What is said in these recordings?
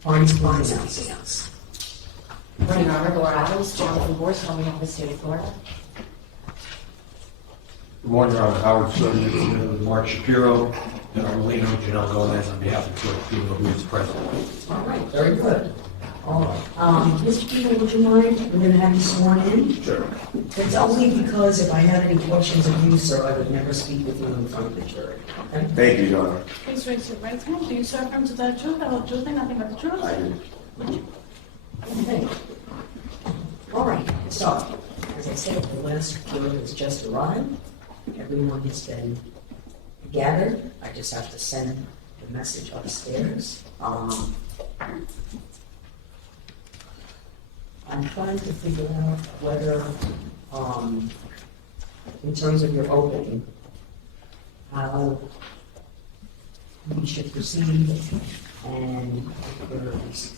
finds something else. Morning, Honor, Laura Adams, Jonathan Gorse, on behalf of the state of Florida. Good morning, Your Honor. Howard Stern, Mark Shapiro, and Arleno Janelle Gomez on behalf of George Pino, who is present. All right, very good. All right. Mr. Pino, would you mind? We're going to have you sworn in. Sure. It's only because if I had any questions of you, sir, I would never speak with you in front of the jury. Okay? Thank you, Your Honor. Please raise your right hand. Do you swear affirm to tell the truth, the whole truth, and nothing but the truth? I do. Okay. All right, so, as I said, the last jury has just arrived. Everyone has been gathered. I just have to send the message upstairs. I'm trying to figure out whether, in terms of your opening, how we should proceed, and if there's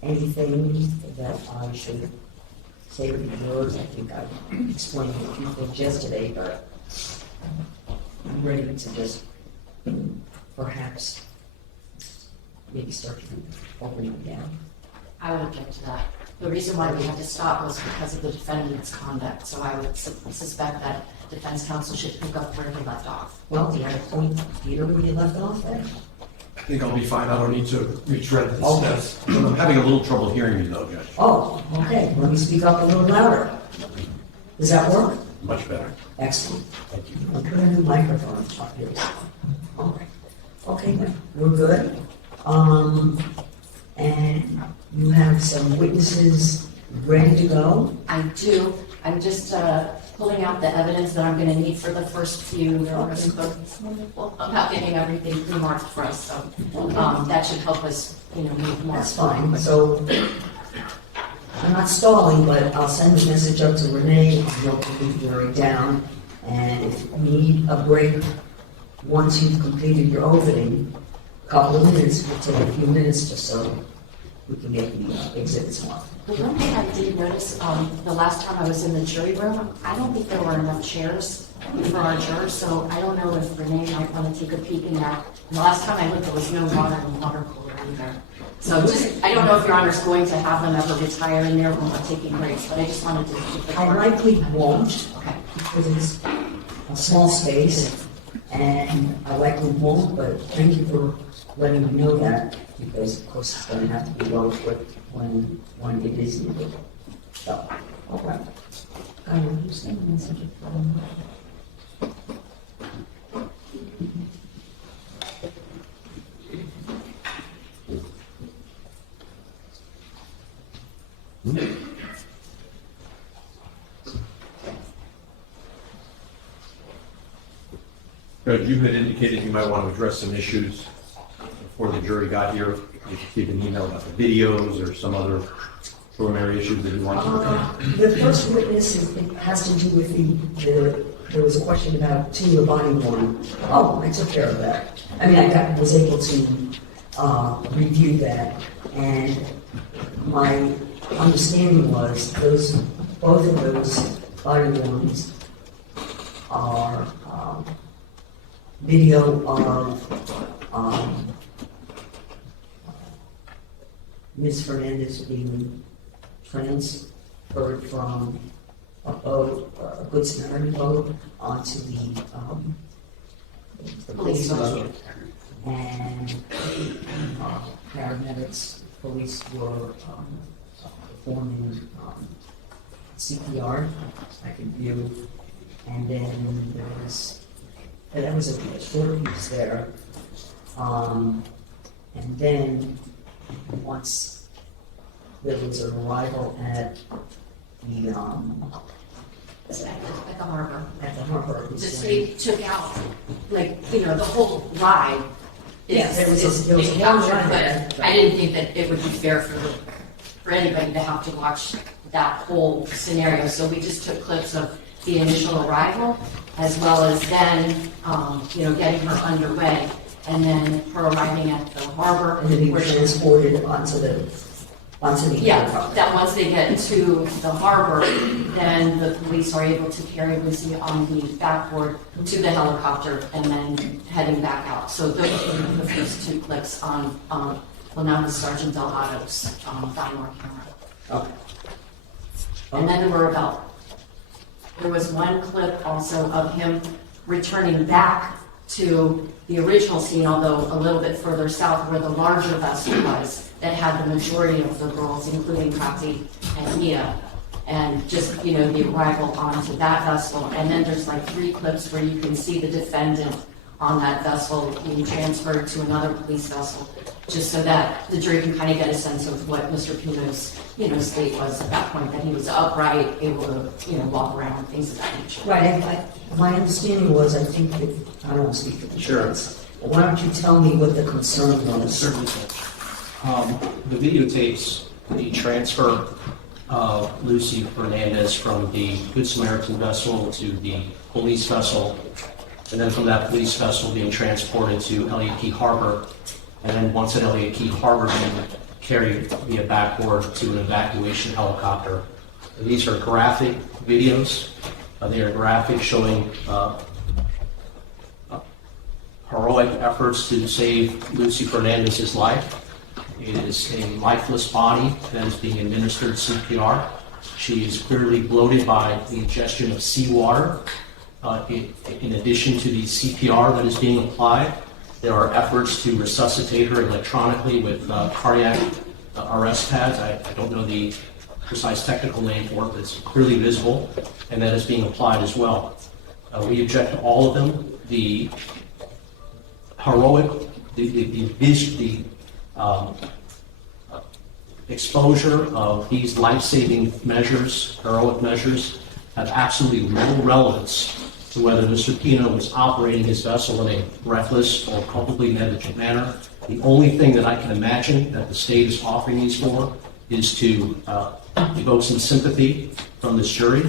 anything that I should say to the jurors. I think I explained a few things yesterday, but I'm ready to just perhaps maybe start opening it down. I would object to that. The reason why we had to stop was because of the defendant's conduct, so I would suspect that defense counsel should pick up where he left off. Well, do you have a point, Peter, where you left off there? I think I'll be fine. I don't need to retread this. Okay. I'm having a little trouble hearing you, though, Judge. Oh, okay, let me speak up a little louder. Does that work? Much better. Excellent. Thank you. I'll put a new microphone up here. All right. Okay, then, we're good. And you have some witnesses ready to go? I do. I'm just pulling out the evidence that I'm going to need for the first few. Well, I'm not getting everything pre-marked for us, so that should help us, move more. That's fine. So I'm not stalling, but I'll send a message up to Renee. I'll complete the jury down. And if you need a break, once you've completed your opening, a couple of minutes, we'll take a few minutes just so we can get the exhibits on. The one thing I did notice, the last time I was in the jury room, I don't think there were enough chairs for our jurors, so I don't know if Renee might want to take a peek in that. And the last time I looked, there was no water in the water cooler either. So I don't know if Your Honor's going to have them ever retire in there when we're taking breaks, but I just wanted to. I likely won't, Okay. because it's a small space, and I likely won't, but thank you for letting me know that, because of course it's going to have to be well equipped when it is needed. So, okay. I will use the message. Judge, you had indicated you might want to address some issues before the jury got here. You received an email about the videos or some other preliminary issues that you want to The first witness has to do with there was a question about to the body worn. Oh, I took care of that. I mean, I was able to review that, and my understanding was both of those body worns are video of Ms. Fernandez being transferred from a boat, a Good Samaritan boat, onto the police boat. And paramedics, police were performing CPR, I can view. And then there was a short piece there. And then once there was an arrival at the harbor. At the harbor. The state took out, the whole ride. Yeah, there was a long ride there. But I didn't think that it would be fair for anybody to have to watch that whole scenario. So we just took clips of the initial arrival, as well as then, getting her underway, and then her arriving at the harbor. And then we were transported onto the Yeah, that once they get to the harbor, then the police are able to carry Lucy on the backboard to the helicopter and then heading back out. So those are the first two clips on well, now the Sergeant Delgado's dining room camera. Okay. And then there was one clip also of him returning back to the original scene, although a little bit further south where the larger vessel was that had the majority of the girls, including Katy and Mia, and just, the arrival onto that vessel. And then there's like 3 clips where you can see the defendant on that vessel being transferred to another police vessel, just so that the jury can kind of get a sense of what Mr. Pino's, state was at that point, that he was upright, able to, walk around, things of that nature. Right, my understanding was, I think that, I don't want to speak for the insurance, but why don't you tell me what the concern was? Certainly, Judge. The videotapes the transfer of Lucy Fernandez from the Good Samaritan vessel to the police vessel, and then from that police vessel being transported to Elliott Key Harbor, and then once at Elliott Key Harbor being carried via backboard to an evacuation helicopter. And these are graphic videos. They are graphic showing heroic efforts to save Lucy Fernandez's life. It is a lifeless body that is being administered CPR. She is clearly bloated by the ingestion of seawater. In addition to the CPR that is being applied, there are efforts to resuscitate her electronically with cardiac arrest pads. I don't know the precise technical name for it, but it's clearly visible, and that is being applied as well. We object to all of them. The heroic, the exposure of these life-saving measures, heroic measures, have absolutely no relevance to whether Mr. Pino was operating his vessel in a reckless or culpably negligent manner. The only thing that I can imagine that the state is offering these for is to evoke some sympathy from this jury.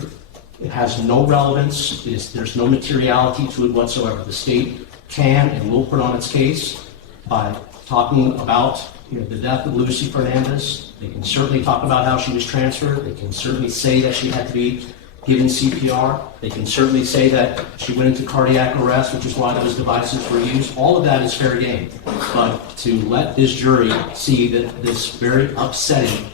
It has no relevance. There's no materiality to it whatsoever. The state can and will put on its case by talking about the death of Lucy Fernandez. They can certainly talk about how she was transferred. They can certainly say that she had to be given CPR. They can certainly say that she went into cardiac arrest, which is why those devices were used. All of that is fair game. But to let this jury see that this very upsetting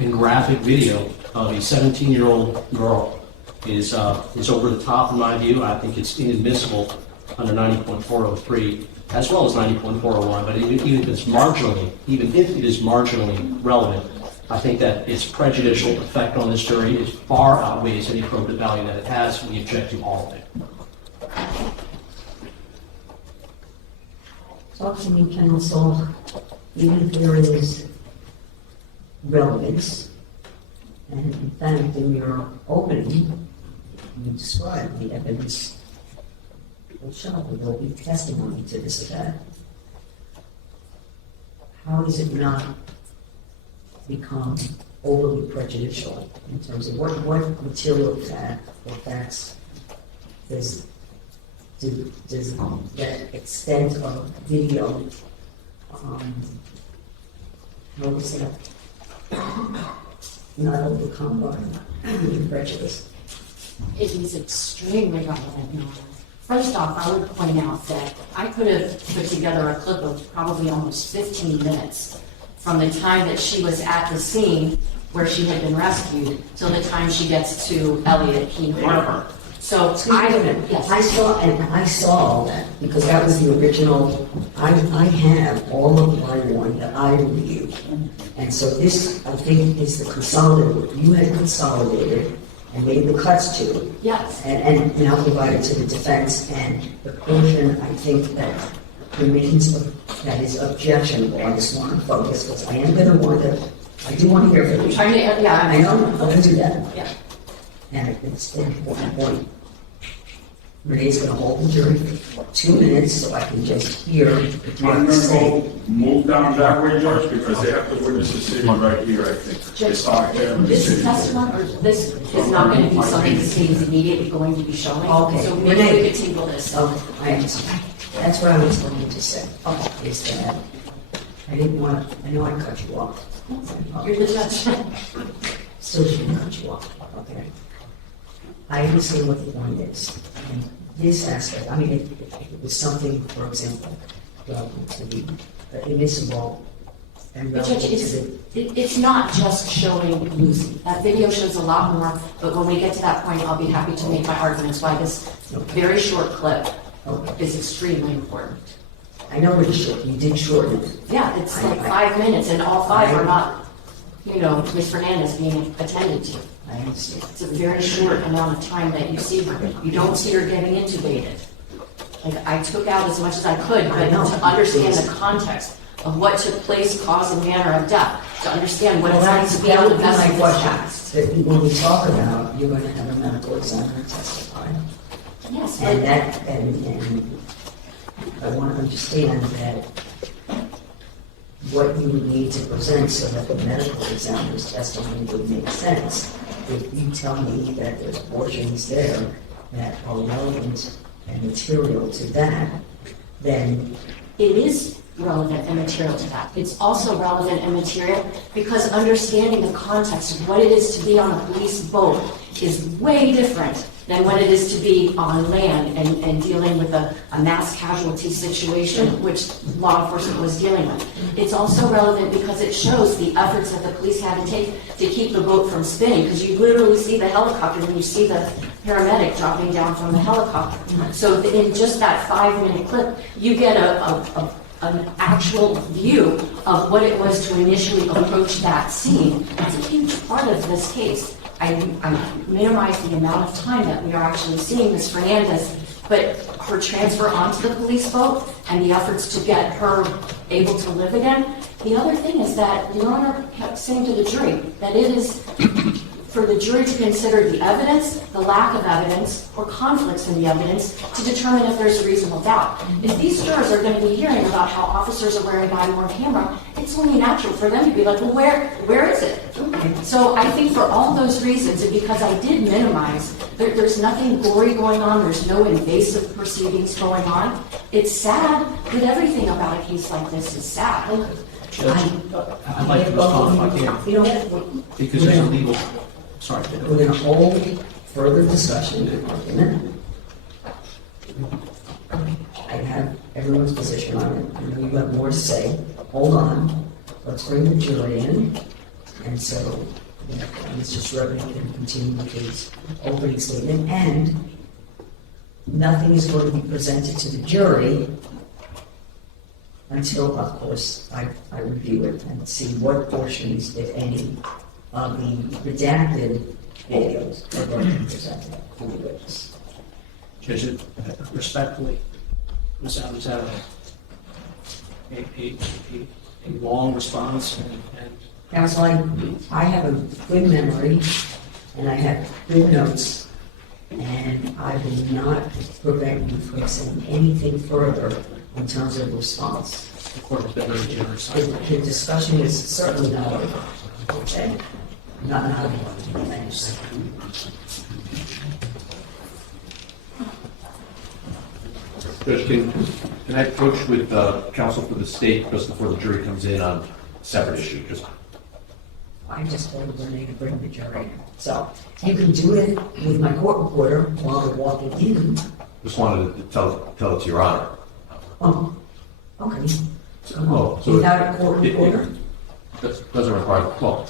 and graphic video of a 17-year-old girl is over the top in my view. I think it's inadmissible under 90.403 as well as 90.401. But even if it's marginally relevant, I think that its prejudicial effect on this jury is far outweighs any probative value that it has. We object to all of it. Talk to me, counsel, even if there is relevance, and in fact, in your opening, you described the evidence will show that there will be testimony to this effect. How does it not become overly prejudicial in terms of what material fact or facts does that extent of video how is that not overcome by prejudice? It is extremely relevant, Your Honor. First off, I would point out that I could have put together a clip of probably almost 15 minutes from the time that she was at the scene where she had been rescued till the time she gets to Elliott Key Harbor. So I saw that because that was the original. I have all of my one that I reviewed, and so this I think is the consolidated. You had consolidated and made the cuts to it. yes, And now provided to the defense, and the portion I think that remains that is objectionable. I just want to focus because I am going to want to. I do want to hear from you. I know. I'm going to do that. Yeah. And it's an important point. Renee's going to hold the jury for 2 minutes so I can just hear what I'm you going say. to move down that way, George, because they have the witnesses sitting right here, I think. It's not there in the This city. testimony, or this is not going to be something the city is immediately going to be showing. Okay. So maybe we could table this. Okay, I understand. That's what I was going to say. Okay, is that I didn't want. I know I cut you off. You're the judge. Still shouldn't cut you off. Okay. I understand what the point is. And this aspect, I mean, if it was something, for example, relevant to the admissible and But relevant Judge, to the. it's not just showing Lucy. That video shows a lot more, but when we get to that point, I'll be happy to make my arguments why this very short clip is extremely important. I know it's short, you did shorten it. Yeah, it's like 5 minutes, and all 5 are not, Ms. Fernandez being attended to. I understand. It's a very short amount of time that you see her. You don't see her getting intubated. Like, I took out as much as I could, but to understand the context of what took place, cause, and manner of death, to understand what it's like to be on the vessel my of this question. tax. That when we talk about, you're going to have a medical examiner testify. Yes, And but that, and I want to understand that what you would need to present so that the medical examiner's testimony would make sense. If you tell me that there's portions there that are relevant and material to that, then it is relevant and material to that. It's also relevant and material because understanding the context of what it is to be on a police boat is way different than what it is to be on land and dealing with a mass casualty situation, which law enforcement was dealing with. It's also relevant because it shows the efforts that the police had to take to keep the boat from spinning, because you literally see the helicopter when you see the paramedic dropping down from the helicopter. So in just that 5-minute clip, you get an actual view of what it was to initially approach that scene. That's a huge part of this case. I minimize the amount of time that we are actually seeing Ms. Fernandez, but her transfer onto the police boat and the efforts to get her able to live again. The other thing is that Your Honor kept saying to the jury that it is for the jury to consider the evidence, the lack of evidence, or conflicts in the evidence to determine if there's a reasonable doubt. If these jurors are going to be hearing about how officers are wearing body-worn camera, it's only natural for them to be like, well, where is it? So I think for all those reasons, and because I did minimize, there's nothing gory going on, there's no invasive proceedings going on. It's sad, but everything about a case like this is sad. Judge, I'd like to respond if I can, You know, because there's a legal, sorry. we're going to hold further discussion and argument. I have everyone's position on it. I know you have more to say. Hold on. Let's bring the jury in. And so, Mr. Shrubman can continue with his opening statement. And nothing is going to be presented to the jury until, of course, I review it and see what portions, if any, of the redacted videos are going to be presented to the witness. Judge, respectfully, Ms. Alvarez, a long response and Counsel, I have a good memory, and I have good notes, and I will not prevent you from saying anything further in terms of response. the court has been very generous. The discussion is certainly not over, okay? Not over. Thanks. Judge, can I approach with counsel for the state just before the jury comes in on a separate issue? I just told Renee to bring the jury in. So you can do it with my court reporter while they're walking in. Just wanted to tell it to Your Honor. Oh, okay. Oh, so Without a court reporter? That doesn't require, well,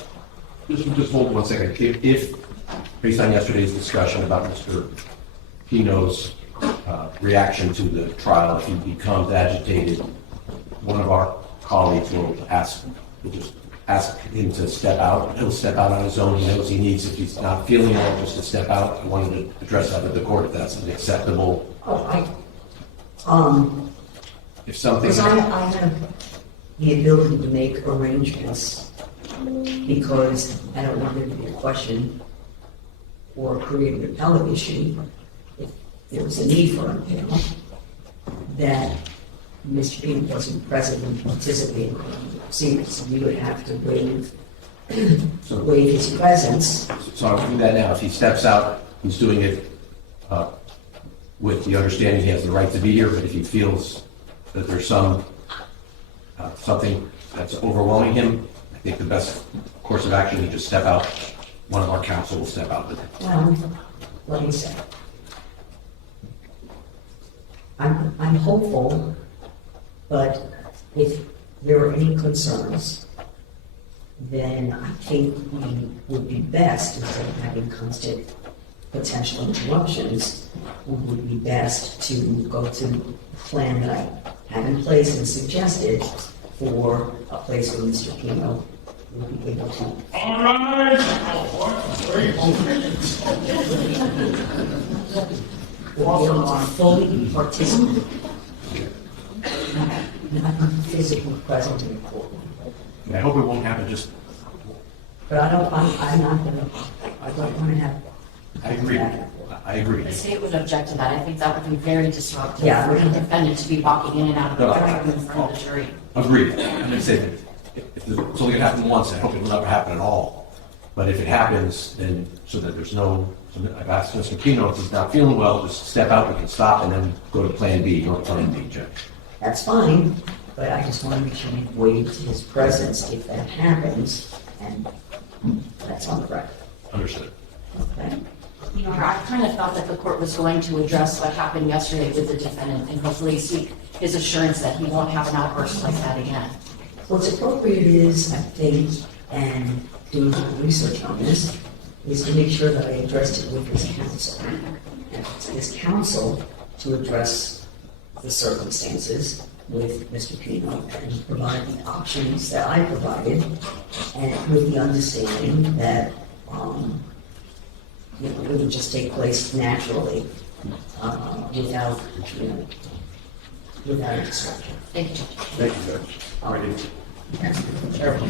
just hold 1 second. If, based on yesterday's discussion about Mr. Pino's reaction to the trial, if he becomes agitated, one of our colleagues will just ask him to step out. He'll step out on his own. He knows he needs, if he's not feeling well, just to step out. I wanted to address that with the court, if that's an acceptable. If something. Because I have the ability to make arrangements because I don't want there to be a question or create an appellate issue if there was a need for an appeal that Mr. Pino wasn't present and participating in the proceedings. So we would have to waive his presence. So I'll do that now. If he steps out, he's doing it with the understanding he has the right to be here, but if he feels that there's something that's overwhelming him, I think the best course of action is just step out. One of our counsel will step out with him. Well, let me say, I'm hopeful, but if there are any concerns, then I think we would be best, instead of having constant potential interruptions, it would be best to go to the plan that I have in place and suggested for a place where Mr. Pino will be able to. All right. Will be able to fully participate. Not physically present in court. I hope it won't happen just, But I'm not gonna, I don't wanna have. I agree. I agree. The state would object to that. I think that would be very disruptive Yeah. for the defendant to be walking in and out of the No. courtroom in front of the jury. Agreed. I'm going to say that if it's only going to happen once, I hope it will never happen at all. But if it happens, then so that there's no, I've asked Mr. Pino if he's not feeling well, just step out, we can stop, and then go to Plan B, go to Plan B, Judge. That's fine, but I just want to make sure we waive his presence if that happens, and that's on the record, Understood. okay? Your Honor, I kind of thought that the court was going to address what happened yesterday with the defendant and hopefully seek his assurance that he won't have an outburst like that again. What's appropriate is, I think, and doing research on this, is to make sure that I addressed it with his counsel. And it's his counsel to address the circumstances with Mr. Pino and provide the options that I provided, and with the understanding that, it would just take place naturally, without, without a disruption. Thank you, Judge. Thank you, Judge. All right. Terrible.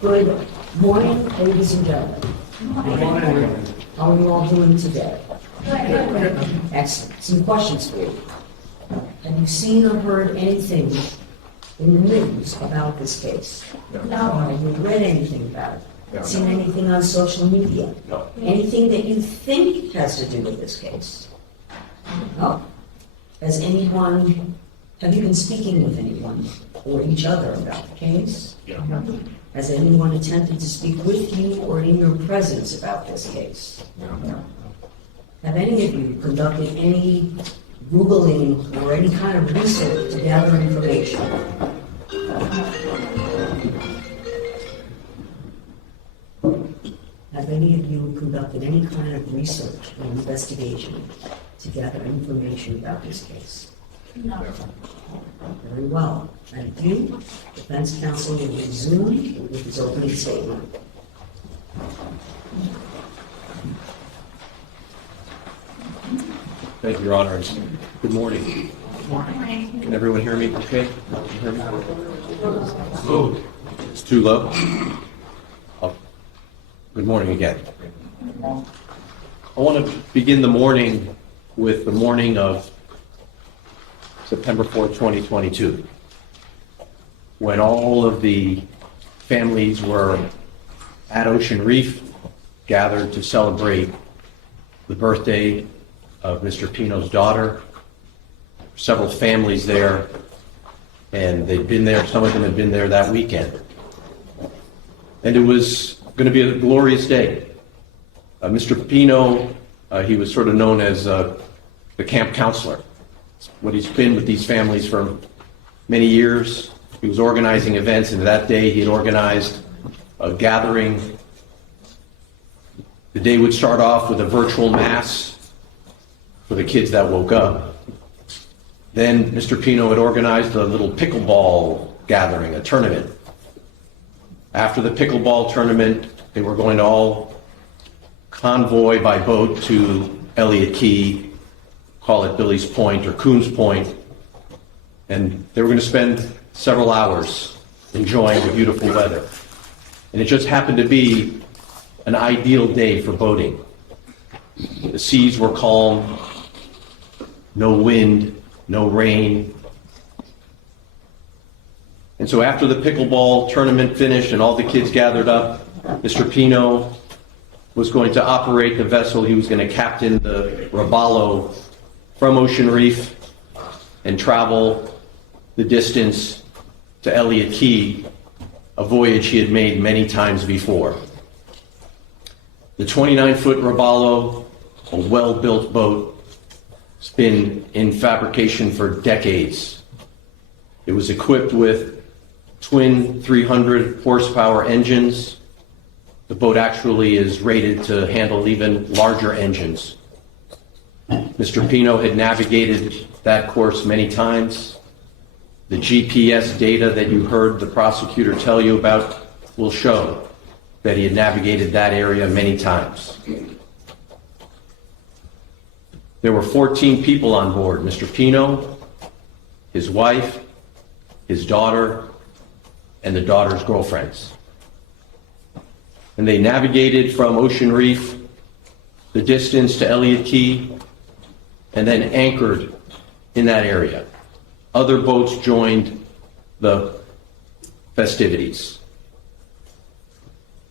Good morning, ladies and gentlemen. How are you all doing today? Excellent. Some questions for you. Have you seen or heard anything in the news about this case? No. Have you read anything about it? No. Seen anything on social media? No. Anything that you think has to do with this case? No. Has anyone, have you been speaking with anyone or each other about the case? Yeah. Has anyone attempted to speak with you or in your presence about this case? No. Have any of you conducted any Googling or any kind of research to gather information? Have any of you conducted any kind of research or investigation to gather information about this case? No. Very well. Thank you. Defense counsel will resume with his opening statement. Thank you, Your Honor. Good morning. Can everyone hear me okay? Can you hear me? It's too low? Oh. Good morning again. I want to begin the morning with the morning of September 4th, 2022, when all of the families were at Ocean Reef, gathered to celebrate the birthday of Mr. Pino's daughter. Several families there, and they'd been there, some of them had been there that weekend. And it was going to be a glorious day. Mr. Pino, he was sort of known as the camp counselor. What he's been with these families for many years. He was organizing events, and that day he had organized a gathering. The day would start off with a virtual mass for the kids that woke up. Then Mr. Pino had organized a little pickleball gathering, a tournament. After the pickleball tournament, they were going to all convoy by boat to Elliott Key, call it Billy's Point or Coons Point, and they were going to spend several hours enjoying the beautiful weather. And it just happened to be an ideal day for boating. The seas were calm, no wind, no rain. And so after the pickleball tournament finished and all the kids gathered up, Mr. Pino was going to operate the vessel. He was going to captain the Robalo from Ocean Reef and travel the distance to Elliott Key, a voyage he had made many times before. The 29-foot Robalo, a well-built boat, It's been in fabrication for decades. It was equipped with twin 300 horsepower engines. The boat actually is rated to handle even larger engines. Mr. Pino had navigated that course many times. The GPS data that you heard the prosecutor tell you about will show that he had navigated that area many times. There were 14 people on board: Mr. Pino, his wife, his daughter, and the daughter's girlfriends. And they navigated from Ocean Reef the distance to Elliott Key and then anchored in that area. Other boats joined the festivities.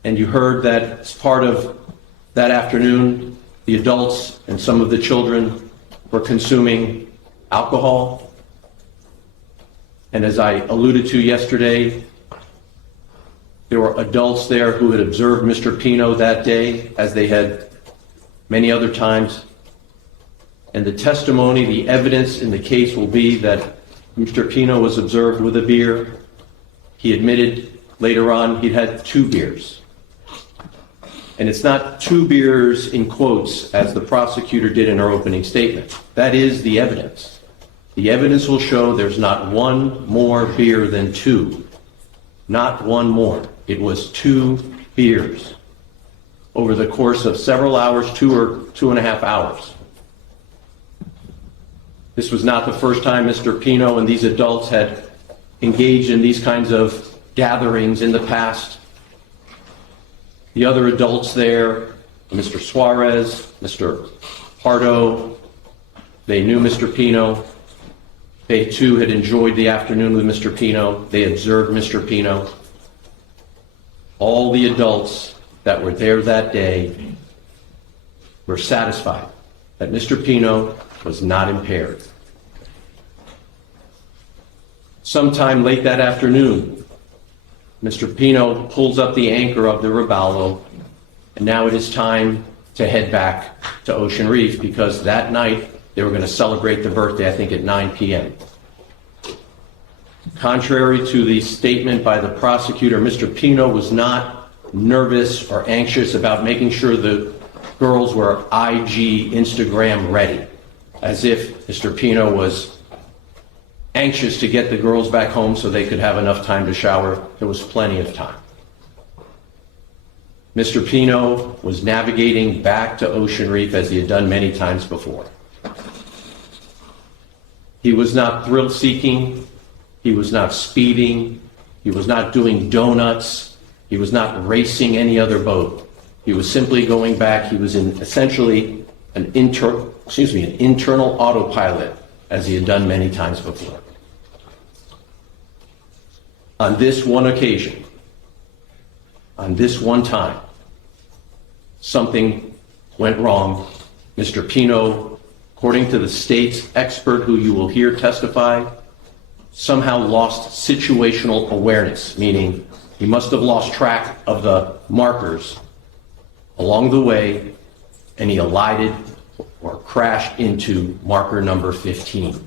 And you heard that as part of that afternoon, the adults and some of the children were consuming alcohol. And as I alluded to yesterday, there were adults there who had observed Mr. Pino that day, as they had many other times. And the testimony, the evidence in the case will be that Mr. Pino was observed with a beer. He admitted later on he'd had 2 beers. And it's not 2 beers in quotes, as the prosecutor did in her opening statement. That is the evidence. The evidence will show there's not 1 more beer than 2. Not 1 more. It was 2 beers over the course of several hours, 2 or 2.5 hours. This was not the first time Mr. Pino and these adults had engaged in these kinds of gatherings in the past. The other adults there, Mr. Suarez, Mr. Pardo, they knew Mr. Pino. They too had enjoyed the afternoon with Mr. Pino. They observed Mr. Pino. All the adults that were there that day were satisfied that Mr. Pino was not impaired. Sometime late that afternoon, Mr. Pino pulls up the anchor of the Robalo, and now it is time to head back to Ocean Reef, because that night they were going to celebrate the birthday, I think at 9 p.m. Contrary to the statement by the prosecutor, Mr. Pino was not nervous or anxious about making sure the girls were IG Instagram ready, as if Mr. Pino was anxious to get the girls back home so they could have enough time to shower. There was plenty of time. Mr. Pino was navigating back to Ocean Reef as he had done many times before. He was not thrill-seeking. He was not speeding. He was not doing donuts. He was not racing any other boat. He was simply going back. He was in essentially an internal autopilot, as he had done many times before. On this one occasion, on this one time, something went wrong. Mr. Pino, according to the state's expert who you will hear testify, somehow lost situational awareness, meaning he must have lost track of the markers along the way, and he elided or crashed into marker number 15.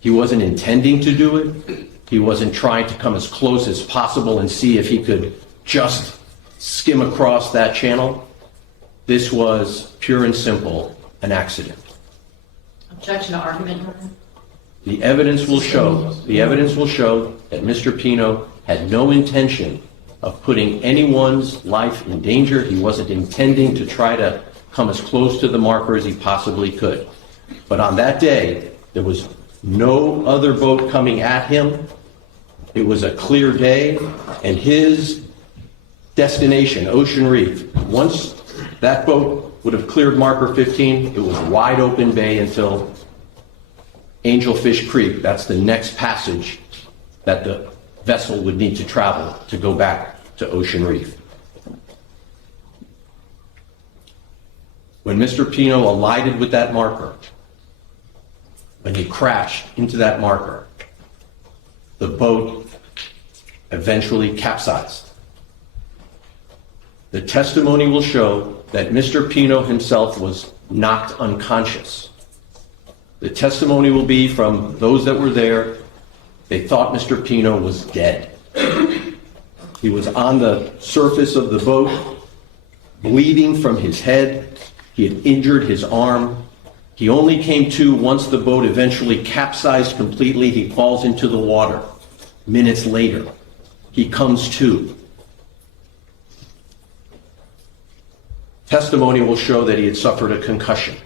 He wasn't intending to do it. He wasn't trying to come as close as possible and see if he could just skim across that channel. This was pure and simple an accident. Objection to argument, Your Honor. The evidence will show that Mr. Pino had no intention of putting anyone's life in danger. He wasn't intending to try to come as close to the marker as he possibly could. But on that day, there was no other boat coming at him. It was a clear day, and his destination, Ocean Reef, once that boat would have cleared marker 15, it was wide open bay until Angelfish Creek. That's the next passage that the vessel would need to travel to go back to Ocean Reef. When Mr. Pino alighted with that marker, when he crashed into that marker, the boat eventually capsized. The testimony will show that Mr. Pino himself was knocked unconscious. The testimony will be from those that were there. They thought Mr. Pino was dead. He was on the surface of the boat, bleeding from his head. He had injured his arm. He only came to once the boat eventually capsized completely. He falls into the water. Minutes later, he comes to. Testimony will show that he had suffered a concussion,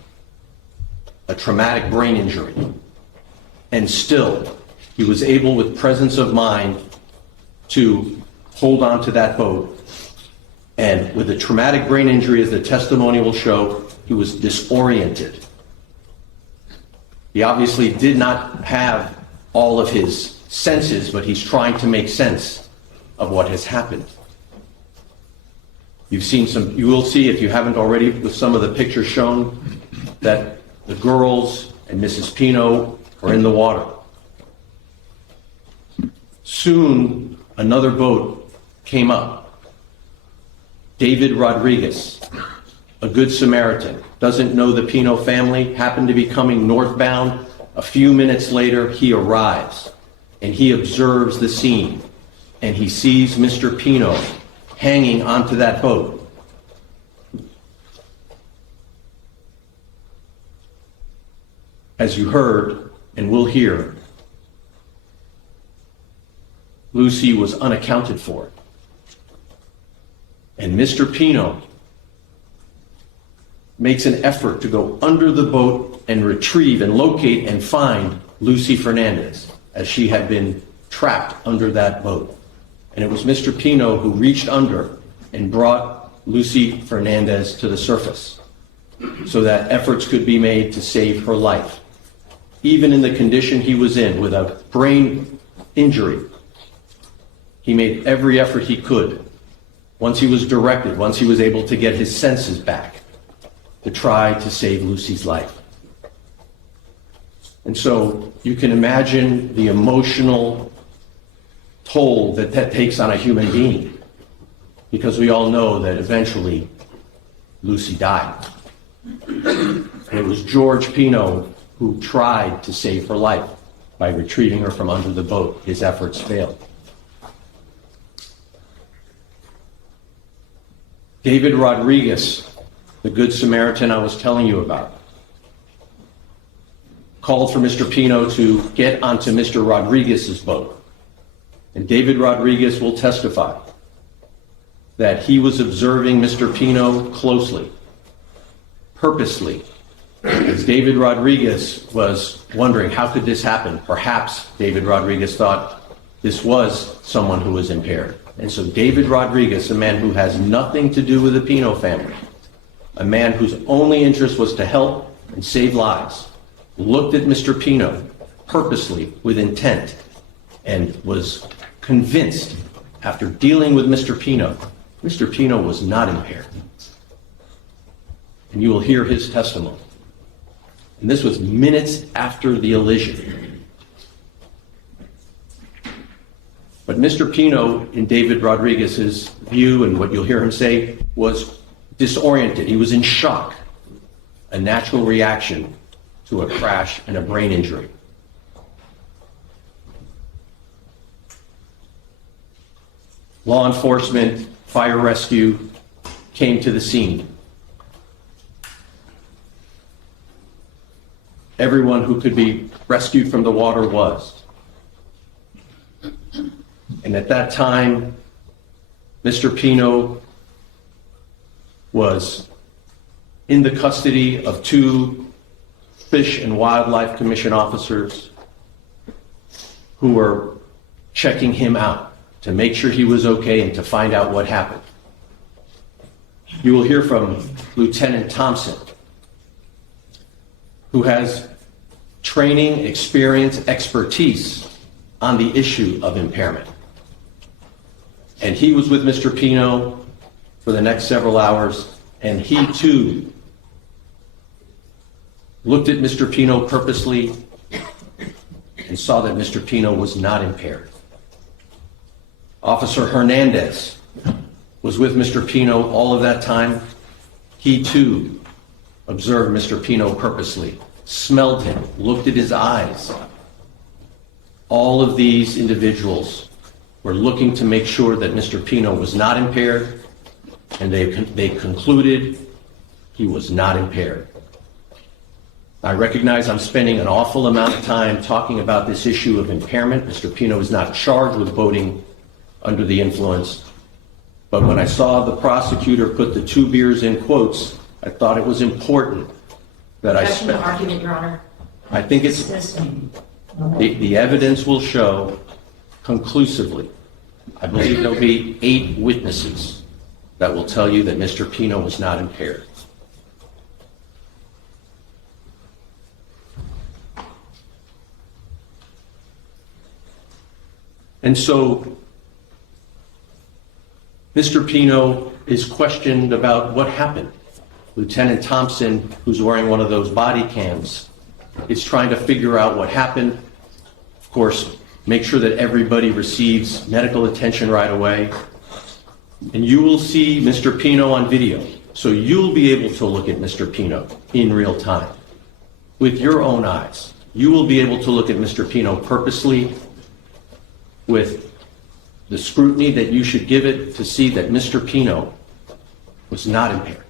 a traumatic brain injury, and still he was able, with presence of mind, to hold on to that boat. And with a traumatic brain injury, as the testimony will show, he was disoriented. He obviously did not have all of his senses, but he's trying to make sense of what has happened. You've seen some, you will see, if you haven't already, with some of the pictures shown, that the girls and Mrs. Pino are in the water. Soon, another boat came up. David Rodriguez, a good Samaritan, doesn't know the Pino family, happened to be coming northbound. A few minutes later, he arrives, and he observes the scene, and he sees Mr. Pino hanging onto that boat. As you heard and will hear, Lucy was unaccounted for. And Mr. Pino makes an effort to go under the boat and retrieve and locate and find Lucy Fernandez, as she had been trapped under that boat. And it was Mr. Pino who reached under and brought Lucy Fernandez to the surface so that efforts could be made to save her life. Even in the condition he was in, with a brain injury, he made every effort he could, once he was directed, once he was able to get his senses back, to try to save Lucy's life. And so you can imagine the emotional toll that that takes on a human being, because we all know that eventually Lucy died. And it was George Pino who tried to save her life by retrieving her from under the boat. His efforts failed. David Rodriguez, the Good Samaritan I was telling you about, called for Mr. Pino to get onto Mr. Rodriguez's boat. And David Rodriguez will testify that he was observing Mr. Pino closely, purposely, as David Rodriguez was wondering, how could this happen? Perhaps David Rodriguez thought this was someone who was impaired. And so David Rodriguez, a man who has nothing to do with the Pino family, a man whose only interest was to help and save lives, looked at Mr. Pino purposely, with intent, and was convinced, after dealing with Mr. Pino was not impaired. And you will hear his testimony. And this was minutes after the elision. But Mr. Pino, in David Rodriguez's view, and what you'll hear him say, was disoriented. He was in shock, a natural reaction to a crash and a brain injury. Law enforcement, fire rescue came to the scene. Everyone who could be rescued from the water was. And at that time, Mr. Pino was in the custody of two Fish and Wildlife Commission officers who were checking him out to make sure he was okay and to find out what happened. You will hear from Lieutenant Thompson, who has training, experience, expertise on the issue of impairment. And he was with Mr. Pino for the next several hours, and he too looked at Mr. Pino purposely and saw that Mr. Pino was not impaired. Officer Hernandez was with Mr. Pino all of that time. He too observed Mr. Pino purposely, smelled him, looked at his eyes. All of these individuals were looking to make sure that Mr. Pino was not impaired, and they concluded he was not impaired. I recognize I'm spending an awful amount of time talking about this issue of impairment. Mr. Pino is not charged with boating under the influence, but when I saw the prosecutor put the 2 beers in quotes, I thought it was important that I Objection to spent. argument, Your Honor. I think it's, the evidence will show conclusively. I believe there'll be 8 witnesses that will tell you that Mr. Pino was not impaired. And so, Mr. Pino is questioned about what happened. Lieutenant Thompson, who's wearing one of those body cams, is trying to figure out what happened. Of course, make sure that everybody receives medical attention right away. And you will see Mr. Pino on video. So you'll be able to look at Mr. Pino in real time with your own eyes. You will be able to look at Mr. Pino purposely with the scrutiny that you should give it to see that Mr. Pino was not impaired.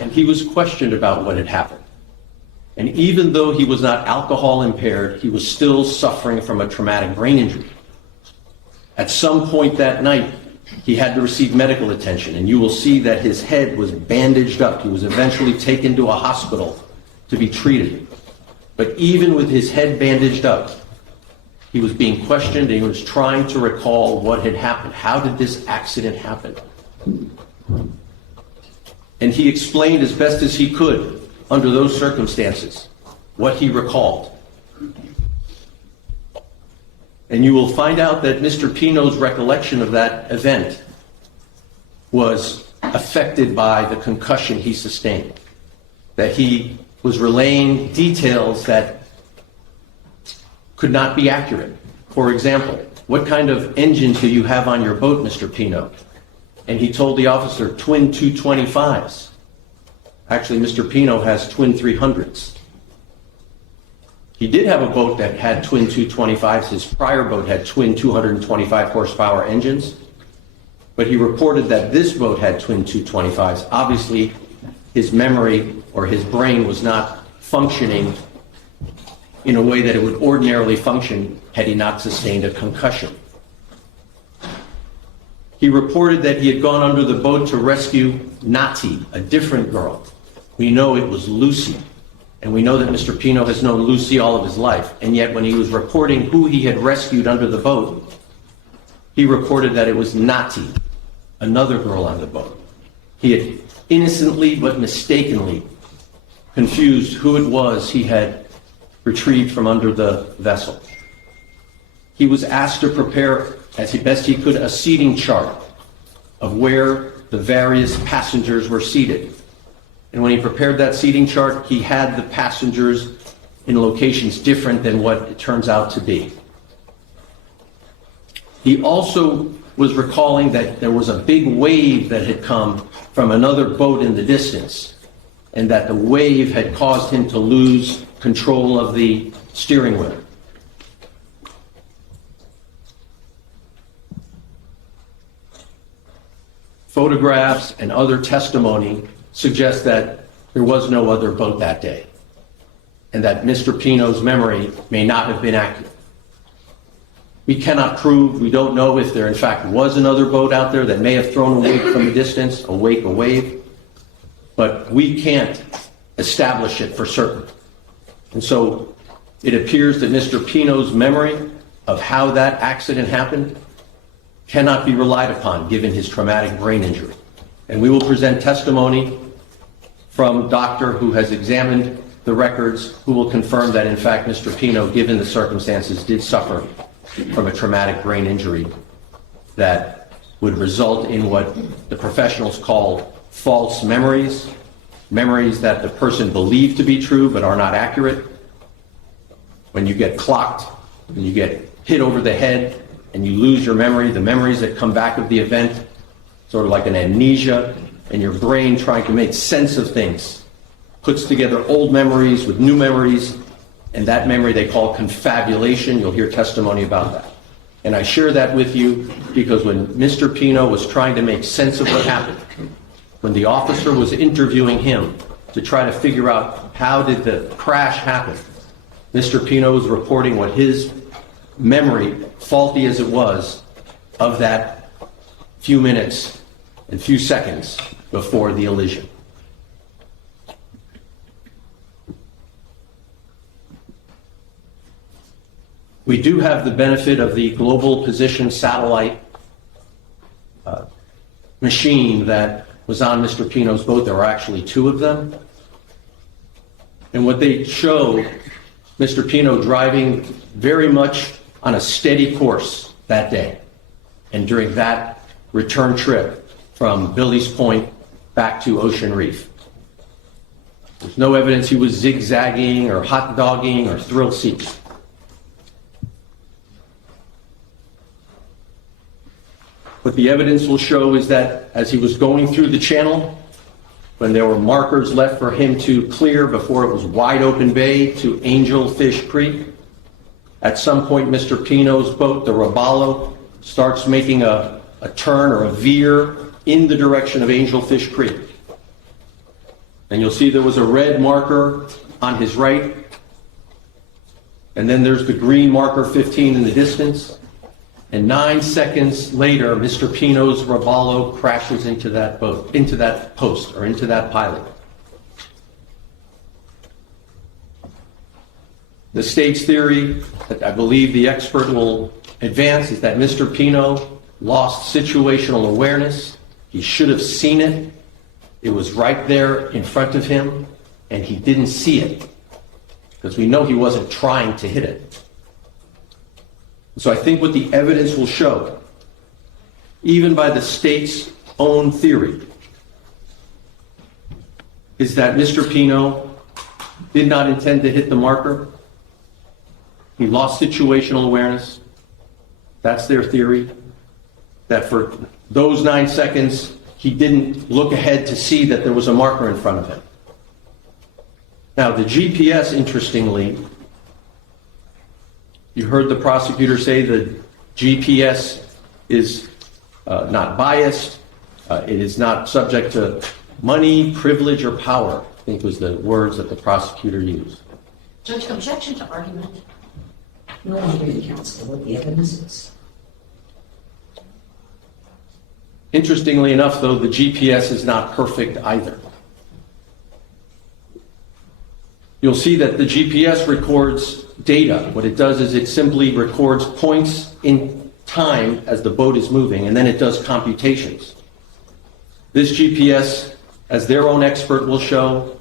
And he was questioned about what had happened. And even though he was not alcohol impaired, he was still suffering from a traumatic brain injury. At some point that night, he had to receive medical attention, and you will see that his head was bandaged up. He was eventually taken to a hospital to be treated. But even with his head bandaged up, he was being questioned, and he was trying to recall what had happened. How did this accident happen? And he explained as best as he could under those circumstances what he recalled. And you will find out that Mr. Pino's recollection of that event was affected by the concussion he sustained, that he was relaying details that could not be accurate. For example, what kind of engine do you have on your boat, Mr. Pino? And he told the officer, twin 225s. Actually, Mr. Pino has twin 300s. He did have a boat that had twin 225s. His prior boat had twin 225 horsepower engines. But he reported that this boat had twin 225s. Obviously, his memory or his brain was not functioning in a way that it would ordinarily function had he not sustained a concussion. He reported that he had gone under the boat to rescue Nati, a different girl. We know it was Lucy, and we know that Mr. Pino has known Lucy all of his life, and yet when he was reporting who he had rescued under the boat, he reported that it was Nati, another girl on the boat. He had innocently but mistakenly confused who it was he had retrieved from under the vessel. He was asked to prepare, as best he could, a seating chart of where the various passengers were seated. And when he prepared that seating chart, he had the passengers in locations different than what it turns out to be. He also was recalling that there was a big wave that had come from another boat in the distance, and that the wave had caused him to lose control of the steering wheel. Photographs and other testimony suggest that there was no other boat that day, and that Mr. Pino's memory may not have been accurate. We cannot prove, we don't know if there in fact was another boat out there that may have thrown a wake from a distance, a wave, but we can't establish it for certain. And so it appears that Mr. Pino's memory of how that accident happened cannot be relied upon given his traumatic brain injury. And we will present testimony from a doctor who has examined the records, who will confirm that in fact Mr. Pino, given the circumstances, did suffer from a traumatic brain injury that would result in what the professionals call false memories, memories that the person believed to be true but are not accurate. When you get clocked, when you get hit over the head and you lose your memory, the memories that come back of the event, sort of like an amnesia, and your brain trying to make sense of things, puts together old memories with new memories, and that memory they call confabulation. You'll hear testimony about that. And I share that with you because when Mr. Pino was trying to make sense of what happened, when the officer was interviewing him to try to figure out how did the crash happen, Mr. Pino was reporting what his memory, faulty as it was, of that few minutes and few seconds before the elision. We do have the benefit of the global position satellite machine that was on Mr. Pino's boat. There were actually two of them. And what they show, Mr. Pino driving very much on a steady course that day and during that return trip from Billy's Point back to Ocean Reef. There's no evidence he was zigzagging or hot dogging or thrill seeking. What the evidence will show is that as he was going through the channel, when there were markers left for him to clear before it was wide open bay to Angelfish Creek, at some point Mr. Pino's boat, the Robalo, starts making a turn or a veer in the direction of Angelfish Creek. And you'll see there was a red marker on his right, and then there's the green marker 15 in the distance. And 9 seconds later, Mr. Pino's Robalo crashes into that boat, into that post, or into that pilot. The state's theory that I believe the expert will advance is that Mr. Pino lost situational awareness. He should have seen it. It was right there in front of him, and he didn't see it, because we know he wasn't trying to hit it. So I think what the evidence will show, even by the state's own theory, is that Mr. Pino did not intend to hit the marker. He lost situational awareness. That's their theory. That for those 9 seconds, he didn't look ahead to see that there was a marker in front of him. Now, the GPS, interestingly, you heard the prosecutor say the GPS is not biased. It is not subject to money, privilege, or power, I think was the words that the prosecutor used. Judge, objection to argument. No one really counts for what the evidence is. Interestingly enough, though, the GPS is not perfect either. You'll see that the GPS records data. What it does is it simply records points in time as the boat is moving, and then it does computations. This GPS, as their own expert will show,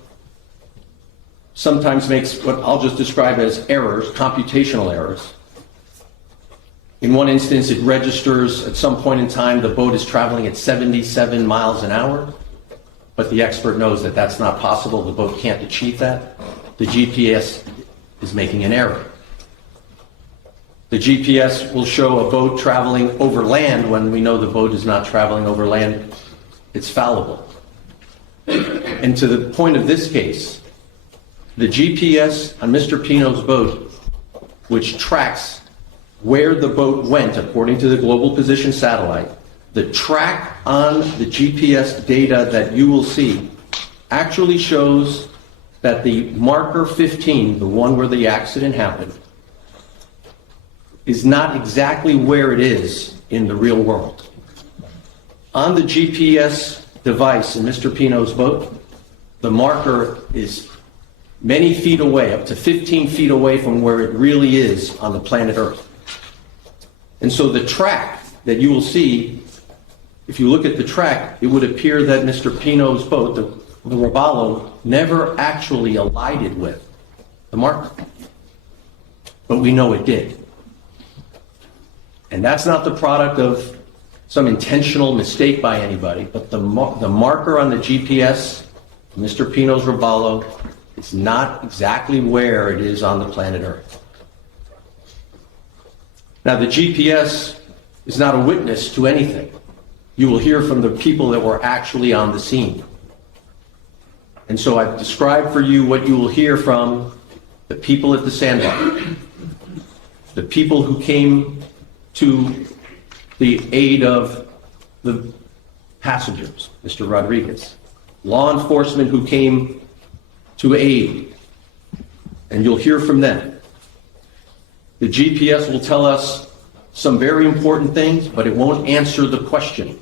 sometimes makes what I'll just describe as errors, computational errors. In one instance, it registers at some point in time the boat is traveling at 77 miles an hour, but the expert knows that that's not possible. The boat can't achieve that. The GPS is making an error. The GPS will show a boat traveling over land when we know the boat is not traveling over land. It's fallible. And to the point of this case, the GPS on Mr. Pino's boat, which tracks where the boat went according to the global position satellite, the track on the GPS data that you will see actually shows that the marker 15, the one where the accident happened, is not exactly where it is in the real world. On the GPS device in Mr. Pino's boat, the marker is many feet away, up to 15 feet away from where it really is on the planet Earth. And so the track that you will see, if you look at the track, it would appear that Mr. Pino's boat, the Robalo, never actually alighted with the marker. But we know it did. And that's not the product of some intentional mistake by anybody, but the marker on the GPS, Mr. Pino's Robalo, is not exactly where it is on the planet Earth. Now, the GPS is not a witness to anything. You will hear from the people that were actually on the scene. And so I've described for you what you will hear from the people at the Sandbar, the people who came to the aid of the passengers, Mr. Rodriguez, law enforcement who came to aid, and you'll hear from them. The GPS will tell us some very important things, but it won't answer the question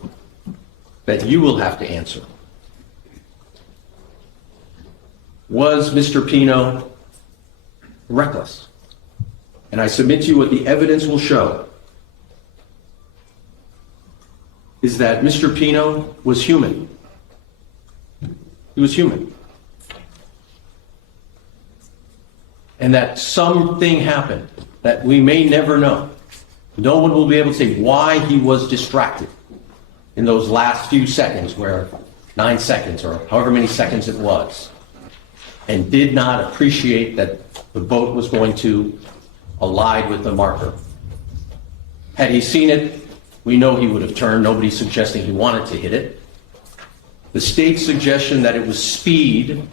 that you will have to answer. Was Mr. Pino reckless? And I submit to you what the evidence will show is that Mr. Pino was human. He was human. And that something happened that we may never know. No one will be able to say why he was distracted in those last few seconds, where 9 seconds or however many seconds it was, and did not appreciate that the boat was going to collide with the marker. Had he seen it, we know he would have turned. Nobody's suggesting he wanted to hit it. The state's suggestion that it was speed,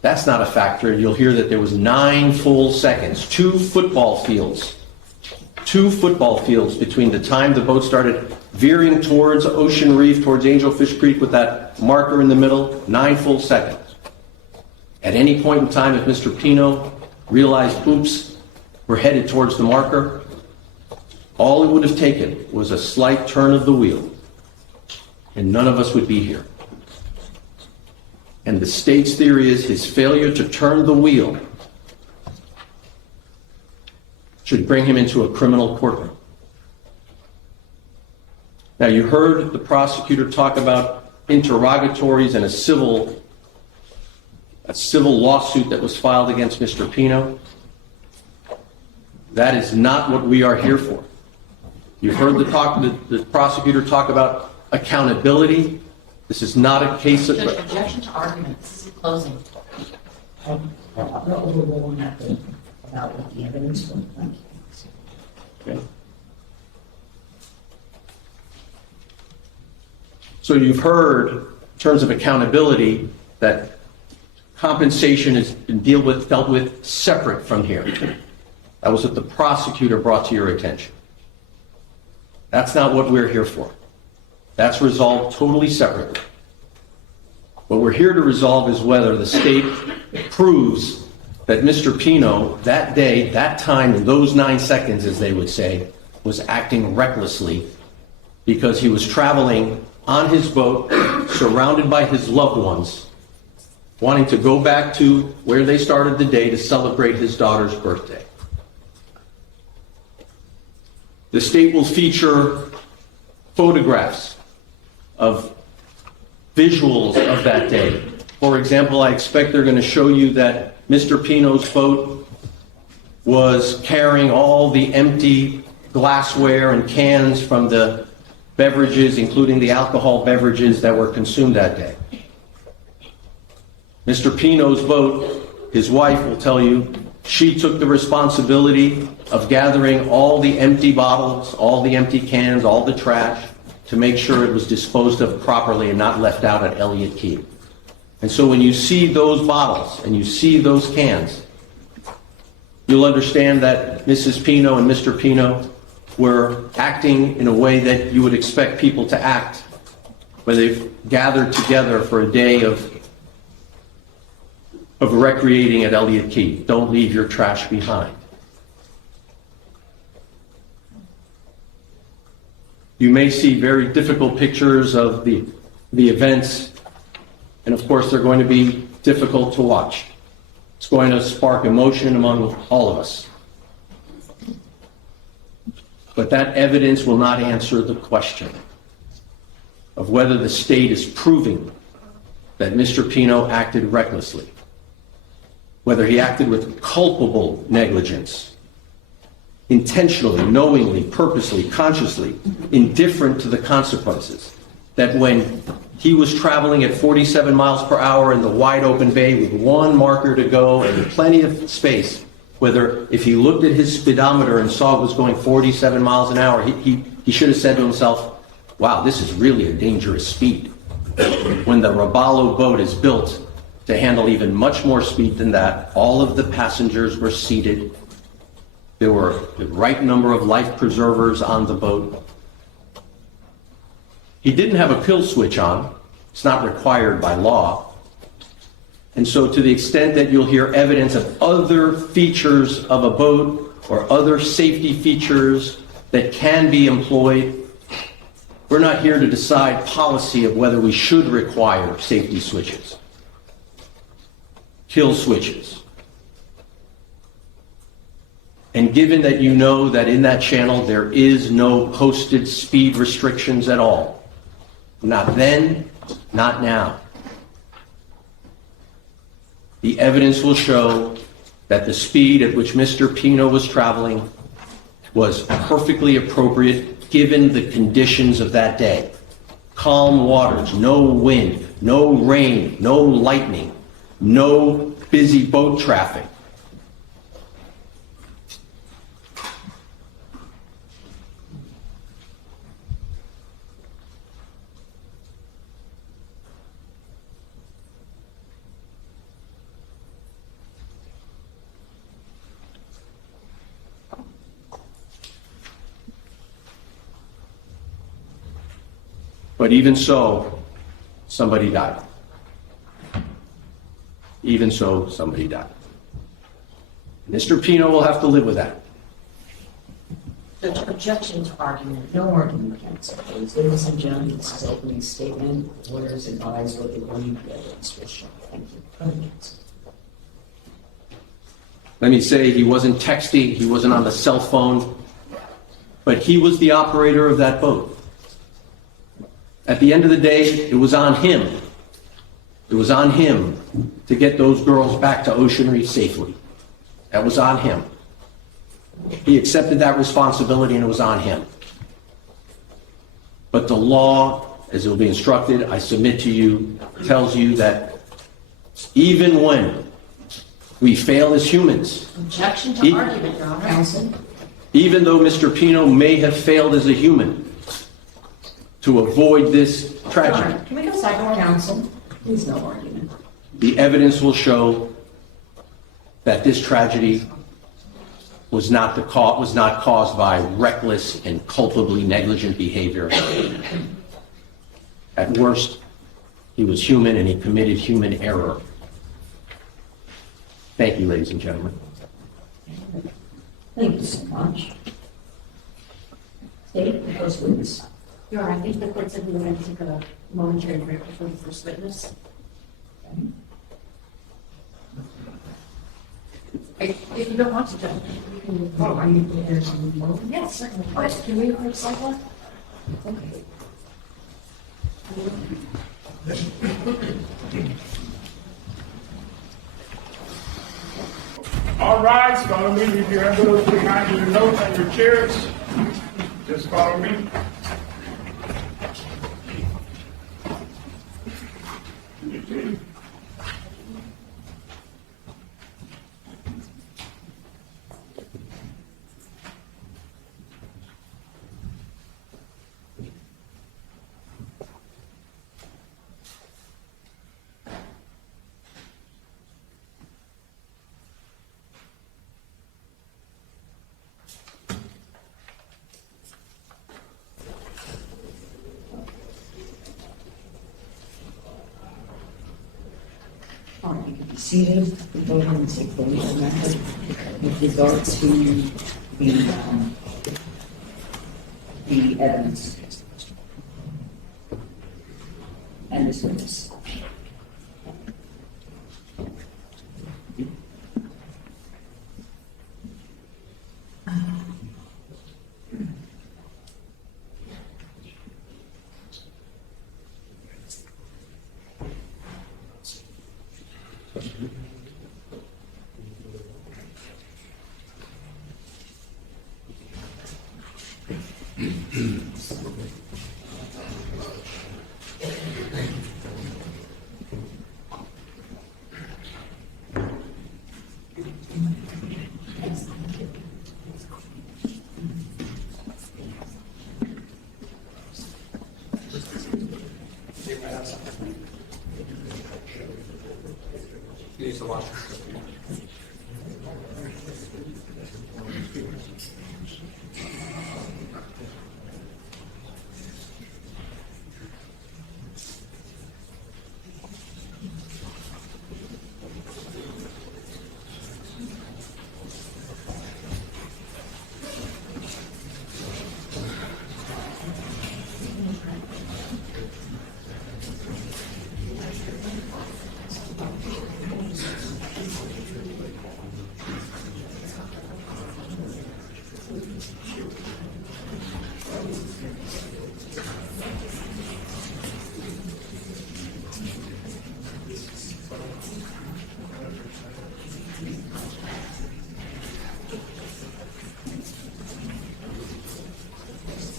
that's not a factor. You'll hear that there was 9 full seconds, 2 football fields between the time the boat started veering towards Ocean Reef, towards Angelfish Creek with that marker in the middle, 9 full seconds. At any point in time, if Mr. Pino realized, oops, we're headed towards the marker, all it would have taken was a slight turn of the wheel, and none of us would be here. And the state's theory is his failure to turn the wheel should bring him into a criminal courtroom. Now, you heard the prosecutor talk about interrogatories and a civil lawsuit that was filed against Mr. Pino. That is not what we are here for. You've heard the prosecutor talk about accountability. This is not a case of... Judge, objection to argument. This is closing. I'm not overruling about what the evidence was. Thank you. Okay. So you've heard, in terms of accountability, that compensation has been dealt with separate from here. That was what the prosecutor brought to your attention. That's not what we're here for. That's resolved totally separately. What we're here to resolve is whether the state proves that Mr. Pino, that day, that time, in those 9 seconds, as they would say, was acting recklessly because he was traveling on his boat, surrounded by his loved ones, wanting to go back to where they started the day to celebrate his daughter's birthday. The state will feature photographs of visuals of that day. For example, I expect they're going to show you that Mr. Pino's boat was carrying all the empty glassware and cans from the beverages, including the alcohol beverages that were consumed that day. Mr. Pino's boat, his wife will tell you, she took the responsibility of gathering all the empty bottles, all the empty cans, all the trash, to make sure it was disposed of properly and not left out at Elliott Key. And so when you see those bottles and you see those cans, you'll understand that Mrs. Pino and Mr. Pino were acting in a way that you would expect people to act when they've gathered together for a day of recreating at Elliott Key. Don't leave your trash behind. You may see very difficult pictures of the events, and of course they're going to be difficult to watch. It's going to spark emotion among all of us. But that evidence will not answer the question of whether the state is proving that Mr. Pino acted recklessly, whether he acted with culpable negligence, intentionally, knowingly, purposely, consciously, indifferent to the consequences, that when he was traveling at 47 miles per hour in the wide open bay with one marker to go and plenty of space, whether if he looked at his speedometer and saw it was going 47 miles an hour, he should have said to himself, wow, this is really a dangerous speed. When the Robalo boat is built to handle even much more speed than that, all of the passengers were seated. There were the right number of life preservers on the boat. He didn't have a kill switch on. It's not required by law. And so to the extent that you'll hear evidence of other features of a boat or other safety features that can be employed, we're not here to decide policy of whether we should require safety switches, kill switches. And given that you know that in that channel there is no posted speed restrictions at all, not then, not now, the evidence will show that the speed at which Mr. Pino was traveling was perfectly appropriate given the conditions of that day. Calm waters, no wind, no rain, no lightning, no busy boat traffic. But even so, somebody died. Even so, somebody died. Mr. Pino will have to live with that. The objections argument, no argument counsel. Ladies and gentlemen, this is opening statement. Lawyers advise what they believe the evidence will show. Thank you. Let me say he wasn't texting, he wasn't on the cell phone, but he was the operator of that boat. At the end of the day, it was on him. It was on him to get those girls back to Oceanry safely. That was on him. He accepted that responsibility and it was on him. But the law, as it will be instructed, I submit to you, tells you that even when we fail as humans, Objection to argument, Your Honor. Counsel? even though Mr. Pino may have failed as a human to avoid this tragedy, Can we go sidebar, counsel? Please, no argument. the evidence will show that this tragedy was not caused by reckless and culpably negligent behavior. At worst, he was human and he committed human error. Thank you, ladies and gentlemen. Thank you so much. State the first witness. Your Honor, I think the court said we were going to take a momentary break before the first witness. If you don't want to, Judge, you can move forward. Are you prepared to move forward? Yes, certainly. But can we record sidewalk? Okay. All right, follow me. Leave your envelopes behind you, your notes and your chairs. Just follow me. All right, you can be seated. We go ahead and take the legal method with regard to the evidence and this witness.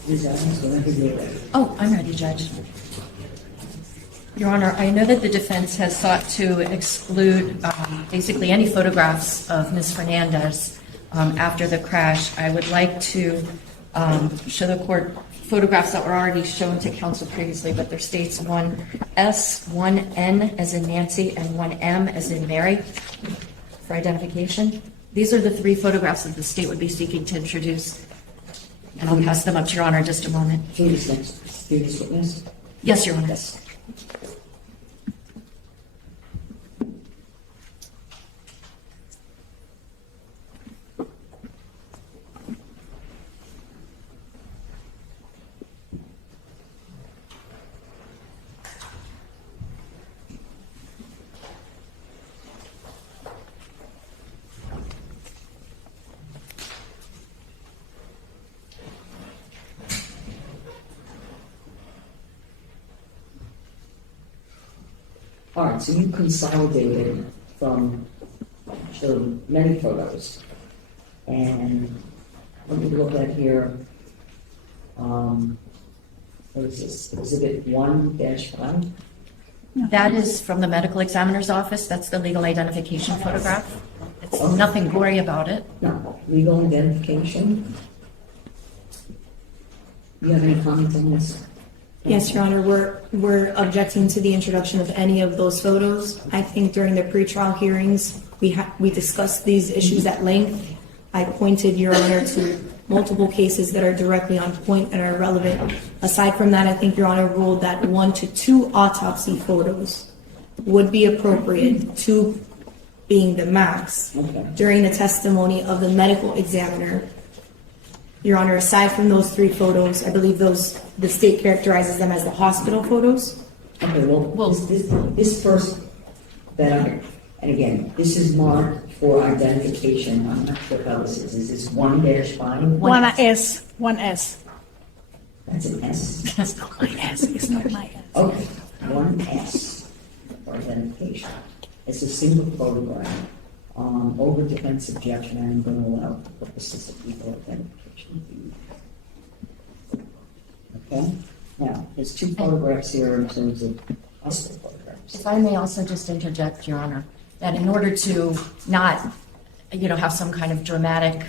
Ms. Adams, whenever you're ready. Oh, I'm ready, Judge. Your Honor, I know that the defense has sought to exclude basically any photographs of Ms. Fernandez after the crash. I would like to show the court photographs that were already shown to counsel previously, but there states 1S, 1N as in Nancy, and 1M as in Mary for identification. These are the three photographs that the state would be seeking to introduce. And I'll pass them up to Your Honor in just a moment. Please, next witness. Yes, Your Honor. Yes. All right, so you consolidated from many photos. And let me look at here. What is this? Exhibit 1-5? That is from the medical examiner's office. That's the legal identification photograph. It's nothing gory about it. No, legal identification. You have any comments on this? Yes, Your Honor, we're objecting to the introduction of any of those photos. I think during the pretrial hearings, we discussed these issues at length. I pointed, Your Honor, to multiple cases that are directly on point and are relevant. Aside from that, I think Your Honor ruled that 1 to 2 autopsy photos would be appropriate, 2 being the max. Okay. During the testimony of the medical examiner, Your Honor, aside from those 3 photos, I believe the state characterizes them as the hospital photos. Okay, well, this first, and again, this is marked for identification. I'm not sure how this is. Is this 1-5? 1S. That's an S. That's not my S. It's not my S. Okay, 1S for identification. It's a single photograph. Over defense objection, I'm going to allow for purposes of legal identification. Okay? Now, there's 2 photographs here in terms of hospital photographs. If I may also just interject, Your Honor, that in order to not, have some kind of dramatic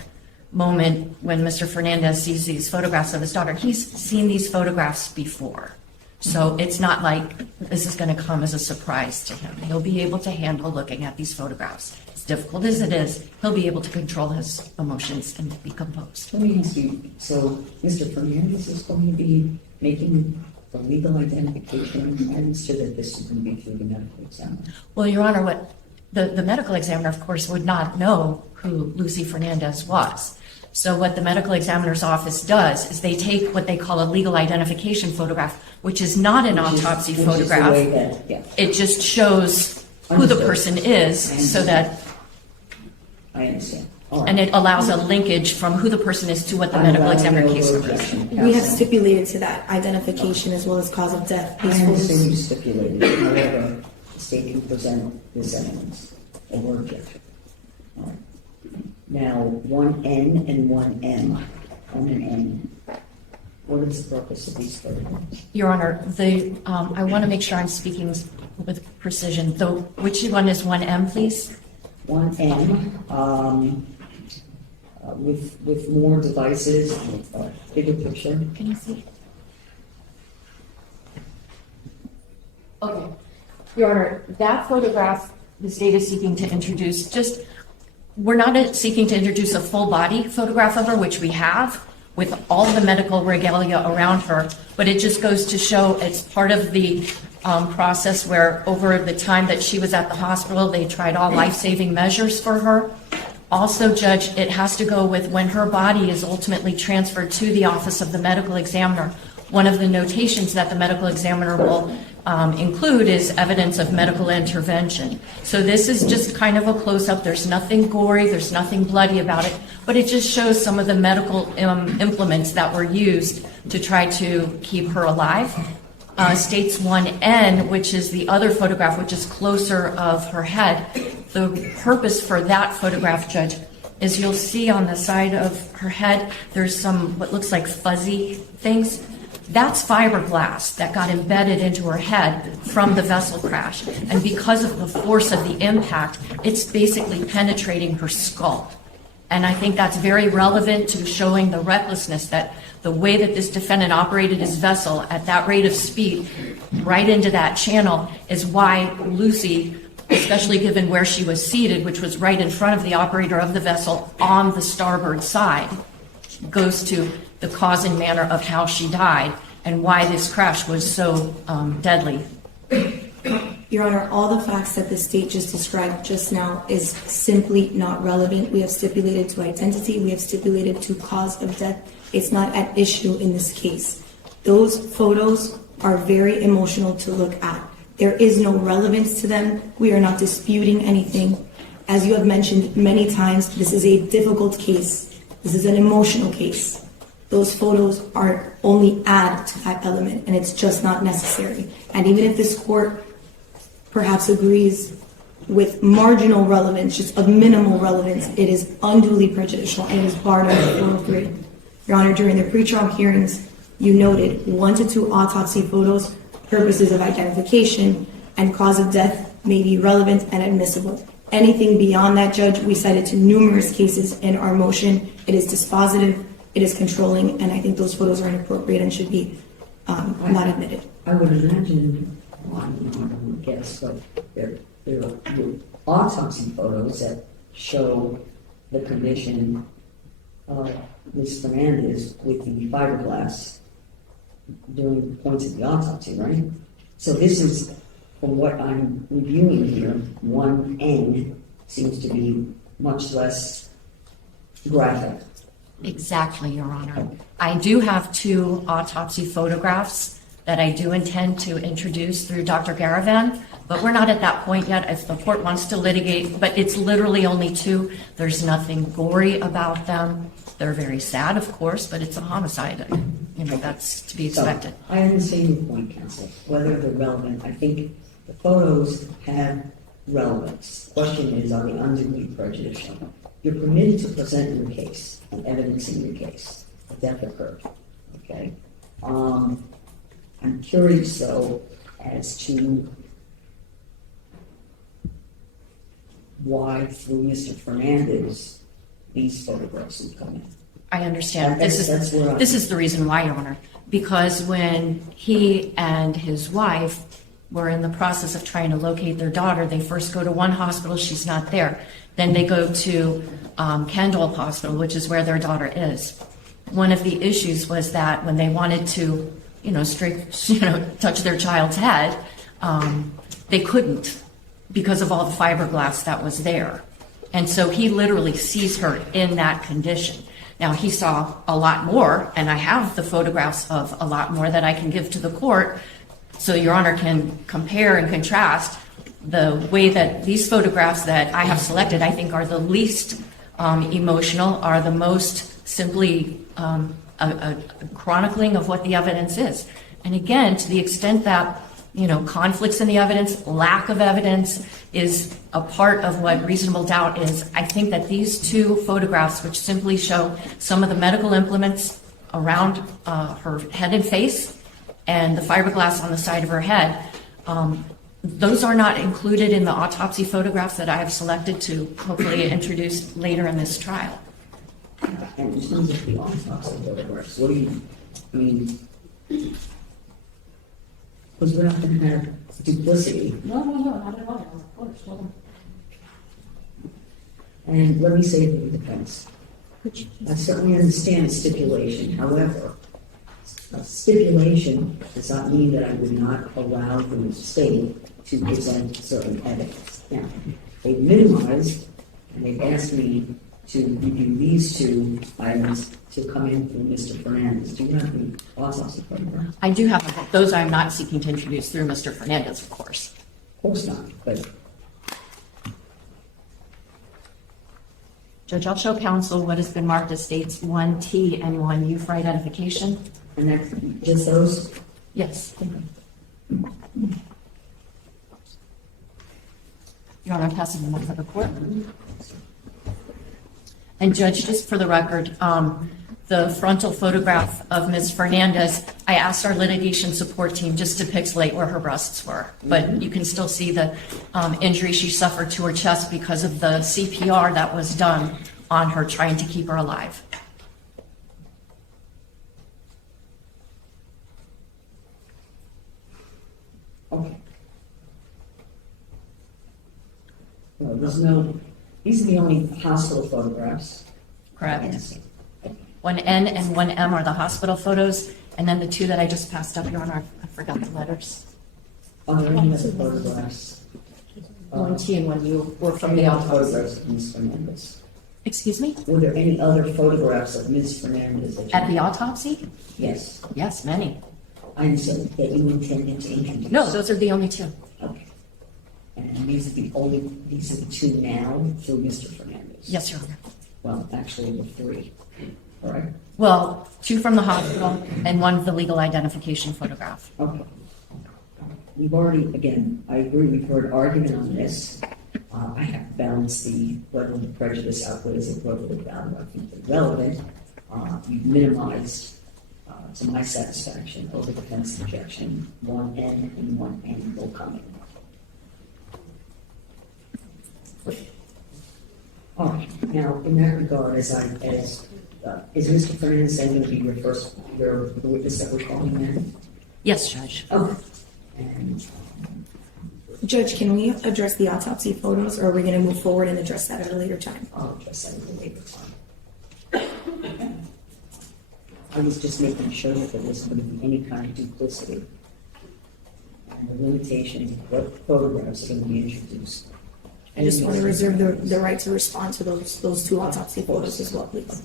moment when Mr. Fernandez sees these photographs of his daughter, he's seen these photographs before. So it's not like this is going to come as a surprise to him. He'll be able to handle looking at these photographs. As difficult as it is, he'll be able to control his emotions and be composed. Let me ask you, so Mr. Fernandez is going to be making the legal identification. I understood that this is going to be through the medical examiner. Well, Your Honor, what the medical examiner, of course, would not know who Lucy Fernandez was. So what the medical examiner's office does is they take what they call a legal identification photograph, which is not an autopsy photograph. It just shows who the person is so that... I understand. All right. And it allows a linkage from who the person is to what the medical examiner case number is. We have stipulated to that identification as well as cause of death. I understand you stipulated, however, the state can present this evidence or objection. All right. Now, 1N and 1M, N and N, what is the purpose of these photographs? Your Honor, I want to make sure I'm speaking with precision. Which one is 1M, please? 1M, with more devices, bigger picture. Can you see? Okay. Your Honor, that photograph the state is seeking to introduce we're not seeking to introduce a full body photograph of her, which we have with all the medical regalia around her, but it just goes to show it's part of the process where over the time that she was at the hospital, they tried all life-saving measures for her. Also, Judge, it has to go with when her body is ultimately transferred to the office of the medical examiner. One of the notations that the medical examiner will include is evidence of medical intervention. So this is just kind of a close-up. There's nothing gory, there's nothing bloody about it, but it just shows some of the medical implements that were used to try to keep her alive. States 1N, which is the other photograph, which is closer of her head. The purpose for that photograph, Judge, is you'll see on the side of her head, there's some what looks like fuzzy things. That's fiberglass that got embedded into her head from the vessel crash. And because of the force of the impact, it's basically penetrating her skull. And I think that's very relevant to showing the recklessness that the way that this defendant operated his vessel at that rate of speed right into that channel is why Lucy, especially given where she was seated, which was right in front of the operator of the vessel on the starboard side, goes to the cause and manner of how she died and why this crash was so deadly. Your Honor, all the facts that the state just described just now is simply not relevant. We have stipulated to identity. We have stipulated to cause of death. It's not at issue in this case. Those photos are very emotional to look at. There is no relevance to them. We are not disputing anything. As you have mentioned many times, this is a difficult case. This is an emotional case. Those photos are only add to that element, and it's just not necessary. And even if this court perhaps agrees with marginal relevance, just of minimal relevance, it is unduly prejudicial and it is barred under 403. Your Honor, during the pretrial hearings, you noted 1 to 2 autopsy photos, purposes of identification, and cause of death may be relevant and admissible. Anything beyond that, Judge, we cited to numerous cases in our motion. It is dispositive, it is controlling, and I think those photos are inappropriate and should be not admitted. I would imagine, well, I don't guess, but there are autopsy photos that show the condition of Ms. Fernandez with the fiberglass during points of the autopsy, right? So this is, from what I'm reviewing here, 1N seems to be much less graphic. Exactly, Your Honor. I do have 2 autopsy photographs that I do intend to introduce through Dr. Garavan, but we're not at that point yet. If the court wants to litigate, but it's literally only 2. There's nothing gory about them. They're very sad, of course, but it's a homicide. You know, that's to be expected. So, I understand your point, counsel, whether they're relevant. I think the photos have relevance. The question is, are they unduly prejudicial? You're permitted to present your case and evidence in your case. A death occurred, okay? I'm curious, though, as to why, through Mr. Fernandez, these photographs have come in. I understand. This That's is the reason why, Your Honor, because when he and his wife were in the process of trying to locate their daughter, they first go to one hospital, she's not there. Then they go to Kendall Hospital, which is where their daughter is. One of the issues was that when they wanted to, touch their child's head, they couldn't because of all the fiberglass that was there. And so he literally sees her in that condition. Now, he saw a lot more, and I have the photographs of a lot more that I can give to the court, so Your Honor can compare and contrast the way that these photographs that I have selected, I think, are the least emotional, are the most simply a chronicling of what the evidence is. And again, to the extent that, conflicts in the evidence, lack of evidence is a part of what reasonable doubt is. I think that these 2 photographs, which simply show some of the medical implements around her head and face and the fiberglass on the side of her head, those are not included in the autopsy photographs that I have selected to hopefully introduce later in this trial. And in terms of the autopsy photographs, what do you mean? Because we're not going to have duplicity. No, not at all, of course. Well, And let me say to the defense, I certainly understand the stipulation, however, a stipulation does not mean that I would not allow the state to present certain evidence. Now, they've minimized, and they've asked me to review these two items to come in from Mr. Fernandez. Do you have the autopsy photograph? I do have, those I'm not seeking to introduce through Mr. Fernandez, of course. Of course not, but Judge, I'll show counsel what has been marked as states 1T and 1U for identification. and that's just those. Yes. Your Honor, I'm passing them on to the court. And Judge, just for the record, the frontal photograph of Ms. Fernandez, I asked our litigation support team just to pixelate where her breasts were, but you can still see the injury she suffered to her chest because of the CPR that was done on her trying to keep her alive. Okay. No, there's no, these are the only hospital photographs. Correct. Yes. 1N and 1M are the hospital photos, and then the two that I just passed up, Your Honor, I forgot the letters. Are there any other photographs? 1T and 1U were from Any the other autopsy. photographs of Ms. Fernandez? Excuse me? Were there any other photographs of Ms. Fernandez? that you- At the autopsy? Yes, Yes, many. I understand that you intended to introduce. No, those are the only two. Okay. And these are the two now through Mr. Fernandez? Yes, Your Honor. Well, actually, the three, all right? Well, two from the hospital and one of the legal identification photograph. Okay. We've already, again, I agree, we've heard argument on this. I have to balance whether the prejudice outweighs the appropriate value. I think they're relevant. We've minimized, to my satisfaction, over defense objection, 1N and 1N will come in. All right, now, in that regard, is Mr. Fernandez then going to be your witness that we're calling in? Yes, Judge. Okay. And Judge, can we address the autopsy photos, or are we going to move forward and address that at a later time? I'll address that at a later time. I was just making sure that there wasn't going to be any kind of duplicity. And the limitations of what photographs are going to be introduced. I just want to reserve the right to respond to those two autopsy photos as well, please.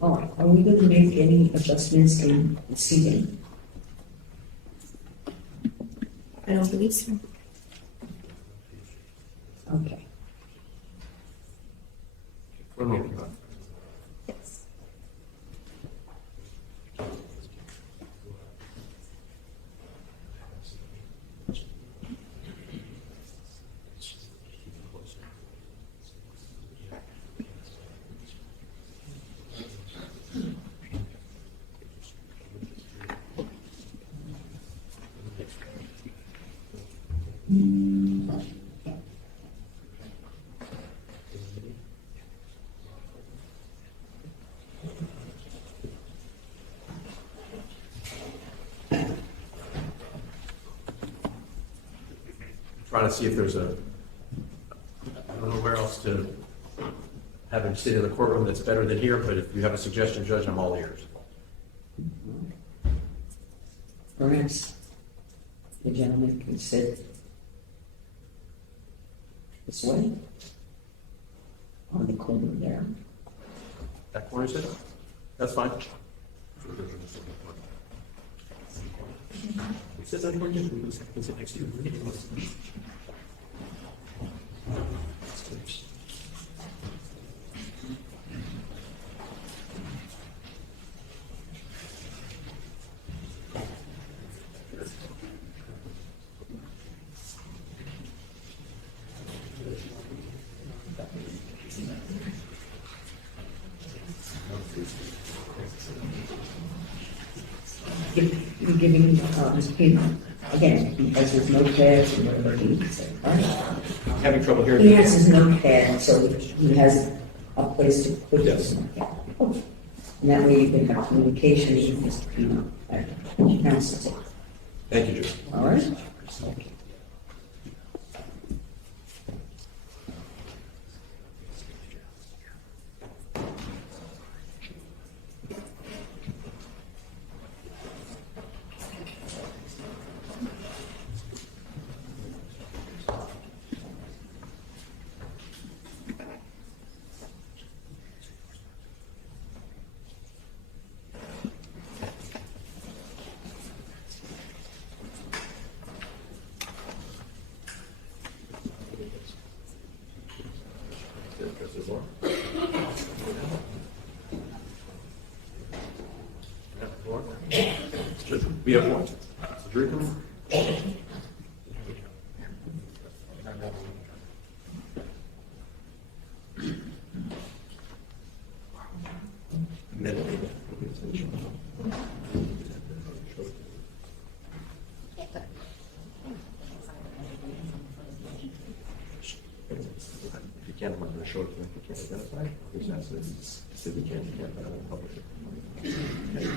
All right, are we going to make any adjustments in the seating? I don't believe so. Okay. One moment. Yes. Trying to see if there's I don't know where else to have him sit in the courtroom that's better than here, but if you have a suggestion, Judge, I'm all ears. Perhaps the gentleman can sit this way on the corner there. That corner sit? That's fine. Sit that corner, we can sit next to you. You're giving Ms. Pino, again, because there's no pads and whatever he needs to say, right? Having trouble hearing He you. has his notepad, so he has a place to put his notepad. Oh, And that way you can have communication with Mr. Pino at council table. Thank you, Judge. All right? We have one. Jury committee? If you can't, I'm not going to show it to them. If you can't identify, just ask them. If you can't, but I won't publish it. Okay.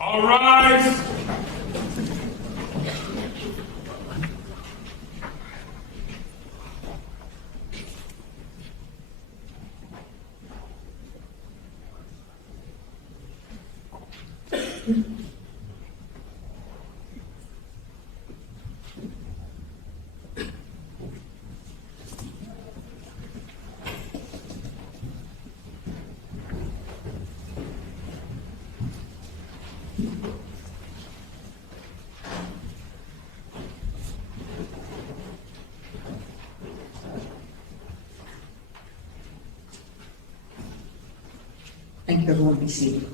All rise. Thank you, everyone. Be seated.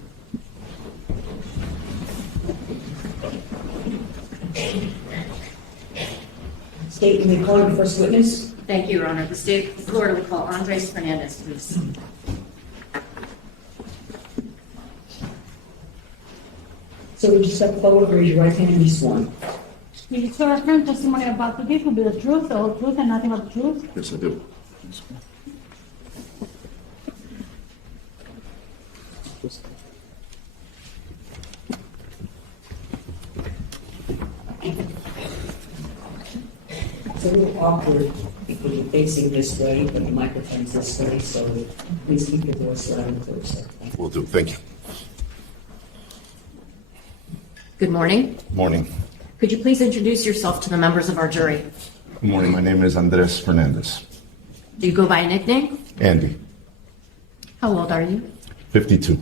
State, you may call your first witness. Thank you, Your Honor. The state of Florida will call Andres Fernandez, please. So would you step forward, raise your right hand, and be sworn? Do you swear affirm testimony about to give will be the truth, the whole truth, and nothing but the truth? Yes, I do. It's a little awkward because you're facing this way, but the microphone's this way, so please keep your voice loud and clear, sir. Thank you. Will do. Thank you. Good morning. Morning. Could you please introduce yourself to the members of our jury? Good morning. My name is Andres Fernandez. Do you go by a nickname? Andy, How old are you? 52.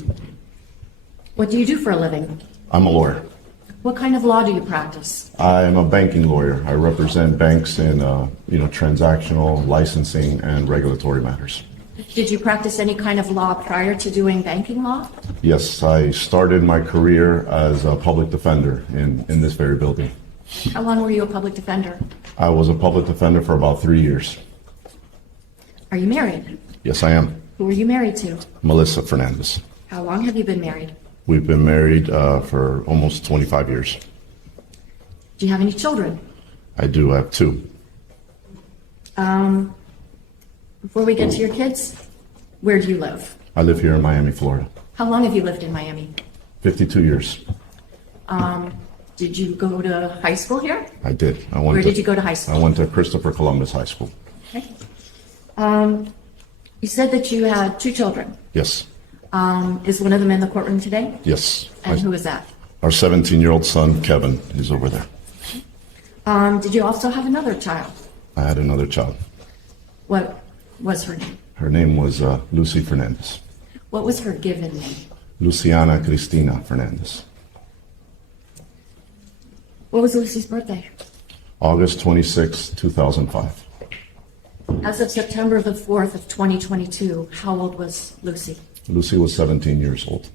What do you do for a living? I'm a lawyer. What kind of law do you practice? I'm a banking lawyer. I represent banks in, transactional, licensing, and regulatory matters. Did you practice any kind of law prior to doing banking law? Yes, I started my career as a public defender in this very building. How long were you a public defender? I was a public defender for about 3 years. Are you married? Yes, I am. Who are you married to? Melissa Fernandez. How long have you been married? We've been married for almost 25 years. Do you have any children? I do have 2. Before we get to your kids, where do you live? I live here in Miami, Florida. How long have you lived in Miami? 52 years. Did you go to high school here? I did. Where did you go to high I school? went to Christopher Columbus High School. Okay. You said that you had 2 children. Yes, Is one of them in the courtroom today? yes. And who is that? Our 17-year-old son, Kevin, is over there. Did you also have another child? I had another child. What was her name? Her name was Lucy Fernandez. What was her given name? Luciana Cristina Fernandez. What was Lucy's birthday? August 26, 2005. As of September the 4th of 2022, how old was Lucy? Lucy was 17 years old.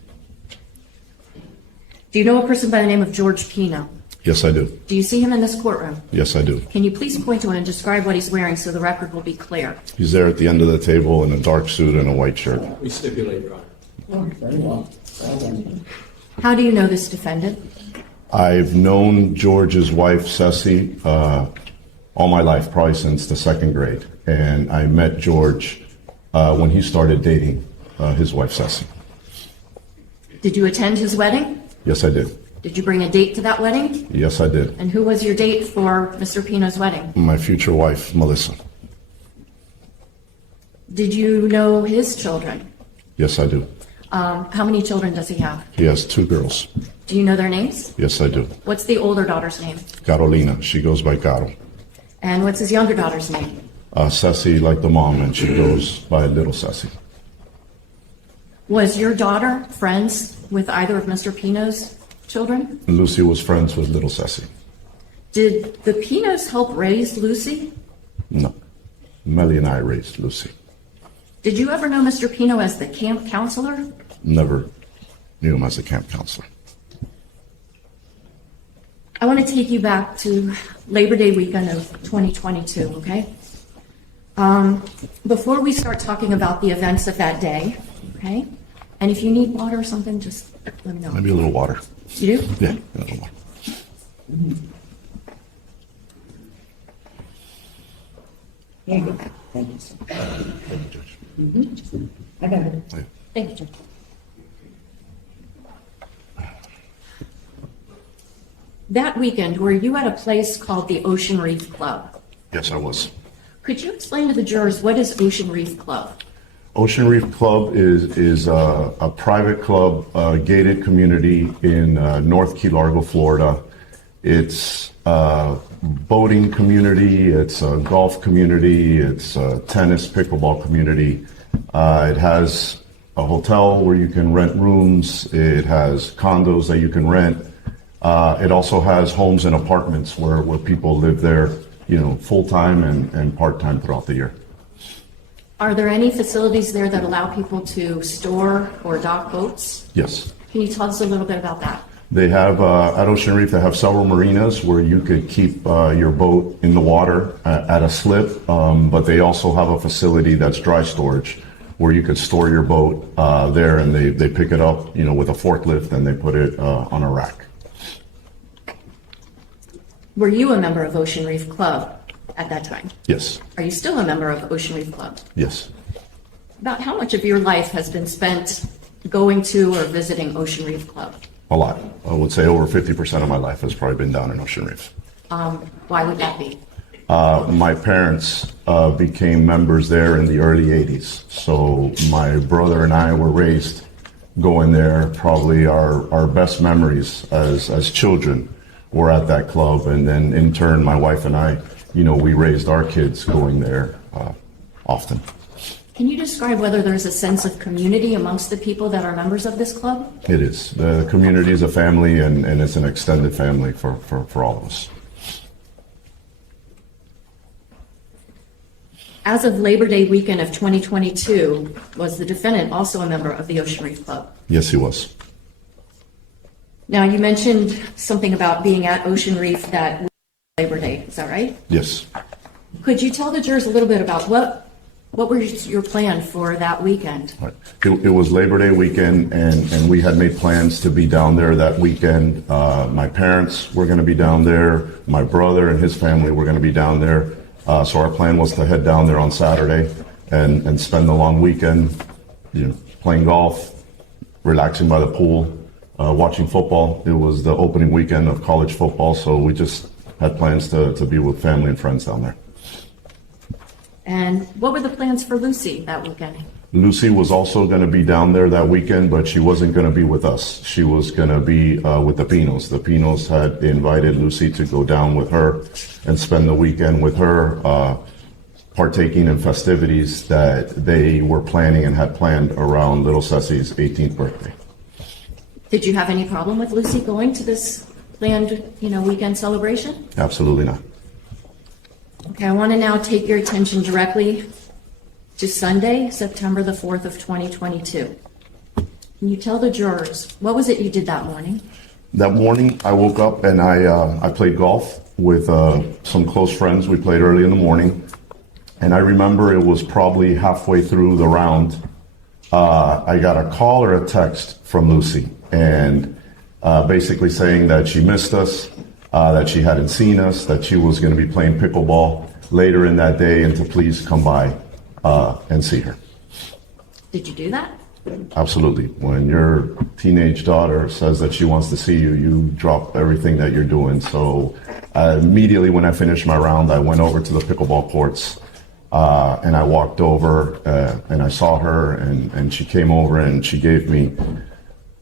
Do you know a person by the name of George Pino? Yes, I do. Do you see him in this courtroom? Yes, I do. Can you please point to him and describe what he's wearing so the record will be clear? He's there at the end of the table in a dark suit and a white shirt. We stipulate, Your Honor. Oh, very well. Well done. How do you know this defendant? I've known George's wife, Ceci, all my life, probably since the second grade. And I met George when he started dating his wife, Ceci. Did you attend his wedding? Yes, I did. Did you bring a date to that wedding? Yes, I did. And who was your date for Mr. Pino's wedding? My future wife, Melissa. Did you know his children? Yes, I do. How many children does he have? He has 2 girls. Do you know their names? Yes, I do. What's the older daughter's name? Carolina, she goes by Caro. And what's his younger daughter's name? Ceci, like the mom, and she goes by Little Ceci. Was your daughter friends with either of Mr. Pino's children? Lucy was friends with Little Ceci. Did the Pinos help raise Lucy? No. Melly and I raised Lucy. Did you ever know Mr. Pino as the camp counselor? Never knew him as a camp counselor. I want to take you back to Labor Day weekend of 2022, okay? Before we start talking about the events of that day, okay? And if you need water or something, just let me know. Maybe a little water. You do? Yeah, a little water. Here you go. Thank you, sir. Thank you, Judge. I got it. Yeah. Thank you, Jim. That weekend, were you at a place called the Ocean Reef Club? Yes, I was. Could you explain to the jurors what is Ocean Reef Club? Ocean Reef Club is a private club, gated community in North Key Largo, Florida. It's a boating community, it's a golf community, it's a tennis, pickleball community. It has a hotel where you can rent rooms. It has condos that you can rent. It also has homes and apartments where people live there, full-time and part-time throughout the year. Are there any facilities there that allow people to store or dock boats? Yes. Can you tell us a little bit about that? They have, at Ocean Reef, they have several marinas where you could keep your boat in the water at a slip, but they also have a facility that's dry storage where you could store your boat there, and they pick it up, with a forklift, and they put it on a rack. Were you a member of Ocean Reef Club at that time? Yes. Are you still a member of Ocean Reef Club? Yes. About how much of your life has been spent going to or visiting Ocean Reef Club? A lot. I would say over 50% of my life has probably been down in Ocean Reef. Why would that be? My parents became members there in the early 80s. So my brother and I were raised going there. Probably our best memories as children were at that club. And then in turn, my wife and I, we raised our kids going there often. Can you describe whether there's a sense of community amongst the people that are members of this club? It is. The community is a family, and it's an extended family for all of us. As of Labor Day weekend of 2022, was the defendant also a member of the Ocean Reef Club? Yes, he was. Now, you mentioned something about being at Ocean Reef that Labor Day, is that right? Yes. Could you tell the jurors a little bit about what were your plan for that weekend? Right. It was Labor Day weekend, and we had made plans to be down there that weekend. My parents were going to be down there. My brother and his family were going to be down there. So our plan was to head down there on Saturday and spend the long weekend, playing golf, relaxing by the pool, watching football. It was the opening weekend of college football, so we just had plans to be with family and friends down there. And what were the plans for Lucy that weekend? Lucy was also going to be down there that weekend, but she wasn't going to be with us. She was going to be with the Pinos. The Pinos had invited Lucy to go down with her and spend the weekend with her, partaking in festivities that they were planning and had planned around little Ceci's 18th birthday. Did you have any problem with Lucy going to this planned, weekend celebration? Absolutely not. Okay, I want to now take your attention directly to Sunday, September the 4th of 2022. Can you tell the jurors, what was it you did that morning? That morning, I woke up and I played golf with some close friends. We played early in the morning. And I remember it was probably halfway through the round. I got a call or a text from Lucy, and basically saying that she missed us, that she hadn't seen us, that she was going to be playing pickleball later in that day, and to please come by and see her. Did you do that? Absolutely. When your teenage daughter says that she wants to see you, you drop everything that you're doing. So immediately when I finished my round, I went over to the pickleball courts, and I walked over and I saw her, and she came over and she gave me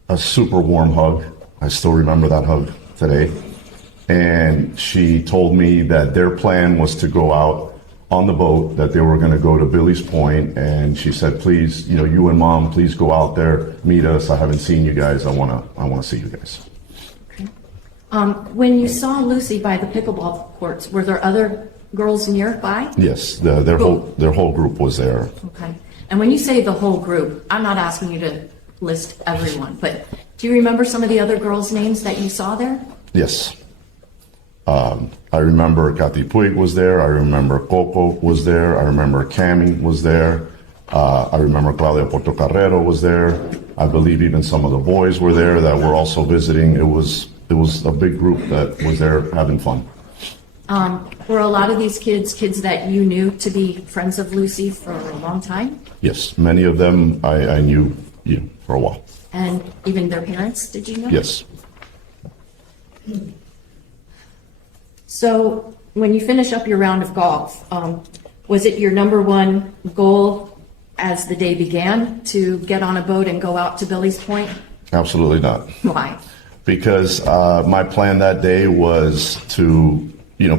a super warm hug. I still remember that hug today. And she told me that their plan was to go out on the boat, that they were going to go to Billy's Point, and she said, please, you and Mom, please go out there, meet us. I haven't seen you guys. I want to see you guys. Okay. When you saw Lucy by the pickleball courts, were there other girls nearby? Yes, their whole group was there. Okay. And when you say the whole group, I'm not asking you to list everyone, but do you remember some of the other girls' names that you saw there? Yes. I remember Katy Puig was there. I remember Coco was there. I remember Cami was there. I remember Claudia Portocarrero was there. I believe even some of the boys were there that were also visiting. It was a big group that was there having fun. Were a lot of these kids that you knew to be friends of Lucy for a long time? Yes, many of them I knew for a while. And even their parents, did you know? Yes. So when you finish up your round of golf, was it your number one goal as the day began to get on a boat and go out to Billy's Point? Absolutely not. Why? Because my plan that day was to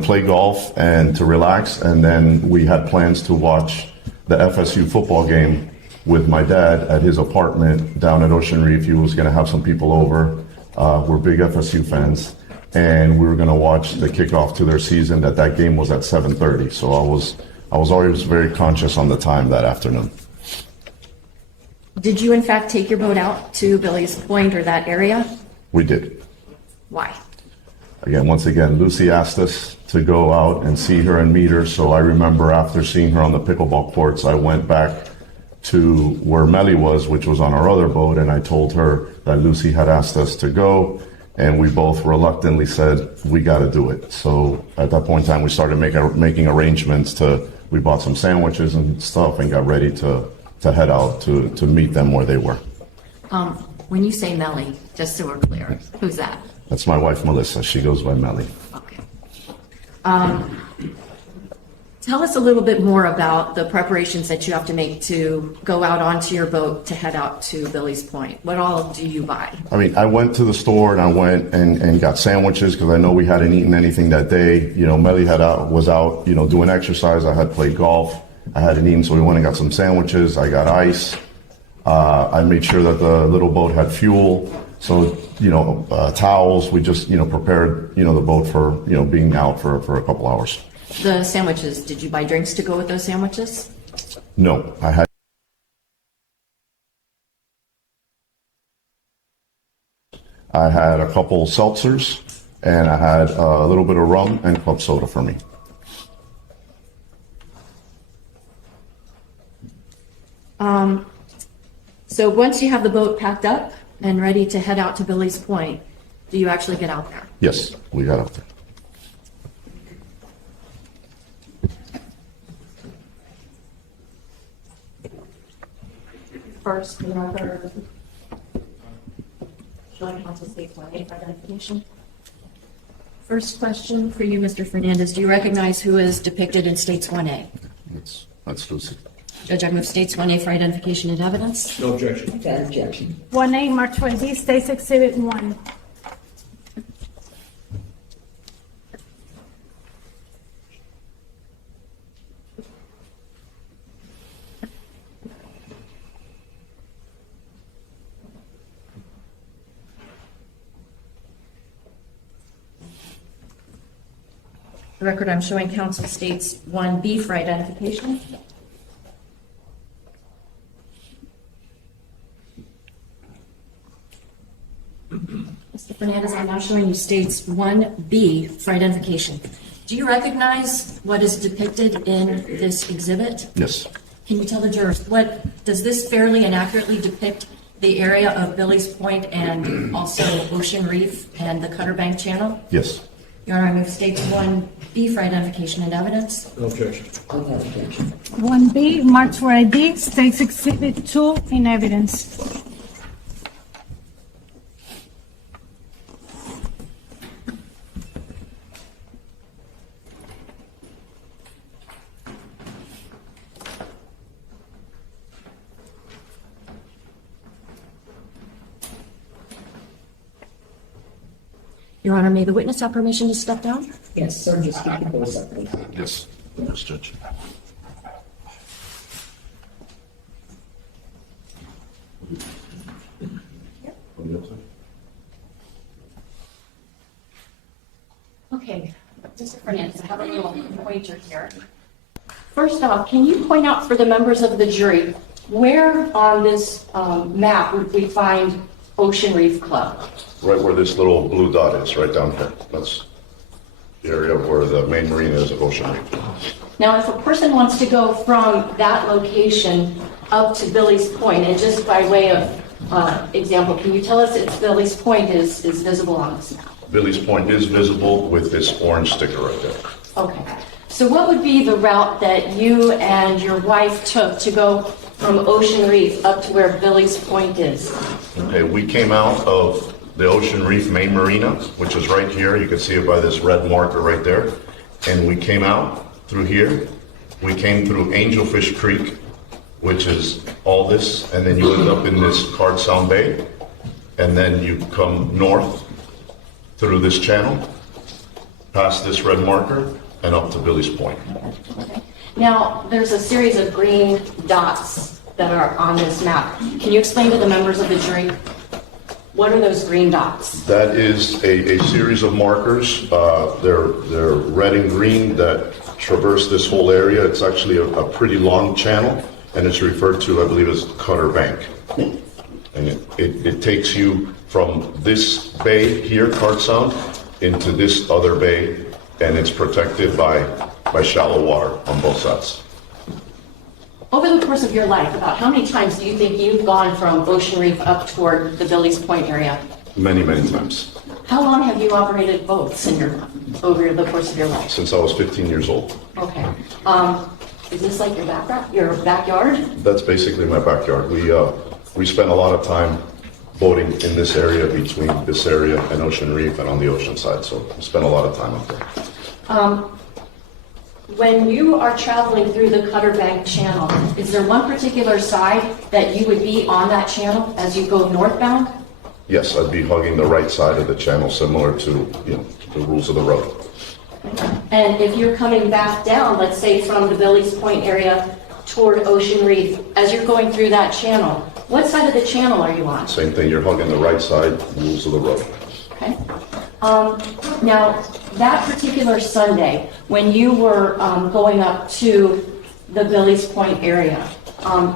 play golf and to relax, and then we had plans to watch the FSU football game with my dad at his apartment down at Ocean Reef. He was going to have some people over. We're big FSU fans. And we were going to watch the kickoff to their season. That game was at 7:30. So I was always very conscious on the time that afternoon. Did you in fact take your boat out to Billy's Point or that area? We did. Why? Once again, Lucy asked us to go out and see her and meet her. So I remember after seeing her on the pickleball courts, I went back to where Melly was, which was on our other boat, and I told her that Lucy had asked us to go. And we both reluctantly said, we got to do it. So at that point in time, we started making arrangements we bought some sandwiches and stuff and got ready to head out to meet them where they were. When you say Melly, just so we're clear, who's that? That's my wife, Melissa. She goes by Melly. Okay. Tell us a little bit more about the preparations that you have to make to go out onto your boat to head out to Billy's Point. What all do you buy? I went to the store and I went and got sandwiches because I know we hadn't eaten anything that day. Melly was out, doing exercise. I had played golf. I hadn't eaten, so we went and got some sandwiches. I got ice. I made sure that the little boat had fuel. So, towels. We just, prepared, the boat for, being out for a couple hours. The sandwiches, did you buy drinks to go with those sandwiches? No, I had a couple seltzers, and I had a little bit of rum and club soda for me. So once you have the boat packed up and ready to head out to Billy's Point, do you actually get out there? Yes, we got out there. First, the record showing council states one for identification. First question for you, Mr. Fernandez. Do you recognize who is depicted in States 1A? That's Lucy. Judge, I move States 1A for identification and evidence. No objection. Okay, objection. 1A, March 20, States Exhibit 1. The record I'm showing counsel states 1B for identification. Mr. Fernandez, I'm now showing you states 1B for identification. Do you recognize what is depicted in this exhibit? Yes. Can you tell the jurors, does this fairly and accurately depict the area of Billy's Point and also Ocean Reef and the Cutter Bank Channel? Yes. Your Honor, I move states 1B for identification and evidence. Objection. 1B, marked for ID, states Exhibit 2 in evidence. Your Honor, may the witness have permission to step down? Yes, sir, just keep your voice up, please. Yes. Yes, Judge. Okay, Mr. Fernandez, I have a little pointer here. First off, can you point out for the members of the jury, where on this map would we find Ocean Reef Club? Right where this little blue dot is, right down here. That's the area where the main marina is of Ocean Reef. Now, if a person wants to go from that location up to Billy's Point, and just by way of example, can you tell us if Billy's Point is visible on this map? Billy's Point is visible with this orange sticker right there. Okay. So what would be the route that you and your wife took to go from Ocean Reef up to where Billy's Point is? Okay, we came out of the Ocean Reef main marina, which is right here. You can see it by this red marker right there. And we came out through here. We came through Angelfish Creek, which is all this, and then you end up in this Card Sound Bay, and then you come north through this channel, past this red marker, and up to Billy's Point. Okay. Now, there's a series of green dots that are on this map. Can you explain to the members of the jury, what are those green dots? That is a series of markers. They're red and green that traverse this whole area. It's actually a pretty long channel, and it's referred to, I believe, as Cutter Bank. And it takes you from this bay here, Card Sound, into this other bay, and it's protected by shallow water on both sides. Over the course of your life, about how many times do you think you've gone from Ocean Reef up toward the Billy's Point area? Many, many times. How long have you operated boats over the course of your life? Since I was 15 years old. Okay. Is this like your backyard? That's basically my backyard. We spent a lot of time boating in this area, between this area and Ocean Reef and on the ocean side, so we spent a lot of time up there. When you are traveling through the Cutter Bank Channel, is there one particular side that you would be on that channel as you go northbound? Yes, I'd be hugging the right side of the channel, similar to the rules of the road. And if you're coming back down, let's say from the Billy's Point area toward Ocean Reef, as you're going through that channel, what side of the channel are you on? Same thing, you're hugging the right side, rules of the road. Okay. Now, that particular Sunday, when you were going up to the Billy's Point area,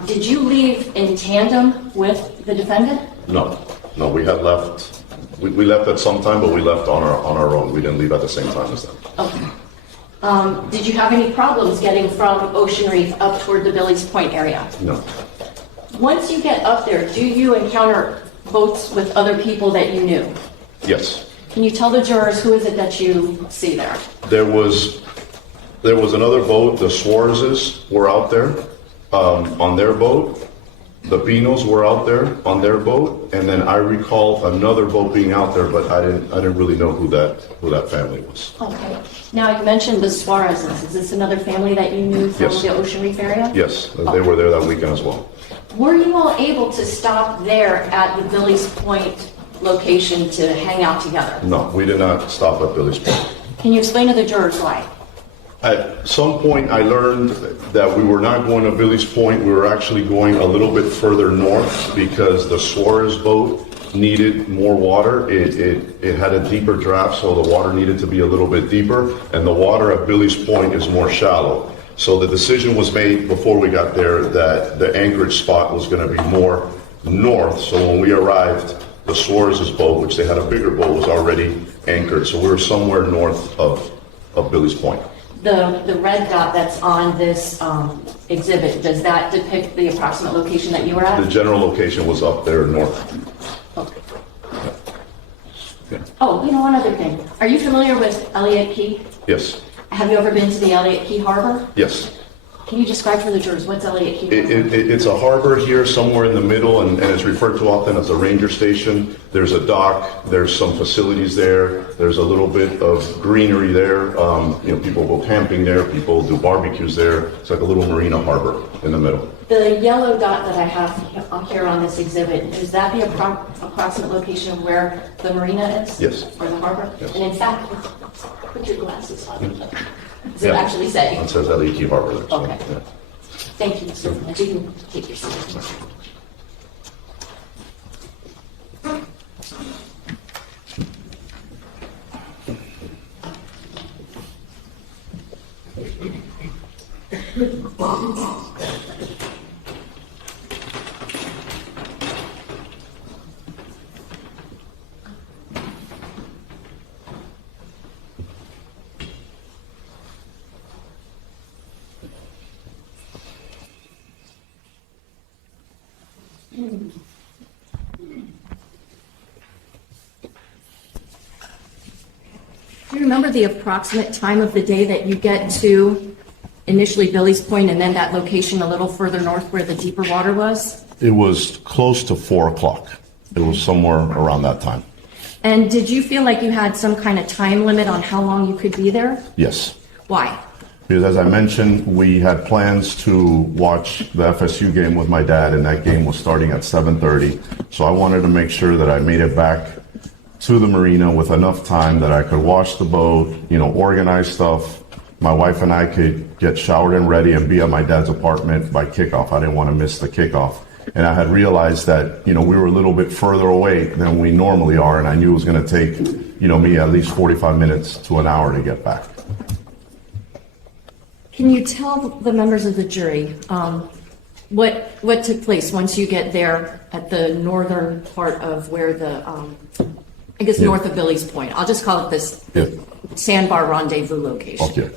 did you leave in tandem with the defendant? No, we had left. We left at some time, but we left on our own. We didn't leave at the same time as them. Okay. Did you have any problems getting from Ocean Reef up toward the Billy's Point area? No. Once you get up there, do you encounter boats with other people that you knew? Yes. Can you tell the jurors who is it that you see there? There was another boat. The Suarez's were out there on their boat. The Pinos were out there on their boat, and then I recall another boat being out there, but I didn't really know who that family was. Okay. Now, you mentioned the Suarez's. Is this another family that you knew from Yes. the Ocean Reef area? Yes, they were there that weekend as well. Were you all able to stop there at the Billy's Point location to hang out together? No, we did not stop at Billy's Point. Can you explain to the jurors why? At some point, I learned that we were not going to Billy's Point. We were actually going a little bit further north because the Suarez boat needed more water. It had a deeper draft, so the water needed to be a little bit deeper, and the water at Billy's Point is more shallow. So the decision was made before we got there that the anchorage spot was going to be more north. So when we arrived, The Suarez's boat, which they had a bigger boat, was already anchored. So we were somewhere north of Billy's Point. The red dot that's on this exhibit, does that depict the approximate location that you were The at? general location was up there north. Okay. Oh, one other thing. Are you familiar with Elliott Key? Yes, Have you ever been to the Elliott Key Harbor? yes. Can you describe for the jurors, what's Elliott Key Harbor? It's a harbor here somewhere in the middle, and it's referred to often as a ranger station. There's a dock, there's some facilities there, there's a little bit of greenery there. People go camping there, people do barbecues there. It's like a little marina harbor in the middle. The yellow dot that I have here on this exhibit, is that the approximate location where the marina is? Yes. Or the harbor? Yes. And in fact, put your glasses on. Does it Yeah. actually say? It says Elliott Key Harbor there. so, Okay. yeah. Thank you, Mr. Fernandez. You can take your seat. Do you remember the approximate time of the day that you get to initially Billy's Point and then that location a little further north where the deeper water was? It was close to 4 o'clock. It was somewhere around that time. And did you feel like you had some kind of time limit on how long you could be there? Yes. Why? Because as I mentioned, we had plans to watch the FSU game with my dad, and that game was starting at 7:30. So I wanted to make sure that I made it back to the marina with enough time that I could wash the boat, organize stuff. My wife and I could get showered and ready and be at my dad's apartment by kickoff. I didn't want to miss the kickoff. And I had realized that, we were a little bit further away than we normally are, and I knew it was going to take, me at least 45 minutes to an hour to get back. Can you tell the members of the jury what took place once you get there at the northern part of where the, north of Billy's Point? I'll just call it this Yeah. Sandbar rendezvous location. Okay.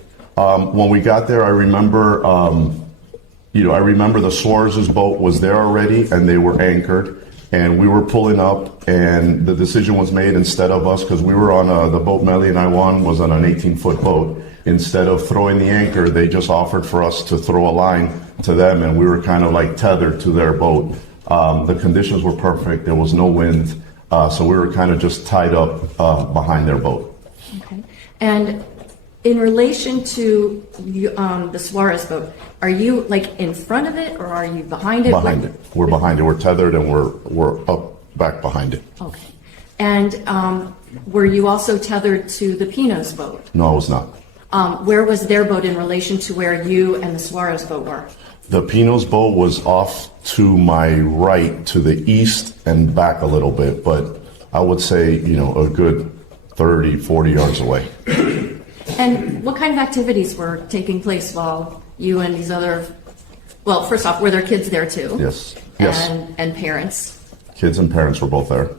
When we got there, I remember, I remember the Suarez's boat was there already, and they were anchored, and we were pulling up, and the decision was made instead of us, because we were on the boat Melly and I won was on an 18-foot boat. Instead of throwing the anchor, they just offered for us to throw a line to them, and we were kind of like tethered to their boat. The conditions were perfect. There was no wind, so we were kind of just tied up behind their boat. Okay. And in relation to the Suarez boat, are you like in front of it or are you behind it? Behind it. We're behind it. We're tethered, and we're up back behind it. Okay. And were you also tethered to the Pino's boat? No, I was not. Where was their boat in relation to where you and the Suarez boat were? The Pino's boat was off to my right, to the east and back a little bit, but I would say, a good 30, 40 yards away. And what kind of activities were taking place while you and these other, well, first off, were there kids there too? Yes. Yes. And parents? Kids and parents were both there.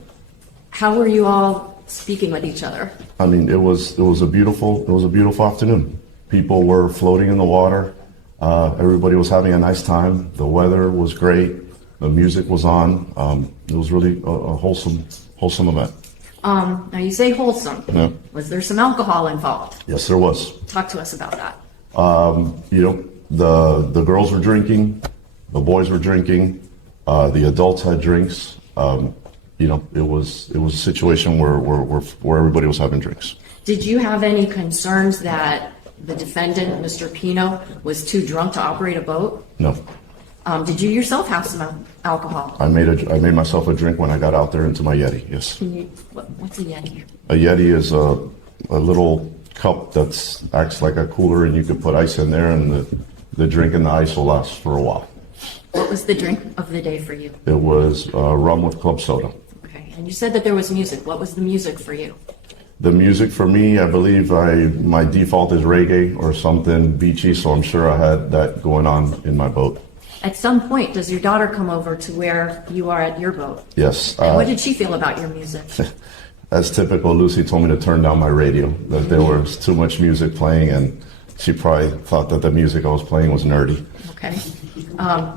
How were you all speaking with each other? I mean, it was a beautiful afternoon. People were floating in the water. Everybody was having a nice time. The weather was great. The music was on. It was really a wholesome event. Now you say wholesome. Yeah. Was there some alcohol involved? Yes, there was. Talk to us about that. The girls were drinking, the boys were drinking, the adults had drinks. It was a situation where everybody was having drinks. Did you have any concerns that the defendant, Mr. Pino, was too drunk to operate a boat? No. Did you yourself have some alcohol? I made myself a drink when I got out there into my Yeti. Yes. What's a Yeti? A Yeti is a little cup that acts like a cooler, and you can put ice in there, and the drink and the ice will last for a while. What was the drink of the day for you? It was rum with club soda. Okay, and you said that there was music. What was the music for you? The music for me, I believe my default is reggae or something beachy, so I'm sure I had that going on in my boat. At some point, does your daughter come over to where you are at your boat? Yes. And what did she feel about your music? As typical, Lucy told me to turn down my radio, that there was too much music playing, and she probably thought that the music I was playing was nerdy. Okay.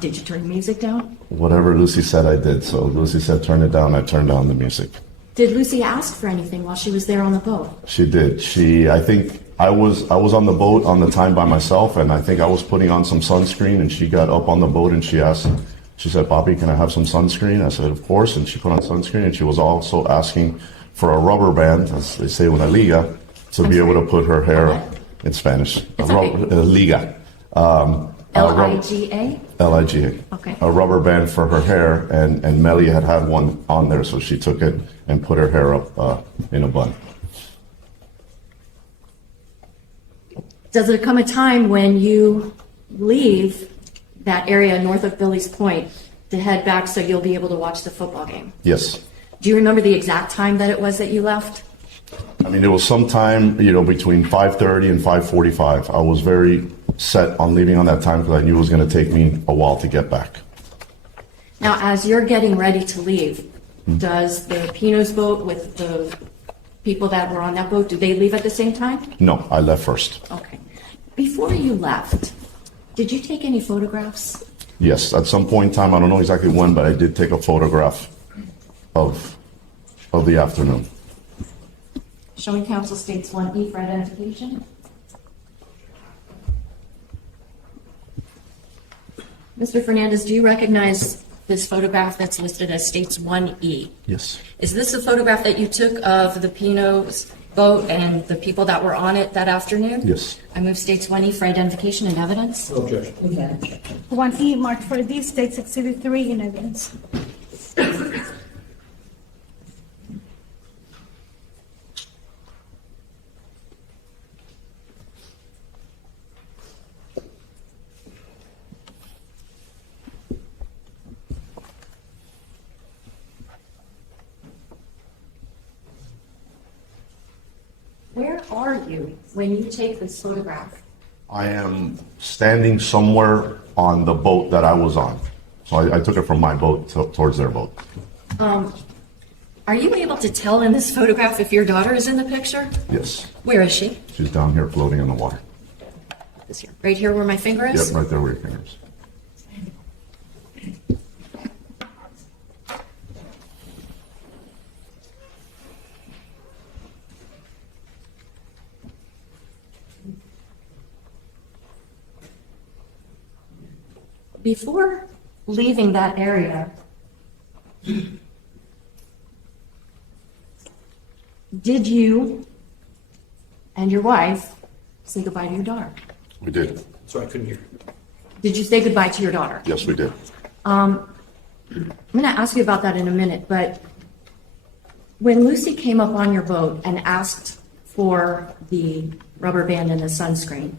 Did you turn the music down? Whatever Lucy said, I did. So Lucy said, turn it down. I turned down the music. Did Lucy ask for anything while she was there on the boat? She did. I think I was on the boat on the time by myself, and I think I was putting on some sunscreen, and she got up on the boat and she said, Bobby, can I have some sunscreen? I said, of course. And she put on sunscreen, and she was also asking for a rubber band, as they say, una liga, to be able to put her hair in Spanish. It's okay. Liga. L-I-G-A? L-I-G-A. Okay. A rubber band for her hair, and Melly had one on there, so she took it and put her hair up in a bun. Does there come a time when you leave that area north of Billy's Point to head back so you'll be able to watch the football game? Yes. Do you remember the exact time that it was that you left? I mean, it was sometime, between 5:30 and 5:45. I was very set on leaving on that time because I knew it was going to take me a while to get back. Now, as you're getting ready to leave, does the Pino's boat with the people that were on that boat, do they leave at the same time? No, I left first. Okay. Before you left, did you take any photographs? Yes, at some point in time, I don't know exactly when, but I did take a photograph of the afternoon. Showing council states 1E for identification. Mr. Fernandez, do you recognize this photograph that's listed as states 1E? Yes. Is this a photograph that you took of the Pino's boat and the people that were on it that afternoon? Yes. I move states 1E for identification and evidence. Objection. Okay. 1E marked for D states Exhibit 3 in evidence. Where are you when you take this photograph? I am standing somewhere on the boat that I was on. So I took it from my boat towards their boat. Are you able to tell in this photograph if your daughter is in the picture? Yes. Where is she? She's down here floating in the water. This here. Right here where my finger is? Yep, right there where your fingers. Before leaving that area, did you and your wife say goodbye to your daughter? We did. Sorry, I couldn't hear. Did you say goodbye to your daughter? Yes, we did. I'm going to ask you about that in a minute, but when Lucy came up on your boat and asked for the rubber band and the sunscreen,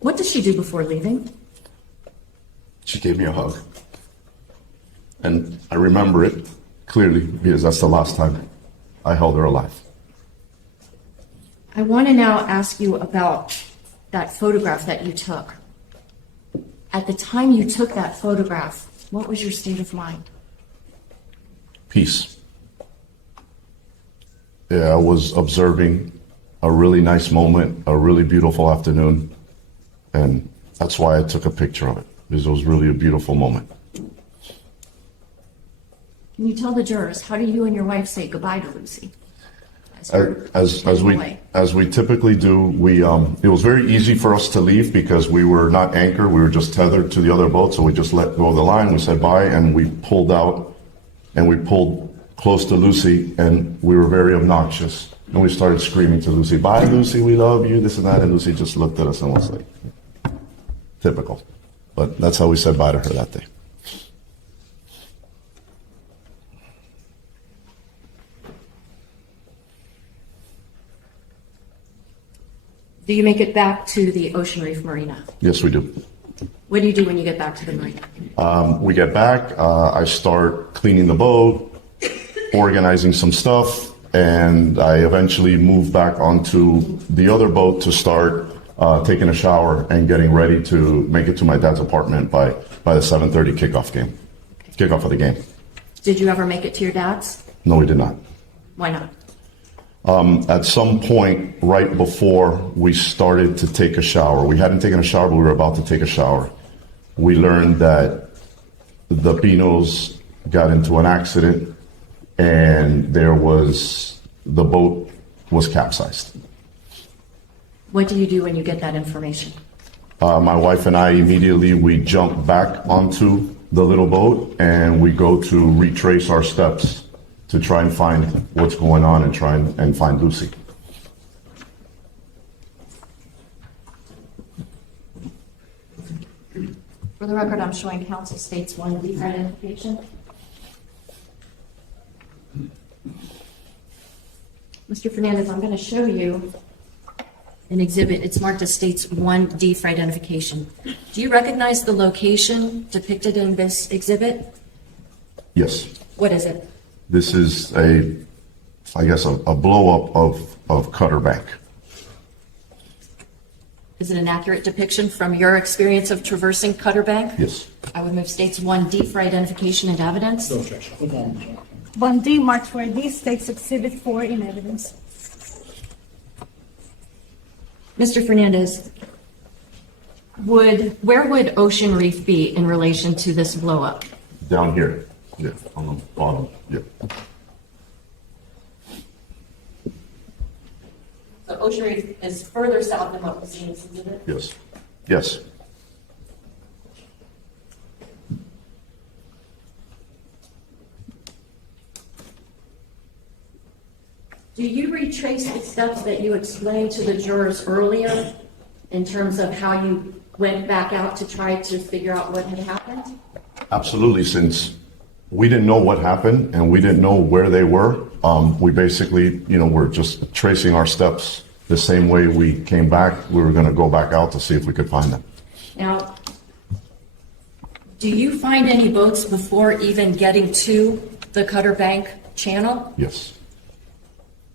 what did she do before leaving? She gave me a hug. And I remember it clearly because that's the last time I held her alive. I want to now ask you about that photograph that you took. At the time you took that photograph, what was your state of mind? Peace. Yeah, I was observing a really nice moment, a really beautiful afternoon, and that's why I took a picture of it, because it was really a beautiful moment. Can you tell the jurors, how do you and your wife say goodbye to Lucy? As we typically do, it was very easy for us to leave because we were not anchored, we were just tethered to the other boat, so we just let go of the line, we said bye, and we pulled out, and we pulled close to Lucy, and we were very obnoxious, and we started screaming to Lucy, bye Lucy, we love you, this and that, and Lucy just looked at us and was like, typical. But that's how we said bye to her that day. Do you make it back to the Ocean Reef Marina? Yes, we do. What do you do when you get back to the marina? We get back, I start cleaning the boat, organizing some stuff, and I eventually move back onto the other boat to start taking a shower and getting ready to make it to my dad's apartment by the 7:30 kickoff of the game. Did you ever make it to your dad's? No, we did not. Why not? At some point, right before we started to take a shower, we hadn't taken a shower, but we were about to take a shower. We learned that the Pinos got into an accident and the boat was capsized. What do you do when you get that information? My wife and I we jump back onto the little boat and we go to retrace our steps to try and find what's going on and try and find Lucy. For the record, I'm showing counsel states 1 leaf identification. Mr. Fernandez, I'm going to show you an exhibit. It's marked as states 1D for identification. Do you recognize the location depicted in this exhibit? Yes. What is it? This is a blow up of Cutter Bank. Is it an accurate depiction from your experience of traversing Cutter Bank? Yes. I would move states 1D for identification and evidence. No objection. 1D marked for ID takes Exhibit 4 in evidence. Mr. Fernandez, where would Ocean Reef be in relation to this blow up? Down here. Yeah, on the bottom. Yeah. So Ocean Reef is further south than what we see in this exhibit? Yes. Yes. Do you retrace the steps that you explained to the jurors earlier in terms of how you went back out to try to figure out what had happened? Absolutely. Since we didn't know what happened and we didn't know where they were, we basically, we're just tracing our steps the same way we came back. We were going to go back out to see if we could find them. Now, do you find any boats before even getting to the Cutter Bank channel? Yes.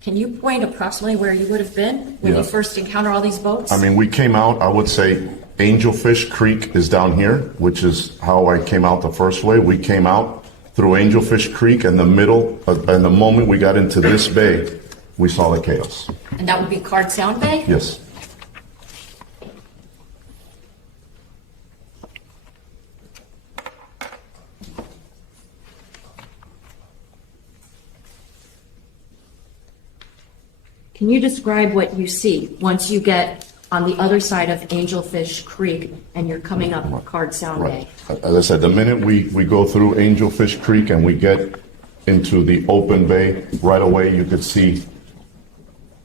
Can you point approximately where you would have been when you first encounter all these boats? We came out, I would say Angelfish Creek is down here, which is how I came out the first way. We came out through Angelfish Creek and the moment we got into this bay, we saw the chaos. And that would be Card Sound Bay? Yes. Can you describe what you see once you get on the other side of Angelfish Creek and you're coming up Card Sound Bay? Right. As I said, the minute we go through Angelfish Creek and we get into the open bay, right away you could see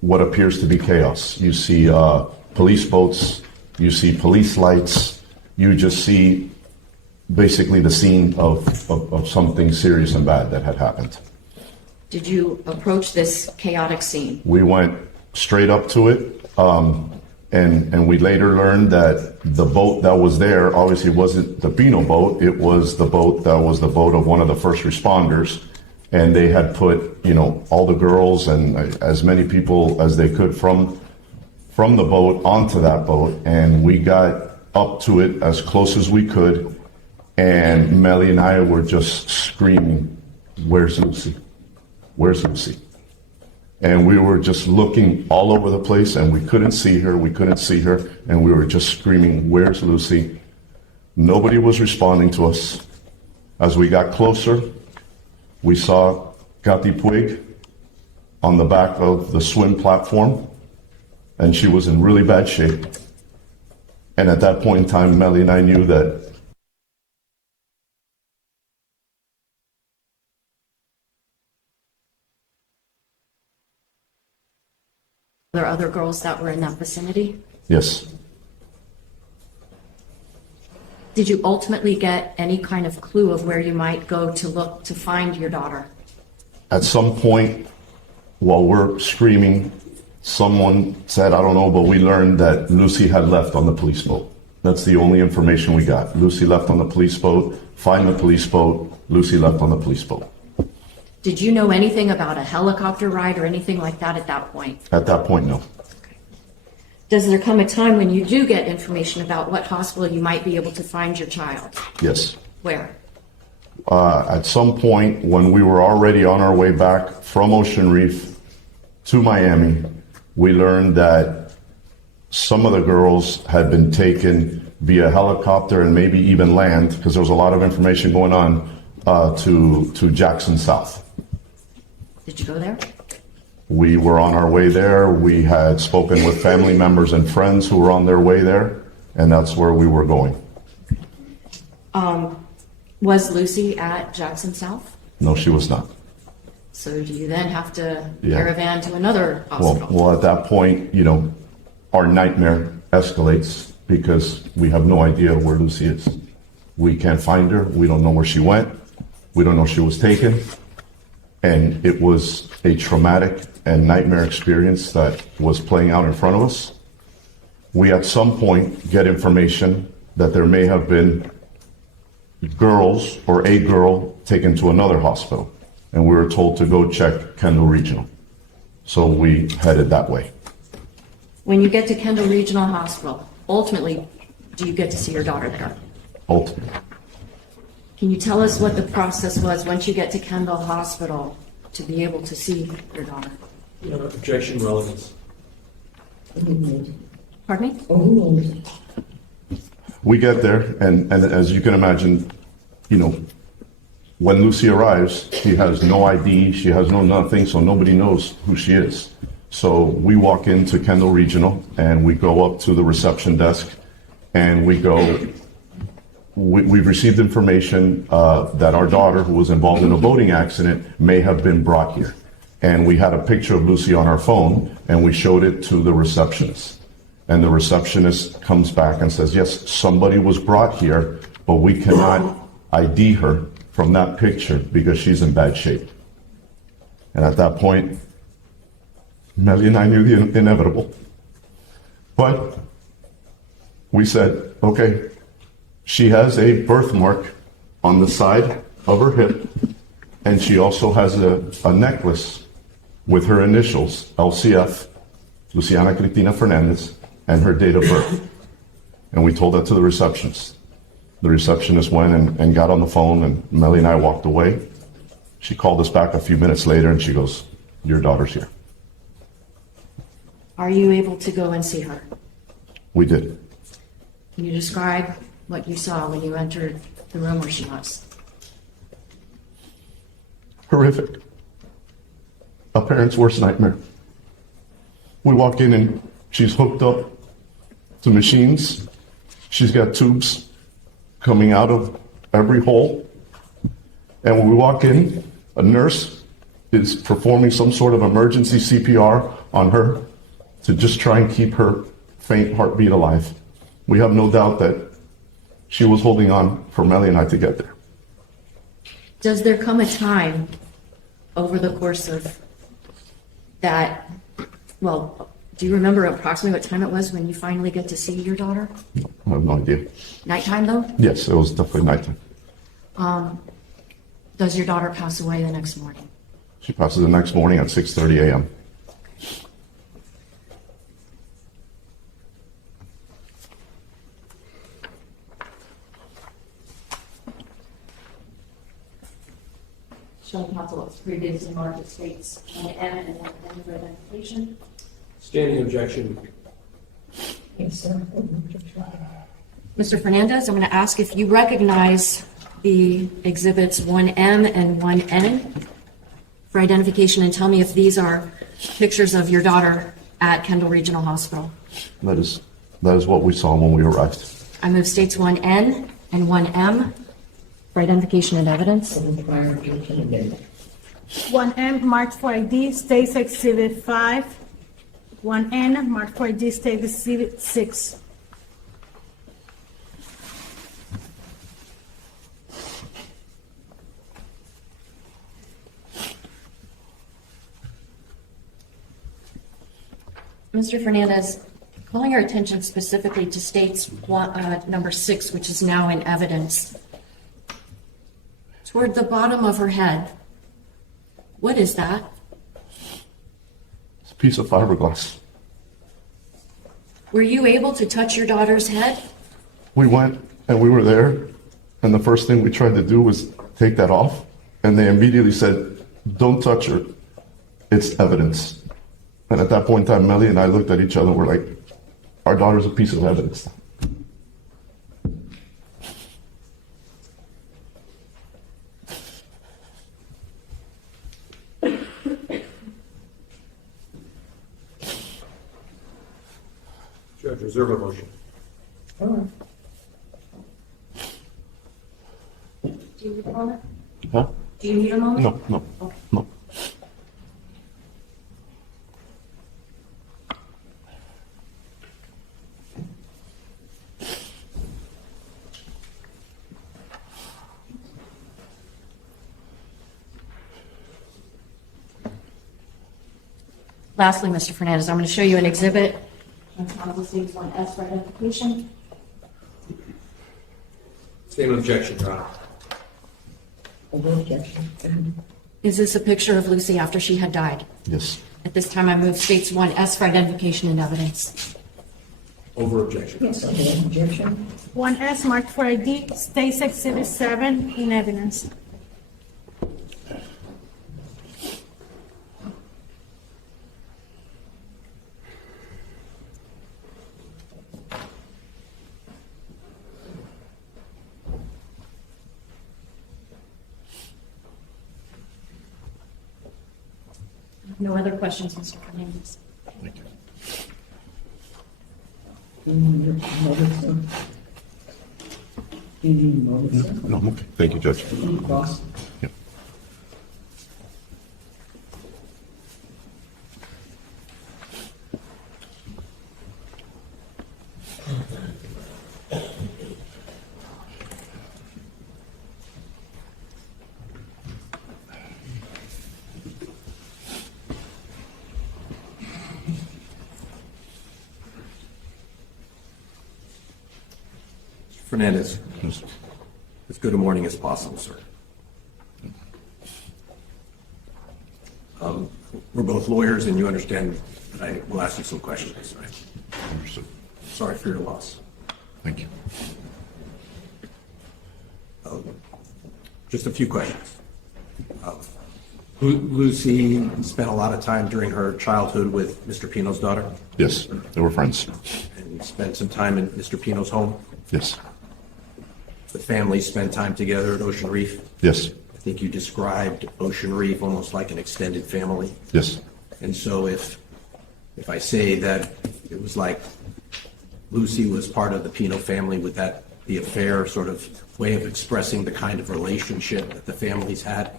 what appears to be chaos. You see police boats, you see police lights, you just see basically the scene of something serious and bad that had happened. Did you approach this chaotic scene? We went straight up to it, and we later learned that the boat that was there obviously wasn't the Pino boat. It was the boat that was the boat of one of the first responders, and they had put all the girls and as many people as they could from the boat onto that boat, and we got up to it as close as we could, and Melly and I were just screaming, "Where's Lucy? Where's Lucy?" And we were just looking all over the place and we couldn't see her, and we were just screaming, "Where's Lucy?" Nobody was responding to us. As we got closer, we saw Katy Puig on the back of the swim platform, and she was in really bad shape. And at that point in time, Melly and I knew that Are there other girls that were in that vicinity? yes. Did you ultimately get any kind of clue of where you might go to look to find your daughter? At some point, while we're screaming, someone said, I don't know, but we learned that Lucy had left on the police boat. That's the only information we got. Lucy left on the police boat, find the police boat, Lucy left on the police boat. Did you know anything about a helicopter ride or anything like that at that point? At that point, no. Does there come a time when you do get information about what hospital you might be able to find your child? Yes. Where? At some point, when we were already on our way back from Ocean Reef to Miami, we learned that some of the girls had been taken via helicopter and maybe even land, because there was a lot of information going on, to Jackson South. Did you go there? We were on our way there. We had spoken with family members and friends who were on their way there, and that's where we were going. Was Lucy at Jackson South? No, she was not. So do you then have to Yeah. caravan to another hospital? Well, at that point, our nightmare escalates because we have no idea where Lucy is. We can't find her. We don't know where she went. We don't know if she was taken. And it was a traumatic and nightmare experience that was playing out in front of us. We at some point get information that there may have been girls or a girl taken to another hospital. And we were told to go check Kendall Regional. So we headed that way. When you get to Kendall Regional Hospital, ultimately, do you get to see your daughter there? Ultimately. Can you tell us what the process was once you get to Kendall Hospital to be able to see your daughter? Objection, relevance. Pardon me? We get there, and as you can imagine, when Lucy arrives, she has no ID, she has no nothing, so nobody knows who she is. So we walk into Kendall Regional, and we go up to the reception desk, and we've received information that our daughter, who was involved in a boating accident, may have been brought here. And we had a picture of Lucy on our phone, and we showed it to the receptionist. And the receptionist comes back and says, yes, somebody was brought here, but we cannot ID her from that picture because she's in bad shape. And at that point, Melly and I knew the inevitable. But we said, okay, she has a birthmark on the side of her hip, and she also has a necklace with her initials, LCF, Luciana Cristina Fernandez, and her date of birth. And we told that to the receptionist. The receptionist went and got on the phone, and Melly and I walked away. She called us back a few minutes later, and she goes, your daughter's here. Are you able to go and see her? We did. Can you describe what you saw when you entered the room where she was? Horrific. A parent's worst nightmare. We walk in and she's hooked up to machines. She's got tubes coming out of every hole. And when we walk in, a nurse is performing some sort of emergency CPR on her to just try and keep her faint heartbeat alive. We have no doubt that she was holding on for Melly and I to get there. Does there come a time over the course of that, do you remember approximately what time it was when you finally get to see your daughter? I have no idea. Nighttime, though? Yes, it was definitely nighttime. Does your daughter pass away the next morning? She passes the next morning at 6:30 a.m. Showing counsel what's previously marked as states and M and then M for identification. Standing objection. Mr. Fernandez, I'm going to ask if you recognize the exhibits 1M and 1N for identification, and tell me if these are pictures of your daughter at Kendall Regional Hospital. That is what we saw when we arrived. I move states 1N and 1M for identification and evidence. 1M marked for ID, states Exhibit 5. 1N marked for ID, states Exhibit 6. Mr. Fernandez, calling your attention specifically to states number 6, which is now in evidence. Toward the bottom of her head, what is that? It's a piece of fiberglass. Were you able to touch your daughter's head? We went and we were there, and the first thing we tried to do was take that off, and they immediately said, "Don't touch her. It's evidence." And at that point in time, Melly and I looked at each other and we're like, our daughter's a piece of evidence. Judge, reserve a motion. Do you need a moment? Huh? Do you need a moment? No. Lastly, Mr. Fernandez, I'm going to show you an exhibit. Counsel seeks 1S for identification. Statement of objection, Your Honor. Is this a picture of Lucy after she had died? Yes. At this time, I move states 1S for identification and evidence. Over objection. Yes, okay, objection. 1S marked for ID, States Exhibit 7 in evidence. No other questions, Mr. Fernandez? Thank you. No, I'm okay. Thank you, Judge. Yeah. Fernandez, Yes. as good a morning as possible, sir. We're both lawyers, and you understand that I will ask you some questions, right? Understood. Sorry for your loss. Thank you. Just a few questions. Lucy spent a lot of time during her childhood with Mr. Pino's daughter, Yes, they were friends. and spent some time in Mr. Pino's home. Yes. The family spent time together at Ocean Reef. Yes. I think you described Ocean Reef almost like an extended family. Yes. And so if I say that it was like Lucy was part of the Pino family, would that be a fair sort of way of expressing the kind of relationship that the families had?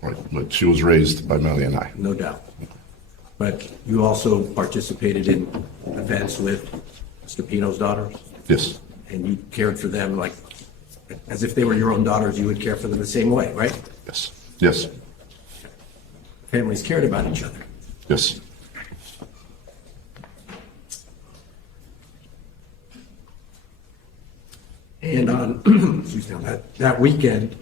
Right. But she was raised by Melly and I. No doubt. But you also participated in events with Mr. Pino's daughters, Yes. and you cared for them like, as if they were your own daughters, you would care for them the same way, right? Yes. Yes. Families cared about each other. Yes. And on, excuse me, on that weekend,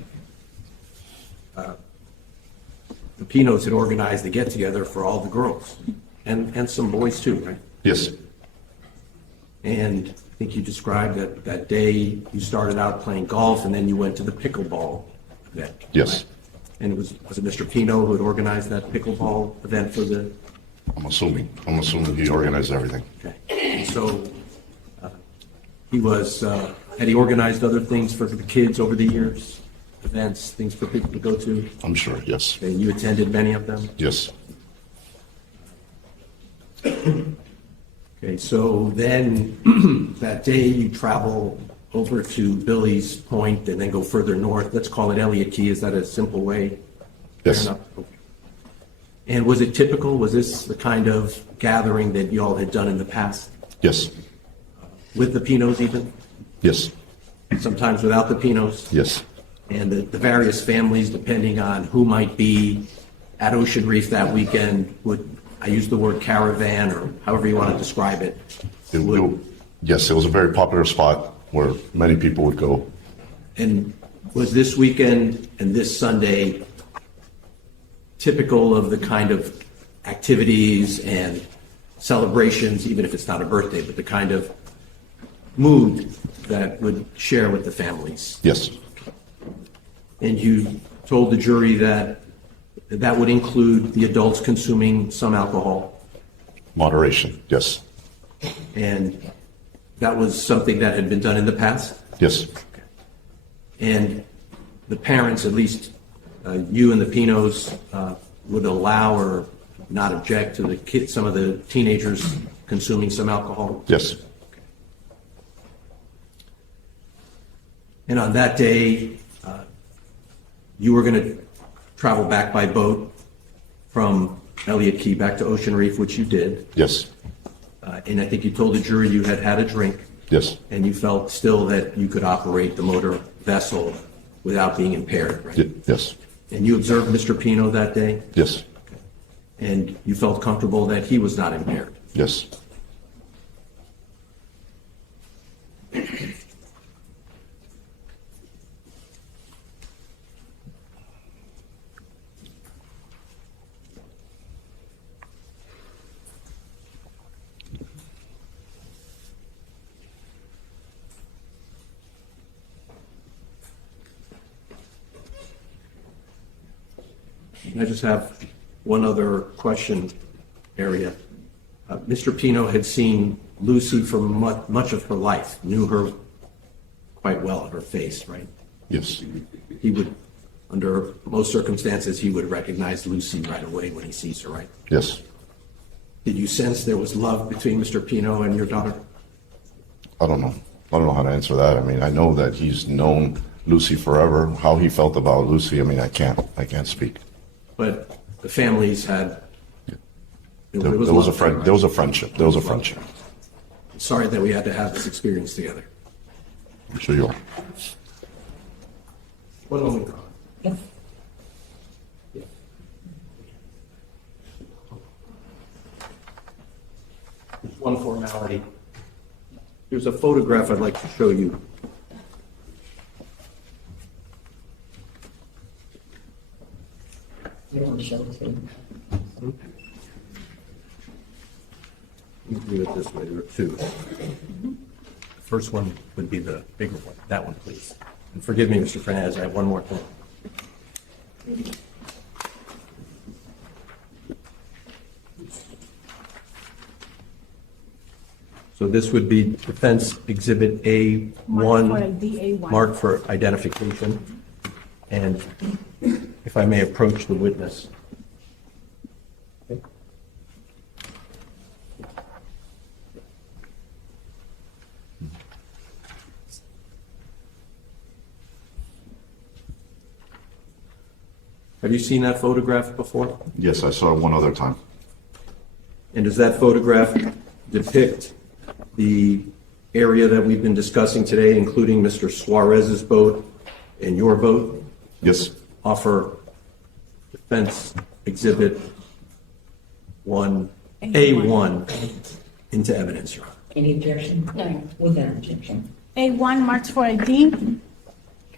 the Pinos had organized the get-together for all the girls, and some boys too, right? Yes. And I think you described that day you started out playing golf, and then you went to the pickleball event. Yes. And was it Mr. Pino who had organized that pickleball event for the? I'm assuming he organized everything. Okay. And so he was. Had he organized other things for the kids over the years? Events, things for people to go to? I'm sure. Yes. And you attended many of them? Yes. Okay, so then that day you travel over to Billy's Point and then go further north. Let's call it Elliott Key. Is that a simple way? Yes. Fair enough? Okay. And was it typical? Was this the kind of gathering that you all had done in the past? Yes. With the Pinos even? Yes. Sometimes without the Pinos? Yes. And the various families, depending on who might be at Ocean Reef that weekend, would, I use the word caravan or however you want to describe it. Yes, it was a very popular spot where many people would go. And was this weekend and this Sunday typical of the kind of activities and celebrations, even if it's not a birthday, but the kind of mood that would share with the families. Yes. And you told the jury that that would include the adults consuming some alcohol, Moderation. Yes. and that was something that had been done in the past? Yes. And the parents, at least you and the Pinos, would allow or not object to the kids, some of the teenagers consuming some alcohol? Yes. And on that day, you were going to travel back by boat from Elliott Key back to Ocean Reef, which you did. Yes. And I think you told the jury you had had a drink, Yes. and you felt still that you could operate the motor vessel without being impaired, right? Yes. And you observed Mr. Pino that day, Yes. and you felt comfortable that he was not impaired. Yes. And I just have one other question area. Mr. Pino had seen Lucy for much of her life, knew her quite well, her face, right? Yes. He would, under most circumstances, he would recognize Lucy right away when he sees her, right? Yes. Did you sense there was love between Mr. Pino and your daughter? I don't know. I don't know how to answer that. I mean, I know that he's known Lucy forever. How he felt about Lucy, I mean, I can't speak. But the families had. There was a friend. There was a friendship. There was a friendship. Sorry that we had to have this experience together. I'm sure you are. One moment. Yes. One formality. There's a photograph I'd like to show you. You want to show it to me? Let me do it this way. There are two. The first one would be the bigger one. That one, please. And forgive me, Mr. Fernandez, I have one more thing. So this would be Defense Exhibit Marked for A1, ID A1. marked for identification. And if I may approach the witness. Okay. Have you seen that photograph before? Yes, I saw it one other time. And does that photograph depict the area that we've been discussing today, including Mr. Suarez's boat and your boat? Yes. Offer Defense Exhibit 1, A1 into evidence, Your Honor. Any objection? No. Without objection. A1 marked for ID. Can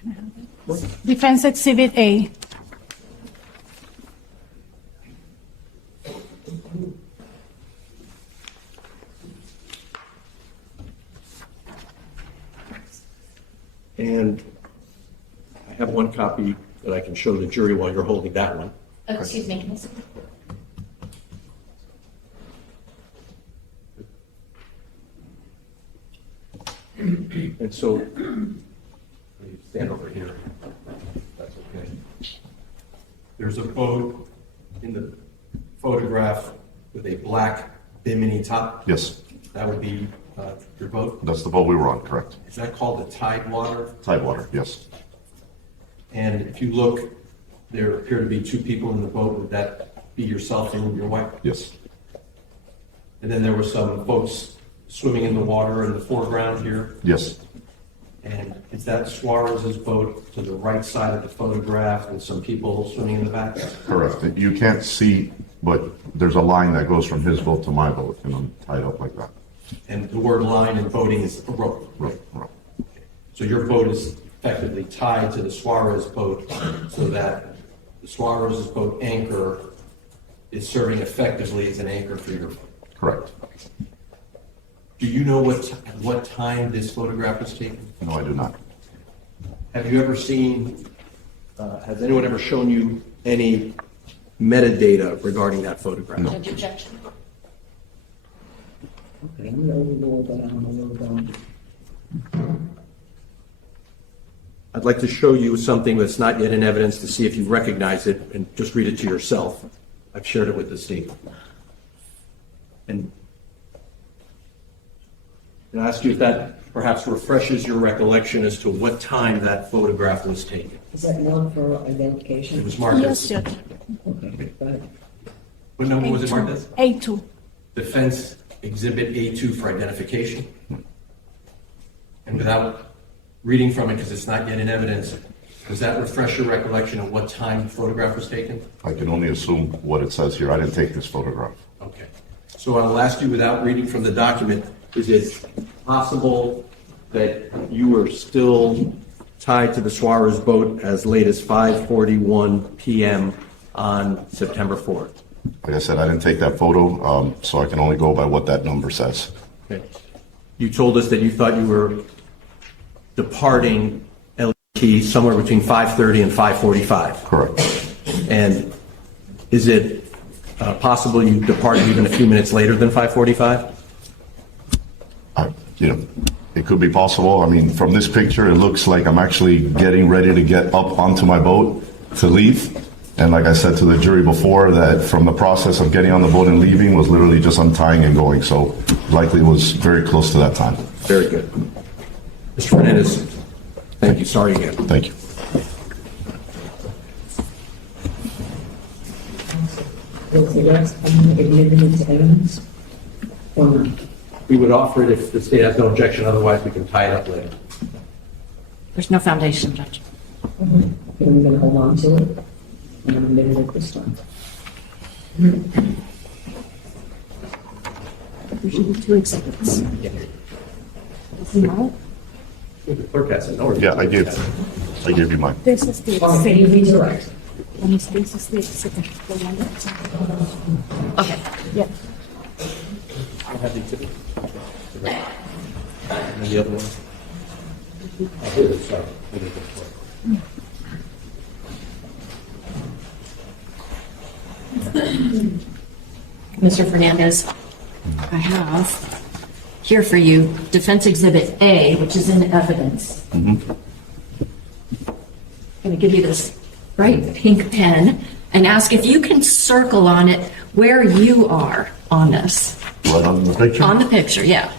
I have it? Defense Exhibit A. And I have one copy that I can show the jury while you're holding that one. Oh, excuse me, can I see? And so, let me stand over here. That's okay. There's a boat in the photograph with a black bimini top. Yes. That would be your boat. That's the boat we were on, correct? Is that called the Tidewater? Tidewater, yes. And if you look, there appear to be two people in the boat. Would that be yourself and your wife? Yes. And then there were some folks swimming in the water in the foreground here. Yes. And is that Suarez's boat to the right side of the photograph and some people swimming in the back? Correct. You can't see, but there's a line that goes from his boat to my boat, and I'm tied up like that. And the word line in boating is a rope. Right, right. So your boat is effectively tied to the Suarez boat so that the Suarez's boat anchor is serving effectively as an anchor for your boat. Correct. Do you know at what time this photograph was taken? No, I do not. Have you ever seen, has anyone ever shown you any metadata regarding that photograph? No. Objection. Okay, I'm a little bit, I'm a little bit. I'd like to show you something that's not yet in evidence to see if you recognize it, and just read it to yourself. I've shared it with the state. And I ask you if that perhaps refreshes your recollection as to what time that photograph was taken. Is that marked for It identification? was marked Yes, as, Judge. Okay, go ahead. what number was it marked as? A2. Defense Exhibit A2 for identification. And without reading from it, because it's not yet in evidence, does that refresh your recollection of what time the photograph was taken? I can only assume what it says here. I didn't take this photograph. Okay. So I'll ask you, without reading from the document, is it possible that you were still tied to the Suarez boat as late as 5:41 p.m. on September 4th? Like I said, I didn't take that photo, so I can only go by what that number says. Okay. You told us that you thought you were departing El Key somewhere between 5:30 and 5:45. Correct. And is it possible you departed even a few minutes later than 5:45? It could be possible. I mean, from this picture, it looks like I'm actually getting ready to get up onto my boat to leave. And like I said to the jury before, that from the process of getting on the boat and leaving was literally just untying and going. So likely was very close to that time. Very good. Mr. Fernandez, thank you. Sorry again. Thank you. Was the rest admitted into evidence? Or not? We would offer it if the state has no objection, otherwise we can tie it up later. There's no foundation, Judge. Then I'm gonna hold on to it. And I'm admitted it this time. There should be two exhibits. The clerk has it. No, Yeah, I gave you mine. This is the All right, can you exhibit. redirect? And this is the exhibit. The one that's- Okay. Yeah. I'll have the exhibit. And then the other one? Oh, here it is, sorry. Here it is. Mr. Fernandez, I have here for you Defense Exhibit A, which is in evidence. I'm going to give you this bright pink pen and ask if you can circle on it where you are on this. Right on the picture? On the picture, yeah.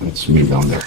That's me down there.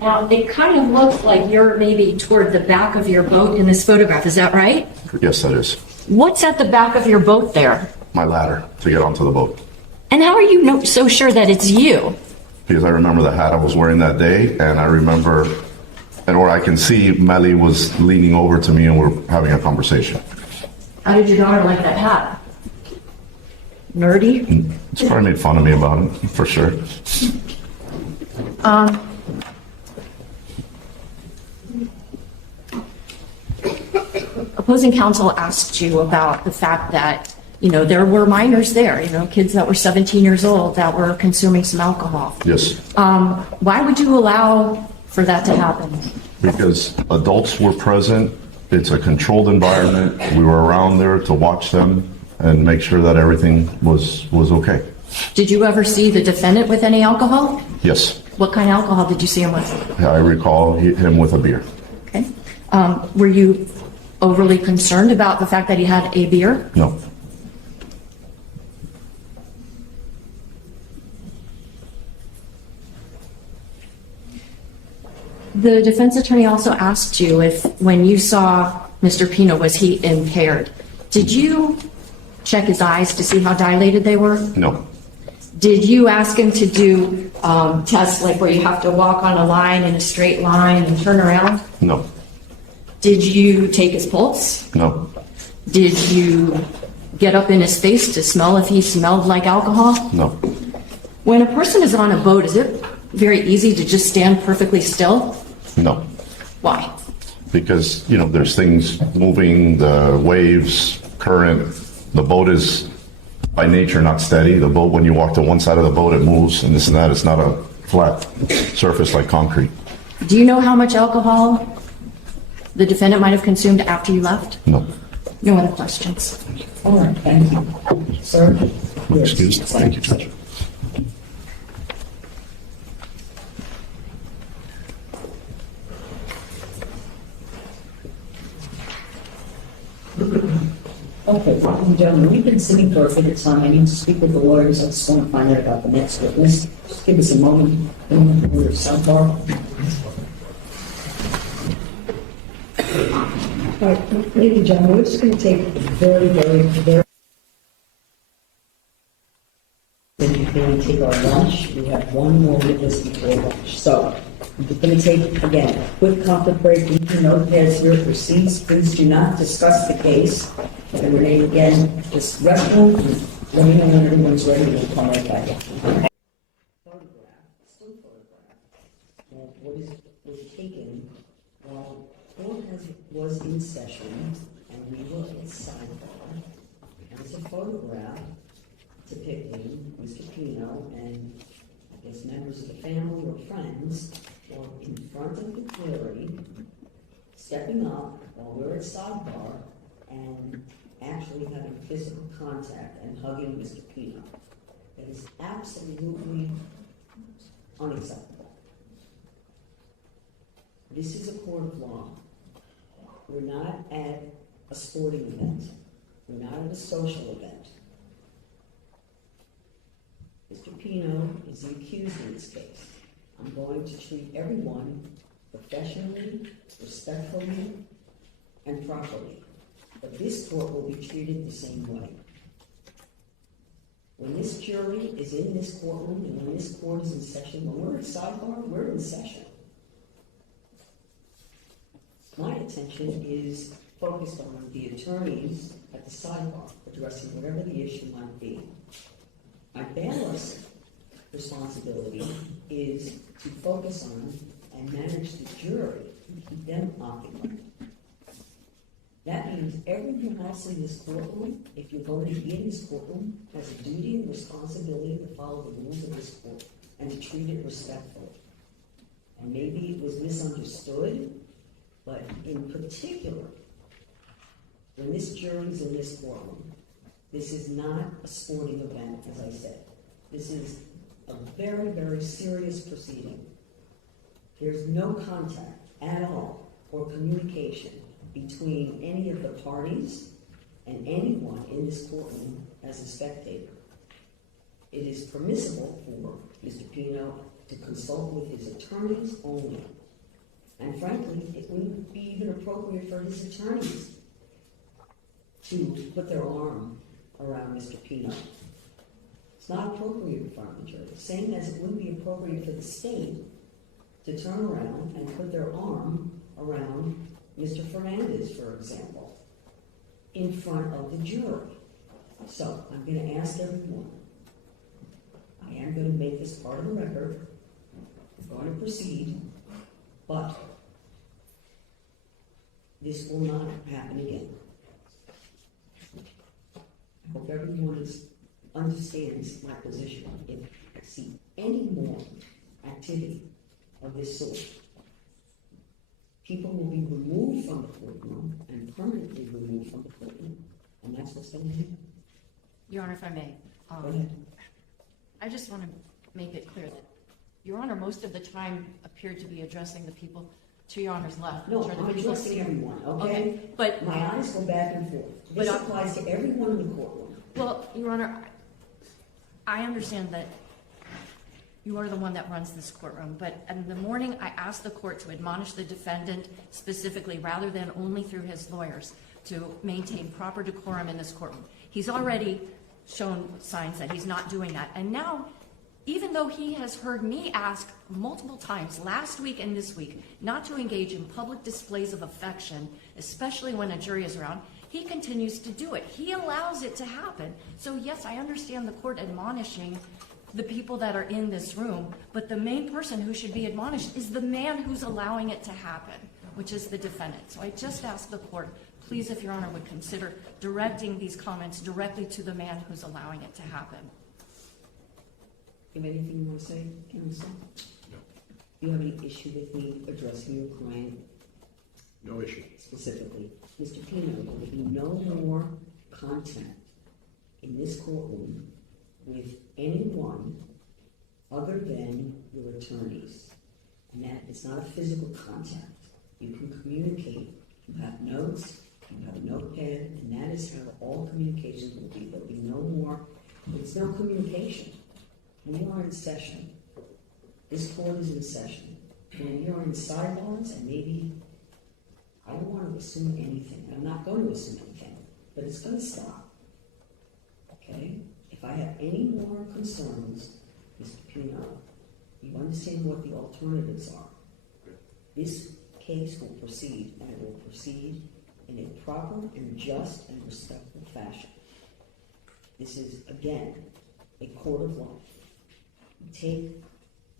Now, it kind of looks like you're maybe toward the back of your boat in this photograph. Is that right? Yes, that is. What's at the back of your boat there? My ladder to get onto the boat. And how are you so sure that it's you? Because I remember the hat I was wearing that day, and I remember, or I can see Melly was leaning over to me and we're having a conversation. How did your daughter like that hat? Nerdy? It's probably made fun of me about it, for sure. Opposing counsel asked you about the fact that, there were minors there, kids that were 17 years old that were consuming some alcohol. Yes. Why would you allow for that to happen? Because adults were present. It's a controlled environment. We were around there to watch them and make sure that everything was okay. Did you ever see the defendant with any alcohol? Yes. What kind of alcohol did you see him with? I recall him with a beer. Okay. Were you overly concerned about the fact that he had a beer? No. The defense attorney also asked you if, when you saw Mr. Pino, was he impaired? Did you check his eyes to see how dilated they were? No. Did you ask him to do tests like where you have to walk on a line in a straight line and turn around? No. Did you take his pulse? No. Did you get up in his face to smell if he smelled like alcohol? No. When a person is on a boat, is it very easy to just stand perfectly still? No. Why? Because, there's things moving, the waves, current. The boat is by nature not steady. The boat, when you walk to one side of the boat, it moves and this and that. It's not a flat surface like concrete. Do you know how much alcohol the defendant might have consumed after you left? No. No other questions. All right, thank you. Sir? Yes. Excuse me. Thank you, Judge. Okay, ladies and gentlemen, we've been sitting for a bit of time. I need to speak with the lawyers. I just want to find out about the next witness. Just give us a moment. We're Sandbar. All right, ladies and gentlemen, we're just going to take very we're going to take our lunch. We have one more witness before lunch. So, we're going to take, again, a quick comfort break. Leave your notepads here for seats. Please do not discuss the case. And Renee, again, just rest room. Let me know when everyone's ready. We'll come right back. Photograph, still photograph. And what was taken while court was in session, and we were at sidebar. And it's a photograph depicting Mr. Pino and I guess members of the family or friends were in front of the jury, stepping up while we're at sidebar and actually having physical contact and hugging Mr. Pino. That is absolutely unacceptable. This is a court of law. We're not at a sporting event. We're not at a social event. Mr. Pino is the accused in this case. I'm going to treat everyone professionally, respectfully, and properly. But this court will be treated the same way. When this jury is in this courtroom and when this court is in session, when we're at sidebar, we're in session. My attention is focused on the attorneys at the sidebar, addressing whatever the issue might be. My bailiff's responsibility is to focus on and manage the jury and keep them occupied. That means everyone else in this courtroom, if you're going to be in this courtroom, has a duty and responsibility to follow the rules of this court and to treat it respectfully. And maybe it was misunderstood, but in particular, when this jury's in this courtroom, this is not a sporting event, as I said. This is a very, very serious proceeding. There's no contact at all or communication between any of the parties and anyone in this courtroom as a spectator. It is permissible for Mr. Pino to consult with his attorneys only. And frankly, it wouldn't be even appropriate for his attorneys to put their arm around Mr. Pino. It's not appropriate in front of the jury, same as it wouldn't be appropriate for the state to turn around and put their arm around Mr. Fernandez, for example, in front of the jury. So, I'm going to ask everyone, I am going to make this part of the record, I'm going to proceed, but this will not happen again. I hope everyone understands my position. If I see any more activity of this sort, people will be removed from the courtroom and permanently removed from the courtroom, and that's what's going to happen. Your Honor, if I may, Go ahead. I just want to make it clear that Your Honor most of the time appeared to be addressing the people to Your Honor's left. No, which are the I'm people addressing seated- everyone, okay? Okay, but, My eyes go back and forth. This But, applies to everyone in the courtroom. well, Your Honor, I understand that you are the one that runs this courtroom, but in the morning, I asked the court to admonish the defendant specifically, rather than only through his lawyers, to maintain proper decorum in this courtroom. He's already shown signs that he's not doing that. And now, even though he has heard me ask multiple times last week and this week not to engage in public displays of affection, especially when a jury is around, he continues to do it. He allows it to happen. So yes, I understand the court admonishing the people that are in this room, but the main person who should be admonished is the man who's allowing it to happen, which is the defendant. So I just ask the court, please, if Your Honor would consider directing these comments directly to the man who's allowing it to happen. You have anything you want to say, counsel? No. Do you have any issue with me addressing your client No issue. specifically? Mr. Pino, there will be no more contact in this courtroom with anyone other than your attorneys. And that is not a physical contact. You can communicate. You have notes, you have a notepad, and that is how all communications will be. There'll be no more, there's no communication. We are in session. This court is in session. And we are in sidebars, and maybe, I don't want to assume anything. I'm not going to assume anything, but it's going to stop. Okay? If I have any more concerns, Mr. Pino, you understand what the alternatives are. This case will proceed, and it will proceed in a proper and just and respectful fashion. This is, again, a court of law. You take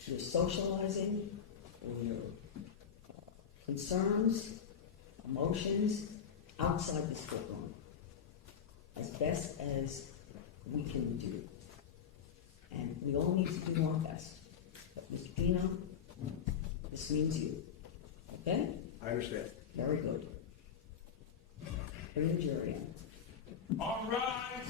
your socializing or your concerns, emotions outside this courtroom as best as we can do. And we all need to do our best. But Mr. Pino, this means you. Okay? I understand. Very good. Bring the jury in. All right.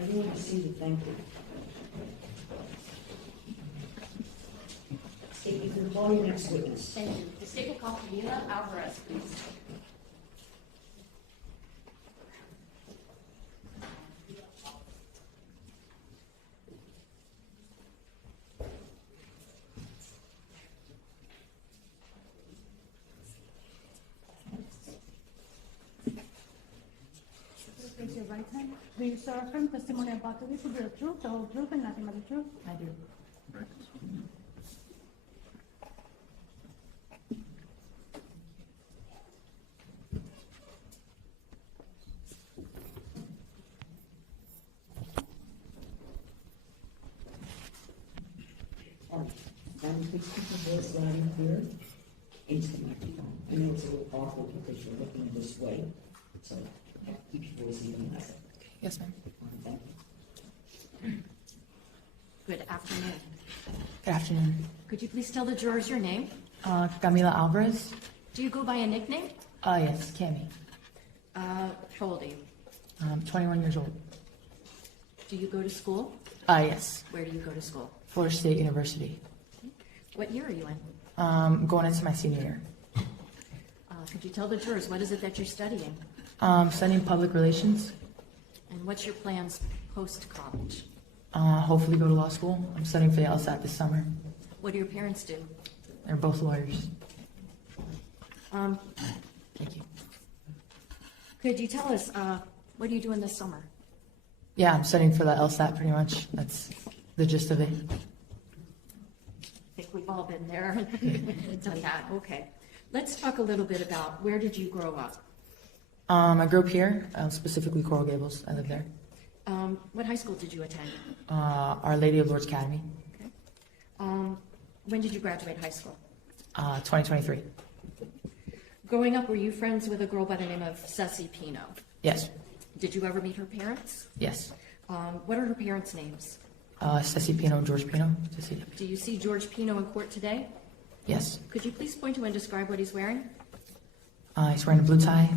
Everyone has seen the thank you. State, you can call your next witness. Thank you. The state will call Camila Alvarez, please. Raise your right hand. Do you swear affirm testimony about to give you the truth, the whole truth, and nothing but the truth? I do. And please keep your voice loud and clear into the microphone. I know it's a little awkward because you're looking this way, so keep your voice even louder. Yes, ma'am. Thank you. Good afternoon. Good afternoon. Could you please tell the jurors your name? Camila Alvarez. Do you go by a nickname? Yes, Cammy. How old are you? I'm 21 years old. Do you go to school? Yes, Where do you go to school? Florida State University. What year are you in? Going into my senior year. Could you tell the jurors what is it that you're studying? Studying public relations. And what's your plans post-college? Hopefully go to law school. I'm studying for the LSAT this summer. What do your parents do? They're both lawyers. Thank you. Could you tell us, what are you doing this summer? Yeah, I'm studying for the LSAT pretty much. That's the gist of it. I think we've all been there, done that. Okay. Let's talk a little bit about where did you grow up? I grew up here, specifically Coral Gables. I live there. What high school did you attend? Our Lady of Lourdes Academy, Okay. When did you graduate high school? 2023. Growing up, were you friends with a girl by the name of Ceci Pino? Yes, Did you ever meet her parents? yes. What are her parents' names? Ceci Pino, George Pino. Ceci. Do you see George Pino in court today? Yes. Could you please point to and describe what he's wearing? He's wearing a blue tie,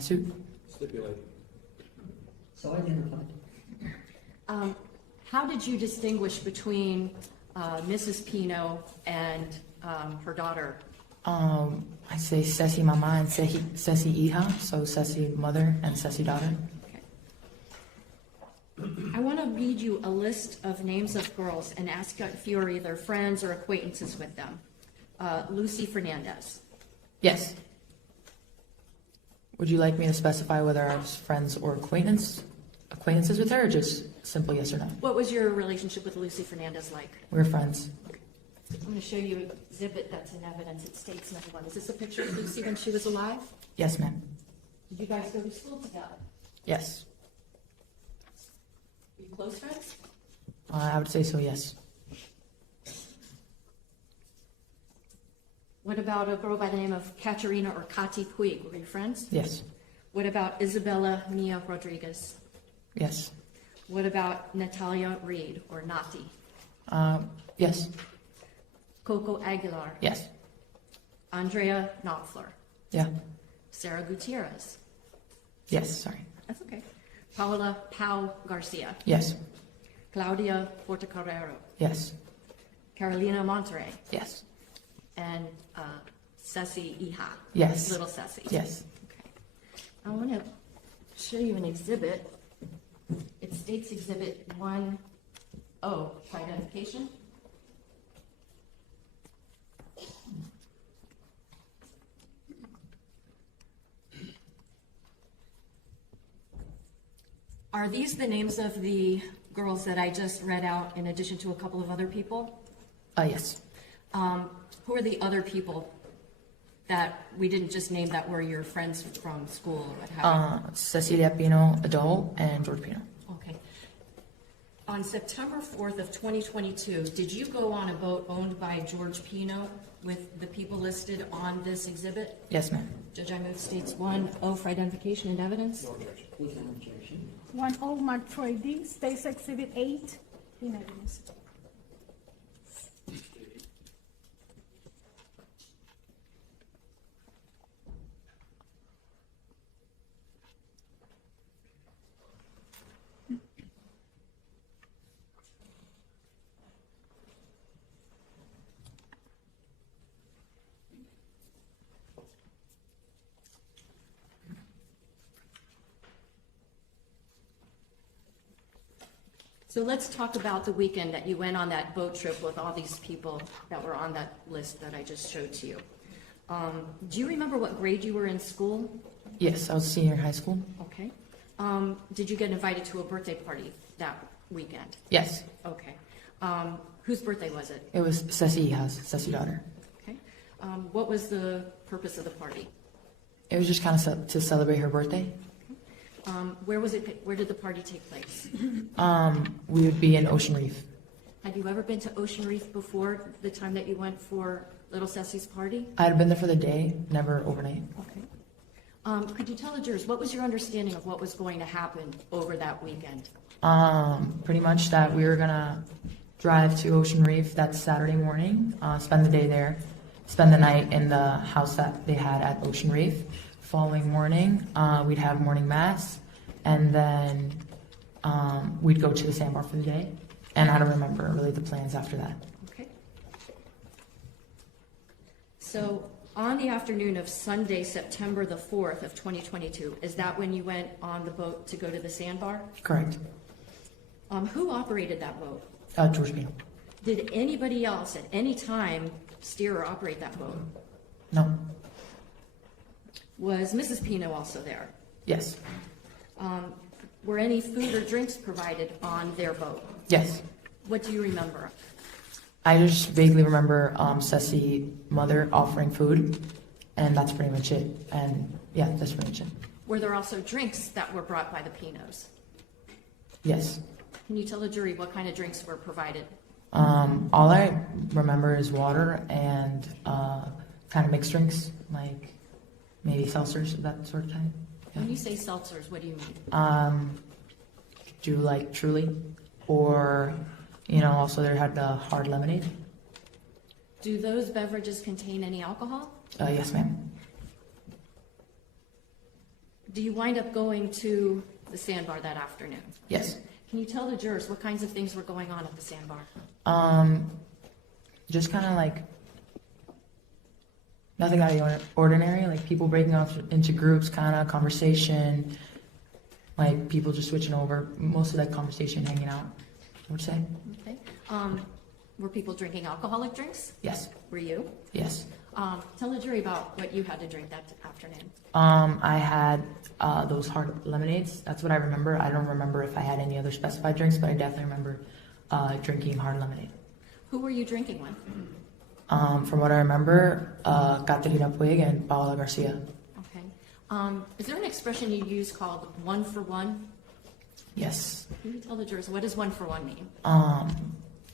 suit. So identified. How did you distinguish between Mrs. Pino and her daughter? I say Ceci mama and Ceci hija, so Ceci mother and Ceci daughter. Okay. I want to read you a list of names of girls and ask if you're either friends or acquaintances with them. Lucy Fernandez. Yes. Would you like me to specify whether I was friends or acquaintances with her, or just simple yes or no? What was your relationship with Lucy Fernandez like? We're friends. I'm going to show you an exhibit that's in evidence. It states number one. Is this a picture of Lucy when she was alive? Yes, ma'am. Did you guys go to school together? Yes. Were you close friends? I would say so, yes. What about a girl by the name of Katerina or Katy Puig? Were you friends? Yes. What about Isabella Mia Rodriguez? Yes. What about Natalia Reed or Nati? Yes. Coco Aguilar? Yes. Andrea Knopfler? Yeah. Sarah Gutierrez? Yes, sorry. That's okay. Paola Pau Garcia? Yes. Claudia Portocarrero? Yes. Carolina Monterrey? Yes. And Ceci Iha? Yes. Little Ceci? Yes. Okay. I want to show you an exhibit. It states Exhibit 1O for identification. Are these the names of the girls that I just read out in addition to a couple of other people? Yes. Who are the other people that we didn't just name that were your friends from school or what have you? Cecilia Pino, adult, and George Pino. Okay. On September 4th of 2022, did you go on a boat owned by George Pino with the people listed on this exhibit? Yes, ma'am. Judge, I move states 1O for identification and evidence. Without objection. 1O marked for ID, States Exhibit 8, in evidence. So let's talk about the weekend that you went on that boat trip with all these people that were on that list that I just showed to you. Do you remember what grade you were in school? Yes, I was a senior in high school. Okay. Did you get invited to a birthday party that weekend? Yes. Okay. Whose birthday was it? It was Ceci Iha's, Ceci daughter. Okay. What was the purpose of the party? It was just kind of to celebrate her birthday. Where was it? Where did the party take place? We would be in Ocean Reef. Had you ever been to Ocean Reef before the time that you went for Little Ceci's party? I had been there for the day, never overnight. Okay. Could you tell the jurors, what was your understanding of what was going to happen over that weekend? Pretty much that we were gonna drive to Ocean Reef that Saturday morning, spend the day there, spend the night in the house that they had at Ocean Reef. Following morning, we'd have morning mass, and then we'd go to the Sandbar for the day. And I don't remember really the plans after that. Okay. So on the afternoon of Sunday, September the 4th of 2022, is that when you went on the boat to go to the Sandbar? Correct. Who operated that boat? George Pino. Did anybody else at any time steer or operate that boat? No. Was Mrs. Pino also there? Yes. Were any food or drinks provided on their boat? Yes. What do you remember? I just vaguely remember Ceci mother offering food, and that's pretty much it. And yeah, that's pretty much it. Were there also drinks that were brought by the Pinos? Yes. Can you tell the jury what kind of drinks were provided? All I remember is water and kind of mixed drinks, like maybe seltzers, that sort of time. Yeah. When you say seltzers, what do you mean? Do like Truly, or also they had the hard lemonade. Do those beverages contain any alcohol? Yes, ma'am. Do you wind up going to the Sandbar that afternoon? Yes. Can you tell the jurors what kinds of things were going on at the Sandbar? Just kind of like nothing out of the ordinary, like people breaking off into groups, kind of conversation, like people just switching over, mostly like conversation, hanging out, I would say. Okay. Were people drinking alcoholic drinks? Yes. Were you? Yes. Tell the jury about what you had to drink that afternoon. I had those hard lemonades. That's what I remember. I don't remember if I had any other specified drinks, but I definitely remember drinking hard lemonade. Who were you drinking with? From what I remember, Katy Puig and Paola Garcia. Okay. Is there an expression you use called one for one? Yes. Can you tell the jurors what does one for one mean?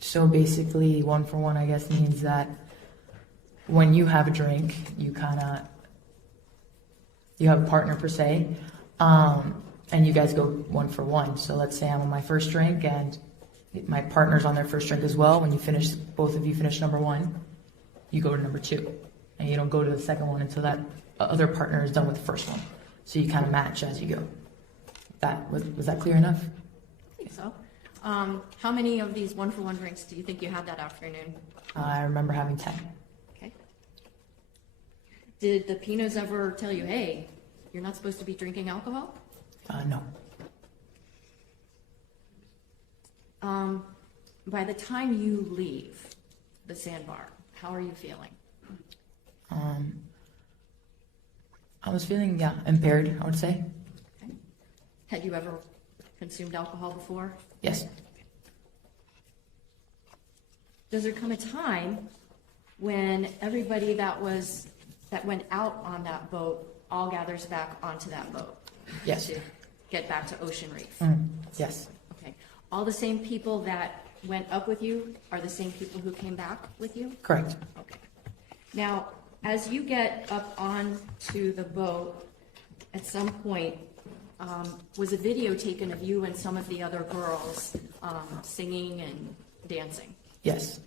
So basically, one for one, I guess, means that when you have a drink, you have a partner per se, and you guys go one for one. So let's say I'm on my first drink and my partner's on their first drink as well. When you finish, both of you finish number one, you go to number two, and you don't go to the second one until that other partner is done with the first one. So you kind of match as you go. Was that clear enough? I think so. How many of these one for one drinks do you think you had that afternoon? I remember having 10. Okay. Did the Pinos ever tell you, hey, you're not supposed to be drinking alcohol? No. By the time you leave the Sandbar, how are you feeling? I was feeling, impaired, I would say. Okay. Had you ever consumed alcohol before? Yes. Does there come a time when everybody that went out on that boat all gathers back onto that boat? Yes. To get back to Ocean Reef? Yes. Okay. All the same people that went up with you are the same people who came back with you? Correct. Okay. Now, as you get up onto the boat, at some point, was a video taken of you and some of the other girls singing and dancing? Yes.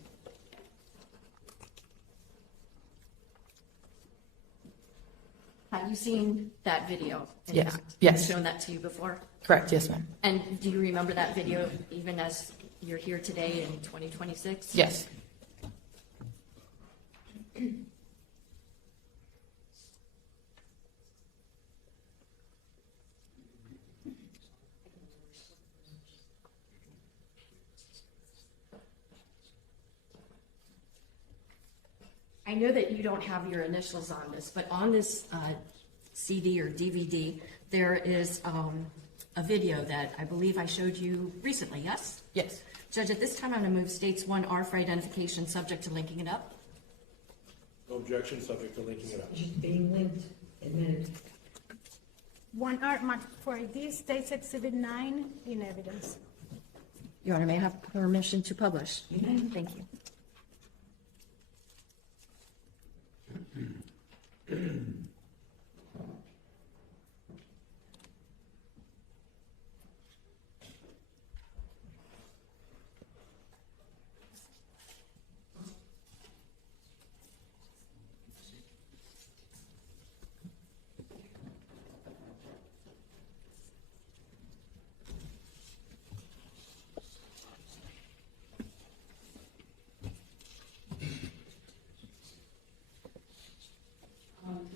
Have you seen that video? in Yes. fact? Yes. I've shown that to you before? Correct. Yes, ma'am. And do you remember that video even as you're here today in 2026? Yes. I know that you don't have your initials on this, but on this CD or DVD, there is a video that I believe I showed you recently, yes? Yes. Judge, at this time, I'm going to move states 1R for identification, subject to linking it up. Objection, subject to linking it up. Just being linked, admitted. 1R marked for ID, States Exhibit 9 in evidence. Your Honor, may I have permission to publish? Thank you.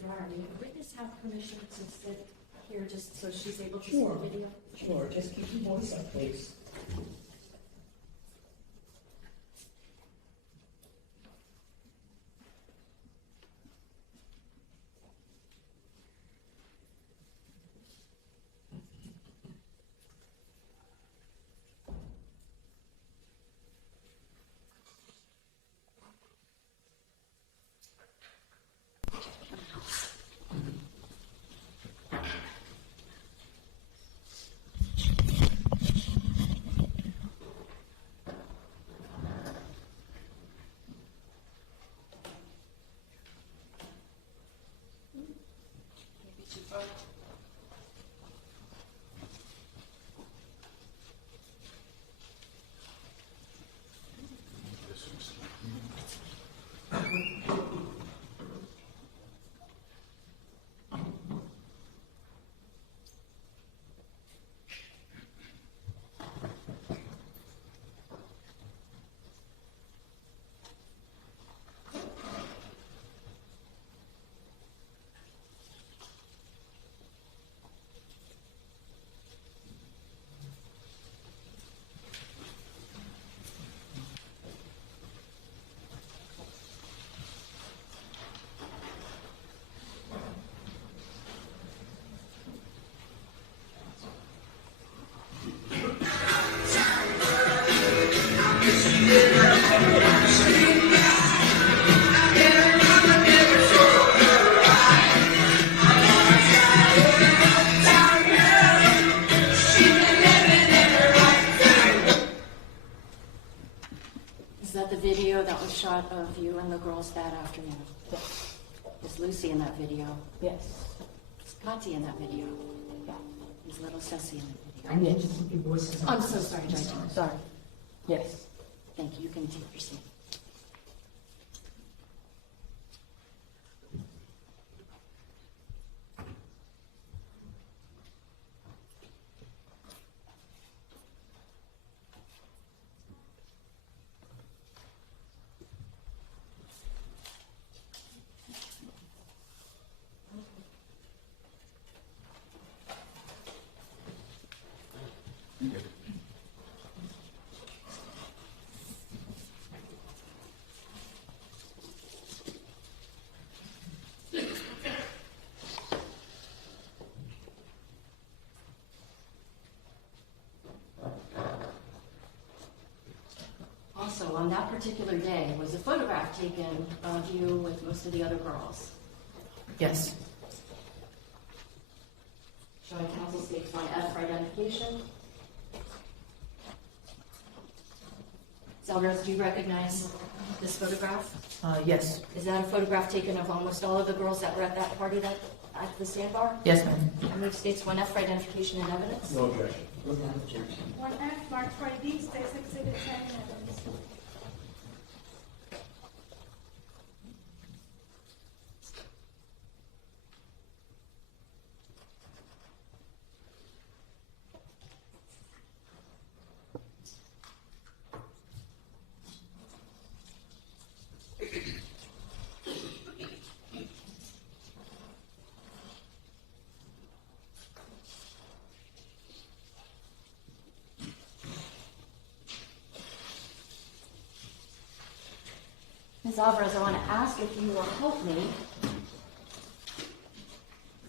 Your Honor, may the witness have permission to sit here just so she's able to see the video? Sure, just keep your voice up, please. that the video that was shot of you and the girls that afternoon? Yes. Is Lucy in that video? Yes. Is Katy in that video? Yeah. Is little Ceci in that video? I need to keep your voices up. I'm so sorry, Judge. Sorry. Yes. Thank you. You can take your seat. Also, on that particular day, was a photograph taken of you with most of the other girls? Yes. Showing council states 1F for identification. Alvarez, do you recognize this photograph? Yes. Is that a photograph taken of almost all of the girls that were at that party at the Sandbar? Yes, ma'am. And move states 1F for identification and evidence? No objection. Without objection. 1F, marked for ID, states exhibit 10 and evidence. Ms. Alvarez, I want to ask if you will help me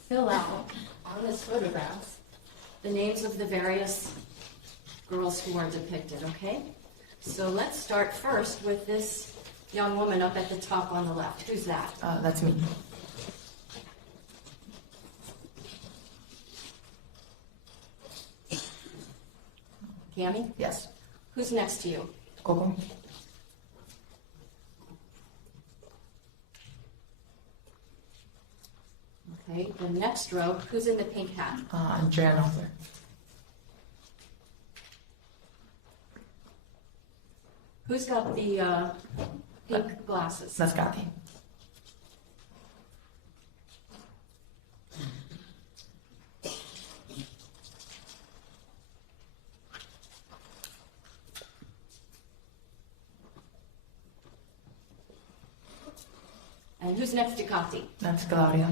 fill out on this photograph the names of the various girls who are depicted, okay? So let's start first with this young woman up at the top on the left. Who's that? That's me. Cammy? Yes. Who's next to you? Coco? Okay, the next row, who's in the pink hat? Andrea Alvarez. Who's got the pink glasses? That's Katy. And who's next to Katy? That's Claudia.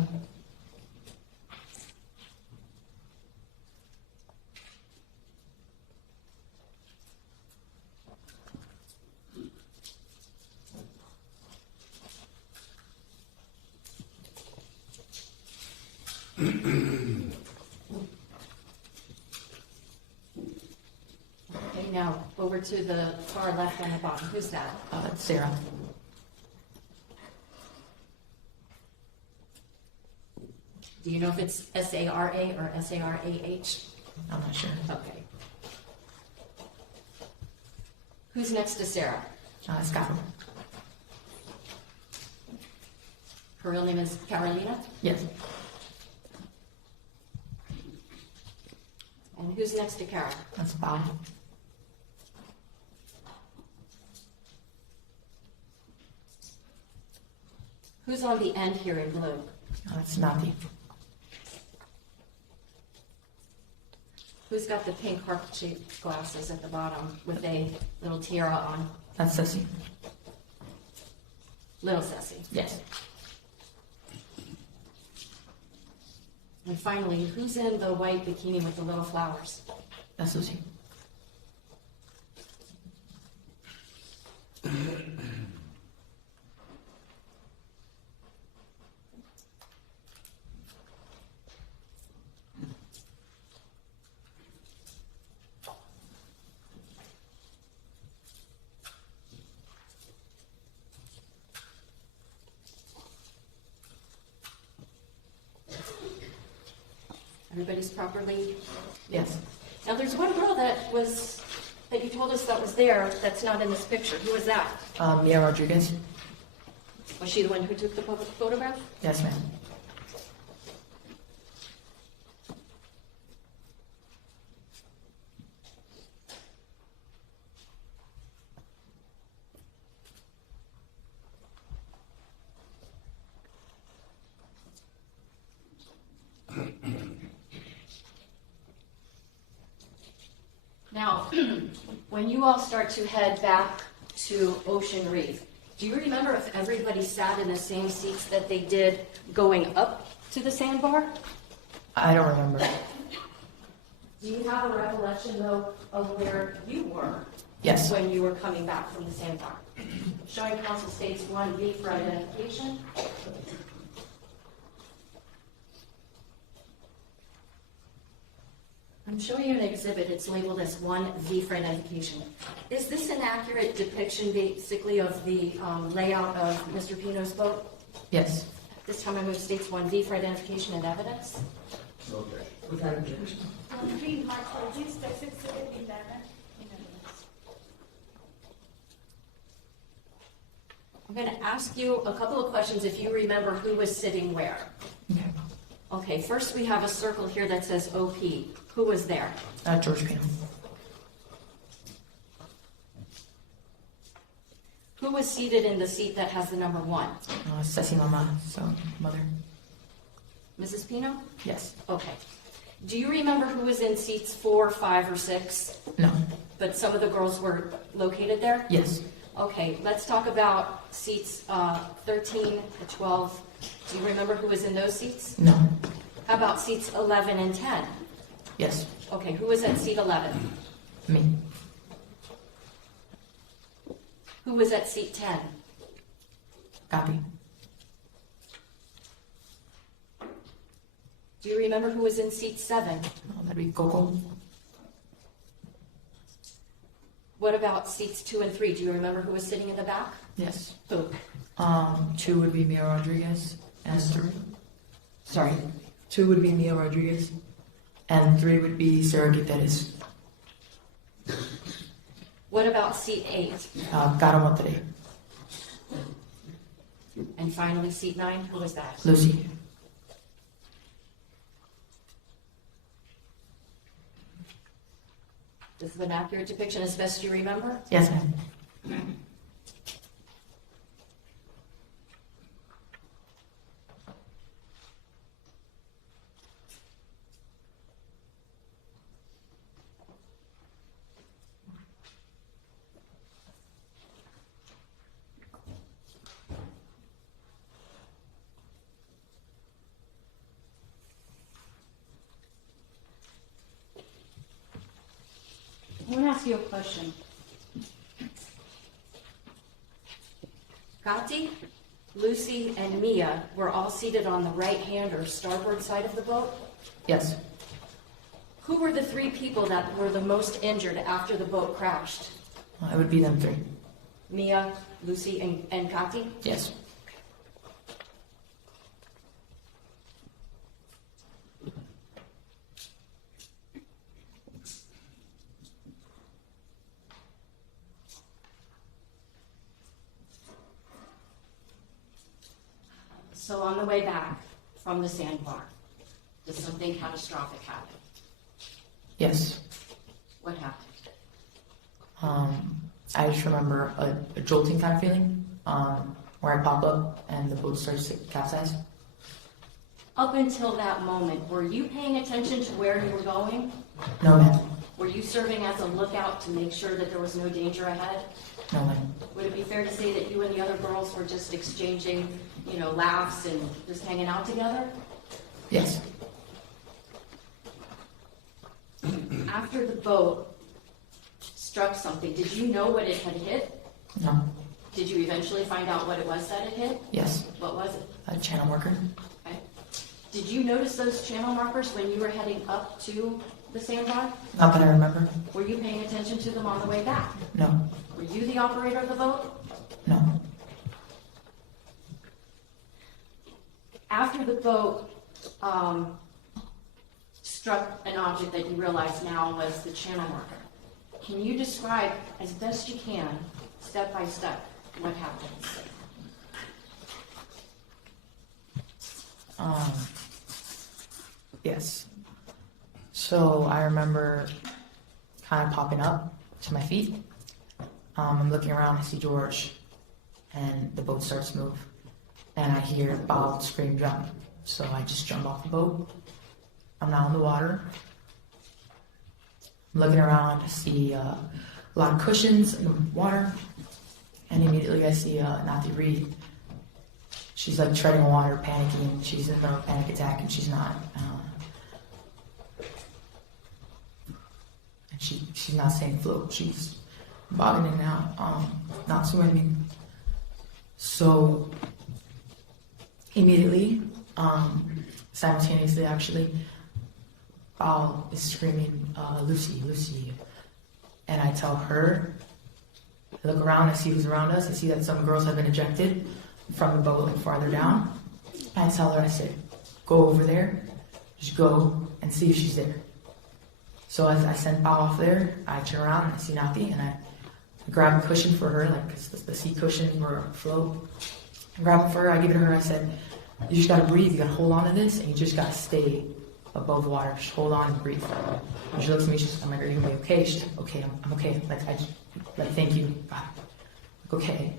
Okay, now over to the far left on the bottom. Who's that? That's Sarah. Do you know if it's S-A-R-A or S-A-R-A-H? I'm not sure. Okay. Who's next to Sarah? It's Carol. Her real name is Carolina? Yes. And who's next to Carol? That's Bob. Who's on the end here in blue? That's Nati. Who's got the pink heart-shaped glasses at the bottom with a little tiara on? That's Ceci. Little Ceci. Yes. And finally, who's in the white bikini with the little flowers? That's Lucy. Everybody's properly. Yes. Now, there's one girl that was that you told us that was there, that's not in this picture. Who was that? Mia Rodriguez? Was she the one who took the public photograph? Yes, ma'am. Now, when you all start to head back to Ocean Reef, do you remember if everybody sat in the same seats that they did going up to the Sandbar? I don't remember. Do you have a recollection, though, of where you were? Yes. When you were coming back from the Sandbar? Showing council states 1B for identification. I'm showing you an exhibit. It's labeled as 1V for identification. Is this an accurate depiction, basically, of the layout of Mr. Pino's boat? Yes. This time I move states 1V for identification and evidence. Okay. Without objection. I'm going to ask you a couple of questions if you remember who was sitting where. Okay. Okay, first we have a circle here that says OP. Who was there? George Pino. Who was seated in the seat that has the number 1? Ceci Mama, so mother. Mrs. Pino? Yes. Okay. Do you remember who was in seats 4, 5, or 6? No. But some of the girls were located there? Yes. Okay, let's talk about seats 13 to 12. Do you remember who was in those seats? No. How about seats 11 and 10? Yes. Okay, who was at seat 11? Me. Who was at seat 10? Copy. Do you remember who was in seat 7? That'd be Coco. What about seats 2 and 3? Do you remember who was sitting in the back? Yes. Who? 2 would be Mia Rodriguez, and 2 would be Mia Rodriguez, and 3 would be Sarah Guterres. What about seat 8? Caro Monterrey. And finally, seat 9, who was that? Lucy. This is an accurate depiction as best you remember? Yes, ma'am. I want to ask you a question. Katy, Lucy, and Mia were all seated on the right-hand or starboard side of the boat. Yes. Who were the 3 people that were the most injured after the boat crashed? It would be them 3. Mia, Lucy, and Katy? Yes. So on the way back from the Sandbar, did something catastrophic happen? Yes. What happened? I just remember a jolting kind of feeling where I pop up and the boat starts to capsize. Up until that moment, were you paying attention to where you were going? No, ma'am. Were you serving as a lookout to make sure that there was no danger ahead? No, ma'am. Would it be fair to say that you and the other girls were just exchanging, laughs and just hanging out together? Yes. After the boat struck something, did you know what it had hit? No. Did you eventually find out what it was that it hit? Yes. What was it? A channel marker. Okay. Did you notice those channel markers when you were heading up to the Sandbar? Not that I remember. Were you paying attention to them on the way back? No. Were you the operator of the boat? No. After the boat struck an object that you realize now was the channel marker, can you describe as best you can, step by step, what happens? Yes. So I remember kind of popping up to my feet. I'm looking around, I see George, and the boat starts to move. And I hear Bob scream, jump. So I just jump off the boat. I'm now in the water. I'm looking around, I see a lot of cushions in the water. And immediately I see Nathy Reed. She's like treading on water, panicking. She's in a panic attack, and she's not. And she's not staying afloat. She's bobbing in and out, not swimming. So immediately, simultaneously actually, Al is screaming, Lucy, Lucy. And I tell her, I look around, I see who's around us. I see that some girls have been ejected from the boat, like farther down. I tell her, I said, go over there, just go and see if she's there. So as I send Pao off there, I turn around and I see Nathi, and I grab a cushion for her, like the seat cushion for a float. I grab it for her, I give it to her, I said, you just gotta breathe, you gotta hold on to this, and you just gotta stay above water, just hold on and breathe. And she looks at me, she's like, I'm like, are you gonna be okay? She's like, okay, I'm okay, like, thank you, God. Like, okay.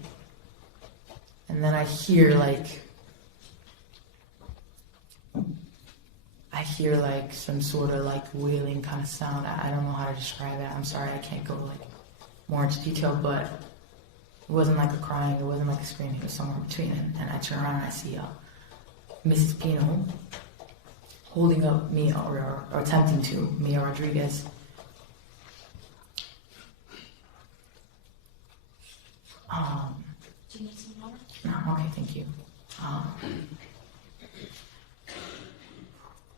And then I hear some sort of like wailing kind of sound. I don't know how to describe it. I'm sorry, I can't go like more into detail, but it wasn't like a crying, it wasn't like a screaming, it was somewhere in between. And I turn around and I see Mrs. Pino holding up Mia, or attempting to, Mia Rodriguez. Do you need some water? No, okay, thank you.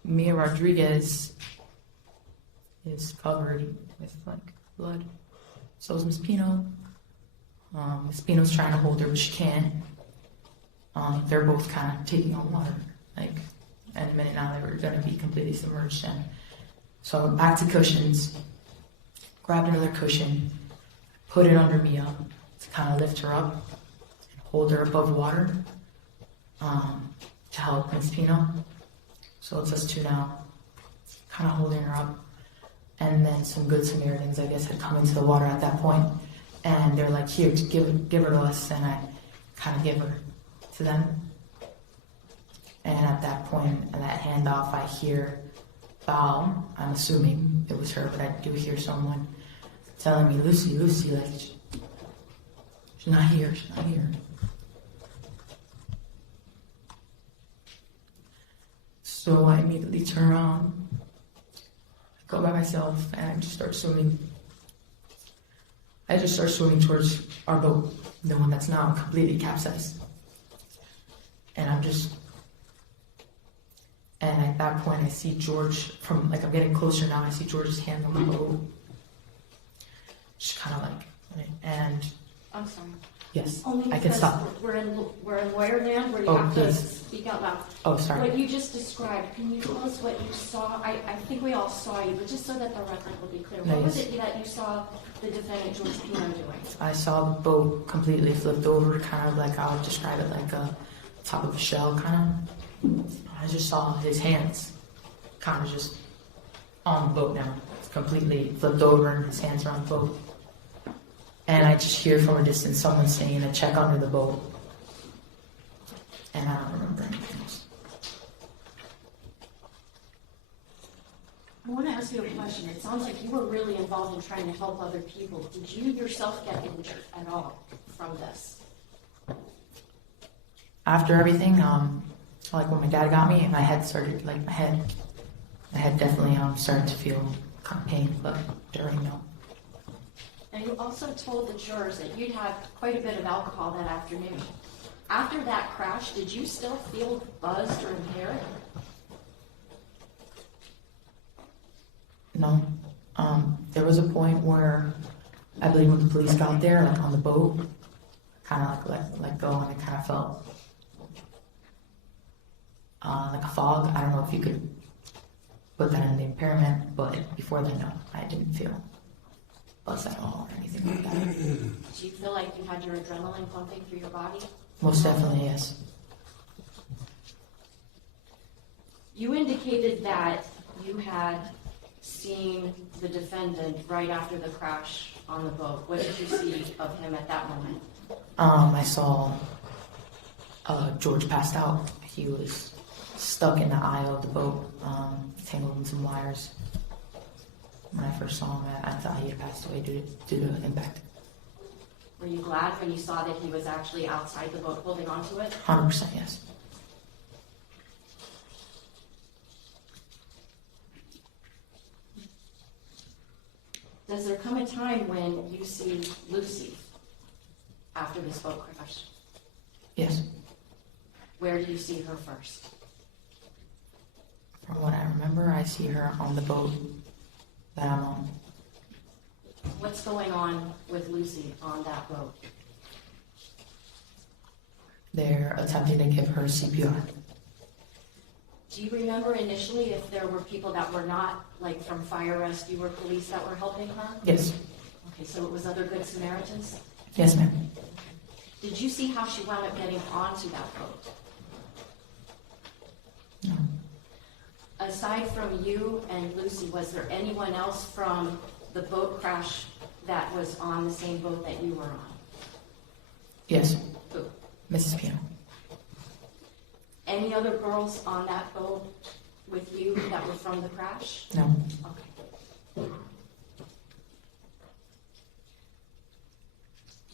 Mia Rodriguez is covered with like blood. So is Miss Pino. Miss Pino's trying to hold her, but she can't. They're both kind of taking on water. Like, any minute now they were going to be completely submerged. And so I went back to cushions, grabbed another cushion, put it under Mia to kind of lift her up and hold her above water to help Miss Pino. So it's us two now, kind of holding her up. And then some good Samaritans, I guess, had come into the water at that point. And they're like, here, give her to us. And I kind of give her to them. And at that point, that handoff, I hear Bao. I'm assuming it was her, but I do hear someone telling me, Lucy, Lucy, like, she's not here, she's not here. So I immediately turn around, I go by myself, and I just start swimming. I just start swimming towards our boat, the one that's now completely capsized. And at that point I see George, I'm getting closer now, I see George's hand on the boat. Just kind of like, and... I'm sorry. Yes, Only I can because stop. we're in lawyer land where you Oh, have to please. speak out loud. Oh, sorry. What you just described, can you tell us what you saw? I think we all saw you, but just so that the record will be clear. What was it that you saw the defendant George Pino doing? I saw the boat completely flipped over, kind of like, I would describe it like a top of a shell, kind of. I just saw his hands kind of just on the boat now. It's completely flipped over and his hands are on the boat. And I just hear from a distance someone saying a check under the boat. And I don't remember anything else. I want to ask you a question. It sounds like you were really involved in trying to help other people. Did you yourself get injured at all from this? After everything, like when my dad got me, my head started, like my head definitely started to feel kind of pain, but during no. And you also told the jurors that you'd had quite a bit of alcohol that afternoon. After that crash, did you still feel buzzed or impaired? No. There was a point where I believe when the police got there, like on the boat, kind of like let go, and I kind of felt like a fog. I don't know if you could put that in the impairment, but before then, no, I didn't feel. bus at all or anything like that. Do you feel like you had your adrenaline pumping through your body? Most definitely, yes. You indicated that you had seen the defendant right after the crash on the boat. What did you see of him at that moment? I saw George passed out. He was stuck in the eye of the boat, tangled in some wires. When I first saw him, I thought he had passed away due to impact. Were you glad when you saw that he was actually outside the boat holding onto it? 100% yes. Does there come a time when you see Lucy after this boat crash? Yes. Where do you see her first? From what I remember, I see her on the boat that I'm on. What's going on with Lucy on that boat? They're attempting to give her CPR. Do you remember initially if there were people that were not, like from fire rescue or police that were helping her? Yes. Okay, so it was other good Samaritans? Yes, ma'am. Did you see how she wound up getting onto that boat? No. Aside from you and Lucy, was there anyone else from the boat crash that was on the same boat that you were on? Yes. Who? Mrs. Pino. Any other girls on that boat with you that were from the crash? No. Okay.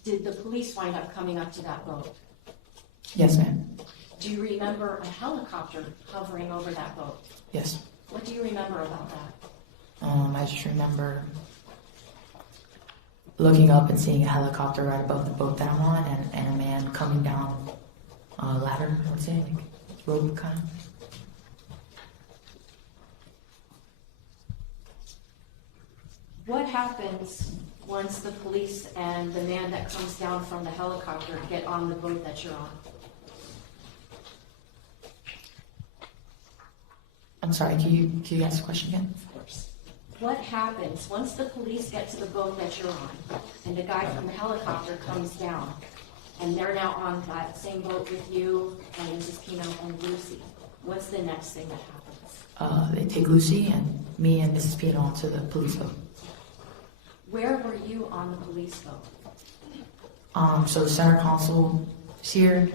Did the police wind up coming up to that boat? Yes, ma'am. Do you remember a helicopter hovering over that boat? Yes. What do you remember about that? I just remember looking up and seeing a helicopter right above the boat that I'm on, and a man coming down a ladder, I would say, like rope kind of. What happens once the police and the man that comes down from the helicopter get on the boat that you're on? I'm sorry, can you ask the question again? Of course. What happens once the police get to the boat that you're on and the guy from the helicopter comes down and they're now on that same boat with you and Mrs. Pino and Lucy? What's the next thing that happens? They take Lucy and me and Mrs. Pino onto the police boat. Where were you on the police boat? So the center console is here.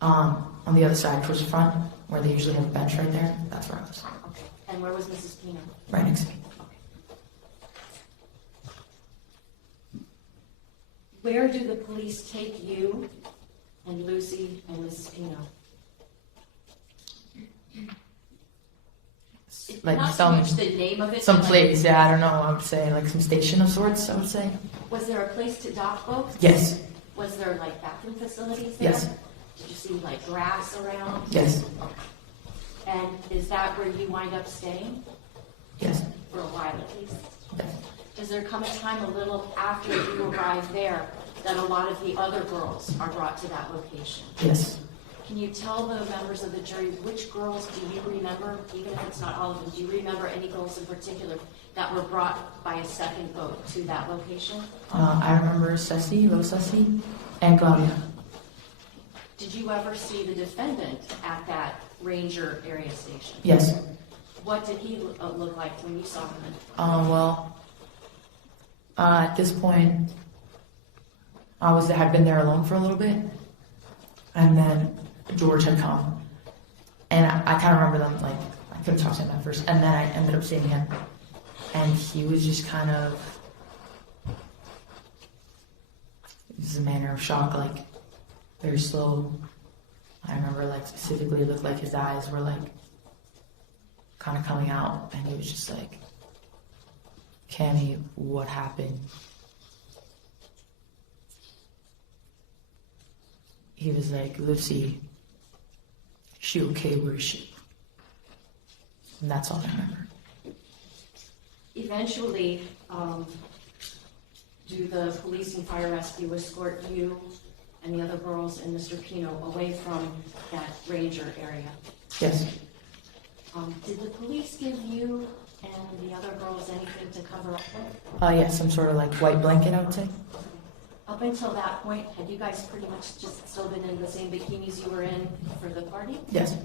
On the other side, towards the front, where they usually have a bench right there, that's where I was. Okay. And where was Mrs. Pino? Right next to me. Where do the police take you and Lucy and Mrs. Pino? Like Not so much the name of it. some but like, place, yeah, I don't know, I would say, like some station of sorts, I would say. was there a place to dock boats? Yes, Was there like bathroom facilities there? yes, Did you see like grass around? yes, And is that where you wind up staying yes, for a while at least? yes. Does there come a time a little after you arrive there that a lot of the other girls are brought to that location? Yes. Can you tell the members of the jury which girls do you remember, even if it's not all of them, do you remember any girls in particular that were brought by a second boat to that location? I remember Ceci, Little Ceci, and Claudia. Did you ever see the defendant at that ranger area station? Yes. What did he look like when you saw him? At this point, had been there alone for a little bit, and then George had come, and I kind of remember them, like, I couldn't talk to him at first, and then I ended up seeing him, and he was just kind of, this is a manner of shock, like, very slow. I remember, like, specifically, it looked like his eyes were, like, kind of coming out, and he was just like, Cammy, what happened? He was like, Lucy, she okay, where is she? And that's all I remember. Eventually, do the police and fire rescue escort you and the other girls and Mr. Pino away from that ranger area? Yes, Did the police give you And the other girls, anything to cover up with? Yes, some sort of like white blanket, I would say. Up until that point, had you guys pretty much just still been in the same bikinis you were in for the party? Yes.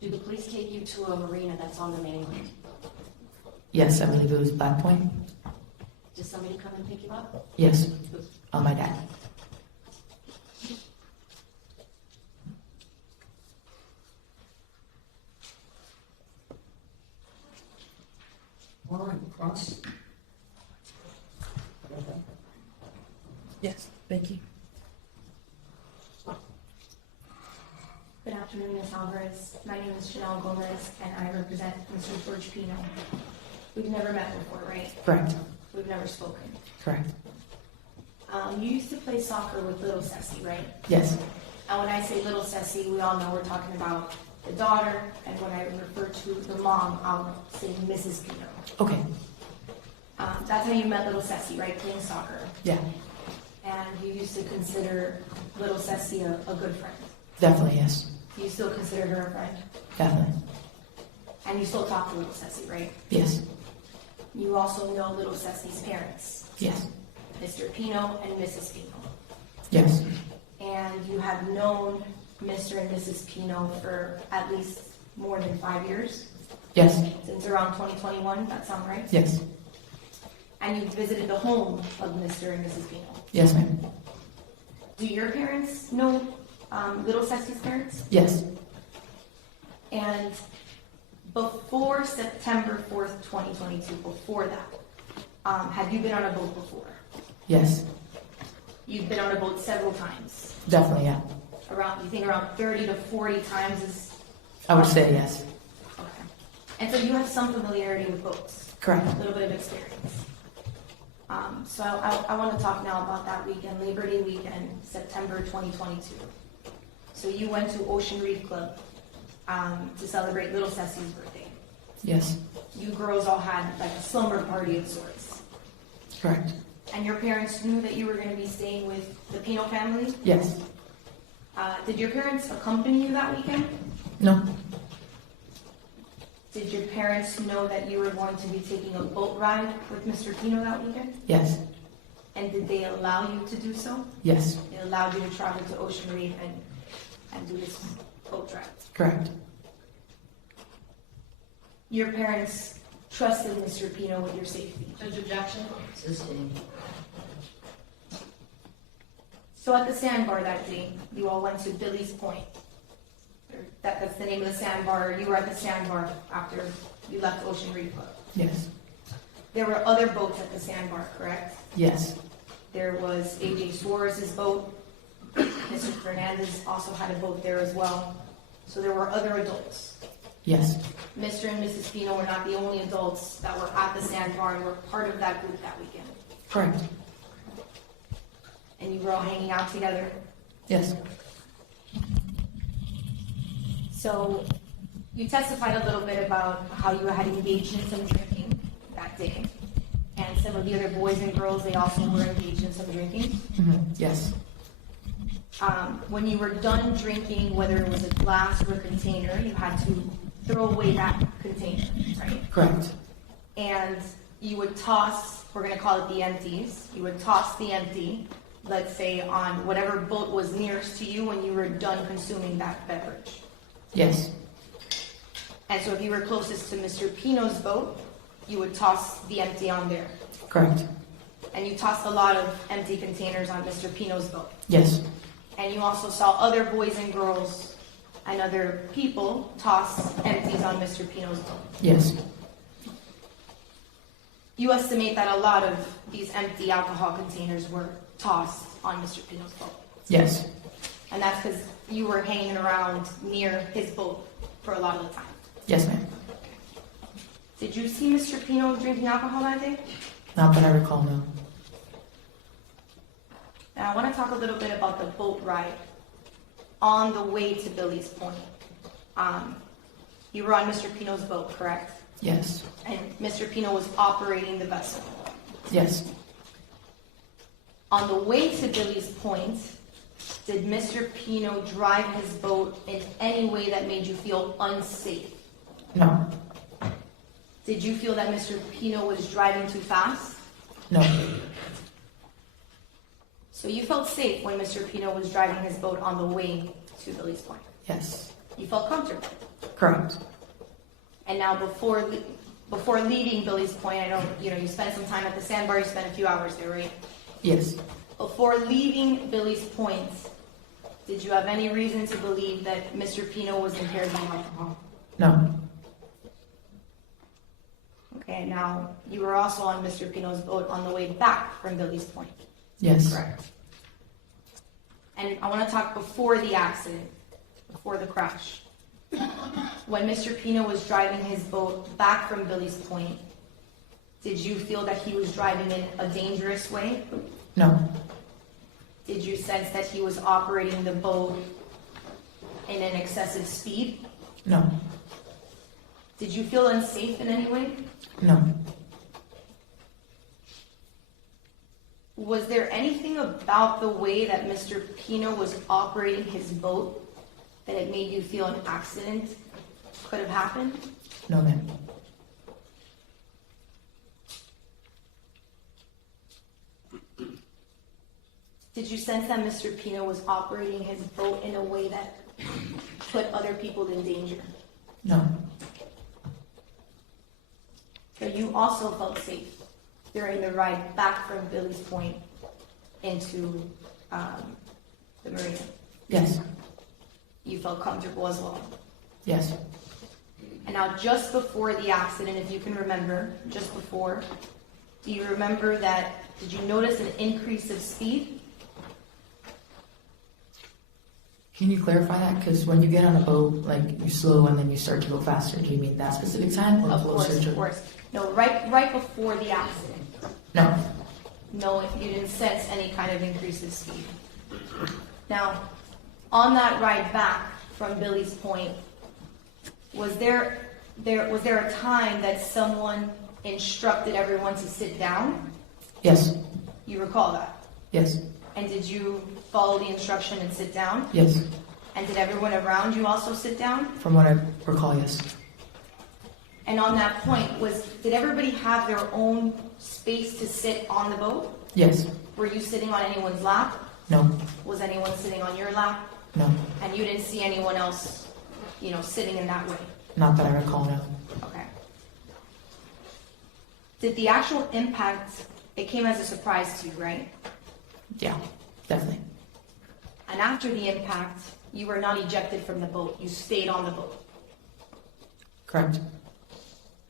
Do the police take you to a marina that's on the mainland? Yes, I believe it was Black Point. Did somebody come and pick you up? Yes. My dad. All right, cross. Yes, thank you. Good afternoon, Ms. Alvarez. My name is Chanel Gomez, and I represent Mr. George Pino. We've never met before, right? Correct. We've never spoken. Correct. You used to play soccer with little Ceci, right? Yes. And when I say little Ceci, we all know we're talking about the daughter, and when I refer to the mom, I'll say Mrs. Pino. Okay. That's how you met little Ceci, right? Playing soccer. Yeah, And you used to consider little Ceci a good friend. definitely, yes. You still consider her a friend? Definitely. And you still talk to little Ceci, right? Yes. You also know little Ceci's parents, Yes. Mr. Pino and Mrs. Pino. Yes. And you have known Mr. and Mrs. Pino for at least more than 5 years, Yes. since around 2021, that sound right? Yes. And you visited the home of Mr. and Mrs. Pino. Yes, ma'am. Do your parents know little Ceci's parents? Yes. And before September 4th, 2022, before that, had you been on a boat before? Yes. You've been on a boat several times. Definitely, yeah. You think around 30 to 40 times is... I would say yes. Okay. And so you have some familiarity with boats. Correct. A little bit of experience. So I want to talk now about that weekend, Labor Day weekend, September 2022. So you went to Ocean Reef Club to celebrate little Ceci's birthday. Yes. You girls all had like a slumber party of sorts. Correct. And your parents knew that you were going to be staying with the Pino family? Yes. Did your parents accompany you that weekend? No. Did your parents know that you were going to be taking a boat ride with Mr. Pino that weekend? Yes. And did they allow you to do so? Yes. They allowed you to travel to Ocean Reef and do this boat ride? Correct. Your parents trusted Mr. Pino with your safety. Judge Objection? Existing. So at the Sandbar that day, you all went to Billy's Point. That's the name of the Sandbar. You were at the Sandbar after you left Ocean Reef Club. Yes. There were other boats at the Sandbar, correct? Yes. There was AJ Suarez's boat. Mr. Fernandez also had a boat there as well. So there were other adults. Yes. Mr. and Mrs. Pino were not the only adults that were at the Sandbar and were part of that group that weekend. Correct. And you were all hanging out together. Yes. So you testified a little bit about how you had engaged in some drinking that day. And some of the other boys and girls, they also were engaged in some drinking. Mm-hmm. Yes. When you were done drinking, whether it was a glass or a container, you had to throw away that container, right? Correct. And you would toss, we're going to call it the empties, you would toss the empty, let's say on whatever boat was nearest to you when you were done consuming that beverage. Yes. And so if you were closest to Mr. Pino's boat, you would toss the empty on there. Correct. And you tossed a lot of empty containers on Mr. Pino's boat. Yes. And you also saw other boys and girls and other people toss empties on Mr. Pino's boat. Yes. You estimate that a lot of these empty alcohol containers were tossed on Mr. Pino's boat. Yes. And that's because you were hanging around near his boat for a lot of the time. Yes, ma'am. Did you see Mr. Pino drinking alcohol that day? Not that I recall, no. Now I want to talk a little bit about the boat ride on the way to Billy's Point. You were on Mr. Pino's boat, correct? Yes. And Mr. Pino was operating the vessel. Yes. On the way to Billy's Point, Did Mr. Pino drive his boat in any way that made you feel unsafe? No. Did you feel that Mr. Pino was driving too fast? No. So you felt safe when Mr. Pino was driving his boat on the way to Billy's Point? Yes. You felt comfortable? Correct. And now before leaving Billy's Point, I know, you spent some time at the Sandbar, you spent a few hours there, right? Yes. Before leaving Billy's Point, did you have any reason to believe that Mr. Pino was impaired by alcohol? No. Okay, now, you were also on Mr. Pino's boat on the way back from Billy's Point. Yes. Correct. And I want to talk before the accident, before the crash. When Mr. Pino was driving his boat back from Billy's Point, did you feel that he was driving in a dangerous way? No. Did you sense that he was operating the boat in an excessive speed? No. Did you feel unsafe in any way? No. Was there anything about the way that Mr. Pino was operating his boat that it made you feel an accident could have happened? No, ma'am. Did you sense that Mr. Pino was operating his boat in a way that put other people in danger? No. But you also felt safe during the ride back from Billy's Point into the marina? Yes. You felt comfortable as well? Yes. And now, just before the accident, if you can remember, just before, do you remember did you notice an increase of speed? Can you clarify that? Because when you get on a boat, you slow and then you start to go faster. Do you mean that specific time or Of closer course, to? of course. No, right before the accident. No. No, you didn't sense any kind of increase of speed. Now, on that ride back from Billy's Point, was there a time that someone instructed everyone to sit down? Yes. You recall that? Yes. And did you follow the instruction and sit down? Yes. And did everyone around you also sit down? From what I recall, yes. And on that point, did everybody have their own space to sit on the boat? Yes. Were you sitting on anyone's lap? No. Was anyone sitting on your lap? No. And you didn't see anyone else, sitting in that way? Not that I recall, no. Okay. Did the actual impact, it came as a surprise to you, right? Yeah, definitely. And after the impact, you were not ejected from the boat. You stayed on the boat. Correct.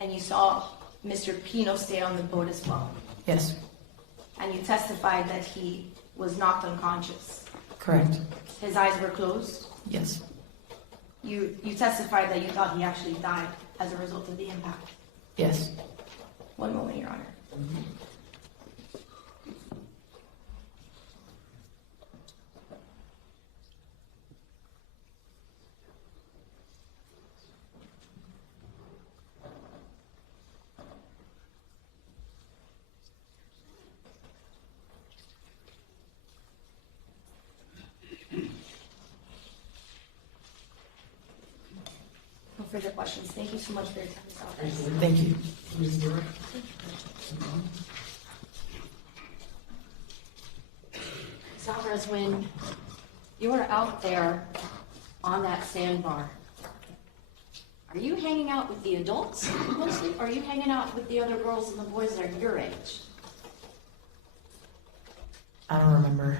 And you saw Mr. Pino stay on the boat as well. Yes. And you testified that he was knocked unconscious. Correct. His eyes were closed. Yes. You testified that you thought he actually died as a result of the impact. Yes. One moment, Your Honor. No further questions. Thank you so much for your time, Ms. Alvarez. Thank you. Ms. Alvarez, when you were out there on that sandbar, are you hanging out with the adults mostly, or are you hanging out with the other girls and the boys that are your age? I don't remember.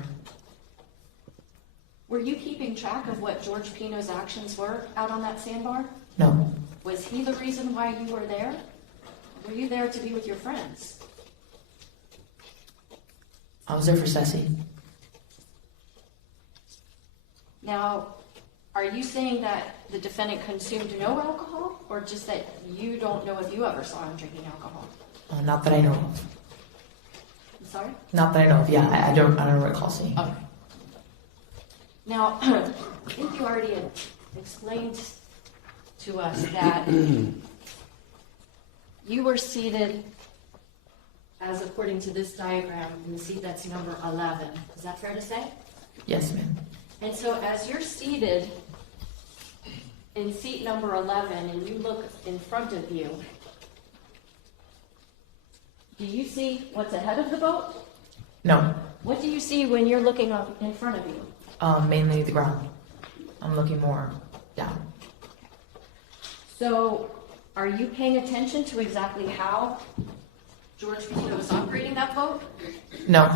Were you keeping track of what George Pino's actions were out on that sandbar? No. Was he the reason why you were there? Were you there to be with your friends? I was there for Ceci. Now, are you saying that the defendant consumed no alcohol, or just that you don't know if you ever saw him drinking alcohol? Not that I know of. I'm sorry? Not that I know of. Yeah, I don't recall seeing. Okay. Now, I think you already had explained to us that you were seated, as according to this diagram, in the seat that's number 11. Is that fair to say? Yes, ma'am. And so as you're seated in seat number 11 and you look in front of you, do you see what's ahead of the boat? No, What do you see when you're looking up in front of you? mainly the ground. I'm looking more down. So are you paying attention to exactly how George Pino is operating that boat? No,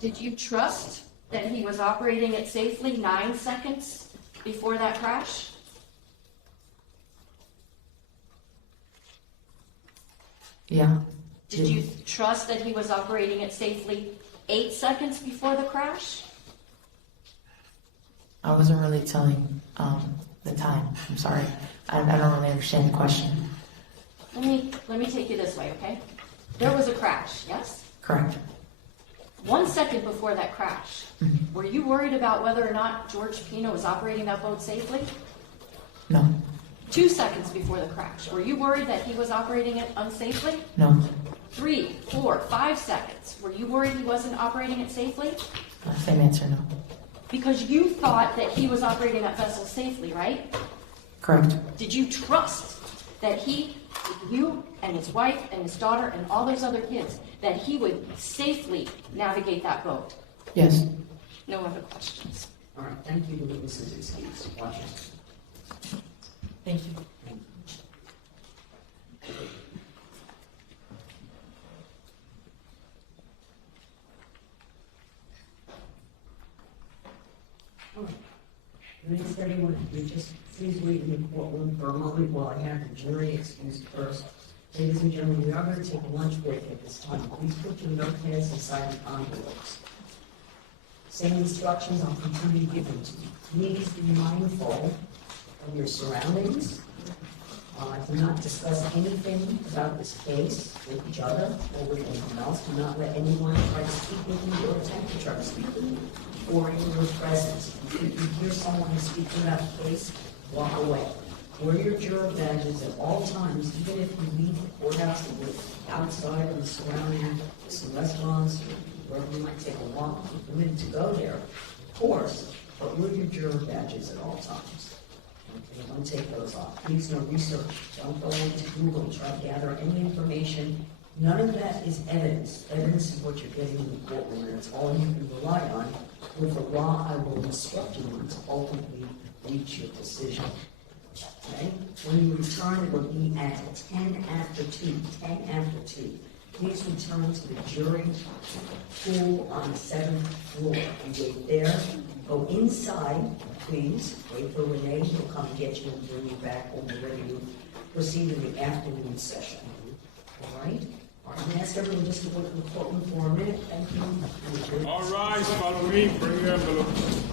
Did you trust that he was operating it safely 9 seconds before that crash? yeah. Did you trust that he was operating it safely 8 seconds before the crash? I wasn't really telling the time. I'm sorry. I don't really understand the question. Let me take you this way, okay? There was a crash, yes? Correct. 1 second before that crash, were you worried about whether or not George Pino was operating that boat safely? No, 2 seconds before the crash, were you worried that he was operating it unsafely? no. 3, 4, 5 seconds, were you worried he wasn't operating it safely? Same answer, no. Because you thought that he was operating that vessel safely, right? Correct. Did you trust that you and his wife and his daughter and all those other kids, that he would safely navigate that boat? Yes. No other questions. All right, thank you, the witness is excused. Watch it. Thank you. All right. Next, everyone, you just please wait in the courtroom for a moment while I have the jury excused first. Ladies and gentlemen, we are going to take a lunch break at this time. Please put your notepads inside the envelopes. Same instructions I'll continue giving to you. Please be mindful of your surroundings. Do not discuss anything about this case with each other or with anyone else. Do not let anyone try to speak with you or attempt to try to speak with you or in your presence. If you hear someone speaking about the case, walk away. Wear your juror badges at all times, even if you leave the courthouse and go outside in the surrounding some restaurants or wherever you might take a walk. You're permitted to go there, of course, but wear your juror badges at all times. Okay, don't take those off. Please no research. Don't go into Google and try to gather any information. None of that is evidence. Evidence is what you're getting in the courtroom, and it's all you can rely on. With the law, I will instruct you to ultimately reach your decision. Okay? When you return, it will be at 10 after 2. 10 after 2. Please return to the jury pool on the 7th floor. You wait there. Go inside, please. Wait for Renee. He'll come and get you and bring you back when you're ready to proceed in the afternoon session. All right? All right, I'm going to ask everyone just to wait in the courtroom for a minute. Thank you. All rise, follow me, bring your envelopes.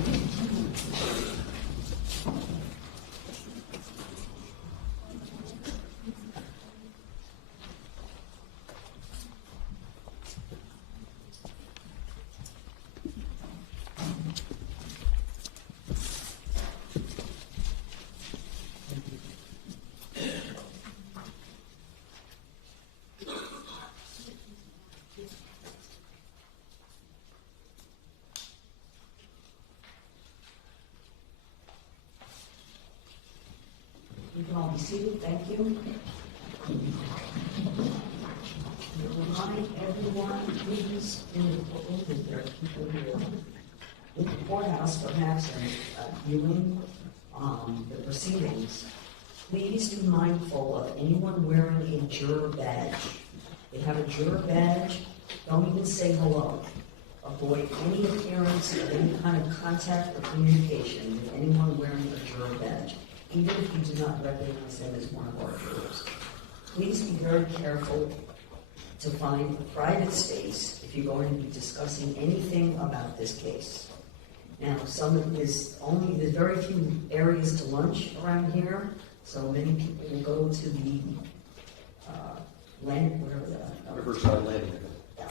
You can all be seated. Thank you. Remind everyone, please, in the courtroom, that there are people who are in the courthouse, perhaps, and viewing the proceedings. Please be mindful of anyone wearing a juror badge. If you have a juror badge, don't even say hello. Avoid any appearance of any kind of contact or communication with anyone wearing a juror badge, even if you do not recognize them as one of our jurors. Please be very careful to find a private space if you're going to be discussing anything about this case. Now, there's very few areas to lunch around here, so many people will go to the Riverside Landing. Yeah.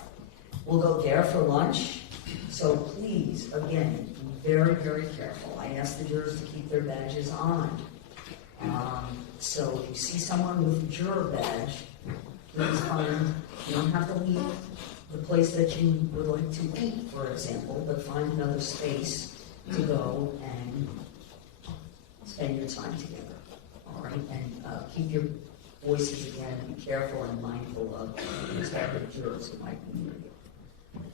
We'll go there for lunch. So please, again, be very, very careful. I ask the jurors to keep their badges on. So if you see someone with a juror badge, please find, you don't have to leave the place that you would like to eat, for example, but find another space to go and spend your time together, all right? And keep your voices again, be careful and mindful of prospective jurors who might be near you.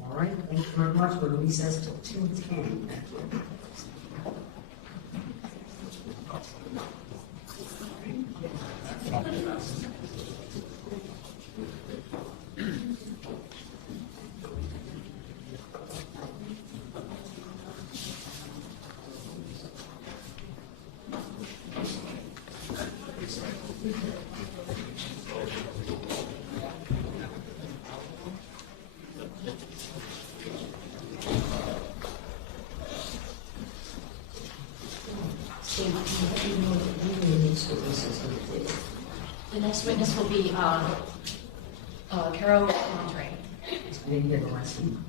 All right, thank you very much. We're recessed till 2:10. The next witness will be Carolina Monterrey. I didn't get the last name.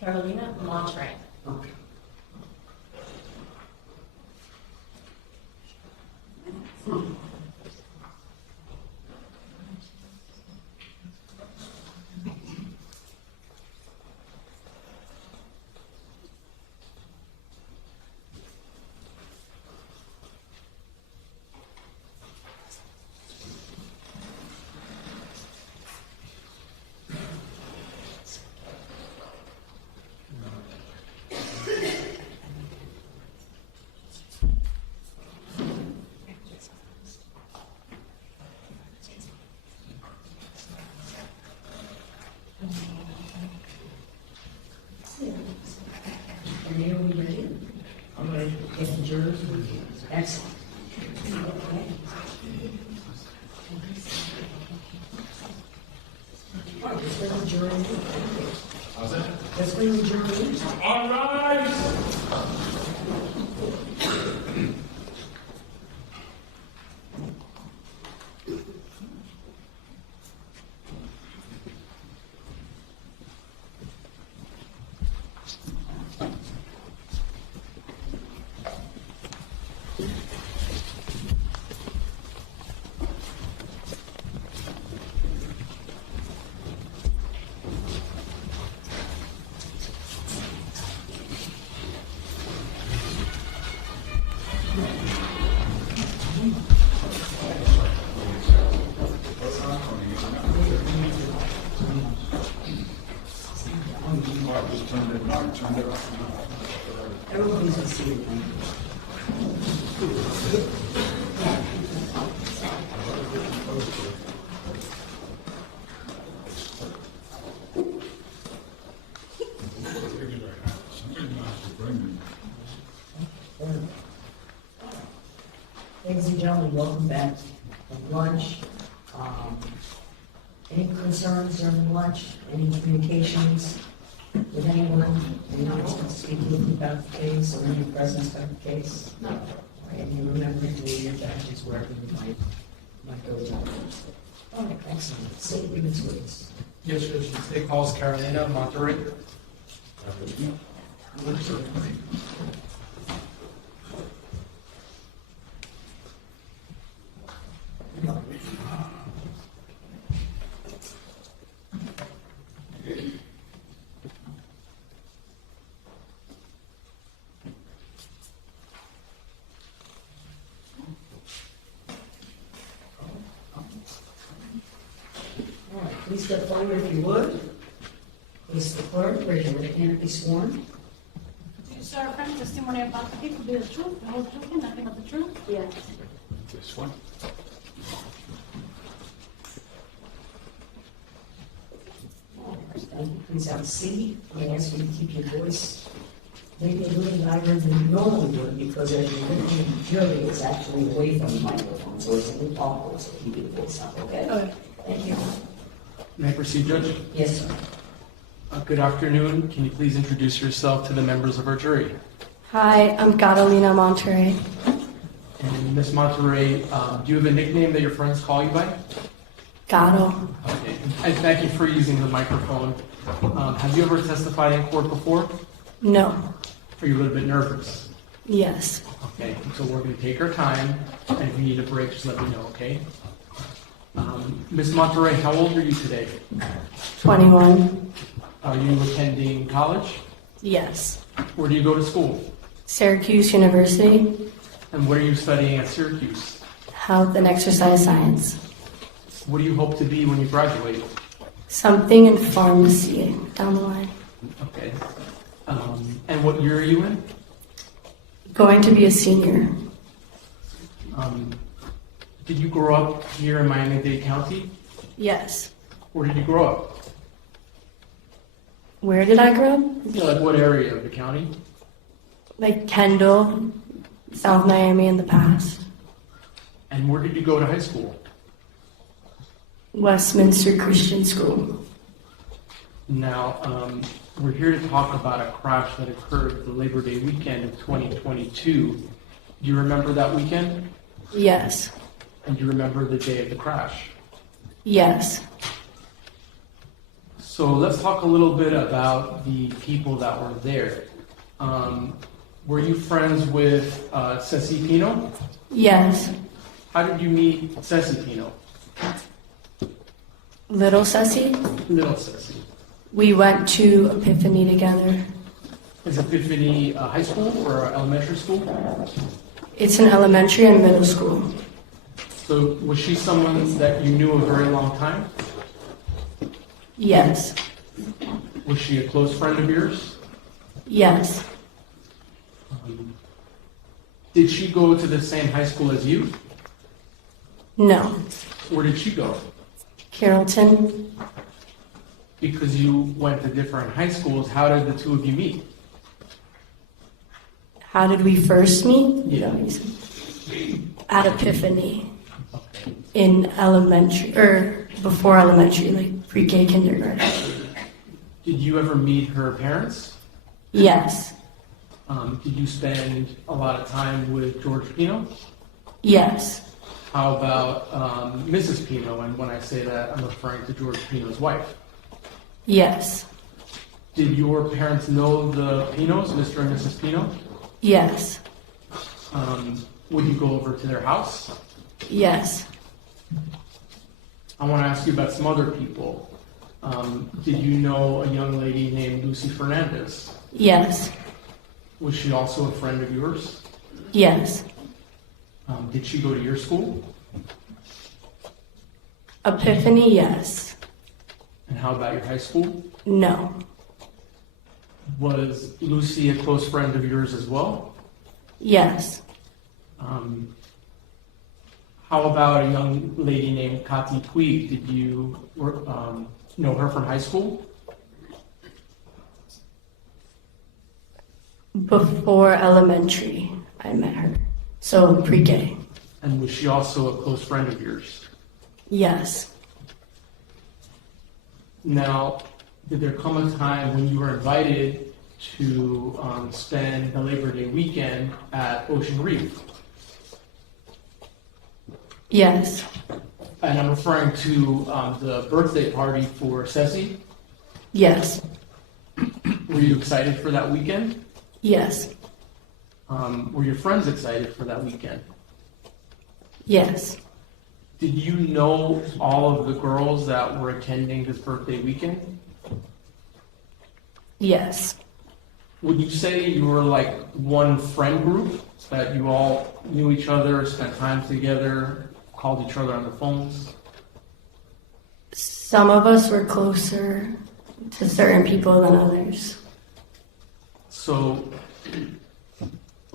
Carolina Monterrey. Okay. And here we ready? I'm going to get the jurors with you. Excellent. Okay. All right, let's bring the jury in. How's that? Let's bring the jury in. All rise! Everybody's in seat. Ladies and gentlemen, welcome back from lunch. Any concerns during lunch? Any communications with anyone? Anyone wants to speak with you about the case or any presence about the case? No. And you remember to leave your badges wherever you might go to. All right, excellent. State your names. Yes, Judge. The state calls Carolina Monterrey. All right, please step forward if you would. Please, the clerk, raise your right hand and be sworn. Do you swear affirm testimony about the case to be the truth, the whole truth, and nothing but the truth? Yes. This one? All right, thank you. Please have a seat. I ask you to keep your voice maybe a little louder than you normally would, because as you're looking at the jury, it's actually away from the microphone, so it's a little awkward, so keep your voice up, okay? Okay. Thank you. May I proceed, Judge? Yes, sir. Good afternoon. Can you please introduce yourself to the members of our jury? Hi, I'm Carolina Monterrey. And Ms. Monterrey, do you have a nickname that your friends call you by? Caro. Okay. And thank you for using the microphone. Have you ever testified in court before? No. Are you a little bit nervous? Yes. Okay, so we're going to take our time, and if you need a break, just let me know, okay? Ms. Monterrey, how old are you today? 21. Are you attending college? Yes. Where do you go to school? Syracuse University, And what are you studying at Syracuse? Health and Exercise Science. What do you hope to be when you graduate? Something in pharmacy down the line. Okay. And what year are you in? Going to be a senior. Did you grow up here in Miami-Dade County? Yes. Where did you grow up? Where did I grow up? Like what area of the county? Like Kendall, South Miami in the past. And where did you go to high school? Westminster Christian School. Now, we're here to talk about a crash that occurred the Labor Day weekend of 2022. Do you remember that weekend? Yes. And do you remember the day of the crash? Yes. So let's talk a little bit about the people that were there. Were you friends with Ceci Pino? Yes. How did you meet Ceci Pino? Little Ceci. Little Ceci. We went to Epiphany together. Is Epiphany high school or elementary school? It's an elementary and middle school. So was she someone that you knew a very long time? Yes. Was she a close friend of yours? Yes. Did she go to the same high school as you? No. Where did she go? Carrollton. Because you went to different high schools, how did the two of you meet? How did we first meet? Yeah. At Epiphany. In elementary, or before elementary, like pre-K kindergarten. Did you ever meet her parents? Yes. Did you spend a lot of time with George Pino? Yes. How about Mrs. Pino? And when I say that, I'm referring to George Pino's wife. Yes. Did your parents know the Pinos, Mr. and Mrs. Pino? Yes. Would you go over to their house? Yes. I want to ask you about some other people. Did you know a young lady named Lucy Fernandez? Yes. Was she also a friend of yours? Yes. Did she go to your school? Epiphany, yes. And how about your high school? No. Was Lucy a close friend of yours as well? Yes. How about a young lady named Katy Puig? Did you know her from high school? Before elementary, I met her. So pre-K. And was she also a close friend of yours? Yes. Now, did there come a time when you were invited to spend the Labor Day weekend at Ocean Reef? Yes. And I'm referring to the birthday party for Ceci. Yes. Were you excited for that weekend? Yes. Were your friends excited for that weekend? Yes. Did you know all of the girls that were attending this birthday weekend? Yes. Would you say you were like one friend group, that you all knew each other, spent time together, called each other on the phones? Some of us were closer to certain people than others. So,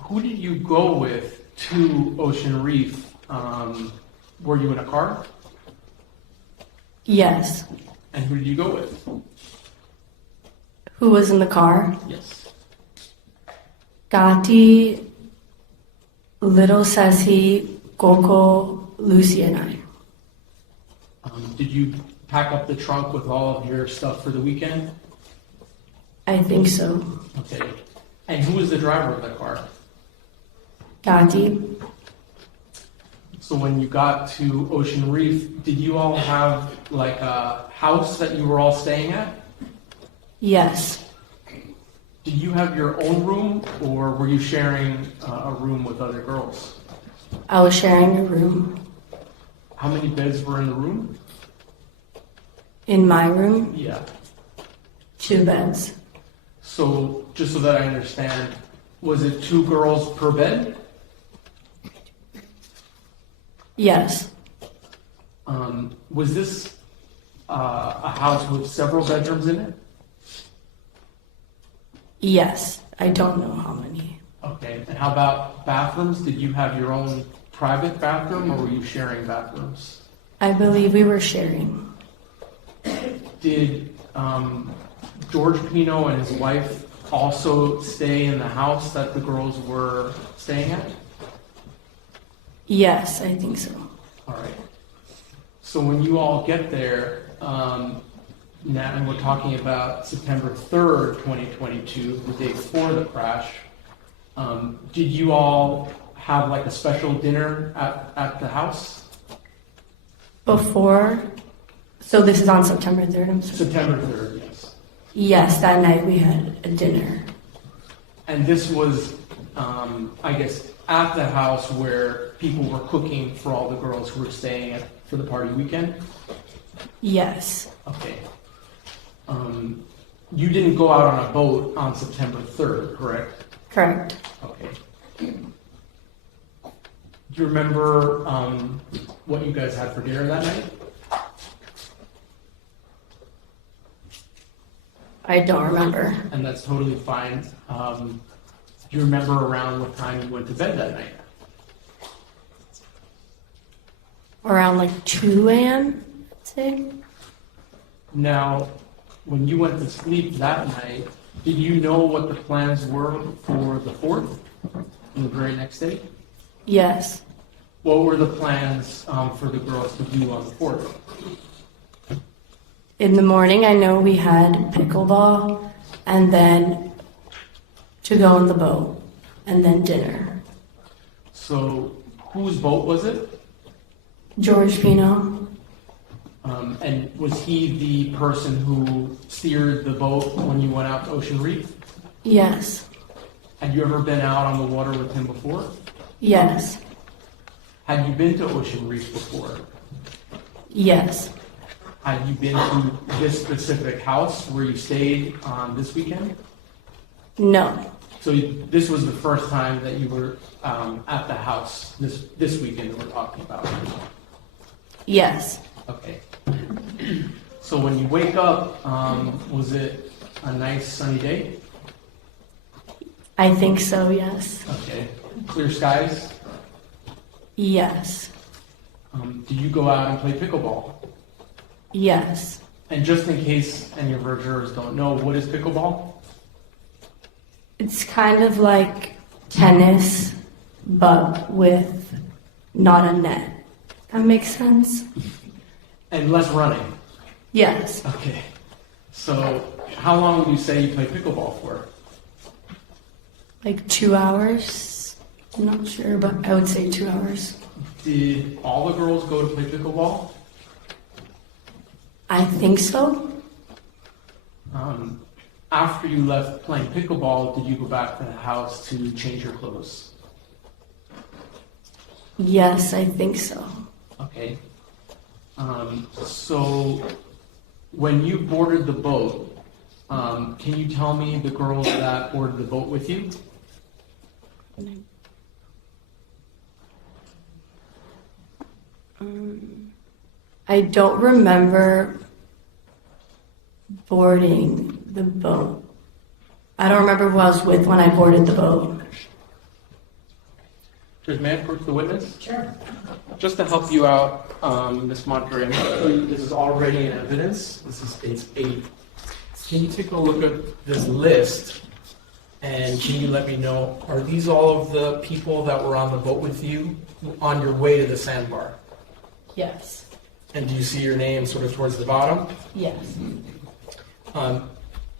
who did you go with to Ocean Reef? Were you in a car? Yes. And who did you go with? Who was in the car? Yes. Gati, Little Ceci, Coco, Lucy, and I. Did you pack up the trunk with all of your stuff for the weekend? I think so. Okay. And who was the driver of the car? Gati. So when you got to Ocean Reef, did you all have like a house that you were all staying at? Yes. Did you have your own room, or were you sharing a room with other girls? I was sharing a room. How many beds were in the room? In my room, Yeah. 2 beds. So, just so that I understand, was it 2 girls per bed? Yes. Was this a house with several bedrooms in it? Yes. I don't know how many. Okay, and how about bathrooms? Did you have your own private bathroom, or were you sharing bathrooms? I believe we were sharing. Did George Pino and his wife also stay in the house that the girls were staying at? Yes, I think so. All right. So when you all get there, now, and we're talking about September 3rd, 2022, the day before the crash, did you all have like a special dinner at the house? Before, so this is on September 3rd, I'm sorry. September 3rd, yes. Yes, that night we had a dinner. And this was, I guess, at the house where people were cooking for all the girls who were staying for the party weekend? Yes. Okay. You didn't go out on a boat on September 3rd, correct? Correct. Okay. Do you remember what you guys had for dinner that night? I don't remember. And that's totally fine. Do you remember around what time you went to bed that night? Around like 2 a.m., I'd say. Now, when you went to sleep that night, did you know what the plans were for the 4th, the very next day? Yes. What were the plans for the girls to do on the 4th? In the morning, I know we had pickleball, and then to go on the boat, and then dinner. So, whose boat was it? George Pino. And was he the person who steered the boat when you went out to Ocean Reef? Yes. Had you ever been out on the water with him before? Yes. Had you been to Ocean Reef before? Yes. Had you been to this specific house where you stayed this weekend? No. So this was the first time that you were at the house this weekend that we're talking about? Yes. Okay. So when you wake up, was it a nice sunny day? I think so, yes. Okay. Clear skies? Yes. Did you go out and play pickleball? Yes. And just in case any of our jurors don't know, what is pickleball? It's kind of like tennis, but with not a net. That makes sense? And less running? Yes. Okay. So how long would you say you play pickleball for? Like 2 hours? I'm not sure, but I would say 2 hours. Did all the girls go to play pickleball? I think so. After you left playing pickleball, did you go back to the house to change your clothes? Yes, I think so. Okay. So when you boarded the boat, can you tell me the girls that boarded the boat with you? I don't remember boarding the boat. I don't remember who I was with when I boarded the boat. Judge Mann, proof the witness? Sure. Just to help you out, Ms. Monterrey, I'm going to show you this is already in evidence. This is page 8. Can you take a look at this list? And can you let me know, are these all of the people that were on the boat with you on your way to the Sandbar? Yes. And do you see your name sort of towards the bottom? Yes.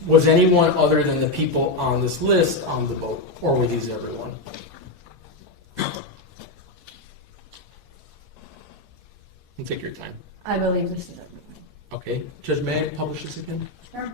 Was anyone other than the people on this list on the boat, or were these everyone? And take your time. I believe this is everything. Okay. Judge, may I publish this again? Sure.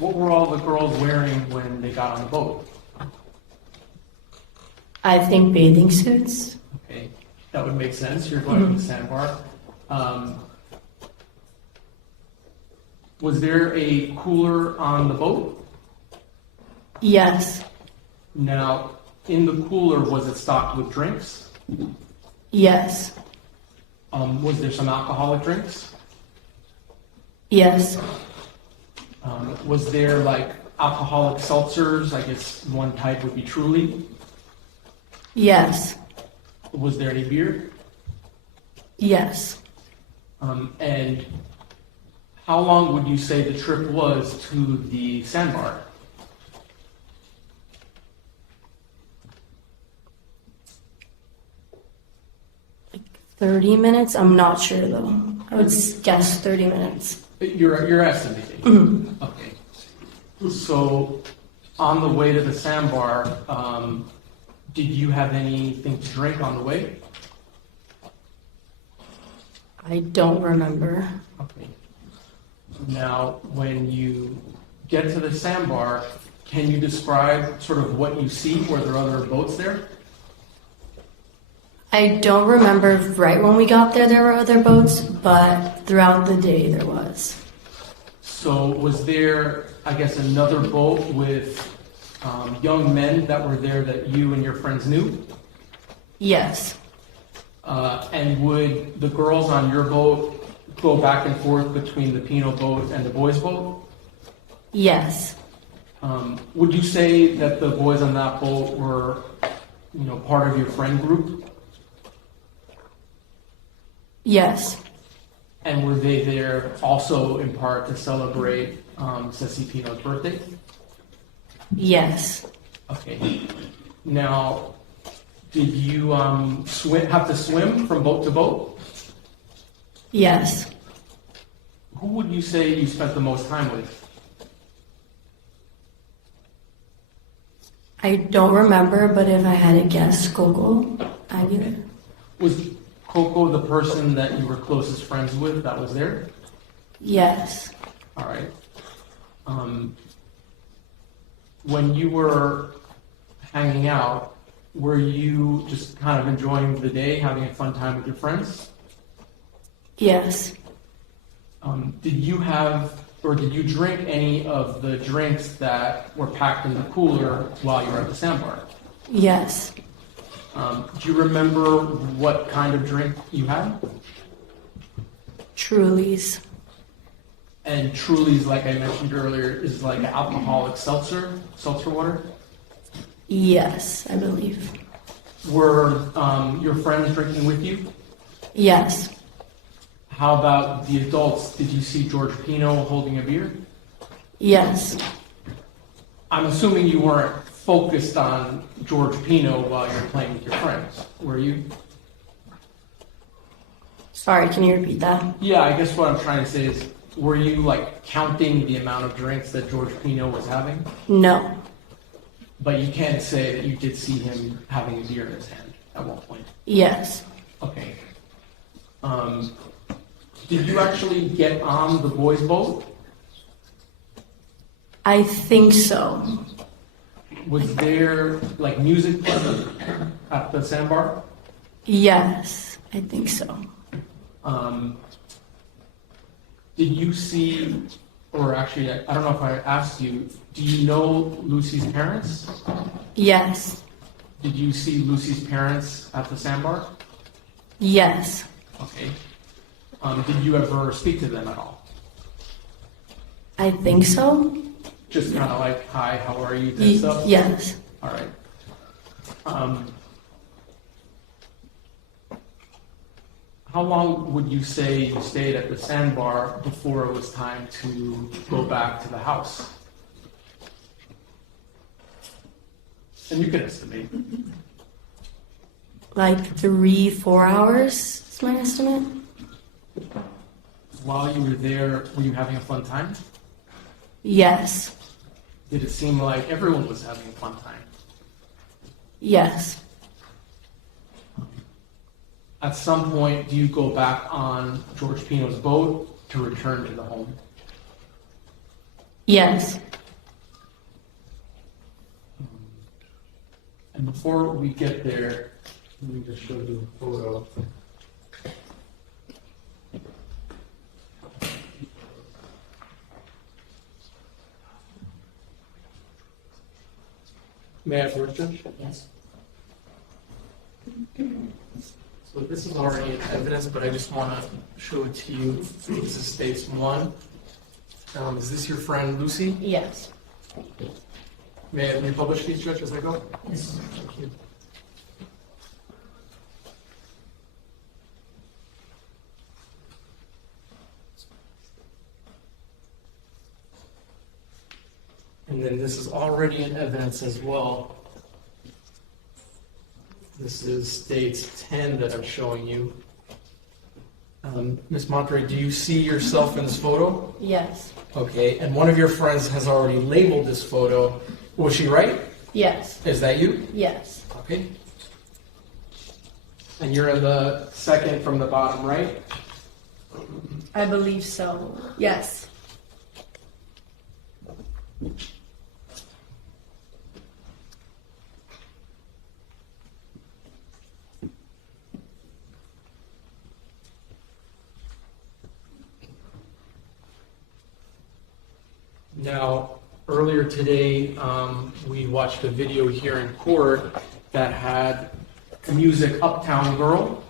What were all the girls wearing when they got on the boat? I think bathing suits. Okay, that would make sense. You're going to the Sandbar. Was there a cooler on the boat? Yes. Now, in the cooler, was it stocked with drinks? Yes. Was there some alcoholic drinks? Yes. Was there like alcoholic seltzers? I guess one type would be Truly. Yes. Was there any beer? Yes. And how long would you say the trip was to the Sandbar? Like 30 minutes? I'm not sure though. I would guess 30 minutes. You're estimating. Okay. So on the way to the Sandbar, did you have anything to drink on the way? I don't remember. Okay. Now, when you get to the Sandbar, can you describe sort of what you see? Were there other boats there? I don't remember if right when we got there were other boats, but throughout the day there was. So was there, I guess, another boat with young men that were there that you and your friends knew? Yes. And would the girls on your boat go back and forth between the Pino boat and the boys' boat? Yes. Would you say that the boys on that boat were, part of your friend group? Yes. And were they there also in part to celebrate Ceci Pino's birthday? Yes. Okay. Now, did you have to swim from boat to boat? Yes. Who would you say you spent the most time with? I don't remember, but if I had to guess, Coco Aguilar. Was Coco the person that you were closest friends with that was there? Yes. All right. When you were hanging out, were you just kind of enjoying the day, having a fun time with your friends? Yes. Did you drink any of the drinks that were packed in the cooler while you were at the Sandbar? Yes. Do you remember what kind of drink you had? Truly's. And Truly's, like I mentioned earlier, is like an alcoholic seltzer water? Yes, I believe. Were your friends drinking with you? Yes. How about the adults? Did you see George Pino holding a beer? Yes. I'm assuming you weren't focused on George Pino while you're playing with your friends, were you? Sorry, can you repeat that? Yeah, I guess what I'm trying to say is, were you like counting the amount of drinks that George Pino was having? No. But you can't say that you did see him having a beer in his hand at one point? Yes. Okay. Did you actually get on the boys' boat? I think so. Was there like music at the Sandbar? Yes, I think so. Did you see, or actually, I don't know if I asked you, do you know Lucy's parents? Yes. Did you see Lucy's parents at the Sandbar? Yes. Okay. Did you ever speak to them at all? I think so. Just kind of like, hi, how are you, and stuff? Yes. All right. How long would you say you stayed at the Sandbar before it was time to go back to the house? And you can estimate. Like 3-4 hours is my estimate. While you were there, were you having a fun time? Yes. Did it seem like everyone was having a fun time? Yes. At some point, do you go back on George Pino's boat to return to the home? Yes. And before we get there, let me just show you a photo. May I have yours, Judge? Yes. So this is already in evidence, but I just want to show it to you. This is states 1. Is this your friend Lucy? Yes. May I republish these, Judge, as I go? Yes. Thank you. And then this is already in evidence as well. This is states 10 that I'm showing you. Ms. Monterrey, do you see yourself in this photo? Yes. Okay, and one of your friends has already labeled this photo. Was she right? Yes. Is that you? Yes. Okay. And you're in the second from the bottom right? I believe so. Yes. Now, earlier today, we watched a video here in court that had music Uptown Girl.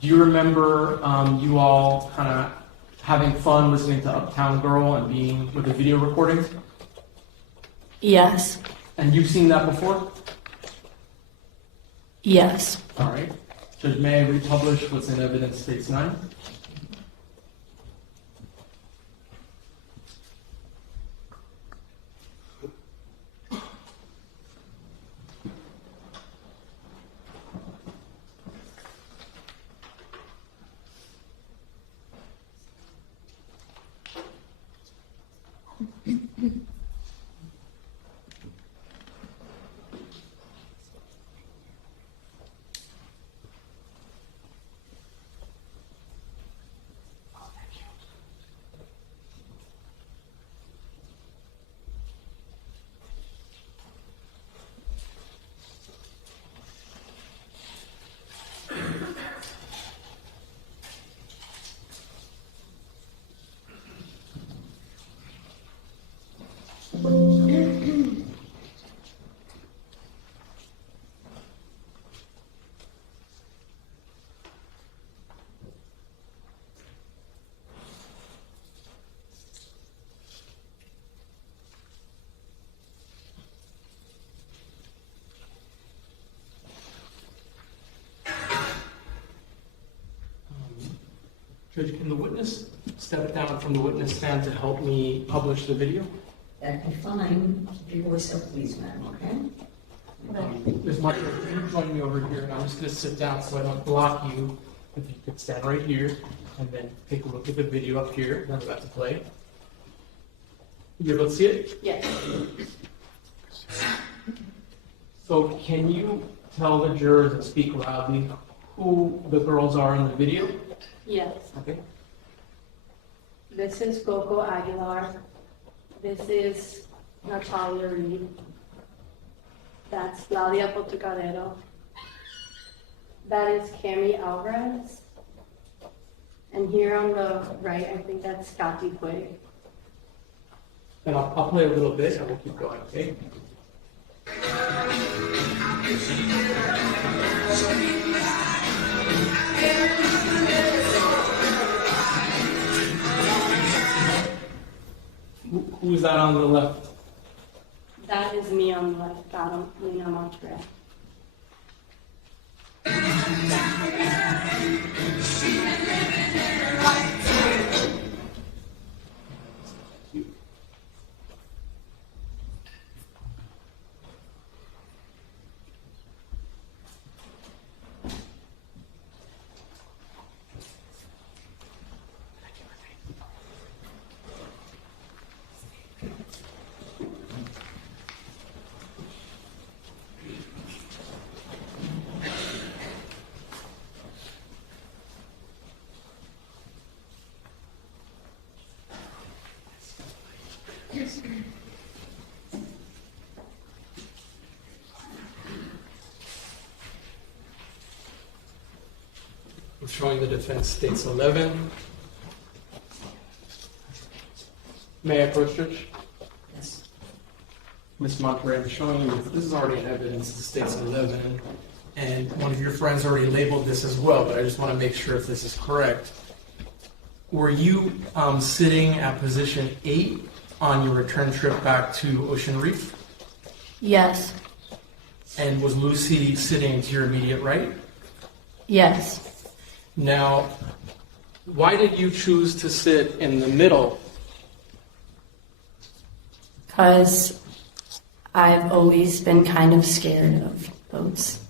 Do you remember you all kind of having fun listening to Uptown Girl and being with the video recording? Yes. And you've seen that before? Yes. All right. Judge, may I republish what's in evidence states 9? Judge, can the witness step down from the witness stand to help me publish the video? That'd be fine. Keep your voice up, please, ma'am, okay? Ms. Martin, can you join me over here? And I'm just going to sit down so I don't block you. If you could stand right here and then take a look at the video up here that I'm about to play. You able to see it? Yes. So can you tell the jurors and speak loudly who the girls are in the video? Yes. Okay. This is Coco Aguilar. This is Natalia Reed. That's Claudia Portucadero. That is Camila Alvarez. And here on the right, I think that's Katy Puig. And I'll play a little bit and we'll keep going, okay? Who's that on the left? That is me on the left, Carolina Monterrey. showing the defense states 11. May I approach, Judge? Yes. Ms. Monterrey, I'm showing you, this is already in evidence, it states 11, and one of your friends already labeled this as well, but I just want to make sure if this is correct. Were you sitting at position 8 on your return trip back to Ocean Reef? Yes. And was Lucy sitting to your immediate right? Yes. Now, why did you choose to sit in the middle? Because I've always been kind of scared of boats.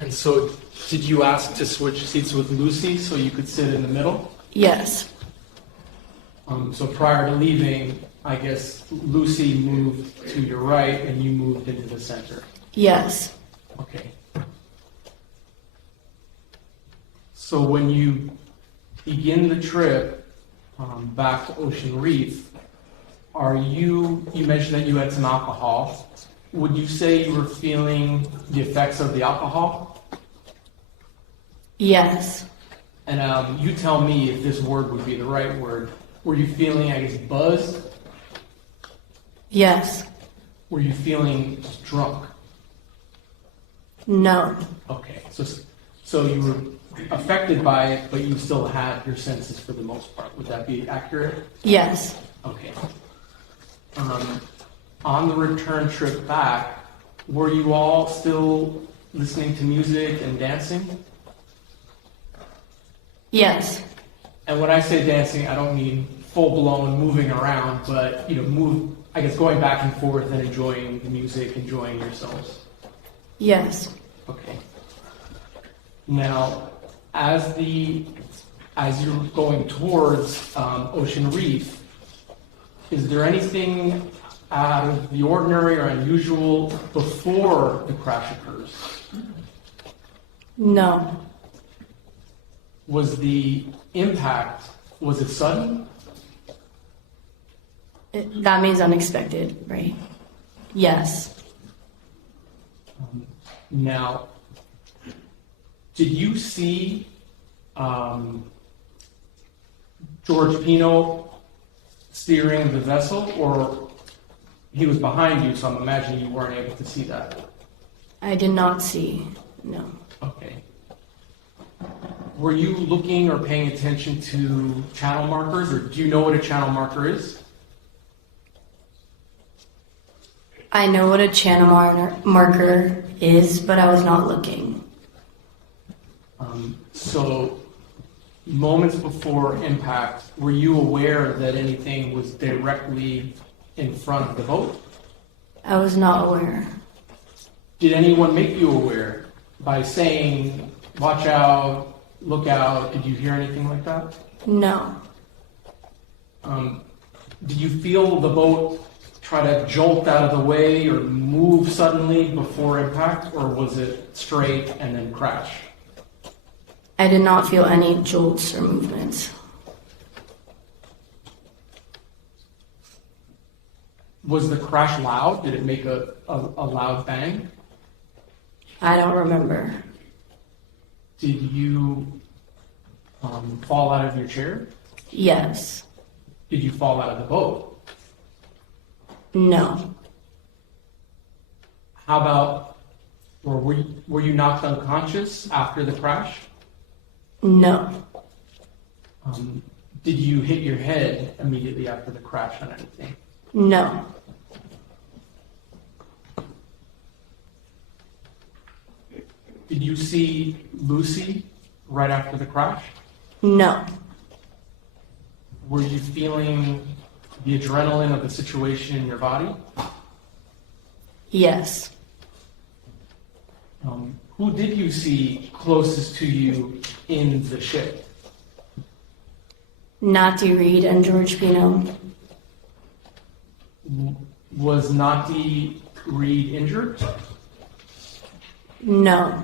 And so, did you ask to switch seats with Lucy so you could sit in the middle? Yes. So prior to leaving, I guess Lucy moved to your right and you moved into the center. Yes. Okay. So when you begin the trip back to Ocean Reef, you mentioned that you had some alcohol. Would you say you were feeling the effects of the alcohol? Yes. And you tell me if this word would be the right word. Were you feeling, I guess, buzzed? Yes. Were you feeling just drunk? No. Okay, so you were affected by it, but you still had your senses for the most part. Would that be accurate? Yes. Okay. On the return trip back, were you all still listening to music and dancing? Yes. And when I say dancing, I don't mean full-blown moving around, but, I guess going back and forth and enjoying the music, enjoying yourselves. Yes. Okay. Now, as you're going towards Ocean Reef, is there anything out of the ordinary or unusual before the crash occurs? No. Was the impact, was it sudden? That means unexpected, right? Yes. Now, did you see George Pino steering the vessel, or he was behind you, so I'm imagining you weren't able to see that? I did not see, no. Okay. Were you looking or paying attention to channel markers, or do you know what a channel marker is? I know what a channel marker is, but I was not looking. So, moments before impact, were you aware that anything was directly in front of the boat? I was not aware. Did anyone make you aware by saying, watch out, look out? Did you hear anything like that? No. Did you feel the boat try to jolt out of the way or move suddenly before impact, or was it straight and then crash? I did not feel any jolts or movements. Was the crash loud? Did it make a loud bang? I don't remember. Did you fall out of your chair? Yes. Did you fall out of the boat? No. How about, or were you knocked unconscious after the crash? No. Did you hit your head immediately after the crash on anything? No. Did you see Lucy right after the crash? No. Were you feeling the adrenaline of the situation in your body? Yes. Who did you see closest to you in the ship? Nati Reed and George Pino. Was Nati Reed injured? No.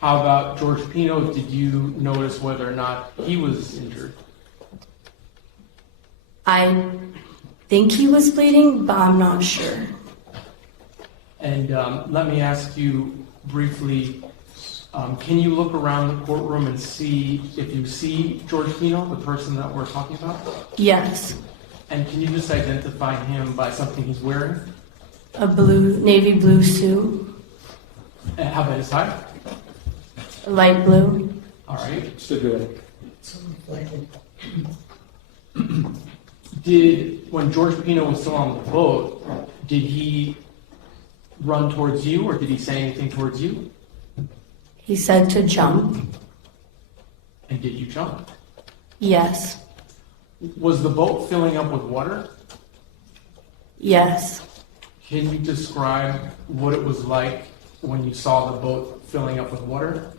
How about George Pino? Did you notice whether or not he was injured? I think he was bleeding, but I'm not sure. And let me ask you briefly, Can you look around the courtroom and see if you see George Pino, the person that we're talking about? Yes. And can you just identify him by something he's wearing? A navy blue suit, And how about his tie? light blue. All right. Still good. So reflected. When George Pino was still on the boat, did he run towards you or did he say anything towards you? He said to jump. And did you jump? Yes. Was the boat filling up with water? Yes. Can you describe what it was like when you saw the boat filling up with water?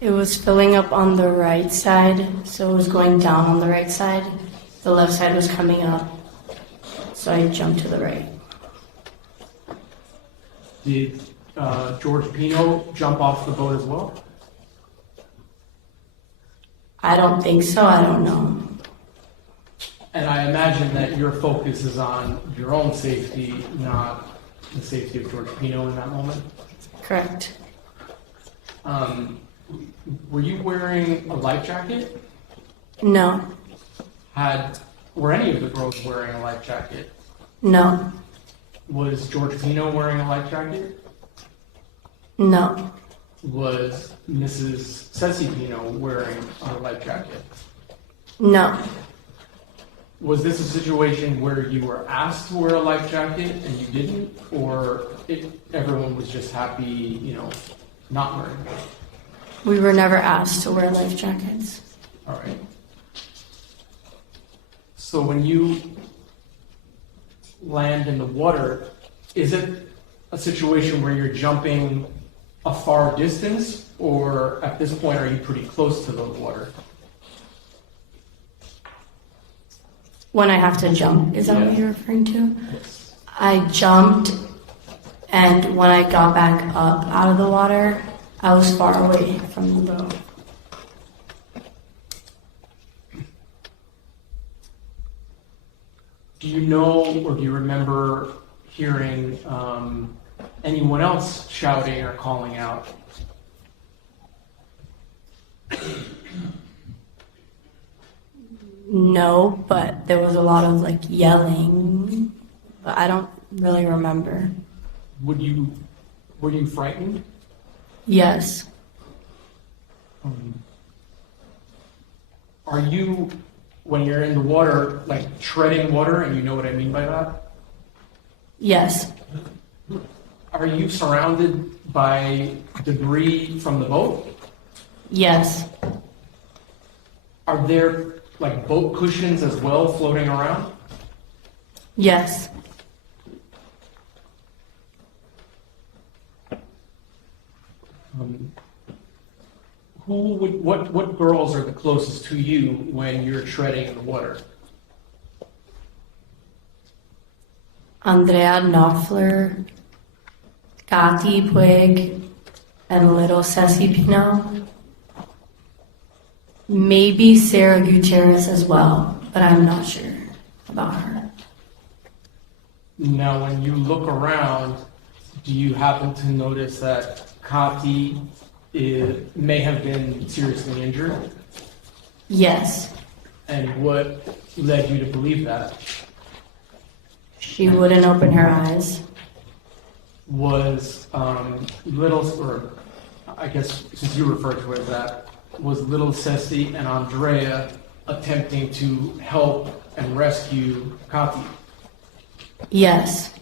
It was filling up on the right side, so it was going down on the right side. The left side was coming up, so I jumped to the right. Did George Pino jump off the boat as well? I don't think so, I don't know. And I imagine that your focus is on your own safety, not the safety of George Pino in that moment. Correct. Were you wearing a life jacket? No. Were any of the girls wearing a life jacket? No. Was George Pino wearing a life jacket? No. Was Mrs. Ceci Pino wearing a life jacket? No. Was this a situation where you were asked to wear a life jacket and you didn't, or everyone was just happy, not wearing it? We were never asked to wear life jackets. All right. So when you land in the water, is it a situation where you're jumping a far distance, or at this point are you pretty close to the water? When I have to jump, is that what Yeah. you're referring to? Yes. I jumped, and when I got back up out of the water, I was far away from the boat. Do you know or do you remember hearing anyone else shouting or calling out? No, but there was a lot of yelling, but I don't really remember. Were you frightened? Yes. Are you, when you're in the water, treading water, and you know what I mean by that? Yes. Are you surrounded by debris from the boat? Yes. Are there boat cushions as well floating around? Yes. What girls are the closest to you when you're treading in the water? Andrea Knopfler, Katy Puig, and little Ceci Pino. Maybe Sarah Gutierrez as well, but I'm not sure about her. Now, when you look around, do you happen to notice that Katy may have been seriously injured? Yes. And what led you to believe that? She wouldn't open her eyes. Was or I guess since you referred to it as that, was little Ceci and Andrea attempting to help and rescue Katy? Yes.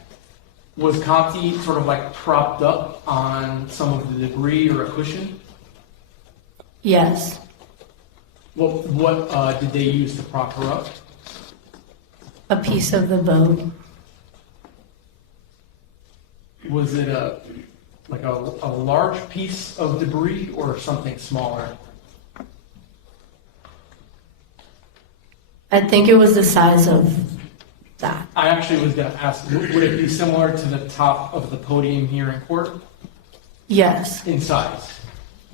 Was Katy sort of propped up on some of the debris or a cushion? Yes. What did they use to prop her up? A piece of the boat. Was it a large piece of debris or something smaller? I think it was the size of that. I actually was going to ask, would it be similar to the top of the podium here in court? Yes. In size?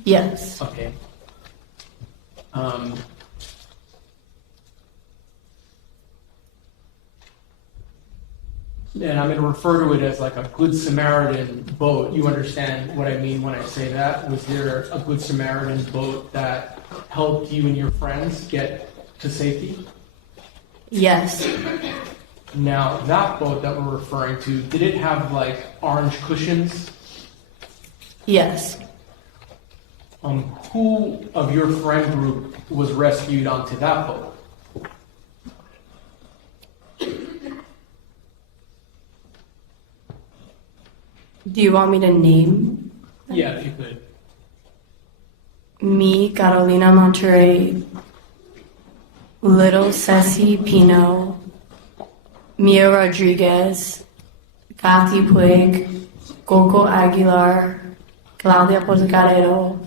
Yes. Okay. and I'm going to refer to it as like a Good Samaritan boat. You understand what I mean when I say that? Was there a Good Samaritan boat that helped you and your friends get to safety? Yes. Now, that boat that we're referring to, did it have like orange cushions? Yes. Who of your friend group was rescued onto that boat? Do you want me to name? Yeah, if you could. Me, Carolina Monterrey, Little Ceci Pino, Mia Rodriguez, Katy Puig, Coco Aguilar, Claudia Portocarrero,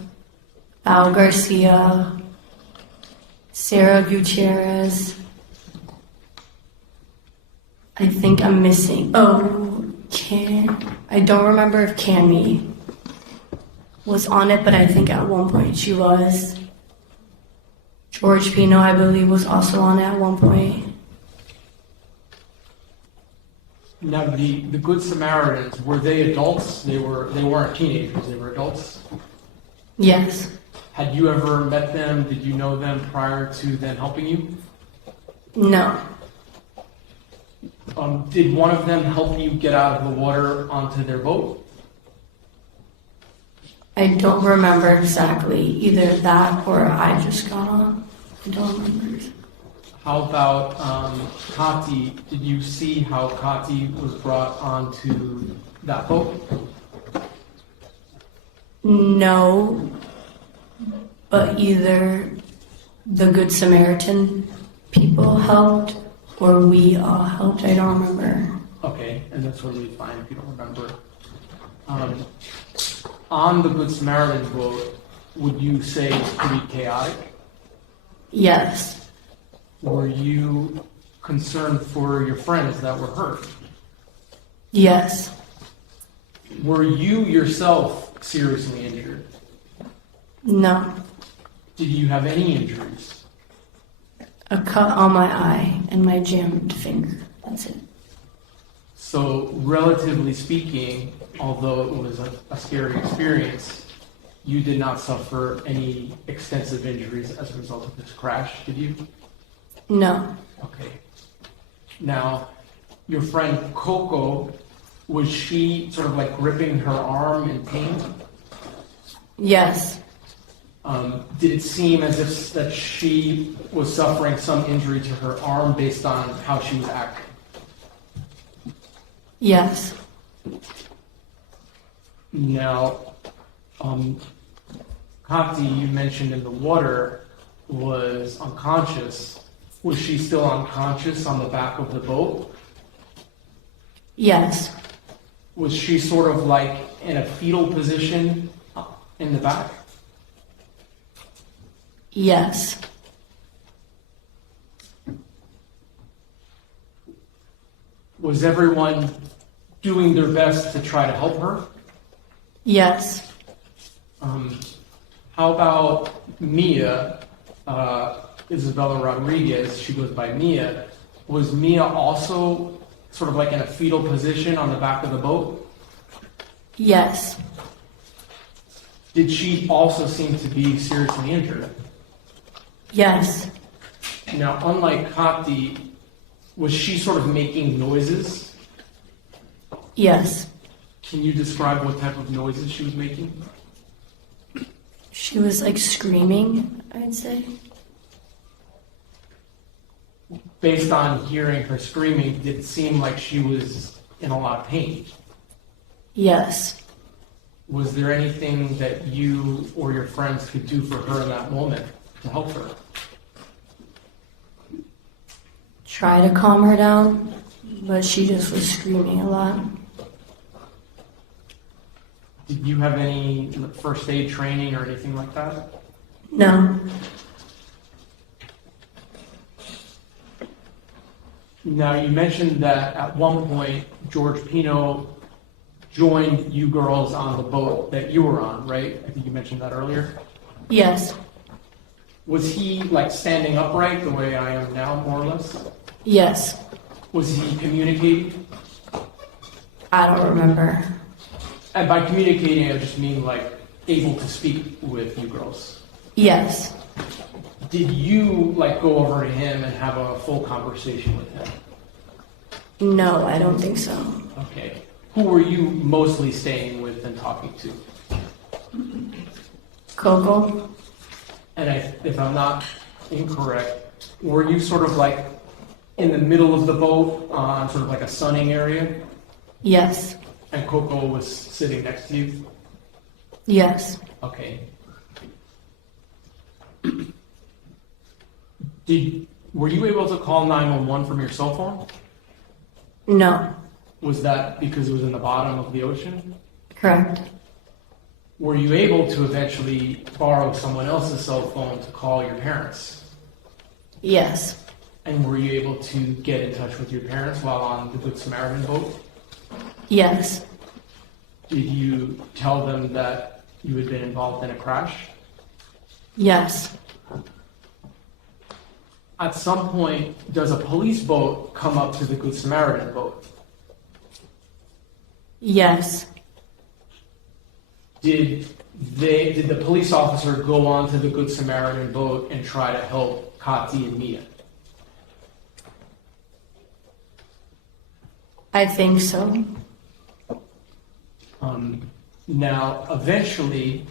Al Garcia, Sarah Gutierrez. I think I'm missing. Oh, I don't remember if Cammy was on it, but I think at one point she was. George Pino, I believe, was also on it at one point. Now, the Good Samaritans, were they adults? They weren't teenagers, they were adults? Yes. Had you ever met them? Did you know them prior to them helping you? No. Did one of them help you get out of the water onto their boat? I don't remember exactly. Either that or I just got on. I don't remember. How about Katy? Did you see how Katy was brought onto that boat? No, but either the Good Samaritan people helped or we all helped. I don't remember. Okay, and that's totally fine if you don't remember. On the Good Samaritan boat, would you say it's pretty chaotic? Yes. Were you concerned for your friends that were hurt? Yes. Were you yourself seriously injured? No. Did you have any injuries? A cut on my eye and my jammed finger. That's it. So, relatively speaking, although it was a scary experience, you did not suffer any extensive injuries as a result of this crash, did you? No. Okay. Now, your friend Coco, was she sort of like gripping her arm in pain? Yes. Did it seem as if that she was suffering some injury to her arm based on how she was acting? Yes. Now, Katy, you mentioned in the water, was unconscious. Was she still unconscious on the back of the boat? Yes. Was she sort of like in a fetal position in the back? Yes. Was everyone doing their best to try to help her? Yes. How about Mia, Isabella Rodriguez, she goes by Mia. Was Mia also sort of like in a fetal position on the back of the boat? Yes. Did she also seem to be seriously injured? Yes. Now, unlike Katy, was she sort of making noises? Yes. Can you describe what type of noises she was making? She was like screaming, I'd say. Based on hearing her screaming, did it seem like she was in a lot of pain? Yes. Was there anything that you or your friends could do for her in that moment to help her? Try to calm her down, but she just was screaming a lot. Did you have any first aid training or anything like that? No. Now, you mentioned that at one point, George Pino joined you girls on the boat that you were on, right? I think you mentioned that earlier. Yes. Was he like standing upright the way I am now, more or less? Yes. Was he communicating? I don't remember. And by communicating, I just mean like able to speak with you girls. Yes. Did you like go over to him and have a full conversation with him? No, I don't think so. Okay. Who were you mostly staying with and talking to? Coco? And if I'm not incorrect, were you sort of like in the middle of the boat on sort of like a sunning area? Yes. And Coco was sitting next to you? Yes. Okay. Were you able to call 911 from your cell phone? No. Was that because it was in the bottom of the ocean? Correct. Were you able to eventually borrow someone else's cell phone to call your parents? Yes. And were you able to get in touch with your parents while on the Good Samaritan boat? Yes. Did you tell them that you had been involved in a crash? Yes. At some point, does a police boat come up to the Good Samaritan boat? Yes. Did the police officer go onto the Good Samaritan boat and try to help Katy and Mia? I think so. Now, eventually,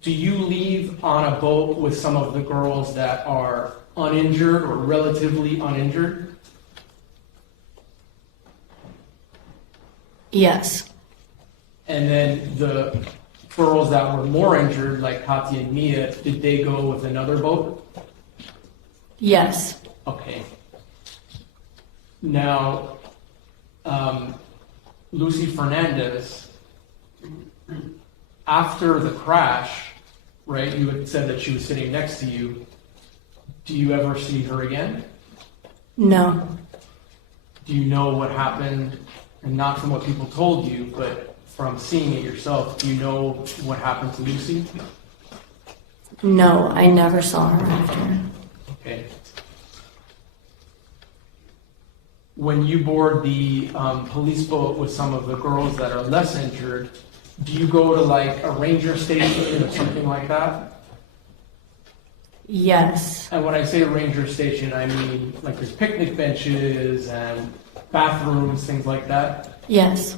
do you leave on a boat with some of the girls that are uninjured or relatively uninjured? Yes. And then the girls that were more injured, like Katy and Mia, did they go with another boat? Yes. Okay. Now, Lucy Fernandez, after the crash, right, you had said that she was sitting next to you. Do you ever see her again? No. Do you know what happened, and not from what people told you, but from seeing it yourself, do you know what happened to Lucy? No, I never saw her after. Okay. When you board the police boat with some of the girls that are less injured, do you go to like a ranger station or something like that? Yes. And when I say ranger station, I mean like there's picnic benches and bathrooms, things like that. Yes.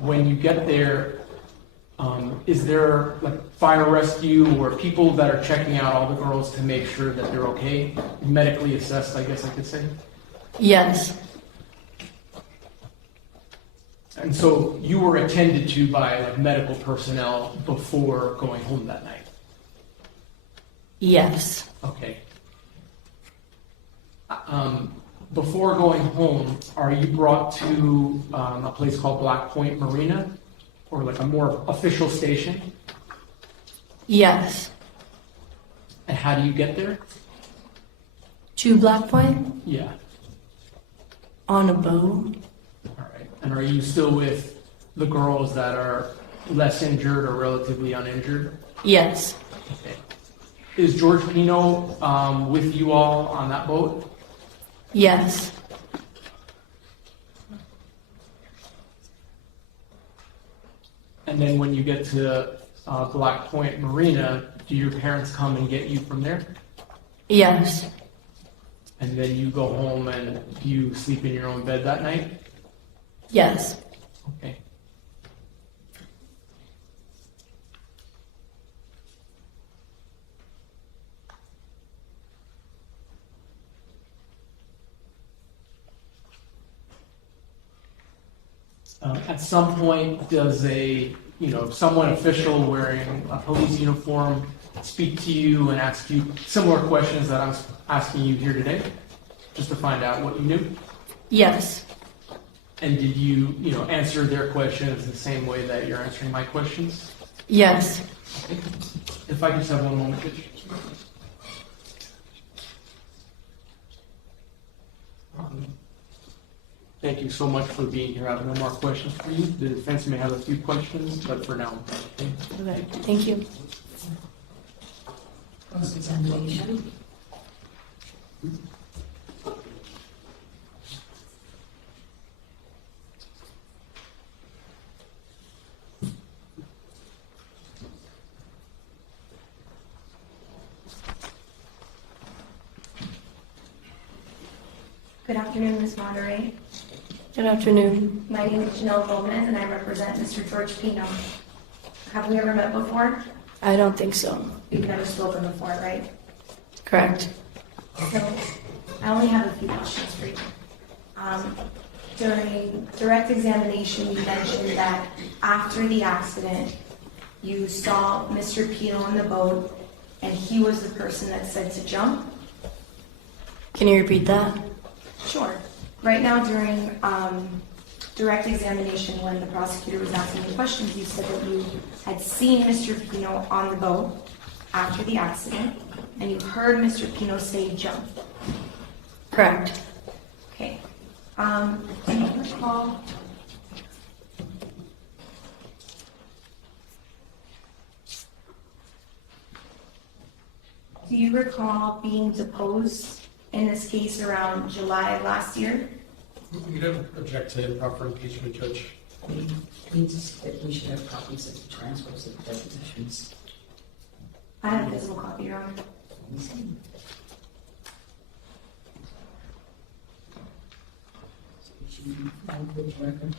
When you get there, is there like fire rescue or people that are checking out all the girls to make sure that they're okay? Medically assessed, I guess I could say. Yes. And so you were attended to by like medical personnel before going home that night? Yes. Okay. Before going home, are you brought to a place called Black Point Marina, or like a more official station? Yes. And how do you get there? To Black Point? Yeah. On a boat? All right. And are you still with the girls that are less injured or relatively uninjured? Yes. Okay. Is George Pino with you all on that boat? Yes. And then when you get to Black Point Marina, do your parents come and get you from there? Yes. And then you go home and you sleep in your own bed that night? Yes. Okay. At some point, does someone official wearing a police uniform speak to you and ask you similar questions that I'm asking you here today, just to find out what you knew? Yes. And did you, answer their questions the same way that you're answering my questions? Yes. Okay. If I could just have one moment, please. Thank you so much for being here. I have no more questions for you. The defense may have a few questions, but for now, okay. Okay. Thank you. Cross-examination. Good afternoon, Ms. Monterrey. Good afternoon. My name is Janelle Gomez, and I represent Mr. George Pino. Have we ever met before? I don't think so. We've never spoken before, right? Correct. So, I only have a few questions for you. During direct examination, you mentioned that after the accident, you saw Mr. Pino on the boat, and he was the person that said to jump. Can you repeat that? Sure. Right now, during direct examination, when the prosecutor was asking the questions, you said that you had seen Mr. Pino on the boat after the accident, and you heard Mr. Pino say jump. Correct. Okay. Do you recall? Do you recall being deposed in this case around July of last year? We don't object to improper impeachment, Judge. Means that we should have copies of the transcripts of the depositions. I have a physical copy, Your Honor. Language record.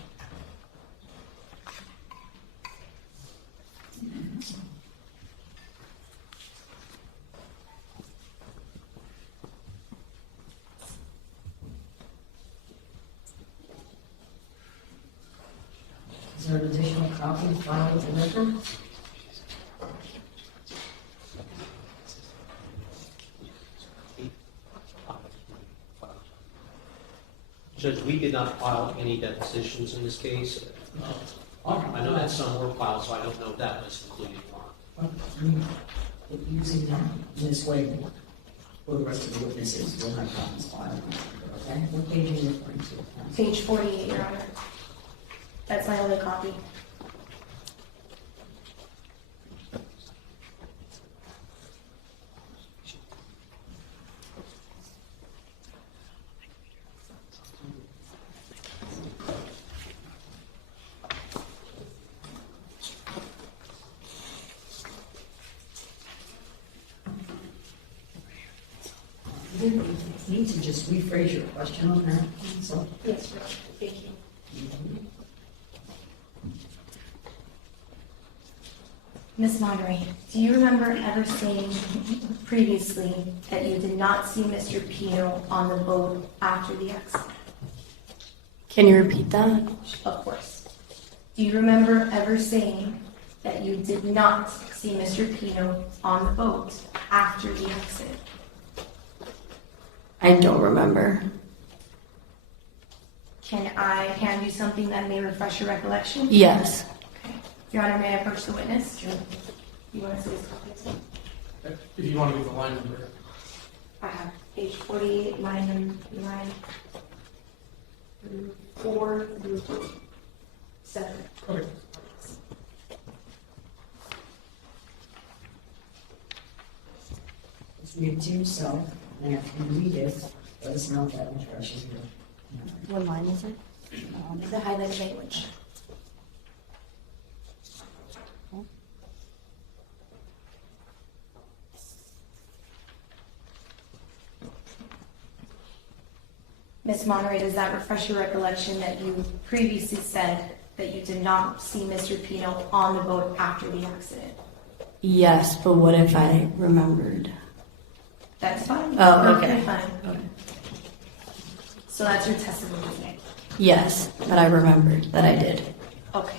Is there an additional copy filed with the record? Judge, we did not file any depositions in this case. I know that some were filed, so I don't know if that was included or not. Using that in this way, for the rest of the witnesses, we'll have copies filed. Okay, what page are you referring to? Page 48, Your Honor. That's my only copy. You need to just rephrase your question on that. So, Yes, Your Honor. Thank you. Ms. Monterrey, do you remember ever saying previously that you did not see Mr. Pino on the boat after the accident? Can you repeat that? Of course. Do you remember ever saying that you did not see Mr. Pino on the boat after the accident? I don't remember. Can I hand you something that may refresh your recollection? Yes. Okay. Your Honor, may I approach the witness? Sure. You want to see this copy as well? If you want to give the line number. I have page 48, line 4 through 7. Okay. just read it to yourself, and after you read it, let us know if that refreshes you. What line is it? The highlighted language. Ms. Monterey, does that refresh your recollection that you previously said that you did not see Mr. Pino on the boat after the accident? Yes, but what if I remembered? That's fine. Oh, okay. Perfectly fine. Okay. So that's your testimony today? Yes, but I remembered that I did. Okay.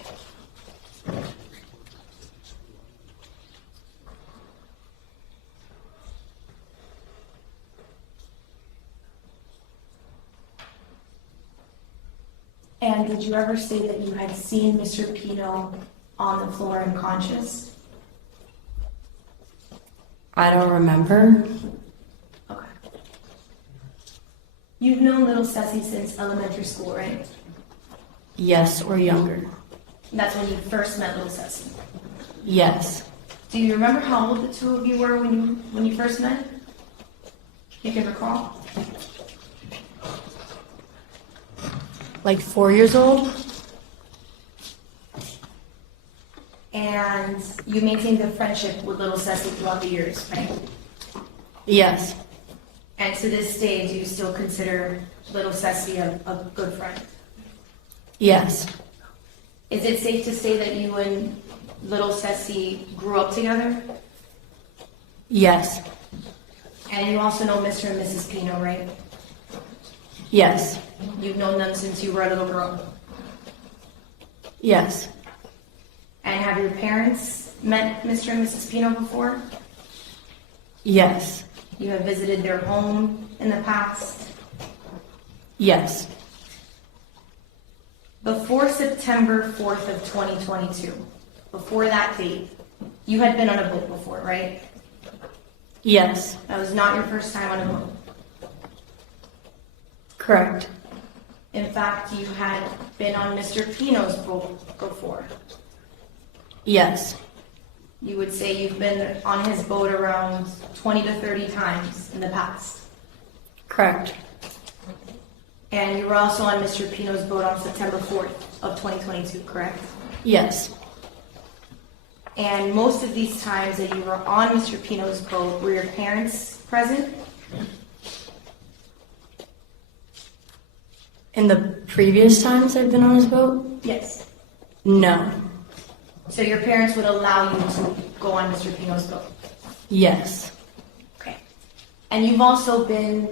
And did you ever say that you had seen Mr. Pino on the floor unconscious? I don't remember. Okay. You've known little Ceci since elementary school, right? Yes, or younger. That's when you first met little Ceci. Yes. Do you remember how old the two of you were when you first met? You can recall? Like 4 years old? And you maintained a friendship with little Ceci throughout the years, right? Yes. And to this day, do you still consider little Ceci a good friend? Yes. Is it safe to say that you and little Ceci grew up together? Yes. And you also know Mr. and Mrs. Pino, right? Yes. You've known them since you were a little girl. Yes. And have your parents met Mr. and Mrs. Pino before? Yes. You have visited their home in the past? Yes. Before September 4th of 2022, before that date, you had been on a boat before, right? Yes. That was not your first time on a boat. Correct. In fact, you had been on Mr. Pino's boat before. Yes. You would say you've been on his boat around 20 to 30 times in the past. Correct. And you were also on Mr. Pino's boat on September 4th of 2022, correct? Yes. And most of these times that you were on Mr. Pino's boat, were your parents present? In the previous times I've been on his boat? Yes. No. So your parents would allow you to go on Mr. Pino's boat? Yes. Okay. And you've also been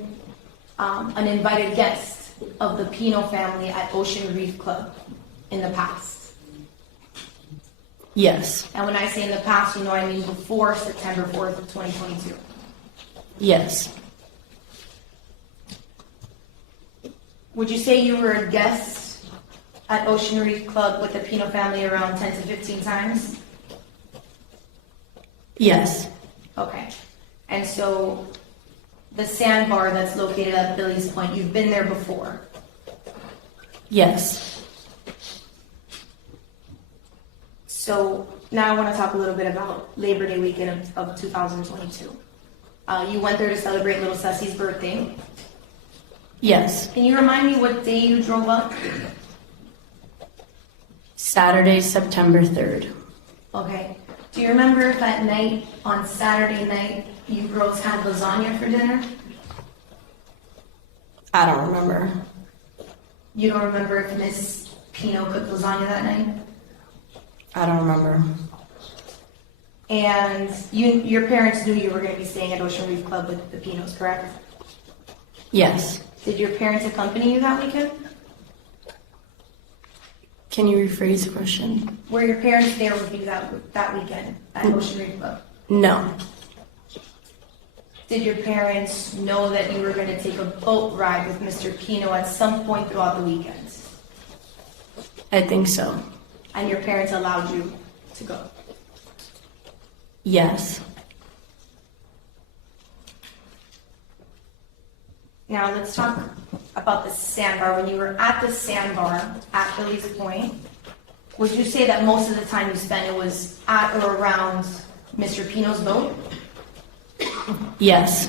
an invited guest of the Pino family at Ocean Reef Club in the past? Yes. And when I say in the past, you know I mean before September 4th of 2022? Yes. Would you say you were a guest at Ocean Reef Club with the Pino family around 10 to 15 times? Yes. Okay. And so the Sandbar that's located at Billy's Point, you've been there before? Yes. So now I want to talk a little bit about Labor Day weekend of 2022. You went there to celebrate little Ceci's birthday. Yes. Can you remind me what day you drove up? Saturday, September 3rd. Okay. Do you remember if at night, on Saturday night, you girls had lasagna for dinner? I don't remember. You don't remember if Miss Pino cooked lasagna that night? I don't remember. And your parents knew you were going to be staying at Ocean Reef Club with the Pinos, correct? Yes. Did your parents accompany you that weekend? Can you rephrase the question? Were your parents there with you that weekend at Ocean Reef Club? No. Did your parents know that you were going to take a boat ride with Mr. Pino at some point throughout the weekend? I think so. And your parents allowed you to go? Yes. Now let's talk about the Sandbar. When you were at the Sandbar at Billy's Point, would you say that most of the time you spent it was at or around Mr. Pino's boat? Yes.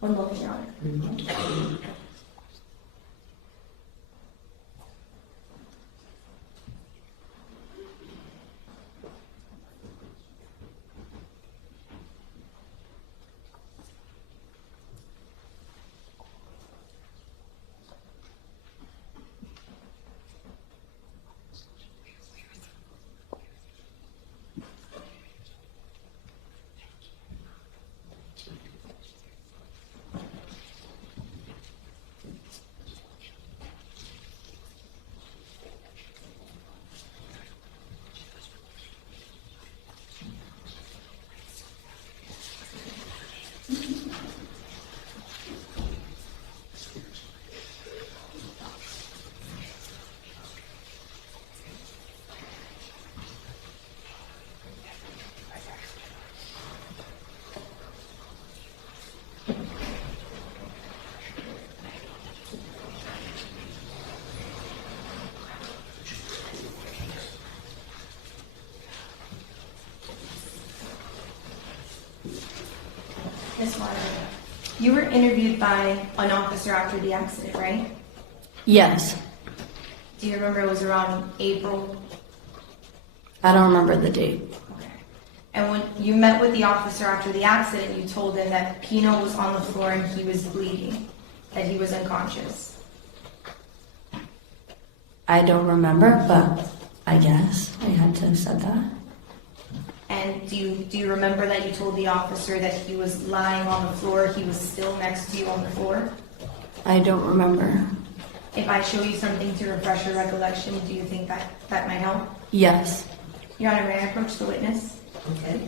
One moment, Your Honor. Ms. Martin, you were interviewed by an officer after the accident, right? Yes. Do you remember it was around April? I don't remember the date. Okay. And when you met with the officer after the accident, you told him that Pino was on the floor and he was bleeding, that he was unconscious. I don't remember, but I guess I had to have said that. And do you remember that you told the officer that he was lying on the floor, he was still next to you on the floor? I don't remember. If I show you something to refresh your recollection, do you think that might help? Yes. Your Honor, may I approach the witness? Okay.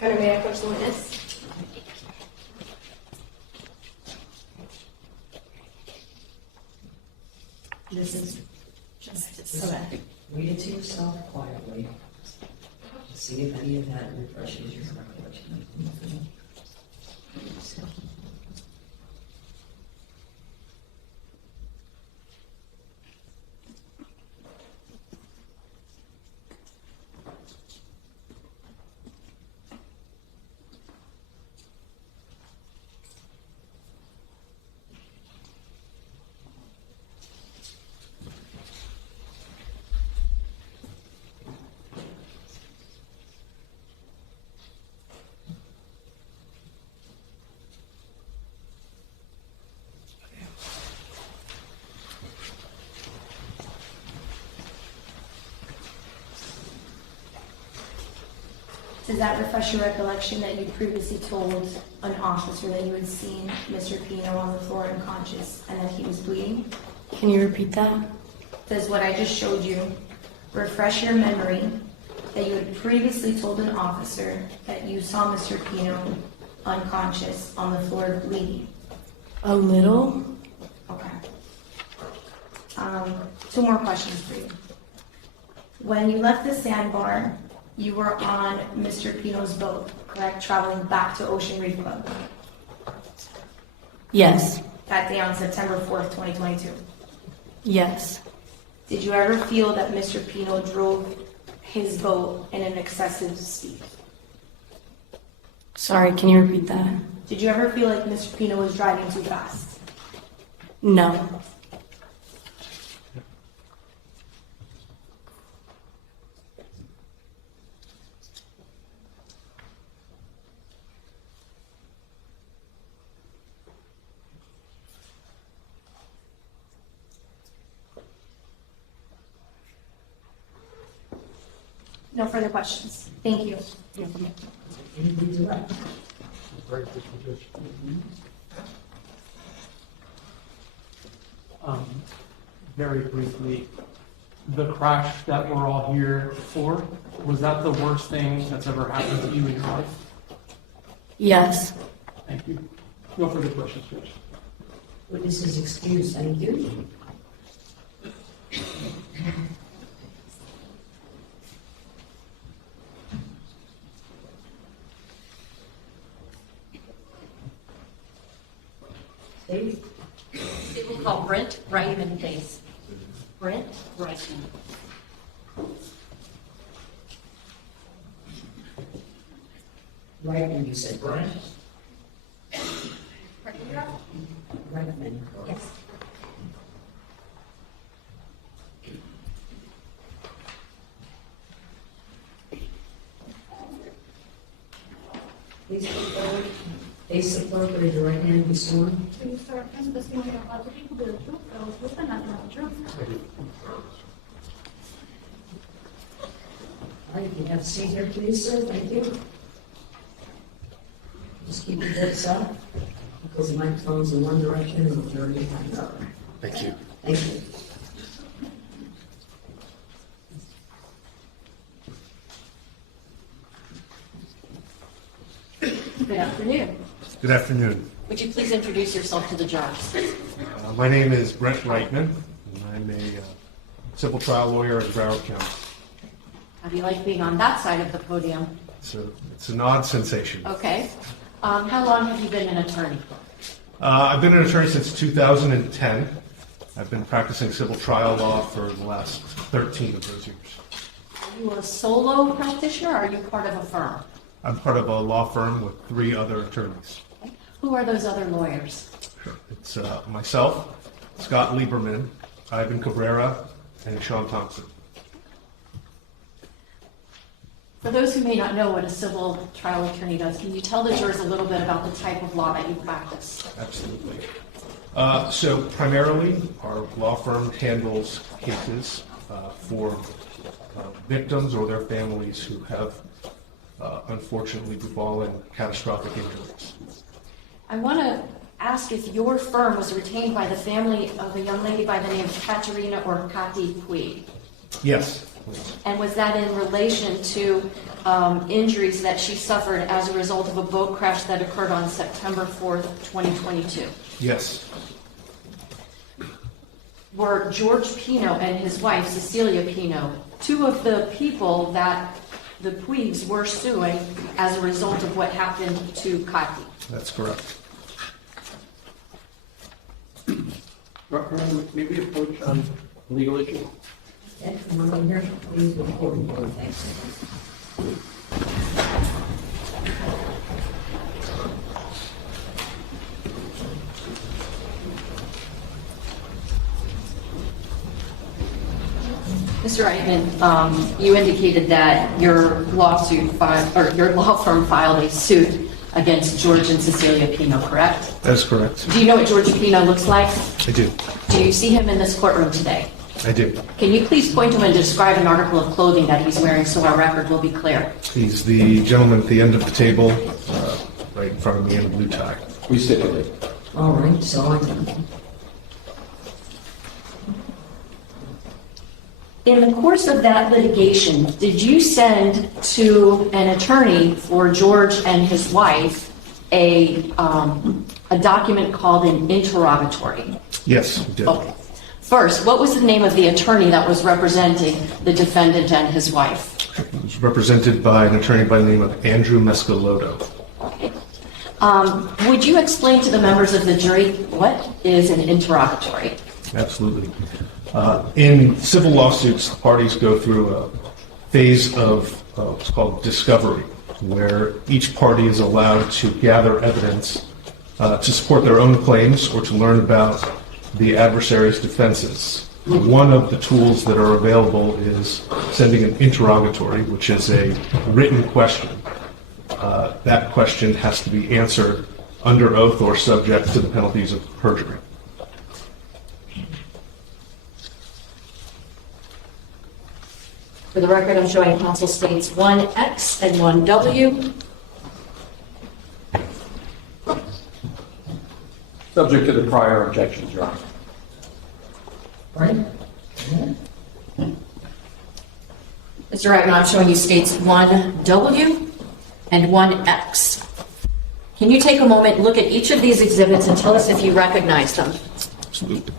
Your Honor, may I approach the witness? This is Justice. Okay. read it to yourself quietly. See if any of that refreshes your recollection. Does that refresh your recollection that you previously told an officer that you had seen Mr. Pino on the floor unconscious and that he was bleeding? Can you repeat that? Does what I just showed you refresh your memory that you had previously told an officer that you saw Mr. Pino unconscious on the floor bleeding? A little? Okay. Two more questions for you. When you left the Sandbar, you were on Mr. Pino's boat, correct? Traveling back to Ocean Reef Club Yes. that day on September 4th, 2022. Yes. Did you ever feel that Mr. Pino drove his boat in an excessive speed? Sorry, can you repeat that? Did you ever feel like Mr. Pino was driving too fast? No. No further questions. Thank you. Very briefly, the crash that we're all here for, was that the worst thing that's ever happened to you in your life? Yes. Thank you. No further questions, Judge. Witness is excused, thank you. Please. It will call Brent Reitman, please. Brent Reitman. Reitman, you said, Brent? Reitman, yes. Please come forward. Face the clerk, raise your right hand and be sworn. All right, you have a seat here, please, sir. Thank you. Just keep your voice up, because the microphone's in one direction and the other in another. Thank you. Thank you. Good afternoon. Good afternoon. Would you please introduce yourself to the jurors? My name is Brent Reitman, and I'm a civil trial lawyer in Broward County. How do you like being on that side of the podium? It's an odd sensation. Okay. How long have you been an attorney? I've been an attorney since 2010. I've been practicing civil trial law for the last 13 of those years. Are you a solo practitioner or are you part of a firm? I'm part of a law firm with 3 other attorneys. Who are those other lawyers? It's myself, Scott Lieberman, Ivan Cabrera, and Sean Thompson. For those who may not know what a civil trial attorney does, can you tell the jurors a little bit about the type of law that you practice? Absolutely. So primarily, our law firm handles cases for victims or their families who have unfortunately befallen catastrophic injuries. I want to ask if your firm was retained by the family of a young lady by the name of Katerina or Katy Puig. Yes. And was that in relation to injuries that she suffered as a result of a boat crash that occurred on September 4th, 2022? Yes. Were George Pino and his wife, Cecilia Pino, 2 of the people that the Puigs were suing as a result of what happened to Katy? That's correct. Maybe approach on legal issue. Mr. Reitman, you indicated that your lawsuit filed, or your law firm filed a suit against George and Cecilia Pino, correct? That's correct. Do you know what George Pino looks like? I do. Do you see him in this courtroom today? I do. Can you please point to him and describe an article of clothing that he's wearing so our record will be clear? He's the gentleman at the end of the table, right in front of me in a blue tie. We stipulate. All right, so I done. In the course of that litigation, did you send to an attorney for George and his wife a document called an interrogatory? Yes, we did. Okay. First, what was the name of the attorney that was representing the defendant and his wife? It was represented by an attorney by the name of Andrew Mescalotto. Okay. Would you explain to the members of the jury what is an interrogatory? Absolutely. In civil lawsuits, the parties go through a phase of what's called discovery, where each party is allowed to gather evidence to support their own claims or to learn about the adversary's defenses. One of the tools that are available is sending an interrogatory, which is a written question. That question has to be answered under oath or subject to the penalties of perjury. For the record, I'm showing counsel states 1X and 1W. Subject to the prior objections, Your Honor. Right? Mr. Reitman, I'm showing you states 1W and 1X. Can you take a moment, look at each of these exhibits and tell us if you recognize them? Absolutely.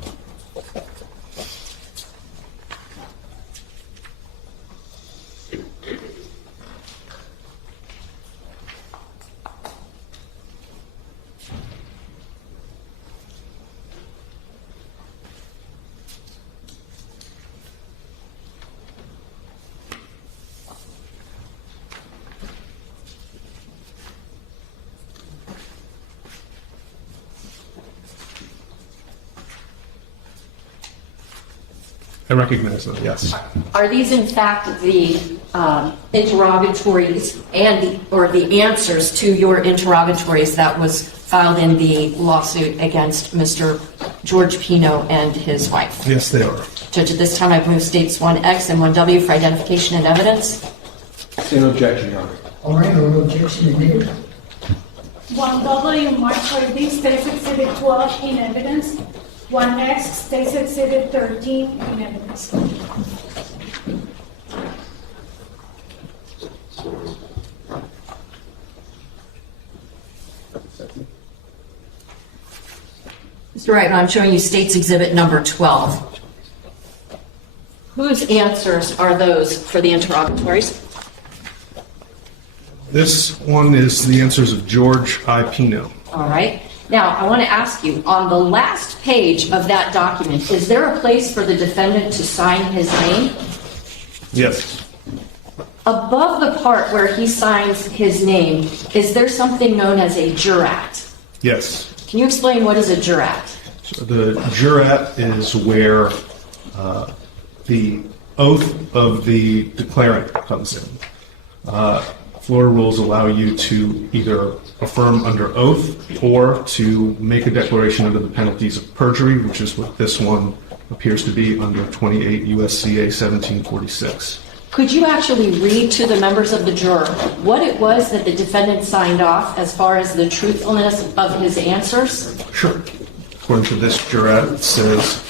I recognize them, yes. Are these in fact the interrogatories and the answers to your interrogatories that was filed in the lawsuit against Mr. George Pino and his wife? Yes, they are. Judge, at this time I've moved states 1X and 1W for identification and evidence. Same objection, Your Honor. All right, no objection admitted. 1W marked for this states exhibit 12 in evidence. 1X states exhibit 13 in evidence. Mr. Reitman, I'm showing you State's Exhibit number 12. Whose answers are those for the interrogatories? This one is the answers of George I. Pino. All right. Now, I want to ask you, on the last page of that document, is there a place for the defendant to sign his name? Yes. Above the part where he signs his name, is there something known as a jurat? Yes. Can you explain what is a jurat? So the jurat is where the oath of the declarant comes in. Florida rules allow you to either affirm under oath or to make a declaration under the penalties of perjury, which is what this one appears to be under 28 U.S.C.A. 1746. Could you actually read to the members of the juror what it was that the defendant signed off as far as the truthfulness of his answers? Sure. According to this jurat, it says,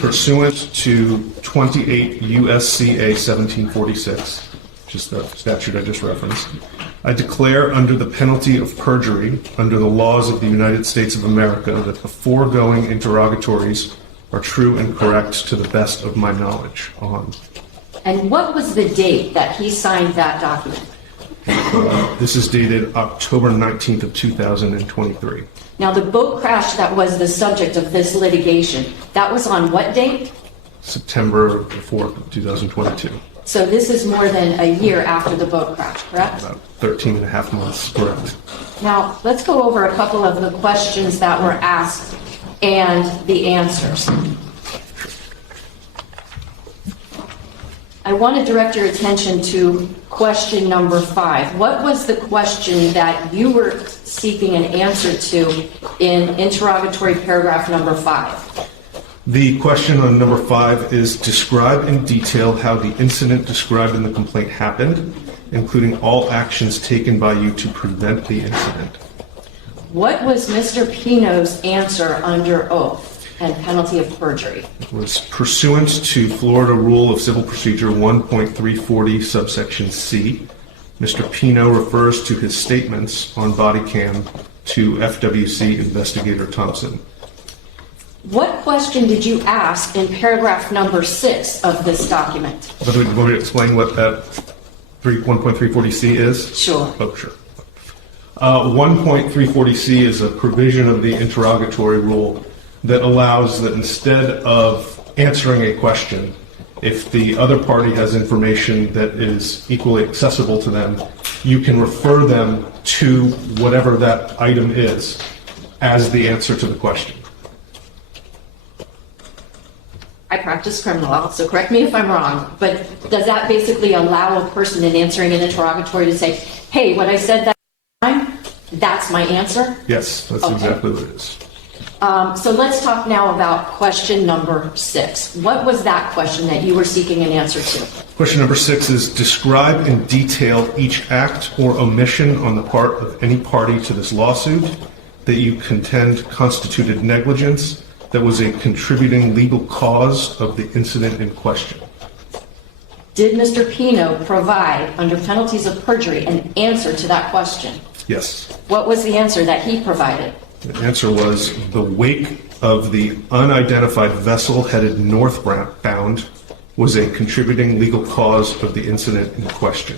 pursuant to 28 U.S.C.A. 1746, which is the statute I just referenced, I declare under the penalty of perjury, under the laws of the United States of America, that the foregoing interrogatories are true and correct to the best of my knowledge. On. And what was the date that he signed that document? This is dated October 19th of 2023. Now, the boat crash that was the subject of this litigation, that was on what date? September 4th, 2022. So this is more than a year after the boat crash, correct? About 13 and a half months, correct. Now, let's go over a couple of the questions that were asked and the answers. I want to direct your attention to question number 5. What was the question that you were seeking an answer to in interrogatory paragraph number 5? The question on number 5 is describe in detail how the incident described in the complaint happened, including all actions taken by you to prevent the incident. What was Mr. Pino's answer under oath and penalty of perjury? It was pursuant to Florida Rule of Civil Procedure 1.340 subsection C. Mr. Pino refers to his statements on body cam to FWC Investigator Thompson. What question did you ask in paragraph number 6 of this document? But do we want to explain what that 1.340C is? Sure. Oh, sure. 1.340C is a provision of the interrogatory rule that allows that instead of answering a question, if the other party has information that is equally accessible to them, you can refer them to whatever that item is as the answer to the question. I practice criminal law, so correct me if I'm wrong, but does that basically allow a person in answering an interrogatory to say, hey, what I said that time, that's my answer? Yes, that's Okay. exactly what it is. So let's talk now about question number 6. What was that question that you were seeking an answer to? Question number 6 is describe in detail each act or omission on the part of any party to this lawsuit that you contend constituted negligence that was a contributing legal cause of the incident in question. Did Mr. Pino provide, under penalties of perjury, an answer to that question? Yes. What was the answer that he provided? The answer was the wake of the unidentified vessel headed northbound was a contributing legal cause of the incident in question.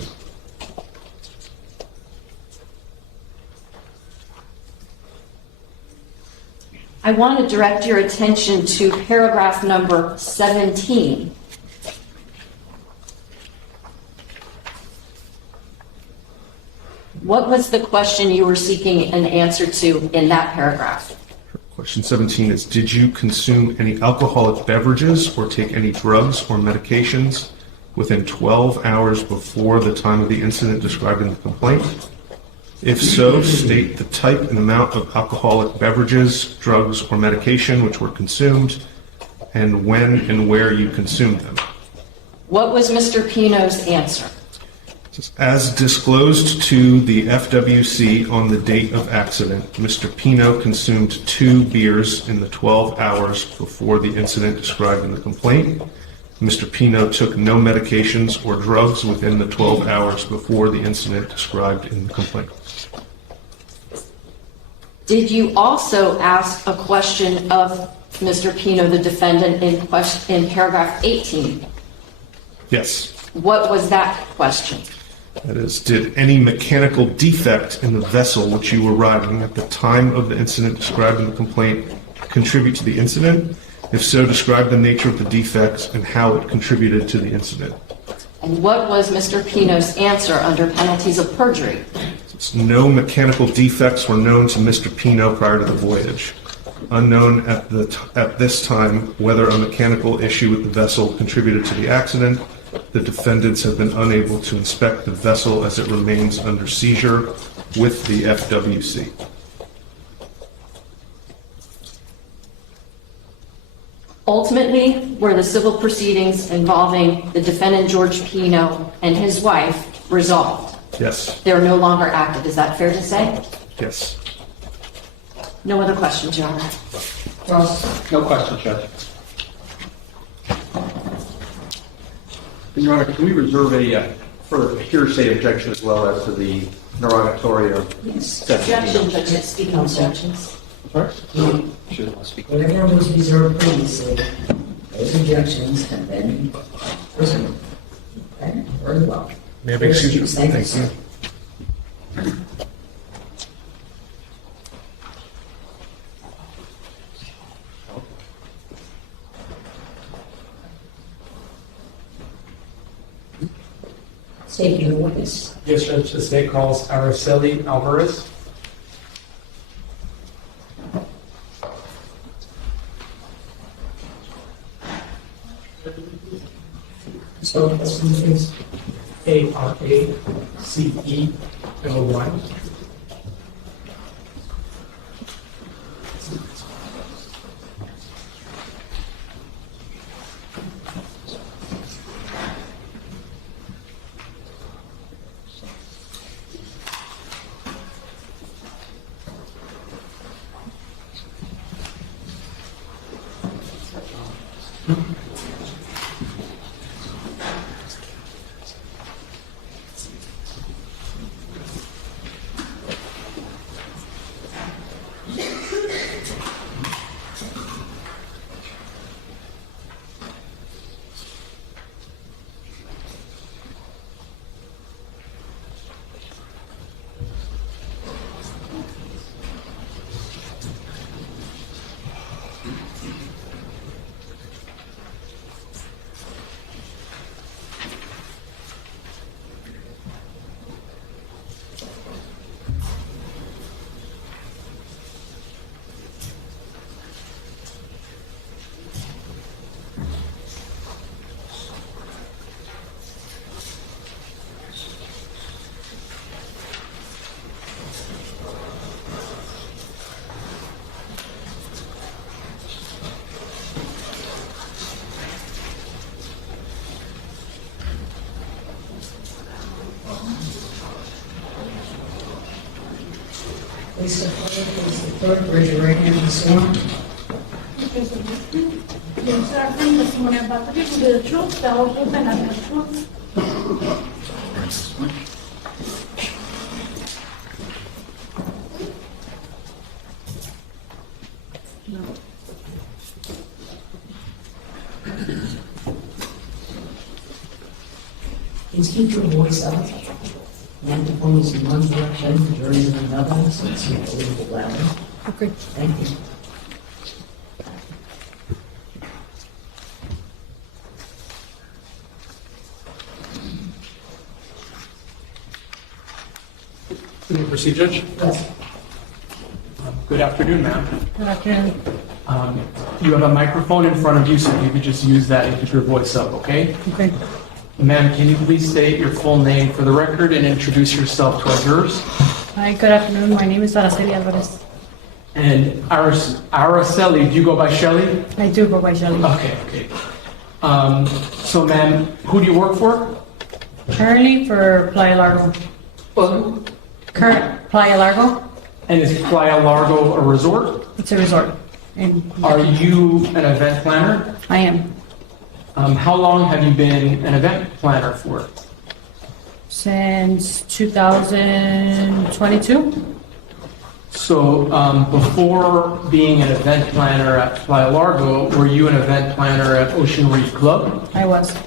I want to direct your attention to paragraph number 17. What was the question you were seeking an answer to in that paragraph? Question 17 is, did you consume any alcoholic beverages or take any drugs or medications within 12 hours before the time of the incident described in the complaint? If so, state the type and amount of alcoholic beverages, drugs, or medication which were consumed, and when and where you consumed them. What was Mr. Pino's answer? As disclosed to the FWC on the date of accident, Mr. Pino consumed 2 beers in the 12 hours before the incident described in the complaint. Mr. Pino took no medications or drugs within the 12 hours before the incident described in the complaint. Did you also ask a question of Mr. Pino, the defendant, in paragraph 18? Yes. What was that question? That is, did any mechanical defect in the vessel which you were riding at the time of the incident described in the complaint contribute to the incident? If so, describe the nature of the defects and how it contributed to the incident. And what was Mr. Pino's answer under penalties of perjury? No mechanical defects were known to Mr. Pino prior to the voyage. Unknown at this time whether a mechanical issue with the vessel contributed to the accident. The defendants have been unable to inspect the vessel as it remains under seizure with the FWC. Ultimately, were the civil proceedings involving the defendant George Pino and his wife resolved? Yes. They're no longer active, is that fair to say? Yes. No other questions, Your Honor. No questions, Judge. Your Honor, can we reserve a further hearsay objection as well as to the interrogatory of Sept? Objection, Judge, speaking on objections. Sorry? She doesn't want to speak. Whatever was reserved previously, those objections have been reserved. Okay, very well. May I have excuse you? Thank you, sir. State your witness. Yes, Judge, the state calls Aracely Alvarez. So, that's the case. Aracely. Please step forward, please the clerk, raise your right hand and sworn. Testimony about the truth, the truth, the whole truth, and nothing but the truth. Please keep your voice up. Microphone is in one direction, the jury is in another, so it's a little bit louder. Okay. Thank you. Can you proceed, Judge? Yes. Good afternoon, ma'am. Good afternoon. You have a microphone in front of you, so if you could just use that and keep your voice up, okay? Okay. Ma'am, can you please state your full name for the record and introduce yourself to our jurors? Hi, good afternoon. My name is Aracely Alvarez. And Aracely, do you go by Shelley? I do go by Shelley. Okay. So, ma'am, who do you work for? Currently for Playa Largo. Current Playa Largo. And is Playa Largo a resort? It's a resort. Are you an event planner? I am. How long have you been an event planner for? Since 2022. So before being an event planner at Playa Largo, were you an event planner at Ocean Reef Club? I was.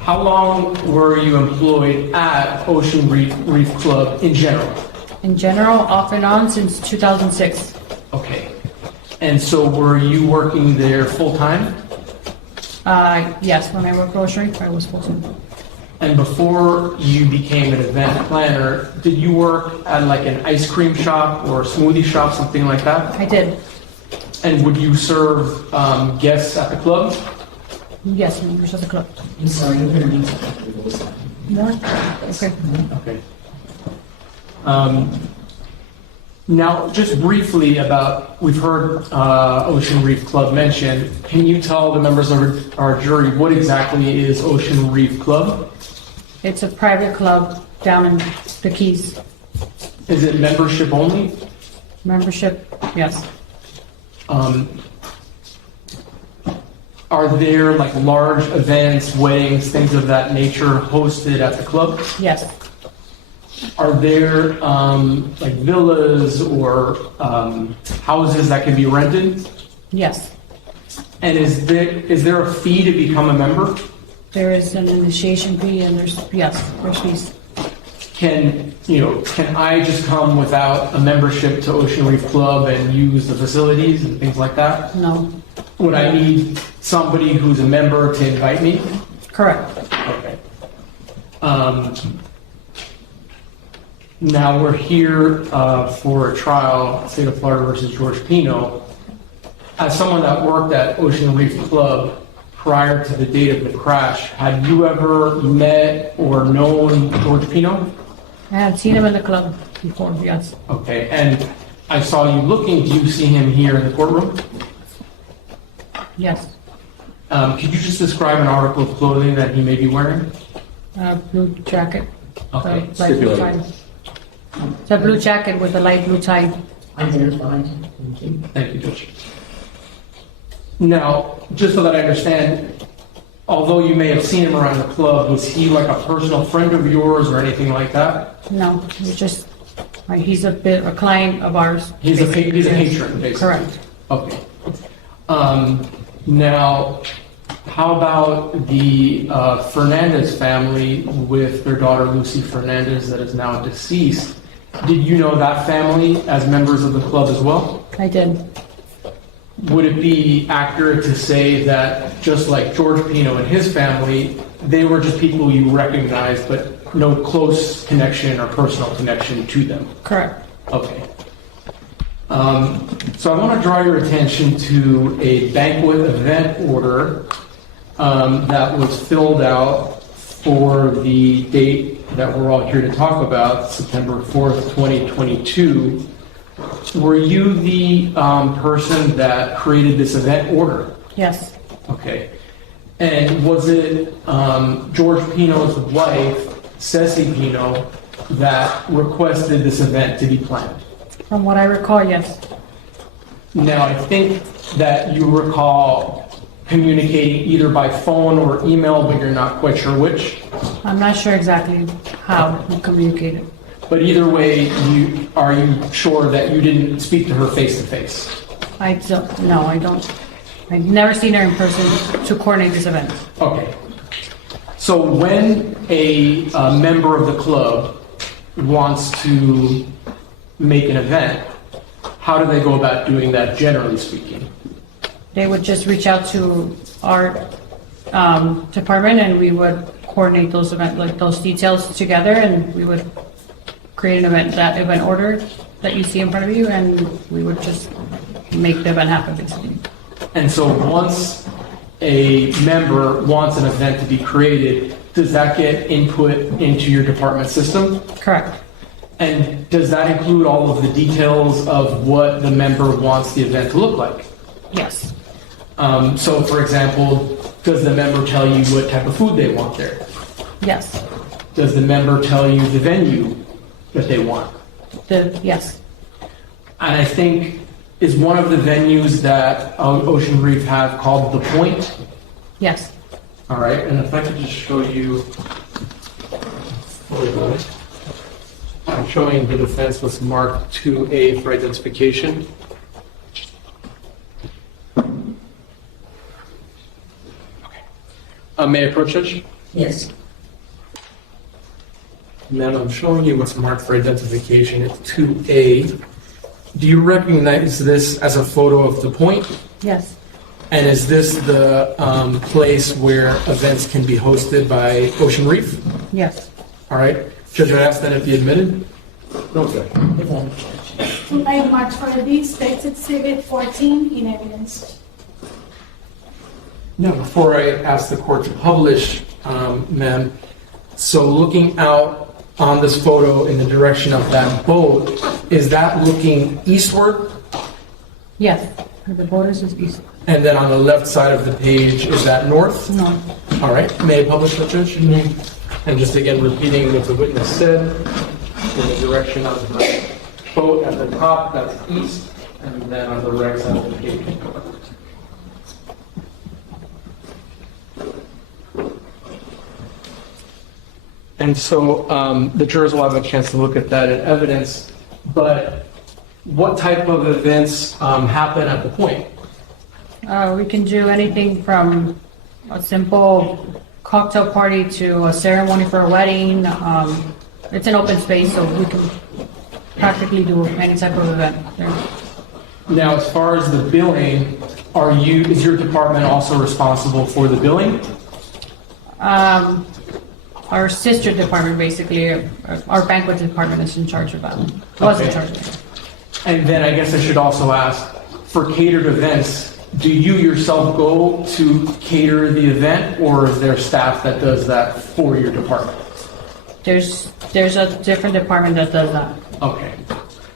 How long were you employed at Ocean Reef Club in general? In general, off and on since 2006. Okay. And so were you working there full-time? Yes, when I worked for Ocean Reef, I was full-time. And before you became an event planner, did you work at like an ice cream shop or a smoothie shop, something like that? I did. And would you serve guests at the club? Yes, members of the club. I'm sorry, you're gonna need to talk to those. More? Okay. Okay. Now, just briefly about, we've heard Ocean Reef Club mentioned. Can you tell the members of our jury what exactly is Ocean Reef Club? It's a private club down in the Keys. Is it membership only? Membership, yes. Are there like large events, weddings, things of that nature hosted at the club? Yes. Are there like villas or houses that can be rented? Yes. And is there a fee to become a member? There is an initiation fee and there's fees. Can I just come without a membership to Ocean Reef Club and use the facilities and things like that? No. Would I need somebody who's a member to invite me? Correct. Okay. Now we're here for a trial, State of Florida versus George Pino. As someone that worked at Ocean Reef Club prior to the date of the crash, had you ever met or known George Pino? I have seen him in the club before, yes. Okay, and I saw you looking. Do you see him here in the courtroom? Yes. Could you just describe an article of clothing that he may be wearing? Blue jacket. Okay, Light blue tie. It's a blue jacket with a light blue tie. Identified. Thank you. Thank you, Judge. Now, just so that I understand, although you may have seen him around the club, was he like a personal friend of yours or anything like that? No, he's just, he's a client of ours. He's a patron, basically. Correct. Okay. Now, how about the Fernandez family with their daughter Lucy Fernandez that is now deceased? Did you know that family as members of the club as well? I did. Would it be accurate to say that just like George Pino and his family, they were just people you recognized, but no close connection or personal connection to them? Correct. Okay. So I want to draw your attention to a banquet event order that was filled out for the date that we're all here to talk about, September 4th, 2022. Were you the person that created this event order? Yes. Okay. And was it George Pino's wife, Ceci Pino, that requested this event to be planned? From what I recall, yes. Now, I think that you recall communicating either by phone or email, but you're not quite sure which. I'm not sure exactly how we communicated. But either way, are you sure that you didn't speak to her face to face? I don't. I've never seen her in person to coordinate this event. Okay. So when a member of the club wants to make an event, how do they go about doing that, generally speaking? They would just reach out to our department and we would coordinate those those details together, and we would create an event order that you see in front of you, and we would just make the event happen, basically. And so once a member wants an event to be created, does that get input into your department system? Correct. And does that include all of the details of what the member wants the event to look like? Yes. So, for example, does the member tell you what type of food they want there? Yes. Does the member tell you the venue that they want? Yes. And I think, is one of the venues that Ocean Reef have called The Point? Yes. All right, and if I could just show you. I'm showing the defense was marked 2A for identification. May I approach, Judge? Yes. Ma'am, I'm showing you what's marked for identification. It's 2A. Do you recognize this as a photo of the point? Yes. And is this the place where events can be hosted by Ocean Reef? Yes. All right. Judge, I ask that it be admitted? No, Judge. I am March for the States Exhibit 14 in evidence. Now, before I ask the court to publish, ma'am, so looking out on this photo in the direction of that boat, is that looking eastward? Yes. The borders is east. And then on the left side of the page, is that north? No. All right. May I publish that, Judge? And just again, repeating what the witness said, in the direction of the boat at the top, that's east, and then on the right side of the page. And so the jurors will have a chance to look at that in evidence, but what type of events happen at the point? We can do anything from a simple cocktail party to a ceremony for a wedding. It's an open space, so we can practically do any type of event there. Now, as far as the billing, is your department also responsible for the billing? Our sister department, basically, our banquet department is in charge of that. Was in charge of it. And then I guess I should also ask, for catered events, do you yourself go to cater the event, or is there staff that does that for your department? There's a different department that does that. Okay.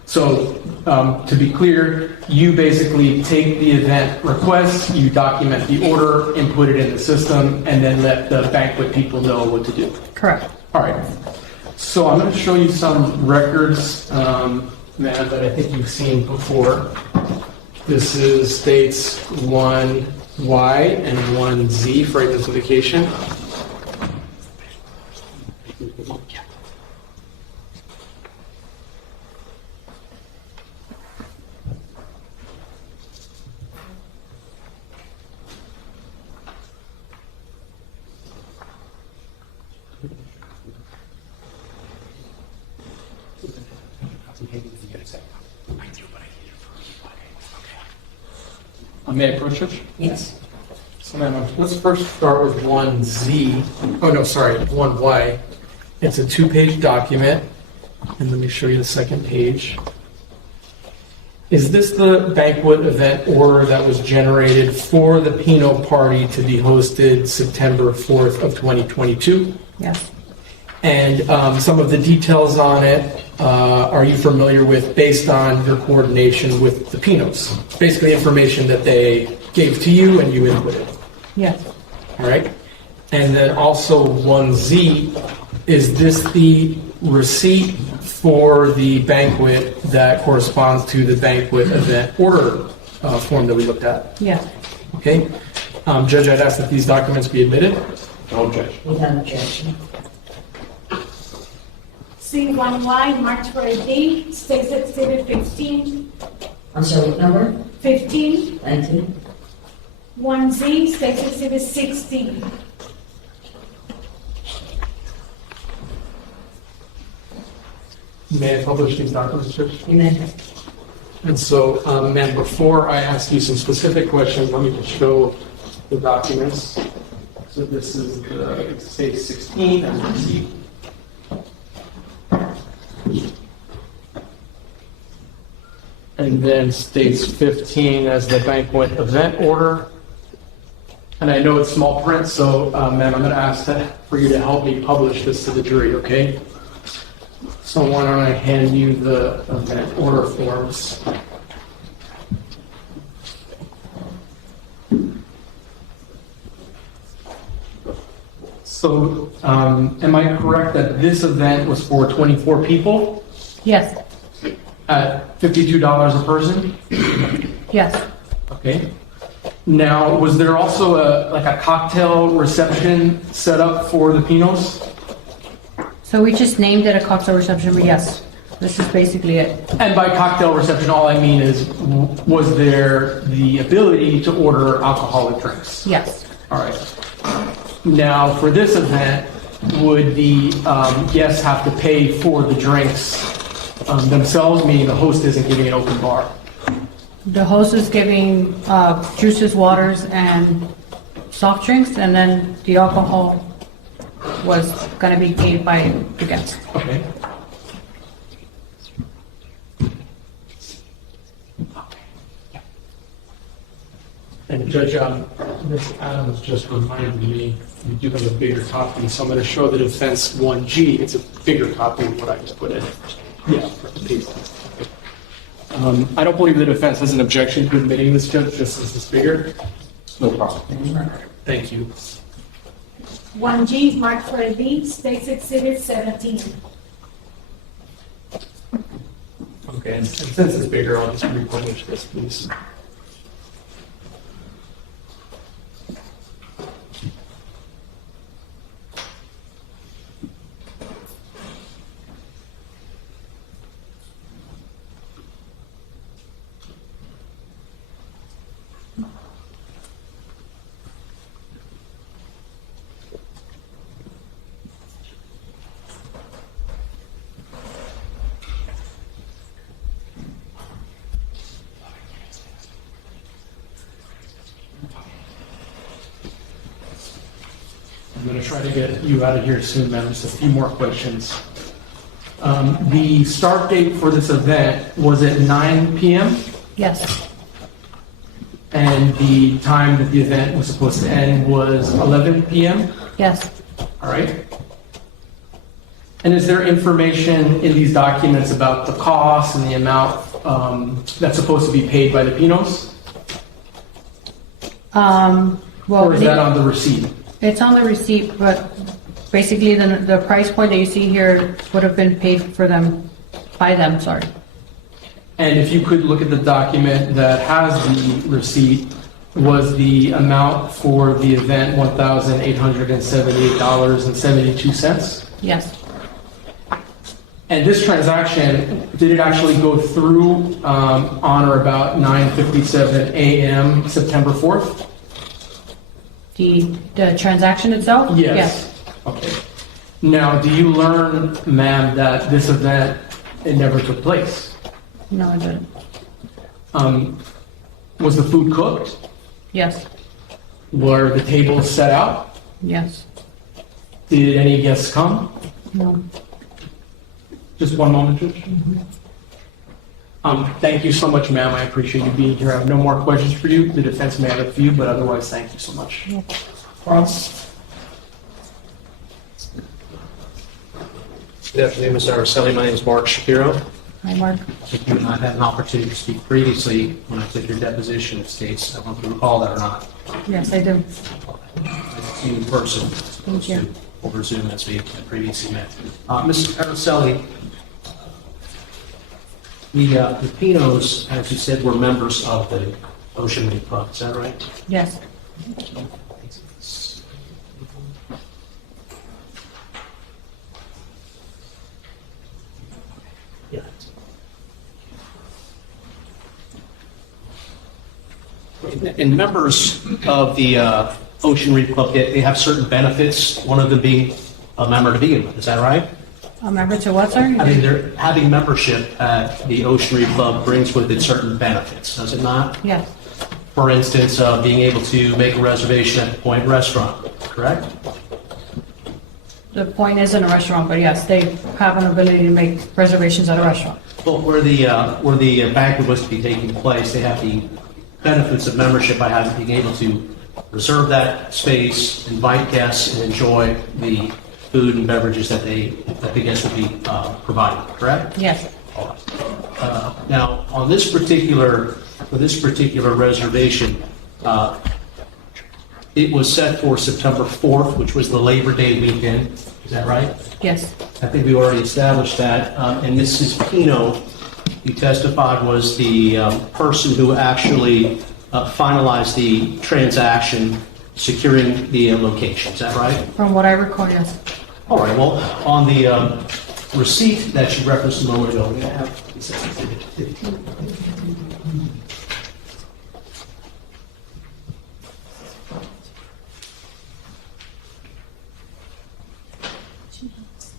So, to be clear, you basically take the event request, you document the order, input it in the system, and then let the banquet people know what to do. Correct. All right. So I'm going to show you some records, ma'am, that I think you've seen before. This is states 1Y and 1Z for identification. May I approach it? Yes. So ma'am, let's first start with 1Z. Oh, no, sorry, 1Y. It's a 2-page document. And let me show you the second page. Is this the banquet event order that was generated for the Pino party to be hosted September 4th of 2022? Yes. And some of the details on it, are you familiar with based on your coordination with the Pinos? Basically information that they gave to you and you inputted. Yes. All right. And then also 1Z, is this the receipt for the banquet that corresponds to the banquet event order form that we looked at? Yes. Okay. Judge, I'd ask that these documents be admitted. No objection. Without objection. C1Y, March for a date, States Exhibit 15. I'm sorry, what number? 15. Thank you. 1Z, States Exhibit 16. May I publish these documents, Judge? You may. And so, ma'am, before I ask you some specific questions, let me just show the documents. So this is the state 16, as you see. And then states 15 as the banquet event order. And I know it's small print, so ma'am, I'm going to ask for you to help me publish this to the jury, okay? So why don't I hand you the event order forms? So, am I correct that this event was for 24 people Yes. at $52 a person? Yes. Okay. Now, was there also a cocktail reception set up for the Pinos? So we just named it a cocktail reception, but yes. This is basically it. And by cocktail reception, all I mean is, was there the ability to order alcoholic drinks? Yes. All right. Now, for this event, would the guests have to pay for the drinks themselves, meaning the host isn't giving an open bar? The host is giving juices, waters, and soft drinks, and then the alcohol was going to be paid by the guests. Okay. And Judge, Ms. Adams just reminded me, we do have a bigger copy, so I'm going to show the defense 1G. It's a bigger copy of what I just put in. Yeah, please. I don't believe the defense has an objection to admitting this, Judge, just as it's bigger. No problem. Thank you. 1G marked for a D, State's Exhibit 17. Okay, and since it's bigger, I'll just republish this, please. I'm going to try to get you out of here soon, ma'am. Just a few more questions. The start date for this event was at 9 p.m. Yes. And the time that the event was supposed to end was 11 p.m. Yes. All right. And is there information in these documents about the cost and the amount that's supposed to be paid by the Pinos? Well, Or is that on the receipt? It's on the receipt, but basically the price point that you see here would have been paid for them, by them, sorry. And if you could look at the document that has the receipt, was the amount for the event $1,878.72? Yes. And this transaction, did it actually go through on or about 9:57 a.m. September 4th? The transaction itself? Yes. Okay. Now, do you learn, ma'am, that this event, it never took place? No, I didn't. Was the food cooked? Yes. Were the tables set out? Yes. Did any guests come? No. Just one moment, Judge. Thank you so much, ma'am. I appreciate you being here. I have no more questions for you. The defense may have a few, but otherwise, thank you so much. Cross. Good afternoon, Ms. Aracely. My name is Mark Shapiro. Hi, Mark. I think you and I had an opportunity to speak previously when I took your deposition of states. I don't know if you recall that or not. Yes, I do. I see you in person. Thank you. Over Zoom as we previously met. Ms. Aracely, the Pinos, as you said, were members of the Ocean League Club. Is that right? Yes. Yeah. And members of the Ocean Reef Club, they have certain benefits, one of them being a member to begin with. Is that right? A member to what, sorry? I mean, having membership at the Ocean Reef Club brings with it certain benefits, does it not? Yes. For instance, being able to make a reservation at the Point Restaurant, correct? The point isn't a restaurant, but yes, they have an ability to make reservations at a restaurant. Well, where the banquet was to be taking place, they have the benefits of membership by being able to reserve that space, invite guests, and enjoy the food and beverages that the guests will be providing, correct? Yes. Now, on this particular reservation, it was set for September 4th, which was the Labor Day weekend. Is that right? Yes. I think we already established that. And Mrs. Pino, you testified, was the person who actually finalized the transaction, securing the location. Is that right? From what I recall, yes. All right. Well, on the receipt that she referenced a moment ago. We have this exhibit 15.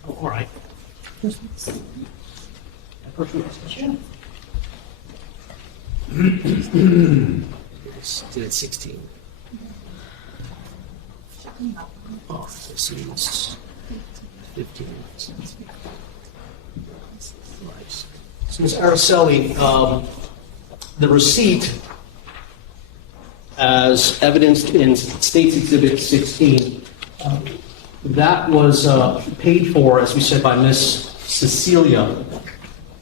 Oh, all right. Did it 16. Oh, this is 15. So Ms. Aracely, the receipt as evidenced in State's Exhibit 16, that was paid for, as we said, by Miss Cecilia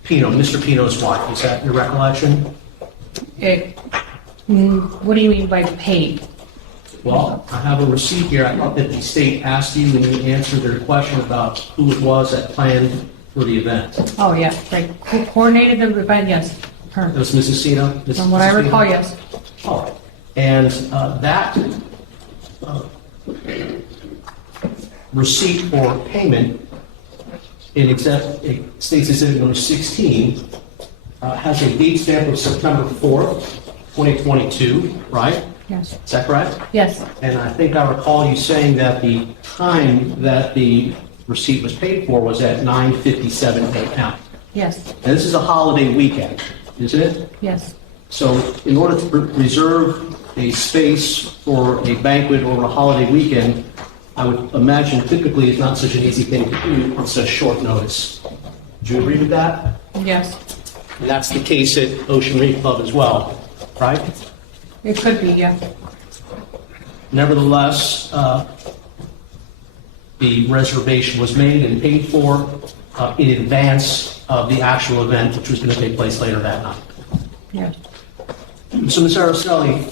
Pino, Mr. Pino's wife. Is that your recollection? What do you mean by paid? Well, I have a receipt here. I thought that the state asked you when you answered their question about who it was that planned for the event. Oh, yeah, right. Who coordinated the event? Yes, her. It was Mrs. Cena? From what I recall, yes. All right. And that receipt for payment in State's Exhibit number 16 has a date stamp of September 4th, 2022, right? Yes. Is that correct? Yes. And I think I recall you saying that the time that the receipt was paid for was at 9:57 a.m. Yes. And this is a holiday weekend, isn't it? Yes. So in order to reserve a space for a banquet or a holiday weekend, I would imagine typically it's not such an easy thing to do on such short notice. Do you agree with that? Yes. And that's the case at Ocean Reef Club as well, right? It could be, yeah. Nevertheless, the reservation was made and paid for in advance of the actual event, which was going to take place later that night. Yes. So, Ms. Aracely,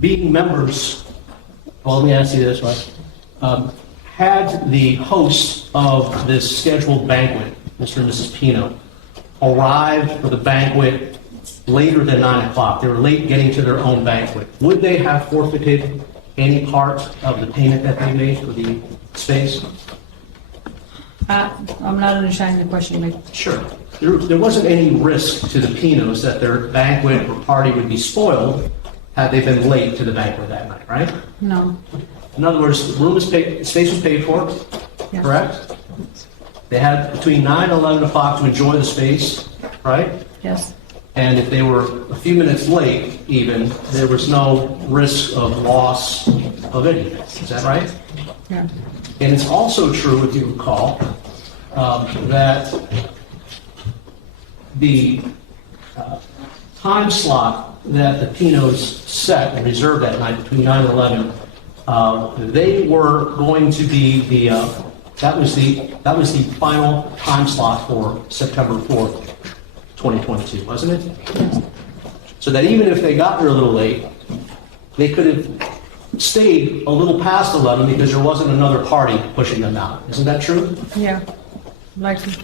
being members, well, let me ask you this, right? Had the host of this scheduled banquet, Mr. and Mrs. Pino, arrived for the banquet later than 9 o'clock, they were late getting to their own banquet, would they have forfeited any part of the payment that they made for the space? I'm not understanding the question, mate. Sure. There wasn't any risk to the Pinos that their banquet or party would be spoiled had they been late to the banquet that night, right? No. In other words, the room was paid, space was paid for, Yes. correct? They had between 9 and 11 o'clock to enjoy the space, right? Yes. And if they were a few minutes late, even, there was no risk of loss of anything. Is that right? Yeah. And it's also true, if you recall, that the time slot that the Pinos set and reserved that night between 9 and 11, they were going to be that was the final time slot for September 4th, 2022, wasn't it? So that even if they got there a little late, they could have stayed a little past 11 because there wasn't another party pushing them out. Isn't that true? Yeah. Likely.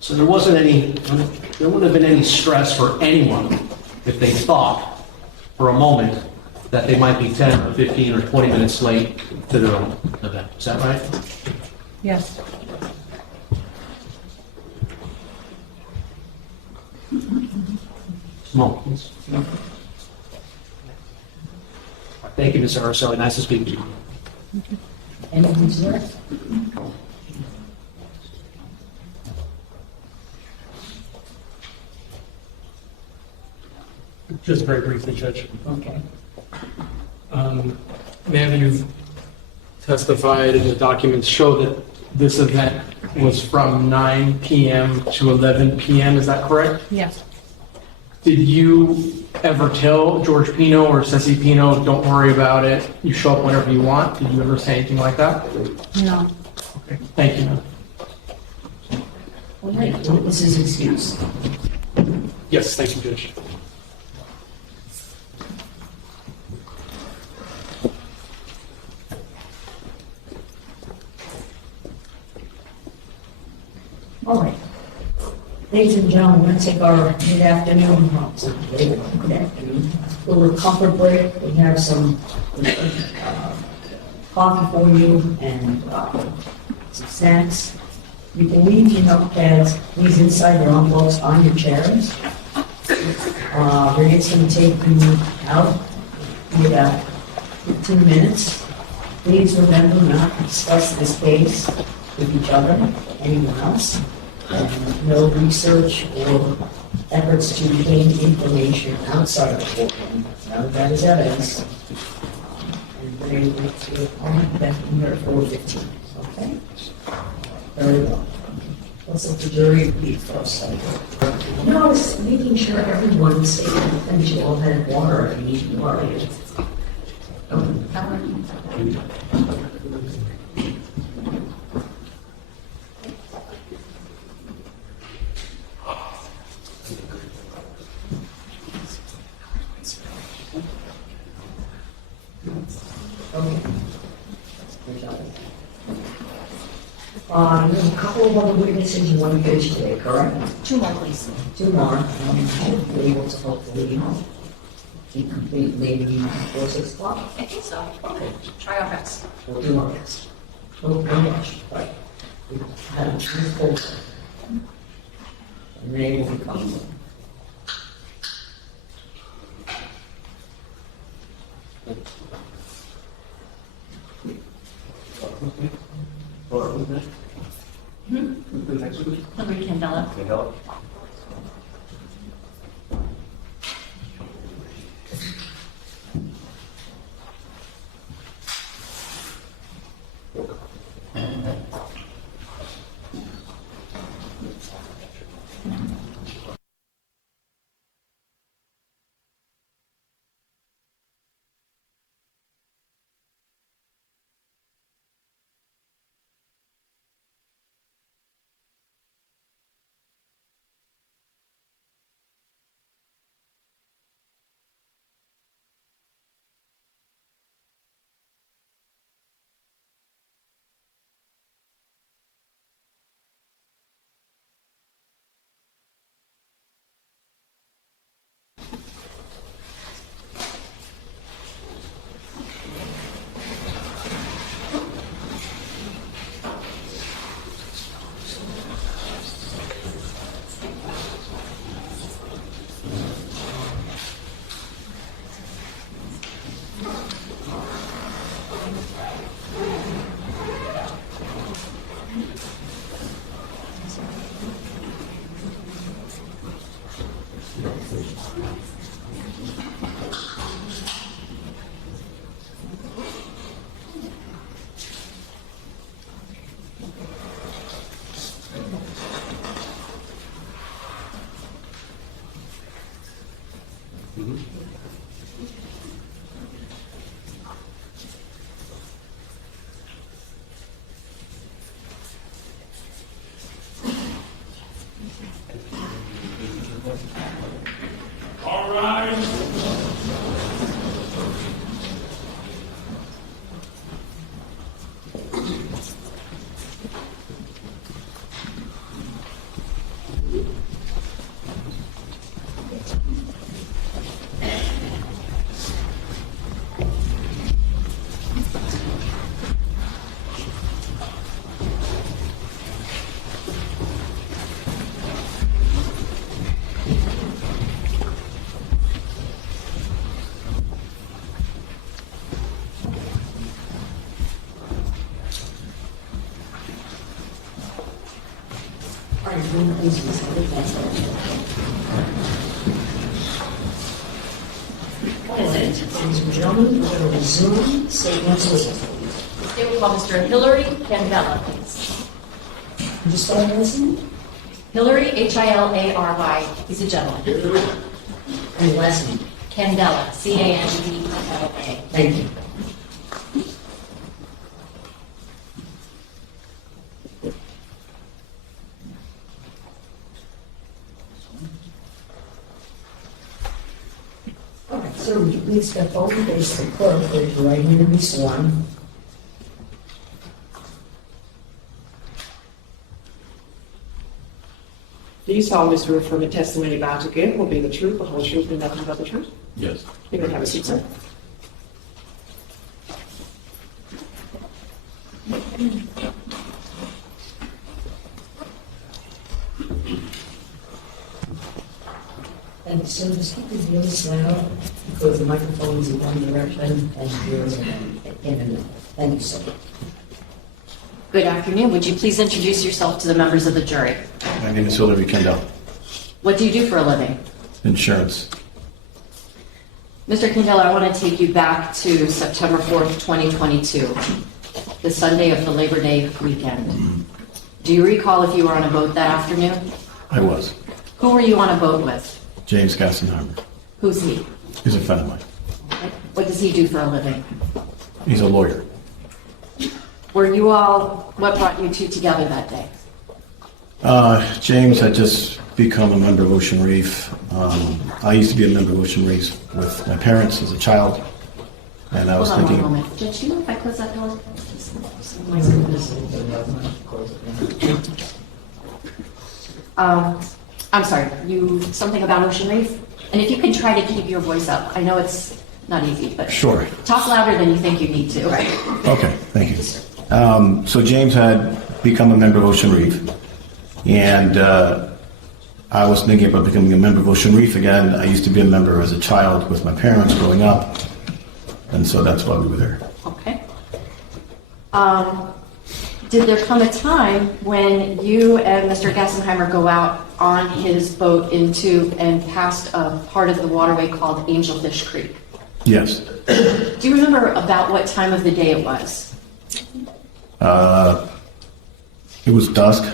So there wouldn't have been any stress for anyone if they thought for a moment that they might be 10 or 15 or 20 minutes late to their own event. Is that right? Yes. Come please. Thank you, Mr. Aracely. Nice to speak to you. Anything to that? Just very briefly, Judge. Okay. Ma'am, you've testified and the documents show that this event was from 9 p.m. to 11 p.m. Is that correct? Yes. Did you ever tell George Pino or Ceci Pino, don't worry about it, you show up whenever you want? Did you ever say anything like that? No. Okay, thank you, ma'am. All right, witness is excused. Yes, thank you, Judge. All right. Ladies and gentlemen, we're going to take our mid-afternoon, good afternoon, little comfort break. We have some coffee for you and some snacks. We believe you have pads, these inside your envelopes on your chairs. Renee's going to take you out in about 15 minutes. Please remember not to discuss this case with each other, anyone else, and no research or efforts to gain information outside of the courtroom. None of that is evidence. And Renee will be back in here at 4:15. Okay? Very well. What's up the jury read first? No, I was making sure everyone's safe and you all had water if you need water. There's a couple of other witnesses you want to get today, correct? Two more, please. Two more. Should be able to hopefully be complete maybe before 6 o'clock. I think so. Okay. Try our best. We'll do our best. Don't rush, but we had a few folks. And they will come. Hilary Candela. All right. All right, please be seated. That's all right, ladies and gentlemen, we're going to resume statements with They will call Mr. Hilary Candela, please. Could you spell his name? Hilary, Hilary. He's a gentleman. And last name? Candela, Candela. Thank you. All right, sir, would you please step over, face the clerk, raise your right hand and be sworn. Do you solemnly swear affirm the testimony about to give will be the truth, the whole truth, and nothing but the truth? Yes. You can have a seat, sir. And so just keep this really loud because the microphone is in one direction and yours in another. Thank you so much. Good afternoon. Would you please introduce yourself to the members of the jury? My name is Hilary Candela. What do you do for a living? Insurance. Mr. Candela, I want to take you back to September 4th, 2022, the Sunday of the Labor Day weekend. Do you recall if you were on a boat that afternoon? I was. Who were you on a boat with? James Gassenheimer. Who's he? He's a friend of mine. What does he do for a living? He's a lawyer. Were you all, what brought you two together that day? James had just become a member of Ocean Reef. I used to be a member of Ocean Reef with my parents as a child. And I was Hold on thinking... one moment. Judge, do you know if I close that door? I'm sorry, something about Ocean Reef? And if you can try to keep your voice up. I know it's not easy, but... Sure. Talk louder than you think you need to. Right. Okay, thank you. So James had become a member of Ocean Reef. And I was thinking about becoming a member of Ocean Reef again. I used to be a member as a child with my parents growing up. And so that's why we were there. Okay. Did there come a time when you and Mr. Gassenheimer go out on his boat into and past a part of the waterway called Angelfish Creek? Yes. Do you remember about what time of the day it was? It was dusk.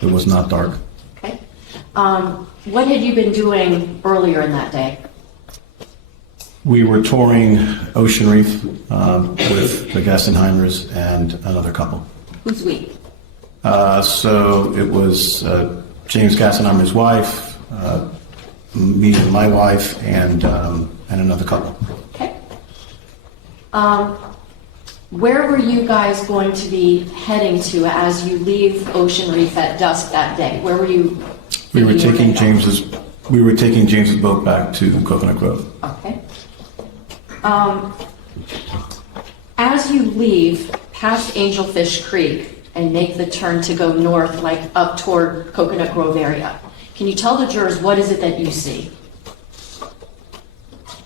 It was not dark. Okay. What had you been doing earlier in that day? We were touring Ocean Reef with the Gassenheimers and another couple. Who's we? So it was James Gassenheimer's wife, me and my wife, and another couple. Okay. Where were you guys going to be heading to as you leave Ocean Reef at dusk that day? Where were you? We were taking James's boat back to Coconut Grove. Okay. As you leave past Angelfish Creek and make the turn to go north, like up toward Coconut Grove area, can you tell the jurors what is it that you see?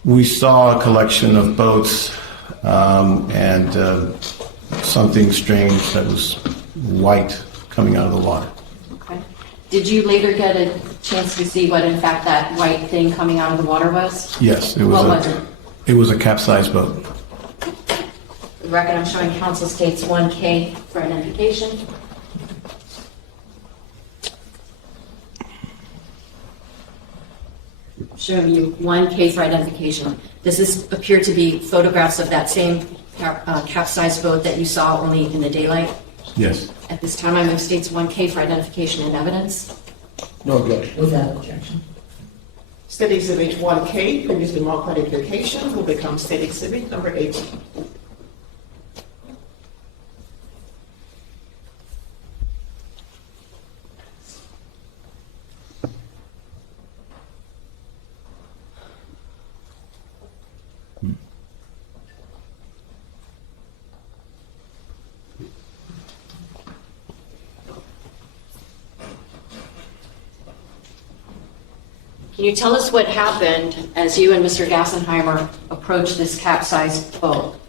We saw a collection of boats and something strange that was white coming out of the water. Okay. Did you later get a chance to see what, in fact, that white thing coming out of the water was? Yes, it was. What was it? It was a capsized boat. The record I'm showing counsel states 1K for identification. Showing you 1K for identification. Does this appear to be photographs of that same capsized boat that you saw only in the daylight? Yes. At this time, I'm states 1K for identification and evidence. No objection. Without objection. State Exhibit 1K, previously marked identification, will become State Exhibit number 18. Can you tell us what happened as you and Mr. Gassenheimer approached this capsized boat?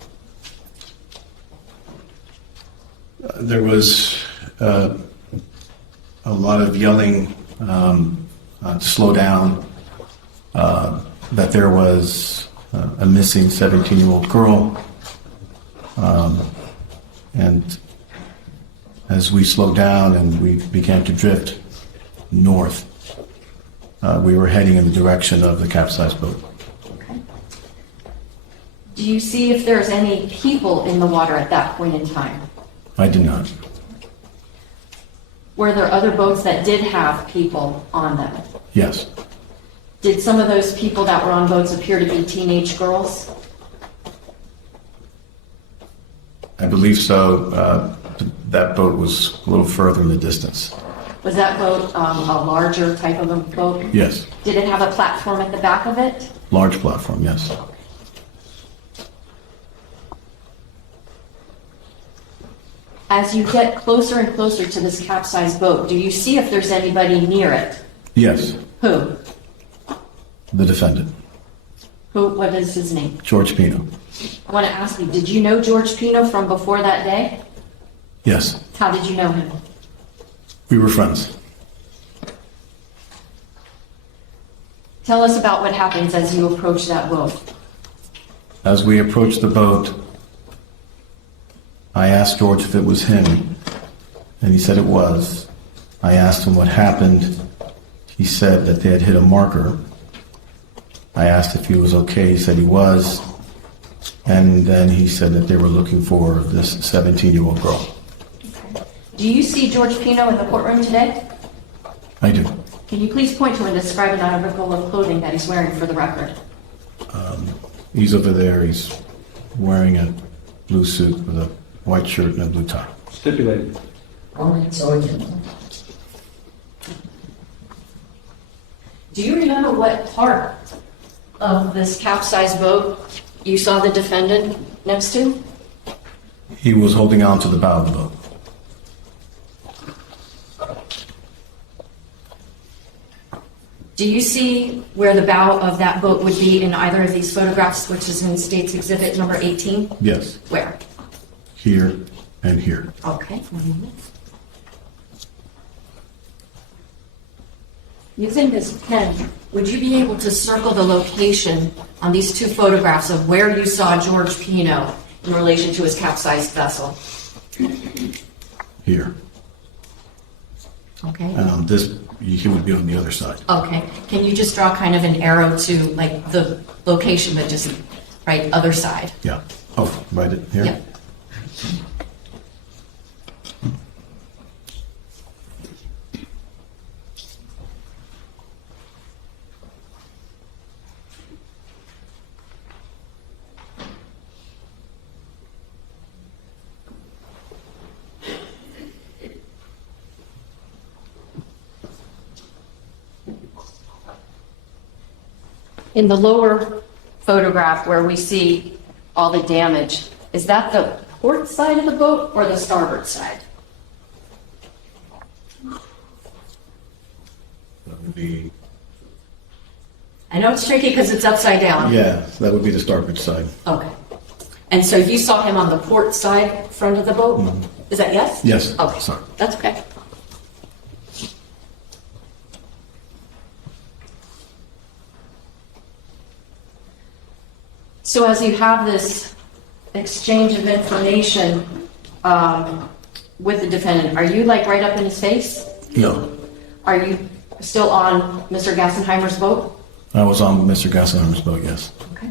There was a lot of yelling to slow down, that there was a missing 17-year-old girl. And as we slowed down and we began to drift north, we were heading in the direction of the capsized boat. Okay. Do you see if there's any people in the water at that point in time? I did not. Were there other boats that did have people on them? Yes. Did some of those people that were on boats appear to be teenage girls? I believe so. That boat was a little further in the distance. Was that boat a larger type of a boat? Yes. Did it have a platform at the back of it? Large platform, yes. As you get closer and closer to this capsized boat, do you see if there's anybody near it? Yes. Who? The defendant, What is his name? George Pino. I want to ask you, did you know George Pino from before that day? Yes, How did you know him? we were friends. Tell us about what happens as you approach that boat. As we approached the boat, I asked George if it was him, and he said it was. I asked him what happened. He said that they had hit a marker. I asked if he was okay. He said he was. And then he said that they were looking for this 17-year-old girl. Do you see George Pino in the courtroom today? I do. Can you please point to and describe an article of clothing that he's wearing for the record? He's over there. He's wearing a blue suit with a white shirt and a blue tie. Stipulated. All right, so again, Do you remember what part of this capsized boat you saw the defendant next to? He was holding on to the bow of the boat. Do you see where the bow of that boat would be in either of these photographs, which is in State's Exhibit number 18? Yes, Where? here and here. Okay. Using this pen, would you be able to circle the location on these two photographs of where you saw George Pino in relation to his capsized vessel? Here. Okay. And on this, he would be on the other side. Okay. Can you just draw kind of an arrow to like the location, but just right other side? Yeah. Oh, right here? Yep. In the lower photograph where we see all the damage, is that the port side of the boat or the starboard side? That would be, I know it's tricky because it's upside down. yeah, that would be the starboard side. Okay. And so you saw him on the port side front of the boat? Is that yes? Yes. Okay. Sorry. That's okay. So as you have this exchange of information with the defendant, are you like right up in his face? No, Are you still on Mr. Gassenheimer's boat? I was on Mr. Gassenheimer's boat, yes. Okay.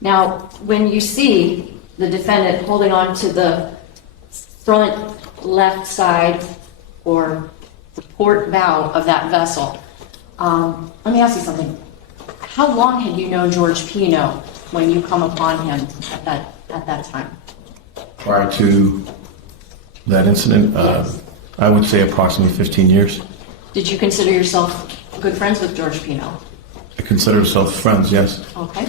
Now, when you see the defendant holding on to the front left side or the port bow of that vessel, let me ask you something. How long had you known George Pino when you come upon him at that time? Prior to that incident, I would say approximately 15 years. Did you consider yourself good friends with George Pino? I consider ourselves friends, yes. Okay.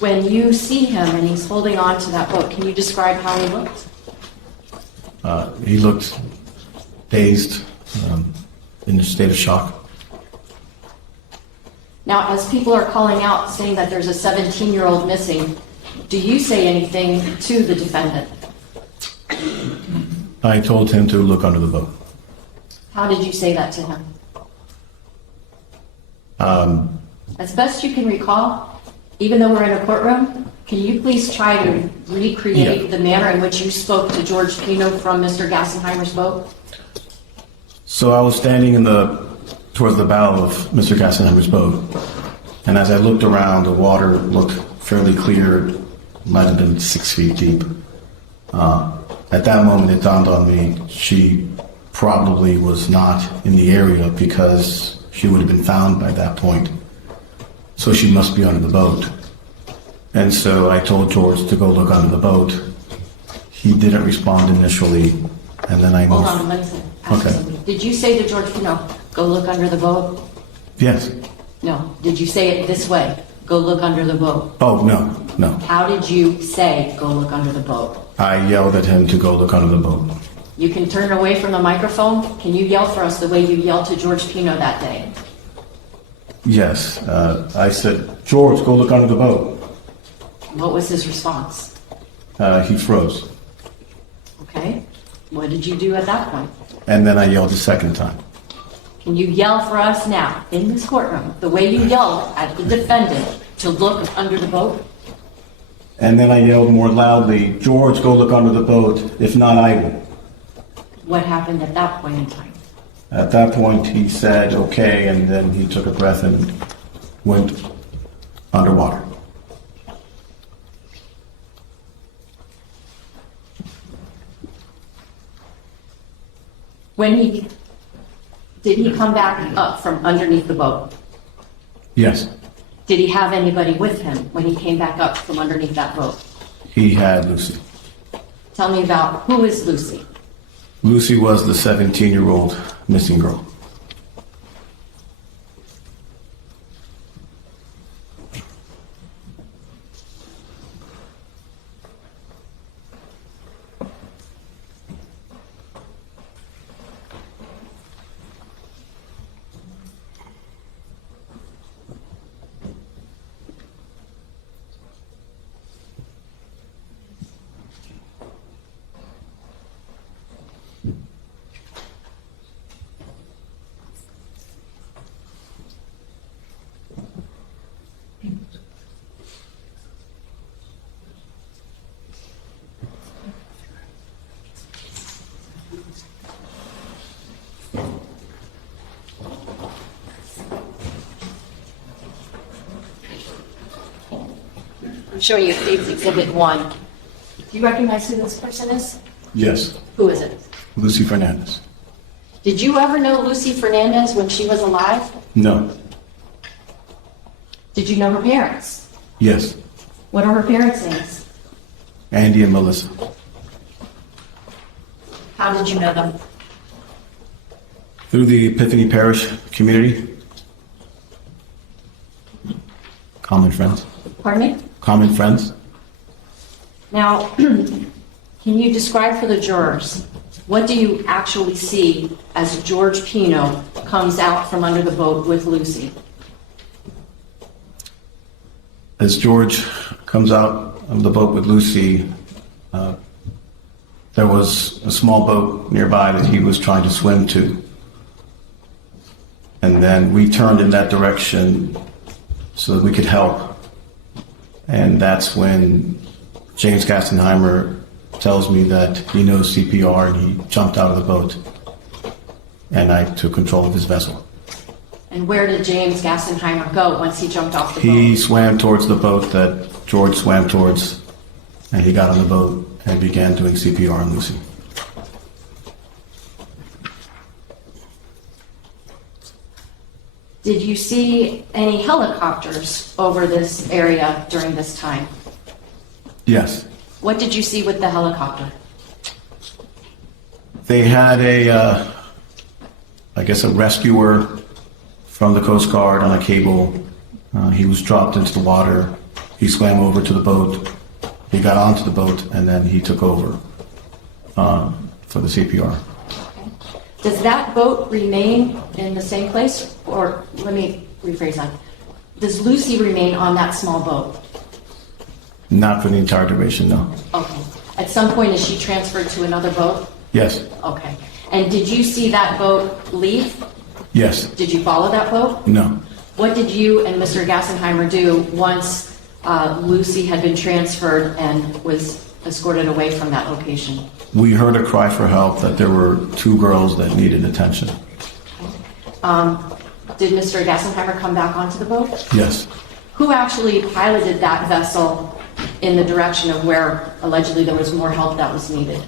When you see him and he's holding on to that boat, can you describe how he looked? He looked dazed, in a state of shock. Now, as people are calling out saying that there's a 17-year-old missing, do you say anything to the defendant? I told him to look under the boat. How did you say that to him? As best you can recall, even though we're in a courtroom, can you please try to recreate the manner in which you spoke to George Pino from Mr. Gassenheimer's boat? So I was standing towards the bow of Mr. Gassenheimer's boat, and as I looked around, the water looked fairly clear, might have been 6 feet deep. At that moment, it dawned on me she probably was not in the area because she would have been found by that point. So she must be under the boat. And so I told George to go look under the boat. He didn't respond initially, and then I moved. Hold on, let me say. Okay. Did you say to George Pino, go look under the boat? Yes. No. Did you say it this way? Go look under the boat. Oh, no, no. How did you say, go look under the boat? I yelled at him to go look under the boat. You can turn away from the microphone. Can you yell for us the way you yelled to George Pino that day? Yes, I said, George, go look under the boat. What was his response? He froze. Okay. What did you do at that point? And then I yelled a second time. Can you yell for us now, in this courtroom, the way you yelled at the defendant to look under the boat? And then I yelled more loudly, George, go look under the boat. If not, I will. What happened at that point in time? At that point, he said, okay, and then he took a breath and went underwater. Did he come back up from underneath the boat? Yes, Did he have anybody with him when he came back up from underneath that boat? he had Lucy. Tell me about who is Lucy? Lucy was the 17-year-old missing girl. I'm showing you State's Exhibit 1. Do you recognize who this person is? Yes, Who is it? Lucy Fernandez. Did you ever know Lucy Fernandez when she was alive? No. Did you know her parents? Yes, What are her parents' names? Andy and Melissa. How did you know them? Through the Epiphany Parish community. Common friends. Pardon me? Common friends. Now, can you describe for the jurors, what do you actually see as George Pino comes out from under the boat with Lucy? As George comes out of the boat with Lucy, there was a small boat nearby that he was trying to swim to. And then we turned in that direction so that we could help. And that's when James Gassenheimer tells me that he knows CPR and he jumped out of the boat. And I took control of his vessel. And where did James Gassenheimer go once he jumped off the boat? He swam towards the boat that George swam towards, and he got on the boat and began doing CPR on Lucy. Did you see any helicopters over this area during this time? Yes. What did you see with the helicopter? They had a rescuer from the Coast Guard on a cable. He was dropped into the water. He swam over to the boat. He got onto the boat, and then he took over for the CPR. Does that boat remain in the same place? Or let me rephrase that. Does Lucy remain on that small boat? Not for the entire duration, no. Okay. At some point, is she transferred to another boat? Yes. Okay. And did you see that boat leave? Yes. Did you follow that boat? No. What did you and Mr. Gassenheimer do once Lucy had been transferred and was escorted away from that location? We heard a cry for help that there were two girls that needed attention. Did Mr. Gassenheimer come back onto the boat? Yes. Who actually piloted that vessel in the direction of where allegedly there was more help that was needed?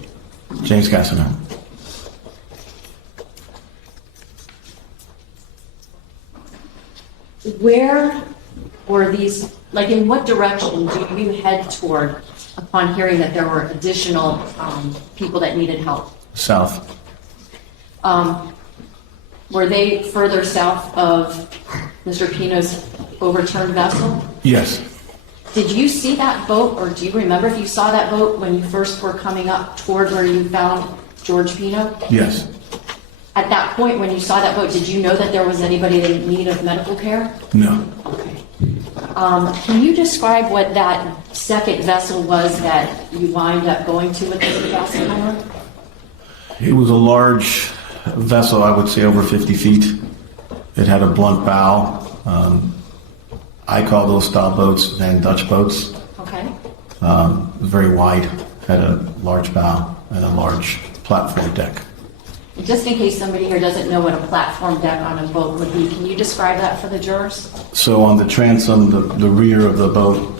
James Gassenheimer. Where were these, like in what direction do you head toward upon hearing that there were additional people that needed help? South. Were they further south of Mr. Pino's overturned vessel? Yes. Did you see that boat, or do you remember if you saw that boat when you first were coming up toward where you found George Pino? Yes. At that point, when you saw that boat, did you know that there was anybody in need of medical care? No. Okay. Can you describe what that second vessel was that you wind up going to with Mr. Gassenheimer? It was a large vessel, I would say over 50 feet. It had a blunt bow. I call those style boats Van Dutch boats. Okay. Very wide, had a large bow and a large platform deck. Just in case somebody here doesn't know what a platform deck on a boat would be, can you describe that for the jurors? So on the transom, the rear of the boat,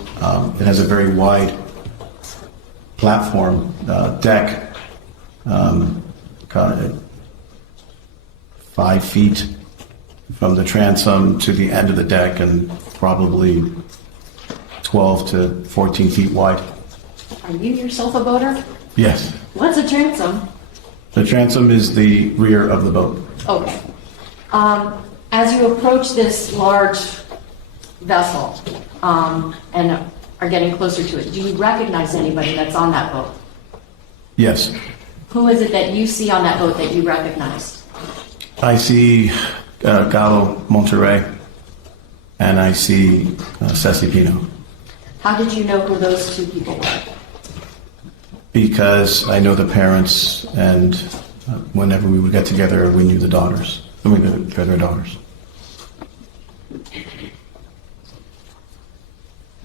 it has a very wide platform deck, 5 feet from the transom to the end of the deck and probably 12 to 14 feet wide. Are you yourself a boater? Yes. What's a transom? The transom is the rear of the boat. Okay. As you approach this large vessel and are getting closer to it, do you recognize anybody that's on that boat? Yes. Who is it that you see on that boat that you recognize? I see Carolina Monterrey and I see Ceci Pino. How did you know who those two people were? Because I know the parents, and whenever we would get together, we knew the daughters. And we knew their daughters.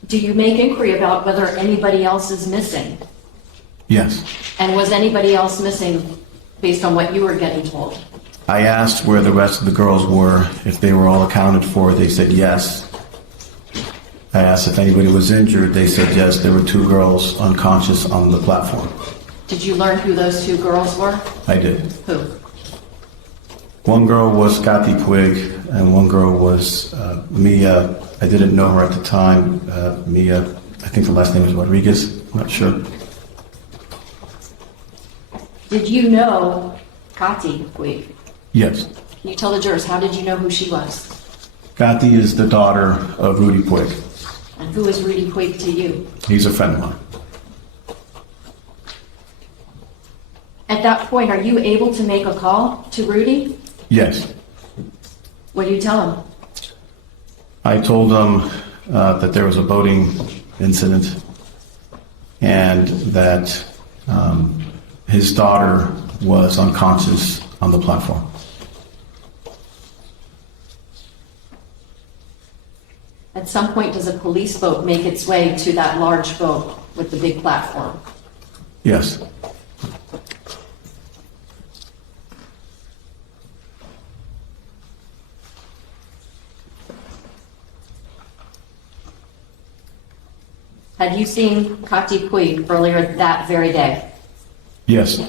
Do you make inquiry about whether anybody else is missing? Yes. And was anybody else missing based on what you were getting told? I asked where the rest of the girls were, if they were all accounted for. They said yes. I asked if anybody was injured. They said yes. There were 2 girls unconscious on the platform. Did you learn who those 2 girls were? I did. Who? One girl was Katy Puig, and one girl was Mia. I didn't know her at the time. Mia, I think the last name is Rodriguez. I'm not sure. Did you know Katy Puig? Yes. Can you tell the jurors, how did you know who she was? Katy is the daughter of Rudy Puig. And who is Rudy Puig to you? He's a friend of mine. At that point, are you able to make a call to Rudy? Yes. What do you tell him? I told him that there was a boating incident and that his daughter was unconscious on the platform. At some point, does a police boat make its way to that large boat with the big platform? Yes. Had you seen Katy Puig earlier that very day? Yes.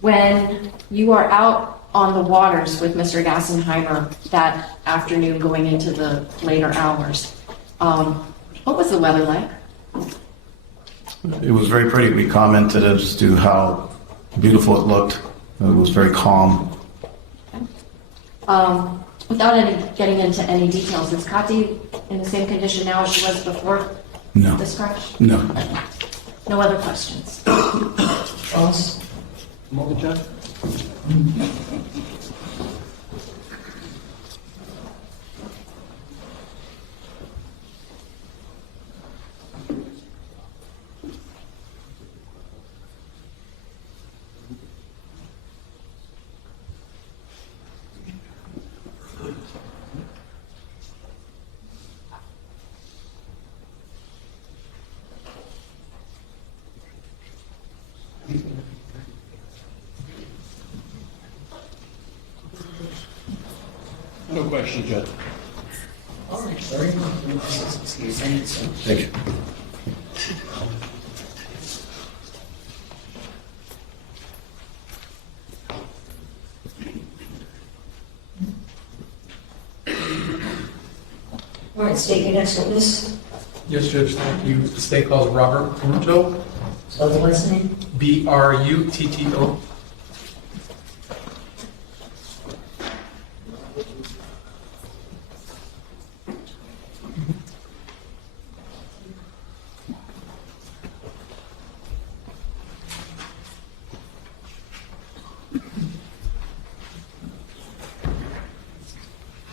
When you are out on the waters with Mr. Gassenheimer that afternoon going into the later hours, what was the weather like? It was very pretty. We commented as to how beautiful it looked. It was very calm. Without getting into any details, is Katy in the same condition now as she was before No. this crash? No. No other questions? False? Moment, Judge? No question, Judge. All right, very well. Excuse me. Thank you. All right, state your next witness. Yes, Judge, thank you. The state calls Robert Brutto, Spell the last name. Brutto.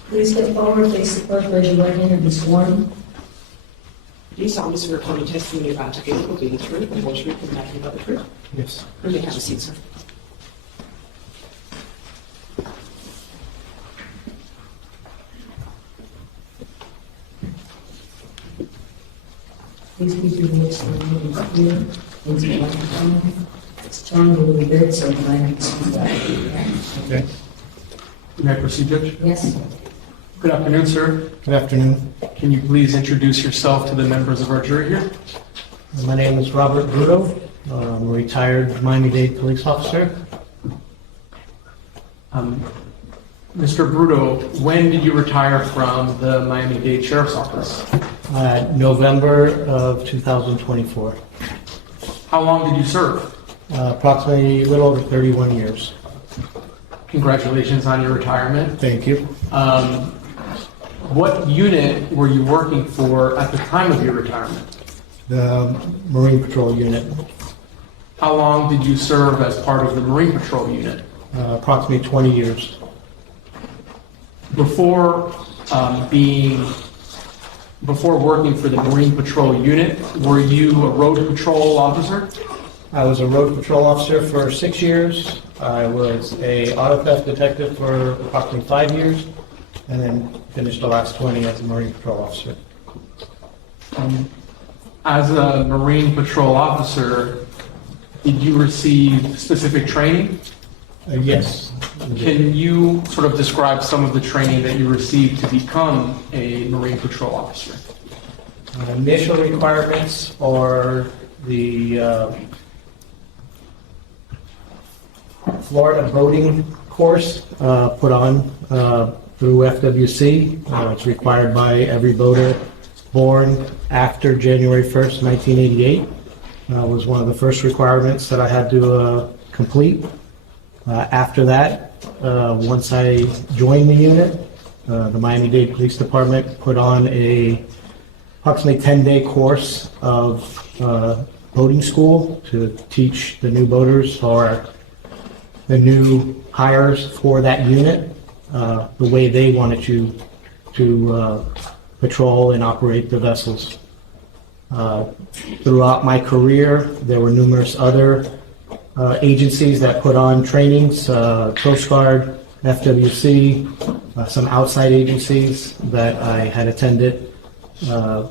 Please step forward, face the clerk, raise your right hand and be sworn. Do you solemnly swear upon the testimony you're about to give will be the truth, the whole truth, and nothing but the truth? Yes. You may have a seat, sir. Please keep your voice loud and clear into the microphone. It's turned a little bit so that I can see that. Okay. May I proceed, Judge? Yes. Good afternoon, sir. Good afternoon. Can you please introduce yourself to the members of our jury here? My name is Robert Bruto. I'm a retired Miami-Dade police officer. Mr. Bruto, when did you retire from the Miami-Dade Sheriff's Office? November of 2024. How long did you serve? Approximately a little over 31 years. Congratulations on your retirement. Thank you. What unit were you working for at the time of your retirement? The Marine Patrol unit. How long did you serve as part of the Marine Patrol unit? Approximately 20 years. Before working for the Marine Patrol unit, were you a road patrol officer? I was a road patrol officer for 6 years. I was a auto theft detective for approximately 5 years, and then finished the last 20 as a Marine Patrol officer. As a Marine Patrol officer, did you receive specific training? Yes. Can you sort of describe some of the training that you received to become a Marine Patrol officer? Initial requirements are the Florida boating course put on through FWC. It's required by every boater born after January 1st, 1988. Was one of the first requirements that I had to complete. After that, once I joined the unit, the Miami-Dade Police Department put on a approximately 10-day course of boating school to teach the new boaters or the new hires for that unit the way they wanted you to patrol and operate the vessels. Throughout my career, there were numerous other agencies that put on trainings, Coast Guard, FWC, some outside agencies that I had attended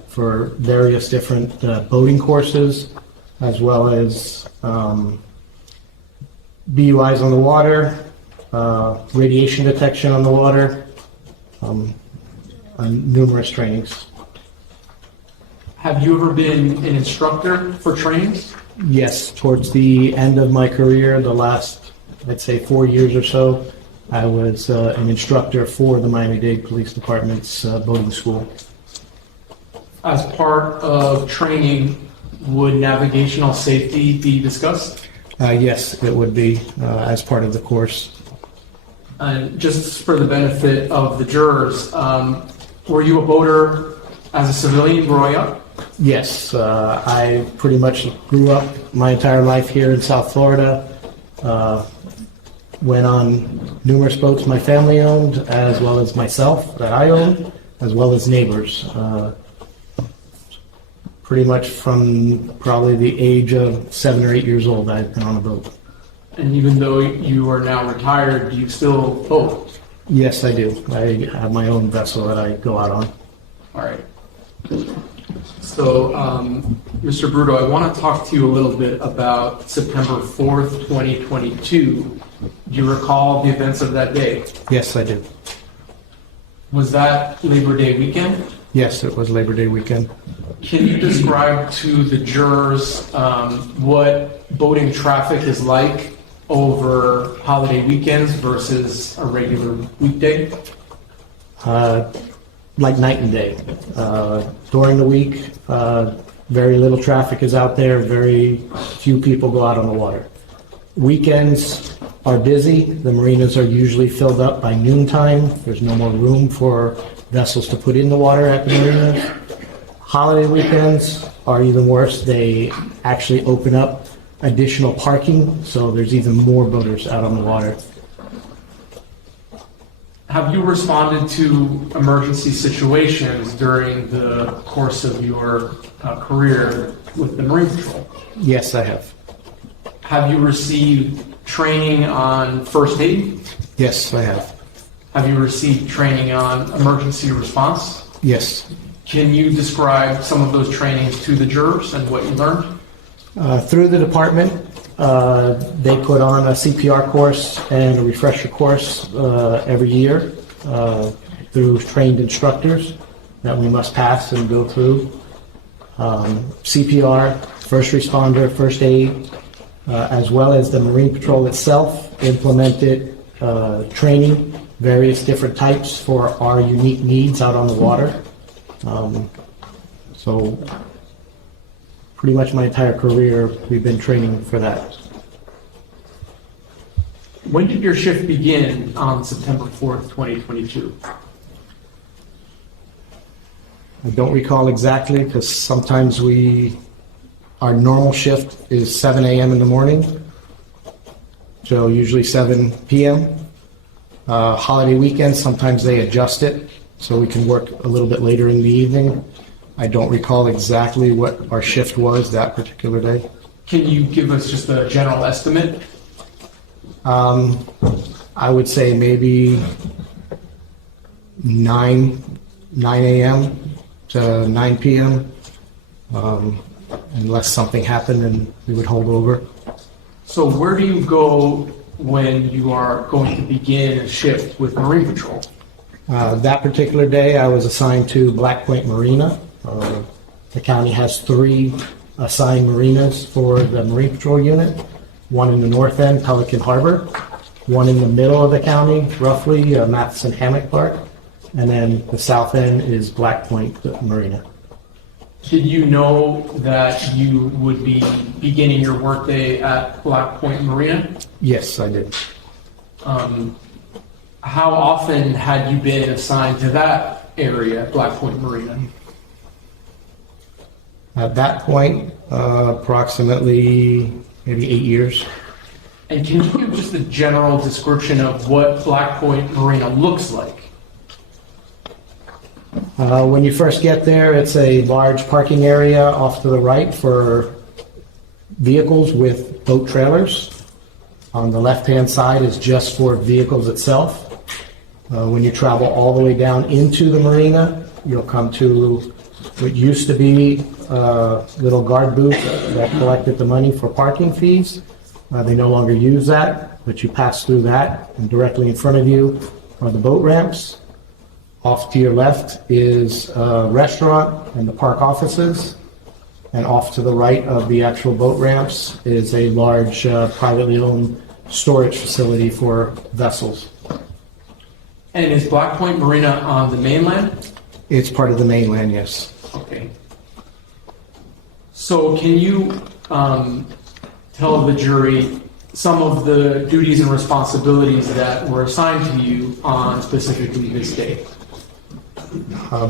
for various different boating courses, as well as BUIs on the water, radiation detection on the water, and numerous trainings. Have you ever been an instructor for trainings? Yes, towards the end of my career, the last, I'd say 4 years or so, I was an instructor for the Miami-Dade Police Department's boating school. As part of training, would navigational safety be discussed? Yes, it would be as part of the course. And just for the benefit of the jurors, were you a boater as a civilian growing up? Yes, I pretty much grew up my entire life here in South Florida. Went on numerous boats my family owned, as well as myself that I owned, as well as neighbors. Pretty much from probably the age of 7 or 8 years old, I've been on a boat. And even though you are now retired, do you still boat? Yes, I do. I have my own vessel that I go out on. All right. So, Mr. Bruto, I want to talk to you a little bit about September 4th, 2022. Do you recall the events of that day? Yes, I do. Was that Labor Day weekend? Yes, it was Labor Day weekend. Can you describe to the jurors what boating traffic is like over holiday weekends versus a regular weekday? Like night and day. During the week, very little traffic is out there, very few people go out on the water. Weekends are busy. The marinas are usually filled up by noontime. There's no more room for vessels to put in the water at the marinas. Holiday weekends are even worse. They actually open up additional parking, so there's even more boaters out on the water. Have you responded to emergency situations during the course of your career with the Marine Patrol? Yes, I have. Have you received training on first aid? Yes, I have. Have you received training on emergency response? Yes. Can you describe some of those trainings to the jurors and what you learned? Through the department, they put on a CPR course and a refresher course every year through trained instructors that we must pass and go through. CPR, first responder, first aid, as well as the Marine Patrol itself implemented training, various different types for our unique needs out on the water. So pretty much my entire career, we've been training for that. When did your shift begin on September 4th, 2022? I don't recall exactly because sometimes our normal shift is 7 a.m. in the morning, so usually 7 p.m. Holiday weekends, sometimes they adjust it so we can work a little bit later in the evening. I don't recall exactly what our shift was that particular day. Can you give us just a general estimate? I would say maybe 9 a.m. to 9 p.m. Unless something happened and we would hold over. So where do you go when you are going to begin a shift with Marine Patrol? That particular day, I was assigned to Black Point Marina. The county has 3 assigned marinas for the Marine Patrol unit. One in the north end, Pelican Harbor. One in the middle of the county, roughly, Matheson Hammock Park. And then the south end is Black Point Marina. Did you know that you would be beginning your workday at Black Point Marina? Yes, I did. How often had you been assigned to that area, Black Point Marina? At that point, approximately maybe 8 years. And can you give just a general description of what Black Point Marina looks like? When you first get there, it's a large parking area off to the right for vehicles with boat trailers. On the left-hand side is just for vehicles itself. When you travel all the way down into the marina, you'll come to what used to be a little guard booth that collected the money for parking fees. They no longer use that, but you pass through that, and directly in front of you are the boat ramps. Off to your left is a restaurant and the park offices. And off to the right of the actual boat ramps is a large privately owned storage facility for vessels. And is Black Point Marina on the mainland? It's part of the mainland, yes. Okay. So can you tell the jury some of the duties and responsibilities that were assigned to you on specifically this day?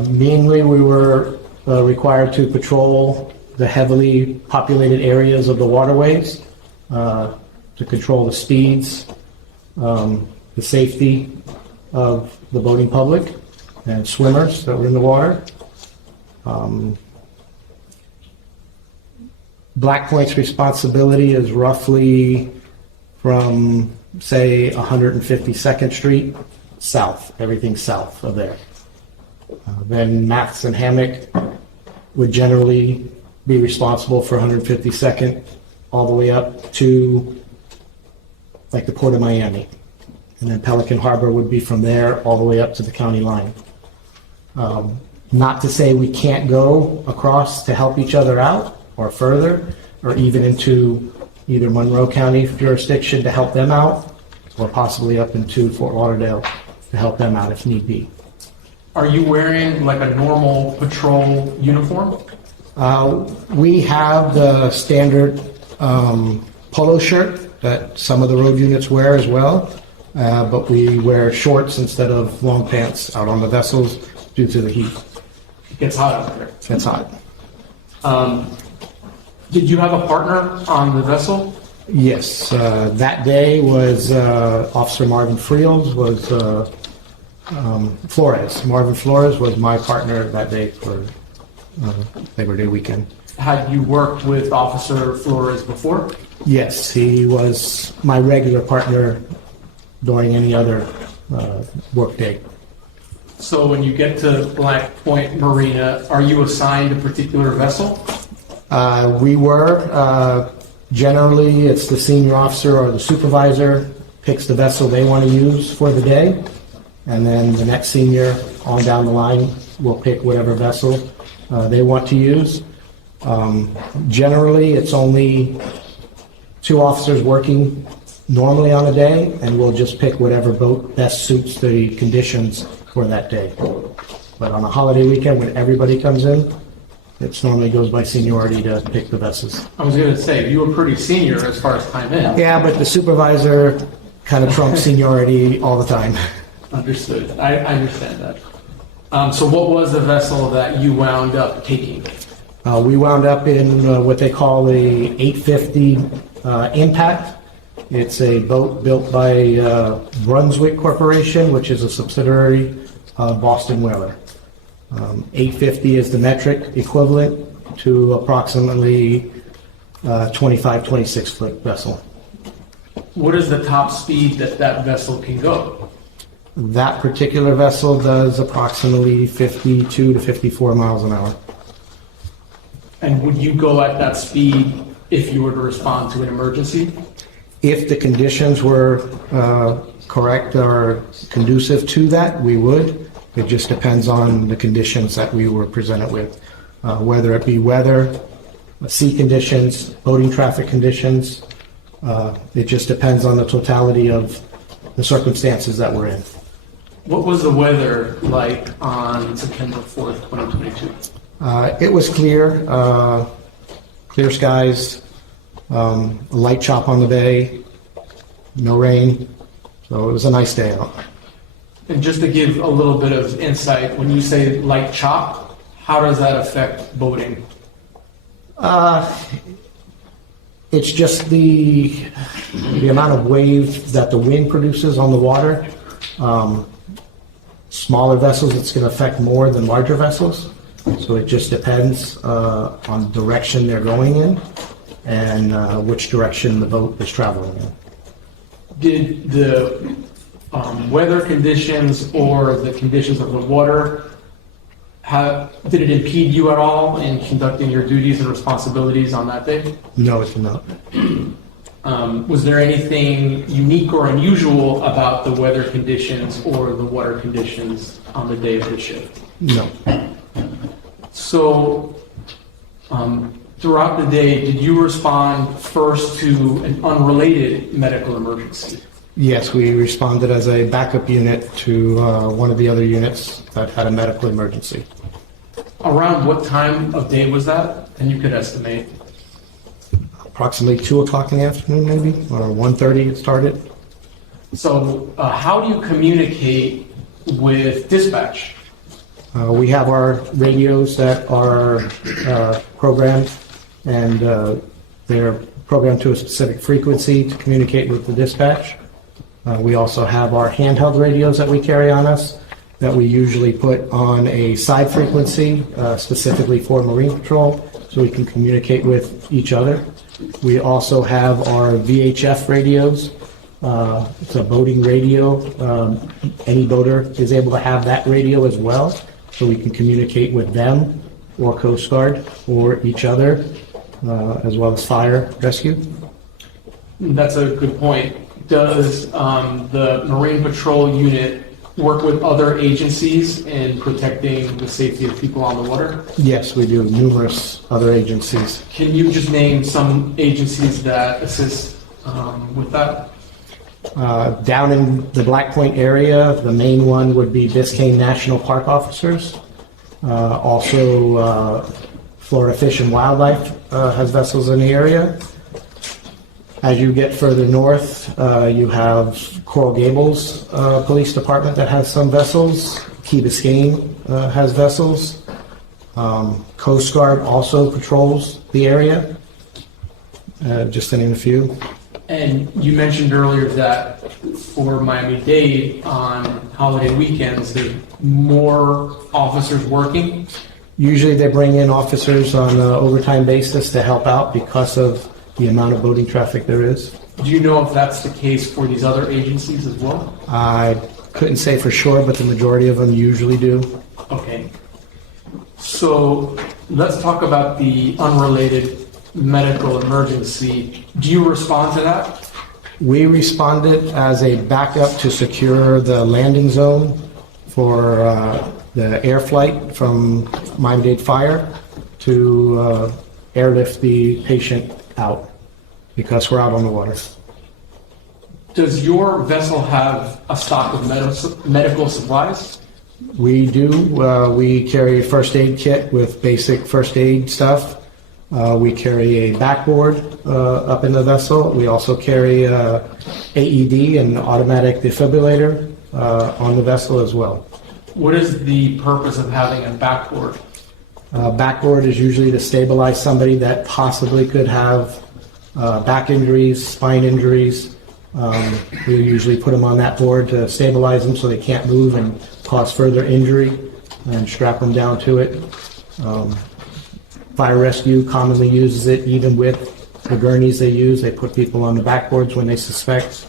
Mainly, we were required to patrol the heavily populated areas of the waterways, to control the speeds, the safety of the boating public and swimmers that were in the water. Black Point's responsibility is roughly from, say, 152nd Street south, everything south of there. Then Matheson Hammock would generally be responsible for 152nd all the way up to like the Port of Miami. And then Pelican Harbor would be from there all the way up to the county line. Not to say we can't go across to help each other out or further, or even into either Monroe County jurisdiction to help them out, or possibly up into Fort Lauderdale to help them out if need be. Are you wearing like a normal patrol uniform? We have the standard polo shirt that some of the road units wear as well, but we wear shorts instead of long pants out on the vessels due to the heat. It gets hot out there. It's hot. Did you have a partner on the vessel? Yes, that day was Officer Marvin Friels was Flores. Marvin Flores was my partner that day for Labor Day weekend. Had you worked with Officer Flores before? Yes, he was my regular partner during any other work day. So when you get to Black Point Marina, are you assigned a particular vessel? We were. Generally, it's the senior officer or the supervisor picks the vessel they want to use for the day, and then the next senior on down the line will pick whatever vessel they want to use. Generally, it's only 2 officers working normally on a day, and we'll just pick whatever boat best suits the conditions for that day. But on a holiday weekend, when everybody comes in, it normally goes by seniority to pick the vessels. I was going to say, you were pretty senior as far as time in. Yeah, but the supervisor kind of trumps seniority all the time. Understood. I understand that. So what was the vessel that you wound up taking? We wound up in what they call the 850 Impact. It's a boat built by Brunswick Corporation, which is a subsidiary of Boston Whaler. 850 is the metric equivalent to approximately 25, 26-foot vessel. What is the top speed that that vessel can go? That particular vessel does approximately 52 to 54 miles an hour. And would you go at that speed if you were to respond to an emergency? If the conditions were correct or conducive to that, we would. It just depends on the conditions that we were presented with, whether it be weather, sea conditions, boating traffic conditions. It just depends on the totality of the circumstances that we're in. What was the weather like on September 4th, 2022? It was clear, clear skies, a light chop on the bay, no rain, so it was a nice day out. And just to give a little bit of insight, when you say light chop, how does that affect boating? It's just the amount of wave that the wind produces on the water. Smaller vessels, it's going to affect more than larger vessels. So it just depends on the direction they're going in and which direction the boat is traveling in. Did the weather conditions or the conditions of the water, did it impede you at all in conducting your duties and responsibilities on that day? No, it did not. Was there anything unique or unusual about the weather conditions or the water conditions on the day of the shift? No. So, throughout the day, did you respond first to an unrelated medical emergency? Yes, we responded as a backup unit to one of the other units that had a medical emergency. Around what time of day was that? And you could estimate. Approximately 2 o'clock in the afternoon, maybe, or 1:30 it started. So, how do you communicate with dispatch? We have our radios that are programmed, and they're programmed to a specific frequency to communicate with the dispatch. We also have our handheld radios that we carry on us that we usually put on a side frequency specifically for Marine Patrol so we can communicate with each other. We also have our VHF radios. It's a boating radio. Any boater is able to have that radio as well, so we can communicate with them or Coast Guard or each other, as well as fire rescue. That's a good point. Does the Marine Patrol unit work with other agencies in protecting the safety of people on the water? Yes, we do. Numerous other agencies. Can you just name some agencies that assist with that? Down in the Black Point area, the main one would be Biscayne National Park officers. Also, Florida Fish and Wildlife has vessels in the area. As you get further north, you have Coral Gables Police Department that has some vessels. Key Biscayne has vessels. Coast Guard also patrols the area. just to name a few. And you mentioned earlier that for Miami-Dade on holiday weekends, there's more officers working. Usually they bring in officers on an overtime basis to help out because of the amount of boating traffic there is. Do you know if that's the case for these other agencies as well? I couldn't say for sure, but the majority of them usually do. Okay. So let's talk about the unrelated medical emergency. Do you respond to that? We responded as a backup to secure the landing zone for the air flight from Miami-Dade Fire to airlift the patient out because we're out on the water. Does your vessel have a stock of medical supplies? We do. We carry a first aid kit with basic first aid stuff. We carry a backboard up in the vessel. We also carry AED, an automatic defibrillator, on the vessel as well. What is the purpose of having a backboard? Backboard is usually to stabilize somebody that possibly could have back injuries, spine injuries. We usually put them on that board to stabilize them so they can't move and cause further injury and strap them down to it. Fire rescue commonly uses it even with the gurneys they use. They put people on the backboards when they suspect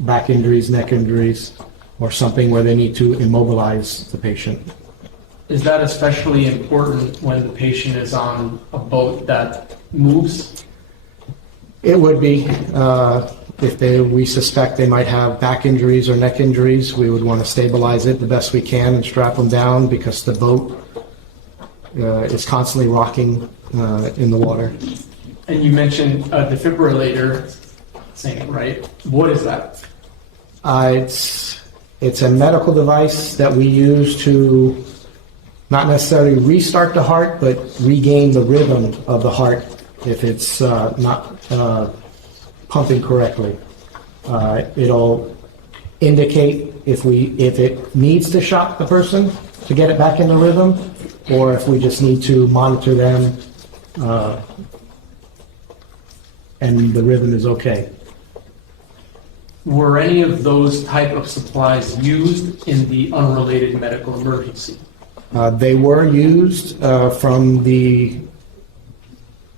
back injuries, neck injuries, or something where they need to immobilize the patient. Is that especially important when the patient is on a boat that moves? It would be. If we suspect they might have back injuries or neck injuries, we would want to stabilize it the best we can and strap them down because the boat is constantly rocking in the water. And you mentioned a defibrillator, saying it right. What is that? It's a medical device that we use to not necessarily restart the heart, but regain the rhythm of the heart if it's not pumping correctly. It'll indicate if it needs to shock the person to get it back in the rhythm, or if we just need to monitor them and the rhythm is okay. Were any of those type of supplies used in the unrelated medical emergency? They were used from the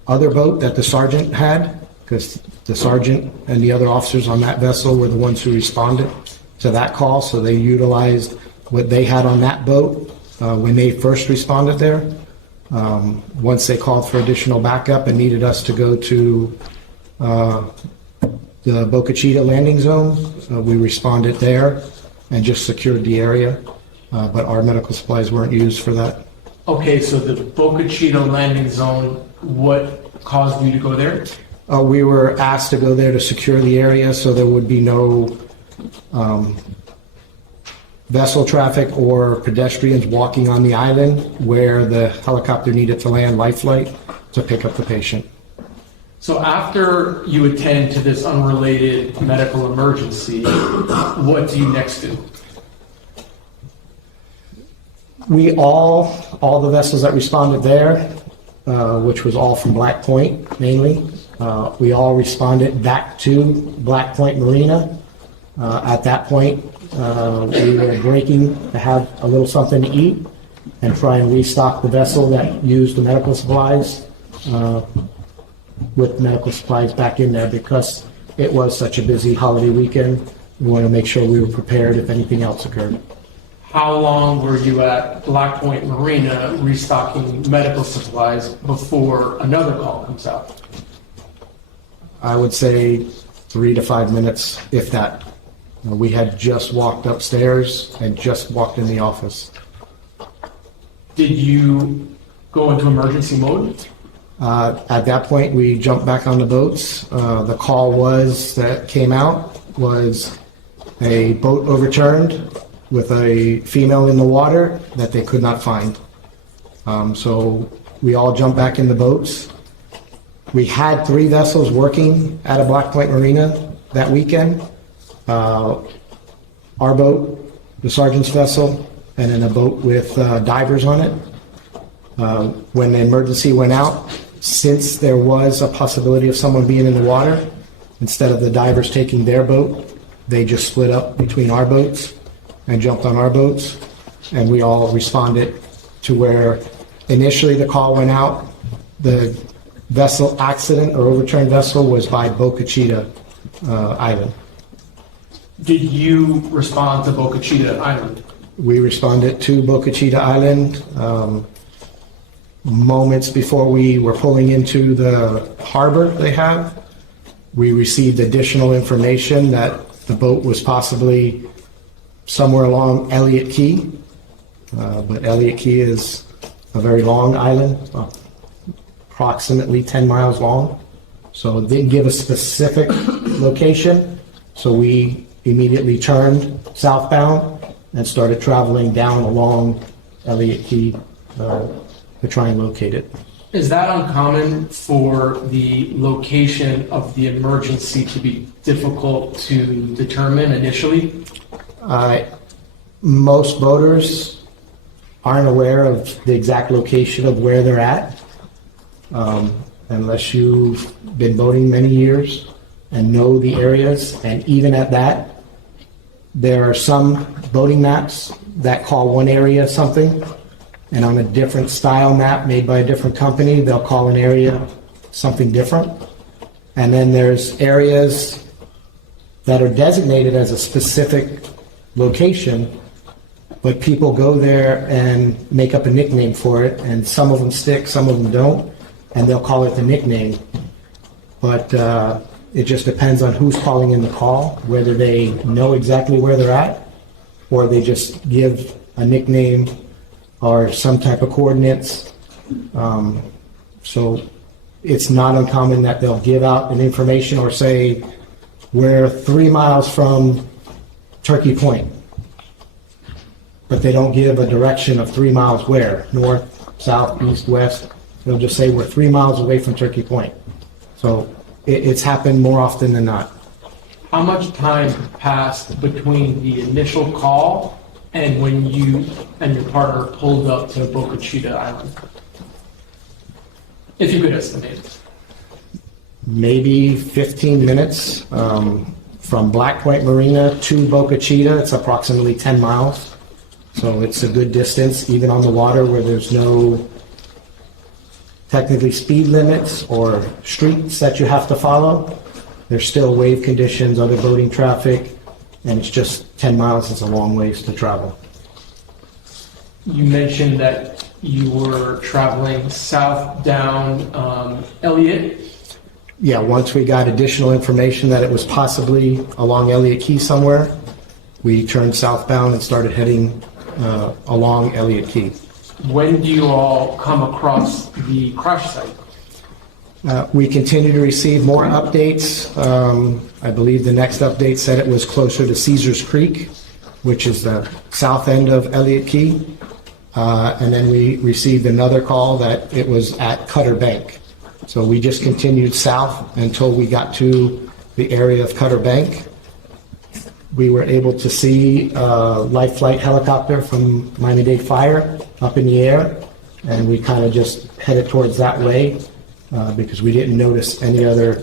other boat that the sergeant had, because the sergeant and the other officers on that vessel were the ones who responded to that call, so they utilized what they had on that boat when they first responded there. Once they called for additional backup and needed us to go to the Boca Chita landing zone, we responded there and just secured the area, but our medical supplies weren't used for that. Okay, so the Boca Chita landing zone, what caused you to go there? We were asked to go there to secure the area so there would be no vessel traffic or pedestrians walking on the island where the helicopter needed to land life flight to pick up the patient. So after you attend to this unrelated medical emergency, what do you next do? We all the vessels that responded there, which was all from Black Point mainly, we all responded back to Black Point Marina. At that point, we were breaking to have a little something to eat and try and restock the vessel that used the medical supplies with medical supplies back in there because it was such a busy holiday weekend. We wanted to make sure we were prepared if anything else occurred. How long were you at Black Point Marina restocking medical supplies before another call comes out? I would say 3 to 5 minutes, if that. We had just walked upstairs and just walked in the office. Did you go into emergency mode? At that point, we jumped back on the boats. The call that came out was a boat overturned with a female in the water that they could not find. So we all jumped back in the boats. We had 3 vessels working at a Black Point Marina that weekend. Our boat, the sergeant's vessel, and then a boat with divers on it. When the emergency went out, Since there was a possibility of someone being in the water, instead of the divers taking their boat, they just split up between our boats and jumped on our boats, and we all responded to where initially the call went out. The vessel accident or overturned vessel was by Boca Chita Island. Did you respond to Boca Chita Island? We responded to Boca Chita Island moments before we were pulling into the harbor they have. We received additional information that the boat was possibly somewhere along Elliott Key, but Elliott Key is a very long island, approximately 10 miles long. So it didn't give a specific location, so we immediately turned southbound and started traveling down along Elliott Key to try and locate it. Is that uncommon for the location of the emergency to be difficult to determine initially? Most boaters aren't aware of the exact location of where they're at, unless you've been boating many years and know the areas. And even at that, there are some boating maps that call one area something, and on a different style map made by a different company, they'll call an area something different. And then there's areas that are designated as a specific location, but people go there and make up a nickname for it, and some of them stick, some of them don't, and they'll call it the nickname. But it just depends on who's calling in the call, whether they know exactly where they're at, or they just give a nickname or some type of coordinates. So it's not uncommon that they'll give out an information or say, we're 3 miles from Turkey Point, but they don't give a direction of 3 miles where, north, south, east, west. They'll just say we're 3 miles away from Turkey Point. So it's happened more often than not. How much time passed between the initial call and when you and your partner pulled up to Boca Chita Island? If you could estimate. Maybe 15 minutes from Black Point Marina to Boca Chita. It's approximately 10 miles. So it's a good distance, even on the water where there's no technically speed limits or streets that you have to follow. There's still wave conditions, other boating traffic, and it's just 10 miles. It's a long ways to travel. You mentioned that you were traveling south down Elliott. Yeah, once we got additional information that it was possibly along Elliott Key somewhere, we turned southbound and started heading along Elliott Key. When do you all come across the crash site? We continue to receive more updates. I believe the next update said it was closer to Caesars Creek, which is the south end of Elliott Key. And then we received another call that it was at Cutter Bank. So we just continued south until we got to the area of Cutter Bank. We were able to see a life flight helicopter from Miami-Dade Fire up in the air, and we kind of just headed towards that way because we didn't notice any other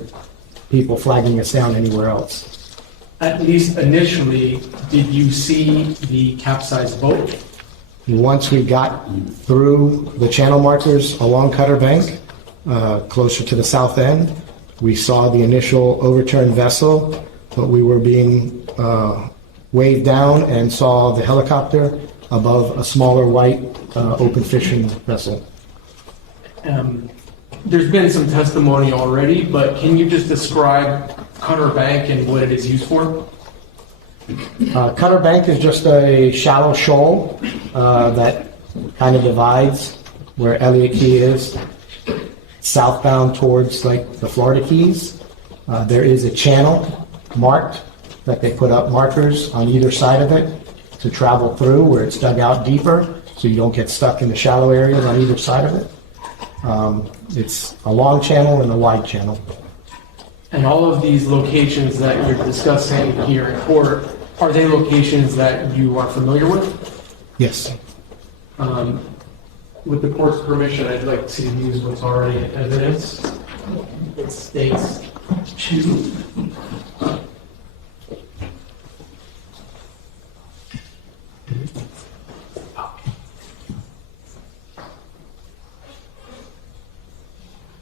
people flagging us down anywhere else. At least initially, did you see the capsized boat? Once we got through the channel markers along Cutter Bank, closer to the south end, we saw the initial overturned vessel, but we were being waved down and saw the helicopter above a smaller white open fishing vessel. There's been some testimony already, but can you just describe Cutter Bank and what it is used for? Cutter Bank is just a shallow shoal that kind of divides where Elliott Key is, southbound towards like the Florida Keys. There is a channel marked that they put up markers on either side of it to travel through where it's dug out deeper so you don't get stuck in the shallow areas on either side of it. It's a long channel and a wide channel. And all of these locations that you're discussing here in court, are they locations that you are familiar with? Yes. With the court's permission, I'd like to use what's already in evidence. It states to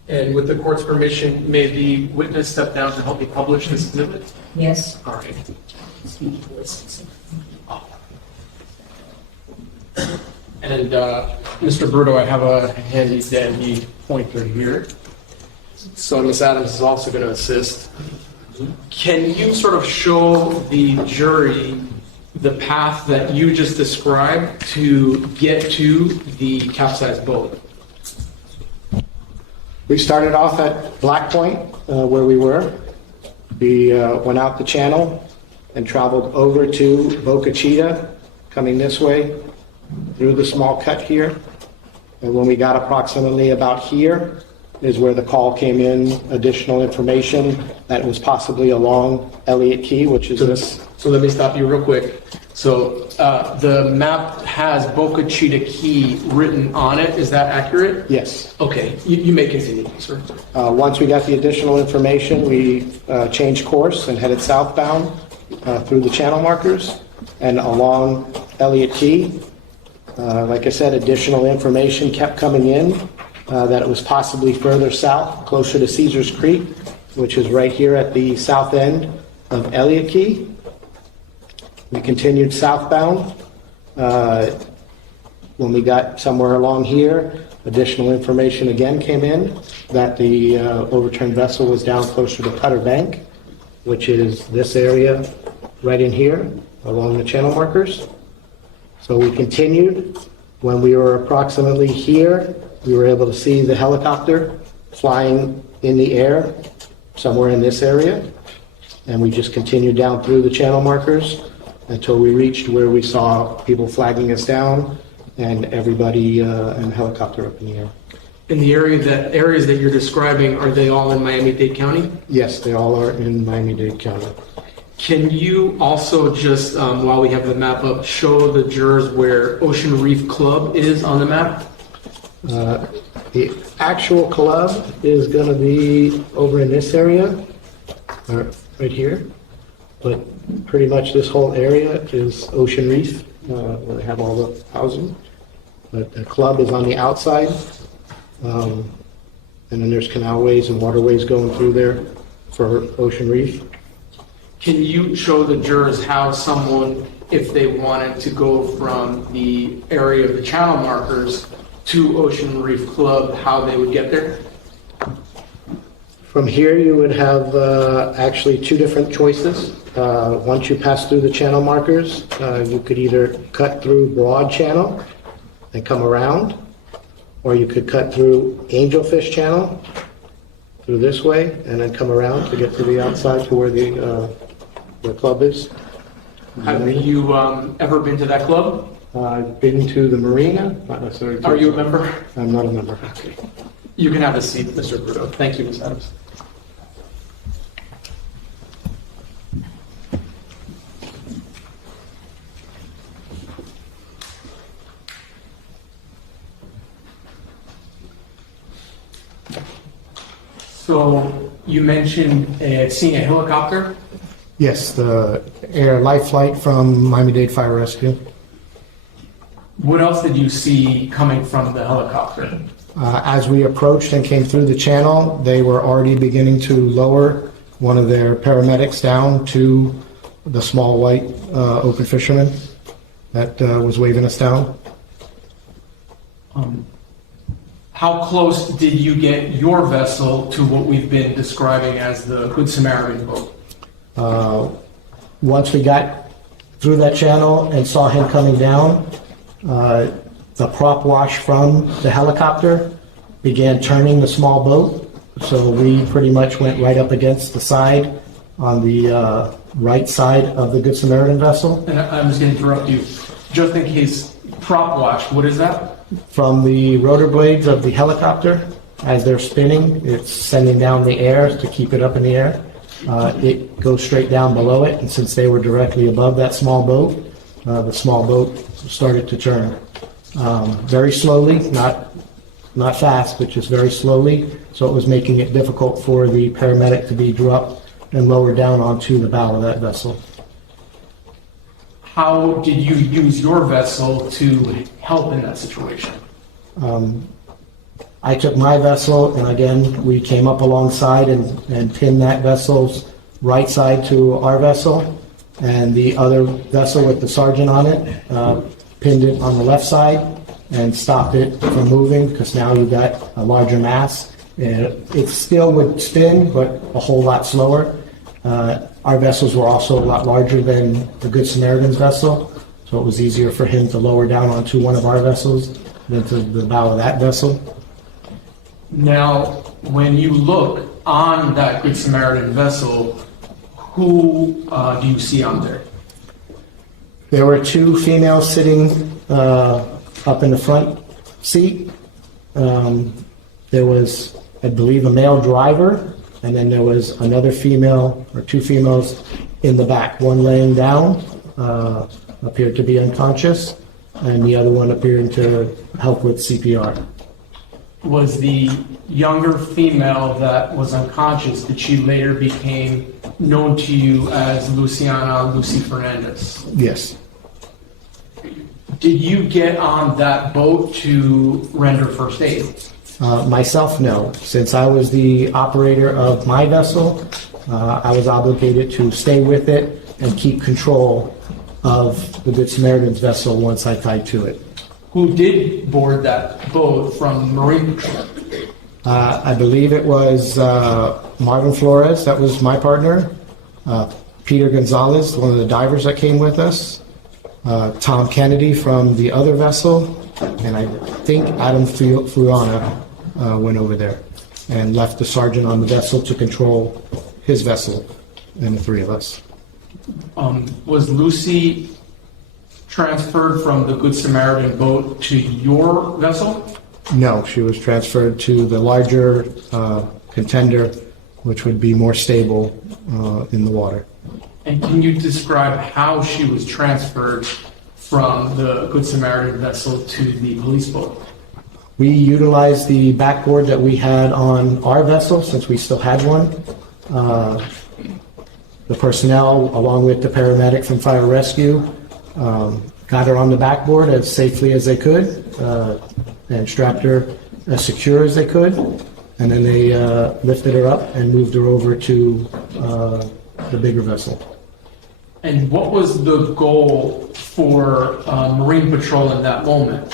and with the court's permission, may the witness step down to help me publish this exhibit? Yes. All right. And Mr. Brutto, I have a handy dandy pointer here. So Ms. Adams is also going to assist. Can you sort of show the jury the path that you just described to get to the capsized boat? We started off at Black Point, where we were. We went out the channel and traveled over to Boca Chita, coming this way, through the small cut here. And when we got approximately about here is where the call came in, additional information that was possibly along Elliott Key, which is this. So let me stop you real quick. So the map has Boca Chita Key written on it. Is that accurate? Yes. Okay, you may continue, sir. Once we got the additional information, we changed course and headed southbound through the channel markers and along Elliott Key. Like I said, additional information kept coming in that it was possibly further south, closer to Caesars Creek, which is right here at the south end of Elliott Key. We continued southbound. When we got somewhere along here, additional information again came in that the overturned vessel was down closer to Cutter Bank, which is this area right in here along the channel markers. So we continued. When we were approximately here, we were able to see the helicopter flying in the air somewhere in this area. And we just continued down through the channel markers until we reached where we saw people flagging us down and everybody and helicopter up in the air. In the areas that you're describing, are they all in Miami-Dade County? Yes, they all are in Miami-Dade County. Can you also just, while we have the map up, show the jurors where Ocean Reef Club is on the map? The actual club is going to be over in this area, right here. But pretty much this whole area is Ocean Reef, where they have all the housing. But the club is on the outside. And then there's canalways and waterways going through there for Ocean Reef. Can you show the jurors how someone, if they wanted to go from the area of the channel markers to Ocean Reef Club, how they would get there? From here, you would have actually two different choices. Once you pass through the channel markers, you could either cut through Broad Channel and come around, or you could cut through Angelfish Channel through this way and then come around to get to the outside to where the club is. Have you ever been to that club? I've been to the marina, not necessarily. Are you a member? I'm not a member. Okay. You can have a seat, Mr. Brutto. Thank you, Ms. Adams. So you mentioned seeing a helicopter? Yes, the air life flight from Miami-Dade Fire Rescue. What else did you see coming from the helicopter? As we approached and came through the channel, they were already beginning to lower one of their paramedics down to the small white open fisherman that was waving us down. How close did you get your vessel to what we've been describing as the Good Samaritan boat? Once we got through that channel and saw him coming down, the prop wash from the helicopter began turning the small boat. So we pretty much went right up against the side on the right side of the Good Samaritan vessel. And I'm just going to interrupt you. Just in case, prop wash, what is that? From the rotor blades of the helicopter, as they're spinning, it's sending down the air to keep it up in the air. It goes straight down below it, and since they were directly above that small boat, the small boat started to turn. very slowly, not fast, but just very slowly. So it was making it difficult for the paramedic to be dropped and lowered down onto the bow of that vessel. How did you use your vessel to help in that situation? I took my vessel, and again, we came up alongside and pinned that vessel's right side to our vessel, and the other vessel with the sergeant on it, pinned it on the left side and stopped it from moving, because now you've got a larger mass. It still would spin, but a whole lot slower. Our vessels were also a lot larger than the Good Samaritan's vessel, so it was easier for him to lower down onto one of our vessels than to the bow of that vessel. Now, when you look on that Good Samaritan vessel, who do you see on there? There were two females sitting up in the front seat. There was, I believe, a male driver, and then there was another female or two females in the back. One laying down, appeared to be unconscious, and the other one appearing to help with CPR. Was the younger female that was unconscious, did she later became known to you as Lucy Fernandez? Yes. Did you get on that boat to render first aid? Myself, no. Since I was the operator of my vessel, I was obligated to stay with it and keep control of the Good Samaritan's vessel once I tied to it. Who did board that boat from Marine Patrol? I believe it was Marvin Flores, that was my partner, Peter Gonzalez, one of the divers that came with us, Tom Kennedy from the other vessel, and I think Adam Furana went over there and left the sergeant on the vessel to control his vessel and the three of us. Was Lucy transferred from the Good Samaritan boat to your vessel? No, she was transferred to the larger contender, which would be more stable in the water. And can you describe how she was transferred from the Good Samaritan vessel to the police boat? We utilized the backboard that we had on our vessel, since we still had one. The personnel, along with the paramedic from Fire Rescue, got her on the backboard as safely as they could, and strapped her as secure as they could, and then they lifted her up and moved her over to the bigger vessel. And what was the goal for Marine Patrol in that moment?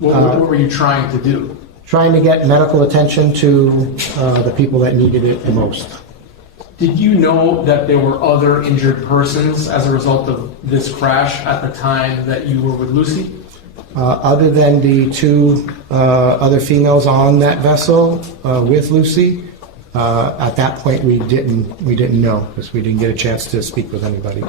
What were you trying to do? Trying to get medical attention to the people that needed it the most. Did you know that there were other injured persons as a result of this crash at the time that you were with Lucy? Other than the two other females on that vessel with Lucy, at that point we didn't know, because we didn't get a chance to speak with anybody.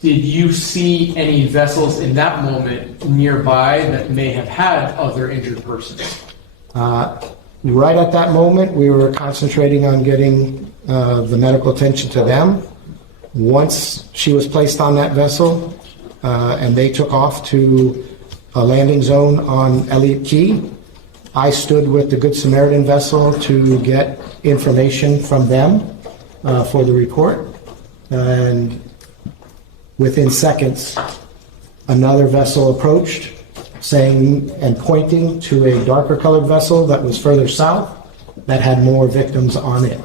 Did you see any vessels in that moment nearby that may have had other injured persons? Right at that moment, we were concentrating on getting the medical attention to them. Once she was placed on that vessel and they took off to a landing zone on Elliott Key, I stood with the Good Samaritan vessel to get information from them for the report. And within seconds, another vessel approached, saying and pointing to a darker colored vessel that was further south that had more victims on it.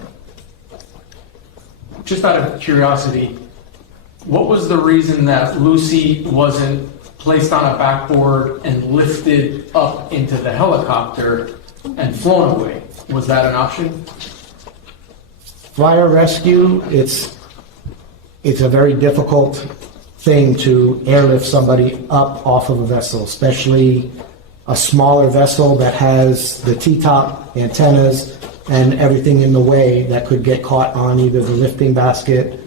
Just out of curiosity, what was the reason that Lucy wasn't placed on a backboard and lifted up into the helicopter and flown away? Was that an option? Fire rescue, it's a very difficult thing to airlift somebody up off of a vessel, especially a smaller vessel that has the T-top antennas and everything in the way that could get caught on either the lifting basket.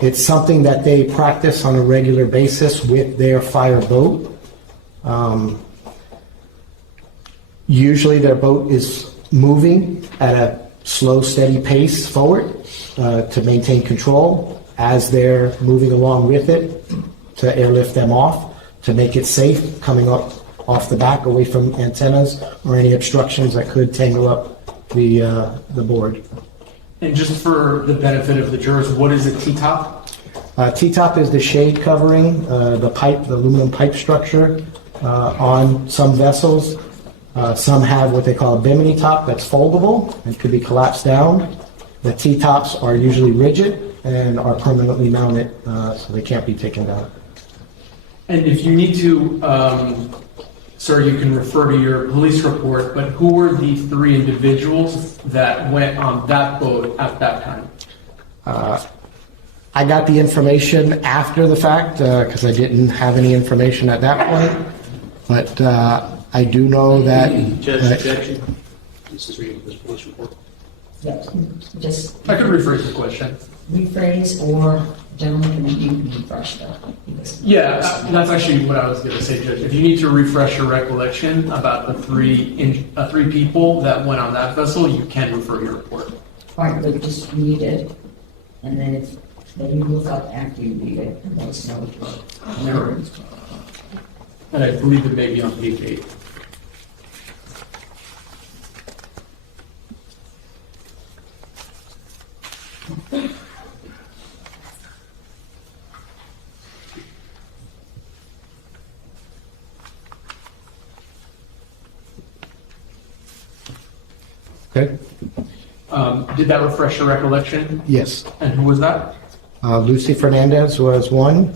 It's something that they practice on a regular basis with their fire boat. Usually their boat is moving at a slow, steady pace forward to maintain control. as they're moving along with it to airlift them off, to make it safe coming up off the back away from antennas or any obstructions that could tangle up the board. And just for the benefit of the jurors, what is a T-top? T-top is the shade covering, the aluminum pipe structure on some vessels. Some have what they call a bimini top that's foldable and could be collapsed down. The T-tops are usually rigid and are permanently mounted, so they can't be taken down. And if you need to, sir, you can refer to your police report, but who were the 3 individuals that went on that boat at that time? I got the information after the fact because I didn't have any information at that point, but I do know that... Judge, this is reading this police report. Yeah, just. I could rephrase the question. Rephrase, or gentlemen, can you refresh that? Yeah, that's actually what I was going to say, Judge. If you need to refresh your recollection about the three people that went on that vessel, you can refer your report. All right, but just read it, and then you look up after you read it, and let us know where it is. And I believe it may be on page 8. Okay. Did that refresh your recollection? Yes. And who was that? Lucy Fernandez was one.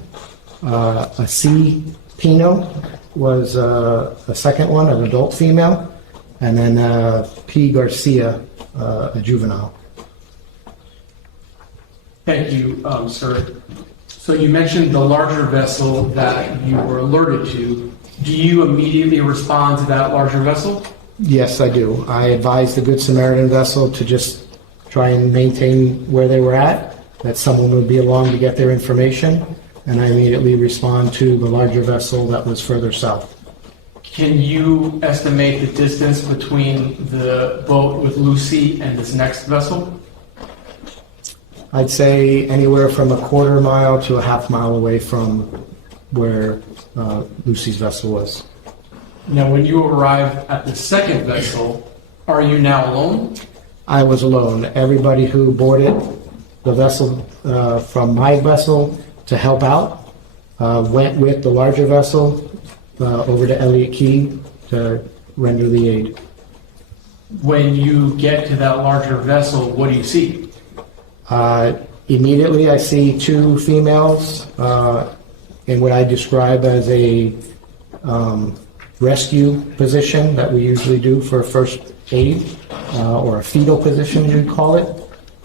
A C. Pino was a second one, an adult female. And then P. Garcia, a juvenile. Thank you, sir. So you mentioned the larger vessel that you were alerted to. Do you immediately respond to that larger vessel? Yes, I do. I advised the Good Samaritan vessel to just try and maintain where they were at, that someone would be along to get their information, and I immediately respond to the larger vessel that was further south. Can you estimate the distance between the boat with Lucy and this next vessel? I'd say anywhere from a quarter mile to a half mile away from where Lucy's vessel was. Now, when you arrive at the second vessel, are you now alone? I was alone. Everybody who boarded the vessel from my vessel to help out went with the larger vessel over to Elliott Key to render the aid. When you get to that larger vessel, what do you see? Immediately, I see 2 females in what I describe as a rescue position that we usually do for first aid, or a fetal position, as you'd call it,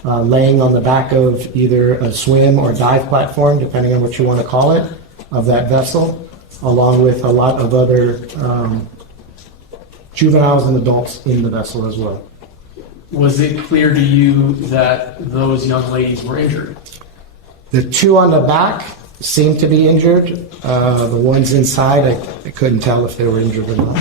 laying on the back of either a swim or dive platform, depending on what you want to call it, of that vessel, along with a lot of other juveniles and adults in the vessel as well. Was it clear to you that those young ladies were injured? The 2 on the back seemed to be injured. The ones inside, I couldn't tell if they were injured or not.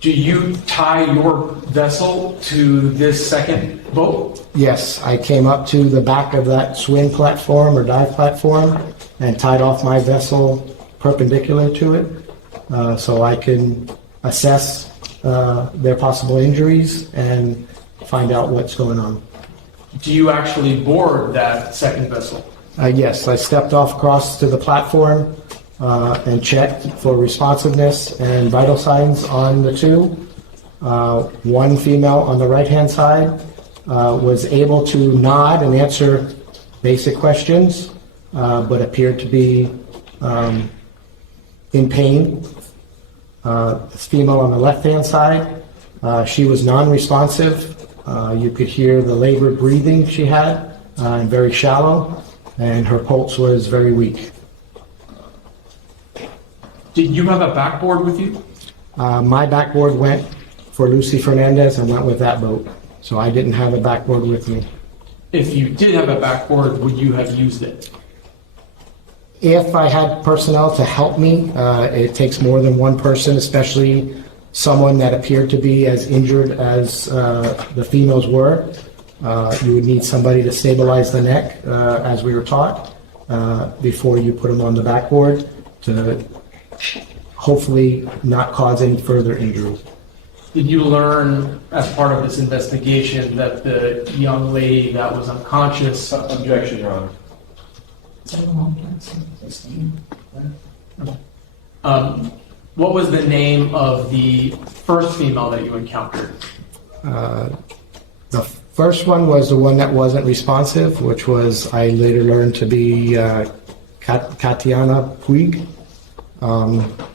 Do you tie your vessel to this second boat? Yes, I came up to the back of that swim platform or dive platform and tied off my vessel perpendicular to it, so I can assess their possible injuries and find out what's going on. Do you actually board that second vessel? Yes, I stepped off across to the platform and checked for responsiveness and vital signs on the 2. One female on the right-hand side was able to nod and answer basic questions, but appeared to be in pain. This female on the left-hand side, she was non-responsive. You could hear the labored breathing she had, and very shallow, and her pulse was very weak. Did you have a backboard with you? My backboard went for Lucy Fernandez and went with that boat, so I didn't have a backboard with me. If you did have a backboard, would you have used it? If I had personnel to help me, it takes more than one person, especially someone that appeared to be as injured as the females were. You would need somebody to stabilize the neck, as we were taught, before you put them on the backboard to hopefully not cause any further injury. Did you learn as part of this investigation that the young lady that was unconscious? Objection, Your Honor. What was the name of the first female that you encountered? The first one was the one that wasn't responsive, which was, I later learned to be Katy Puig.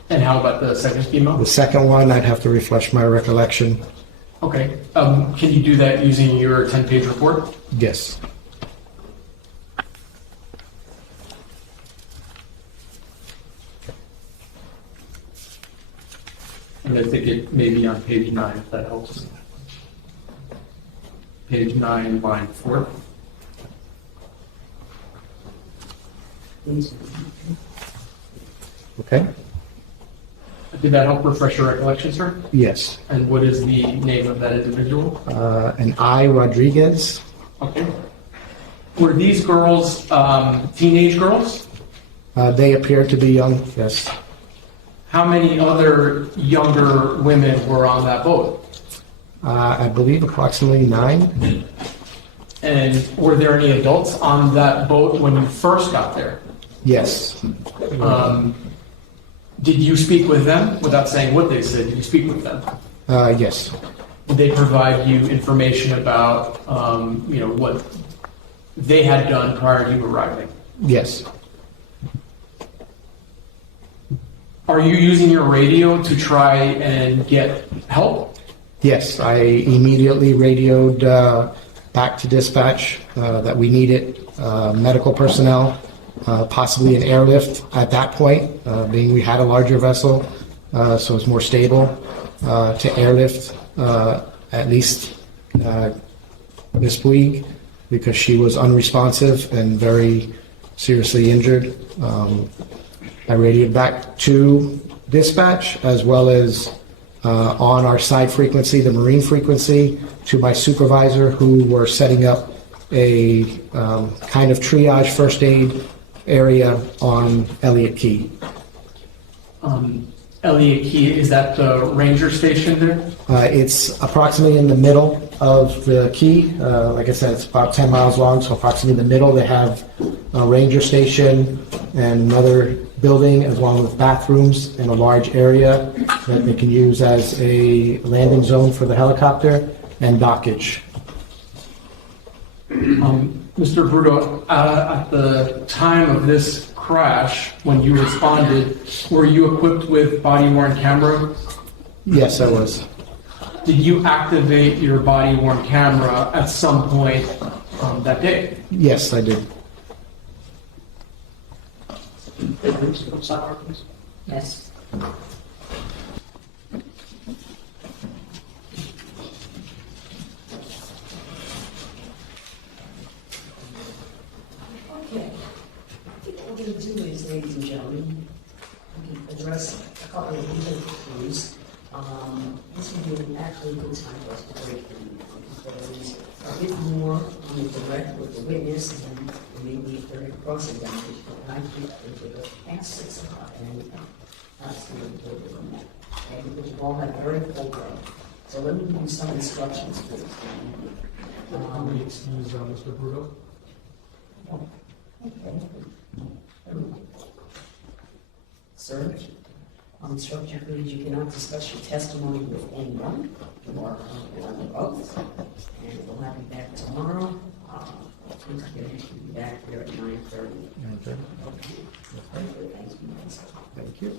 And how about the second female? The second one, I'd have to refresh my recollection. Okay. Can you do that using your 10-page report? Yes. And I think it may be on page 9, if that helps. Page 9, line 4. Okay. Did that help refresh your recollection, sir? Yes. And what is the name of that individual? And I, Rodriguez. Okay. Were these girls teenage girls? They appeared to be young, yes. How many other younger women were on that boat? I believe approximately 9. And were there any adults on that boat when you first got there? Yes. Did you speak with them without saying what they said? Did you speak with them? Yes. Did they provide you information about, what they had done prior to you arriving? Yes. Are you using your radio to try and get help? Yes, I immediately radioed back to dispatch that we needed medical personnel, possibly an airlift at that point, being we had a larger vessel, so it's more stable, to airlift at least Ms. Puig, because she was unresponsive and very seriously injured. I radioed back to dispatch as well as on our side frequency, the marine frequency, to my supervisor who were setting up a kind of triage first aid area on Elliott Key. Elliott Key, is that the ranger station there? It's approximately in the middle of the key. Like I said, it's about 10 miles long, so approximately in the middle they have a ranger station and another building along with bathrooms and a large area that they can use as a landing zone for the helicopter and dockage. Mr. Bruto, at the time of this crash, when you responded, were you equipped with body-worn camera? Yes, I was. Did you activate your body-worn camera at some point that day? Yes, I did. Yes. Okay. I think what we're going to do is, ladies and gentlemen, we can address a couple of legal issues. This would be actually a good time for us to break because a bit more on the direct with the witness and maybe if they're cross-examination. And I think that the past 6 o'clock and that's going to go from that. Okay, because you all have very full day. So let me give you some instructions, please. Excuse Mr. Bruto. Okay. Sir, I'll instruct you, please, you cannot discuss your testimony with anyone. You are under oath, and we'll have you back tomorrow. Please be back here at 9:30. 9:30. Okay. Thank you.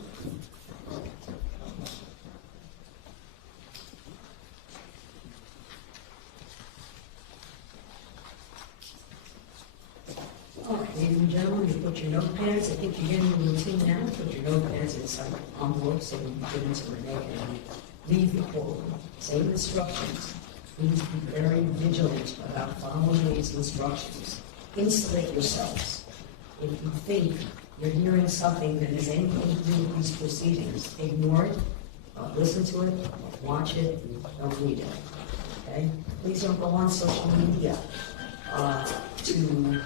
Okay, ladies and gentlemen, you put your notepads, I think you're getting the routine now, put your notepads inside the envelope so you can put into Renee and leave the courtroom. Same instructions. Please be very vigilant about following these instructions. Insulate yourselves. If you think you're hearing something that has anything to do with these proceedings, ignore it, listen to it, watch it, and don't read it. okay? Please don't go on social media to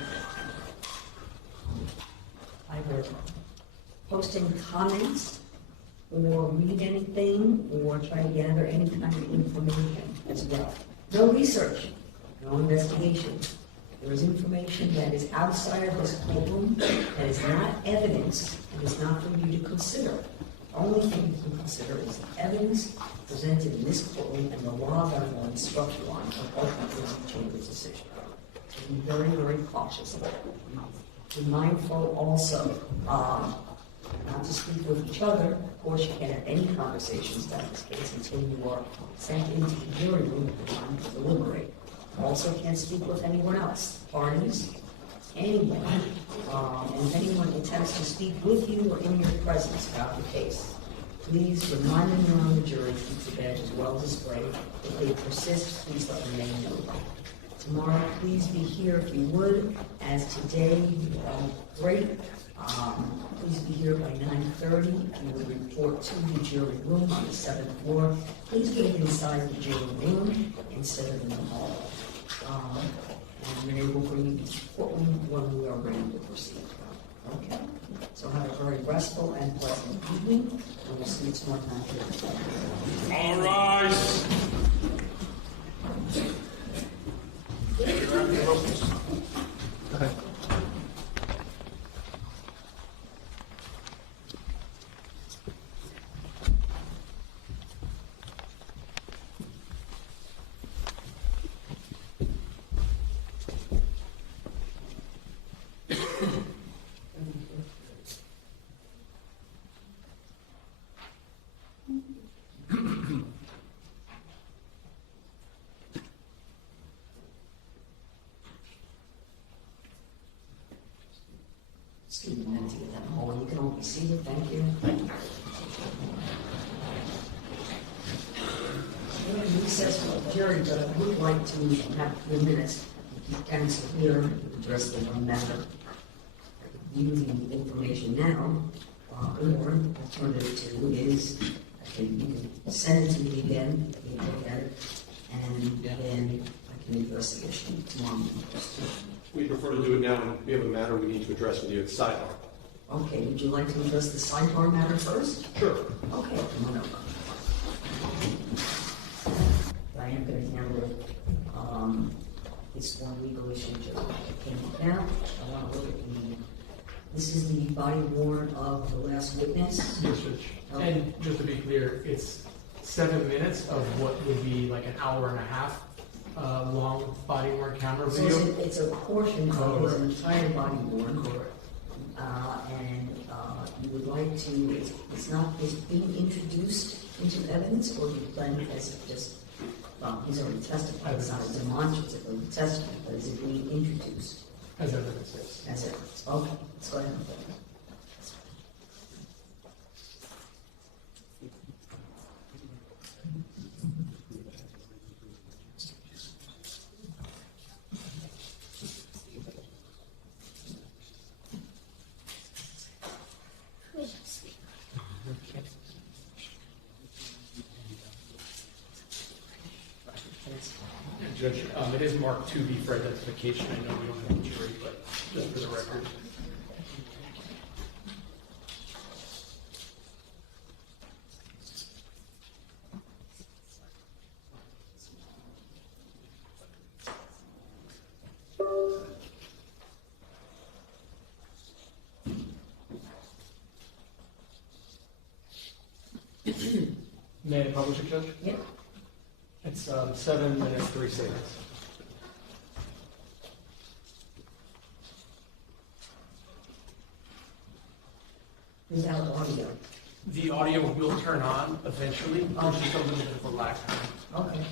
either posting comments or read anything or try to gather any kind of information as well. No research, no investigation. There is information that is outside of this courtroom that is not evidence and is not for you to consider. The only thing you can consider is the evidence presented in this courtroom and the law that I will instruct you on to ultimately change this decision. So be very, very cautious about it. Be mindful also not to speak with each other. Of course, you can't have any conversations about this case until you are sent into the jury room at the time to deliberate. Also can't speak with anyone else, parties, anyone. And if anyone attempts to speak with you or in your presence about the case, please remind them you're on the jury, keep the badge as well displayed. If they persist, please let them know. Tomorrow, please be here if you would, as today, great. Please be here by 9:30. You will report to the jury room on the 7th floor. Please wait inside the jury room instead of in the hall. And then we'll bring you to the courtroom when we are ready to proceed. Okay? So have a very restful and pleasant evening, and we'll see you tomorrow night. All rise. Just give me a minute to get that hall. You can all be seated. Thank you. We're going to recess for the jury, but I would like to have a few minutes. Counsel here address the one matter. Using the information now, or alternative two is, you can send it to me again, we can look at it, and then I can address the issue tomorrow. We prefer to do it now, and we have a matter we need to address with you at sidebar. Okay, would you like to address the sidebar matter first? Sure. Okay, come on over. I am going to handle this one legal issue that came up now. I want to look at this is the body worn of the last witness. Yes, Judge. And just to be clear, it's 7 minutes of what would be like an hour and a half long body worn camera So video. it's a portion of his entire body worn. Correct. And you would like to, it's being introduced into evidence, or you plan as just, he's already testified, it's not a demonstrative of the testimony, but is it being introduced? As evidence, yes. As evidence, okay, let's go ahead and vote. Judge, it is marked 2B for identification. I know we don't have a jury, but just for the record. May I publish it, Judge? Yeah. It's 7 minutes, 3 seconds. Without audio. The audio will turn on eventually. There's just a little bit of a lag time. Okay.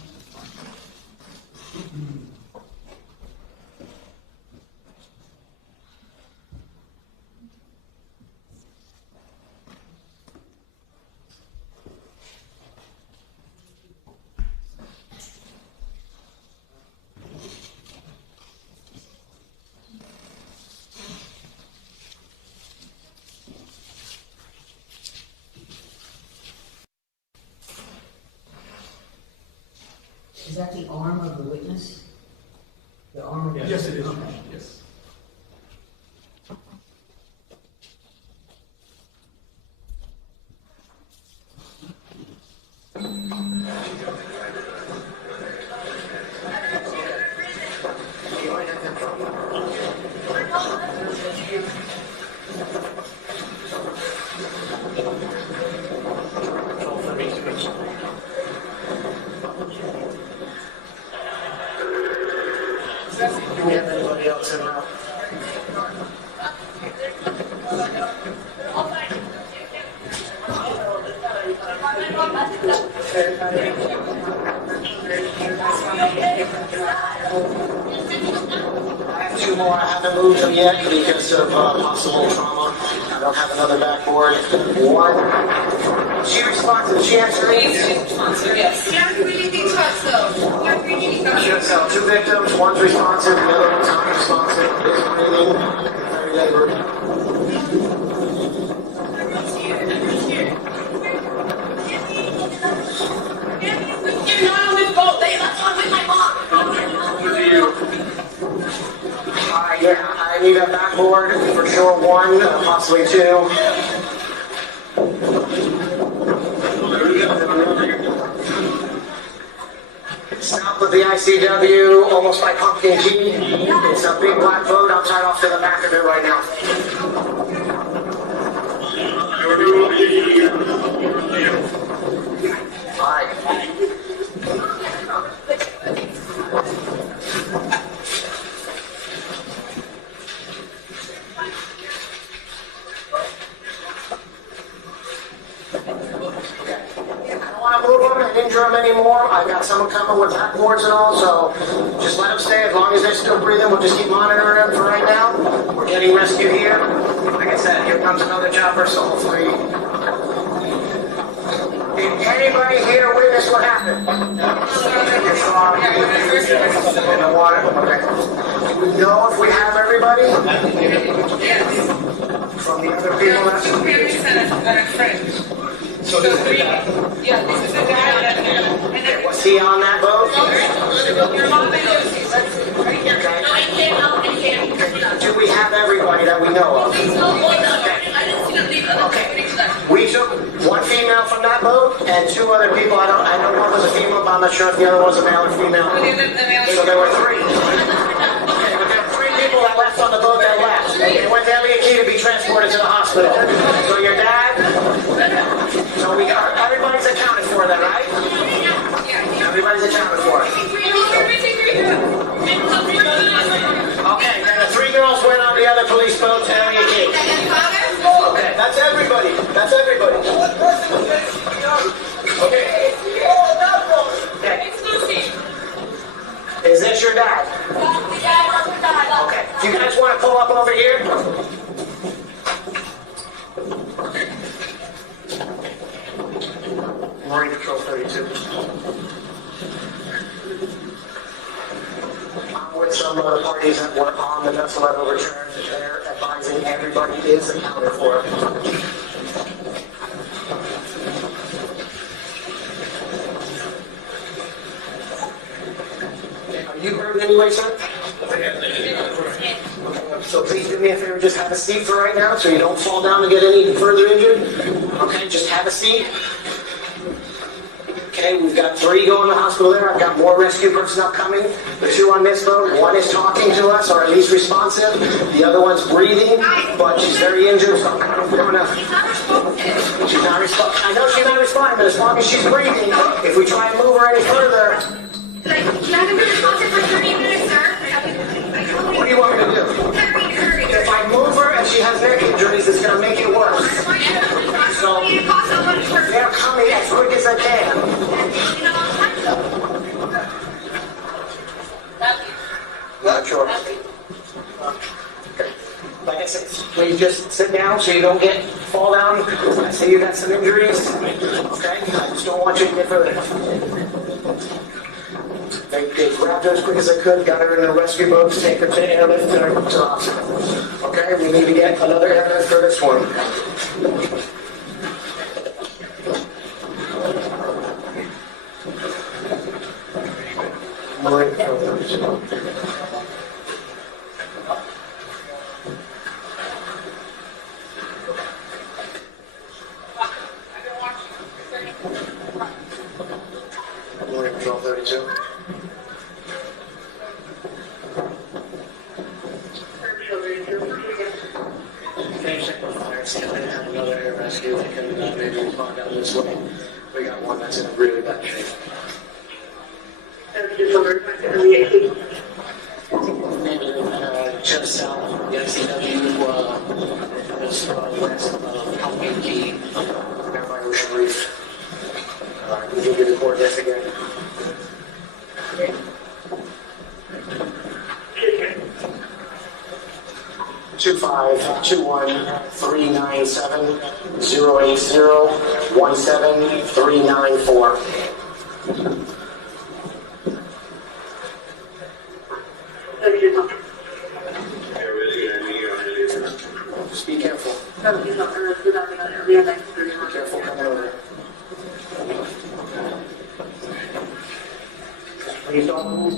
that the arm of the witness? The arm of the Yes, it is. Okay. Yes. Do we have anybody else in now? I have two more. I haven't moved them yet because of possible trauma. I don't have another backboard. One. She responsive. She answered. She's responsive, yes. So two victims. One's responsive. The other one's not responsive. Is breathing. Very labored. Yeah, I need a backboard for sure. One, possibly two. South of the ICW, almost by Pumpkin Key. It's a big black boat. I'm tied off to the back of it right now. All right. Injure them anymore. I've got someone coming with backboards and all, so just let them stay. As long as they're still breathing, we'll just keep monitoring them for right now. We're getting rescued here. Like I said, here comes another chopper, so hopefully. Did anybody here witness what happened? In the water? Okay. Do we know if we have everybody? Yes. From the other people that... Two parents and a friend. So three. Yeah, this is the guy that was he on that boat? Your mom and Lucy. Right here. No, I can't help and can't. Do we have everybody that we know of? I didn't see them leave. Okay. We took one female from that boat and two other people. I know one was a female, but I'm not sure if the other was a male or female. So there were three. Okay, but there were three people that left on the boat that left. They went to Hilary Key to be transported to the hospital. So your dad. So we got everybody's accounted for then, right? Everybody's accounted for. Okay, then the three girls went on the other police boat to Hilary Key. Okay, that's everybody. That's everybody. Okay. Is this your dad? Okay. Do you guys want to pull up over here? Marine Patrol 32. I'm with some of the parties that were on the vessel that overturned. They're advising everybody is accounted for. Are you hurt in any way, sir? So please do me a favor, just have a seat for right now so you don't fall down and get any further injured. Okay, just have a seat. Okay, we've got three going to the hospital there. I've got more rescue personnel coming. The two on this boat, one is talking to us, or at least responsive. The other one's breathing, but she's very injured, so I'm going to... She's not responding. I know she's not responding, but as long as she's breathing, if we try and move her any further... She hasn't been responsive for 30 minutes, sir. What do you want me to do? If I move her and she has neck injuries, it's going to make it worse. So, they're coming as quick as I can. Not sure. Okay. Like I said, please just sit down so you don't fall down. I see you got some injuries. Okay? I just don't want you to get further. They grabbed her as quick as they could, got her in a rescue boat to take her to airlift to the hospital. Okay, we need to get another airlift for this one. Millennium Patrol 32. Can you check the fire? See if they have another air rescue. They can maybe respond down this way. We got one that's in a really bad shape. Just south of the ICW, just west of Helm Key, down by Ocean Reef. We can get the coordinates again. 2521-397-080-17394. Just be careful. Be careful coming over. Please don't move.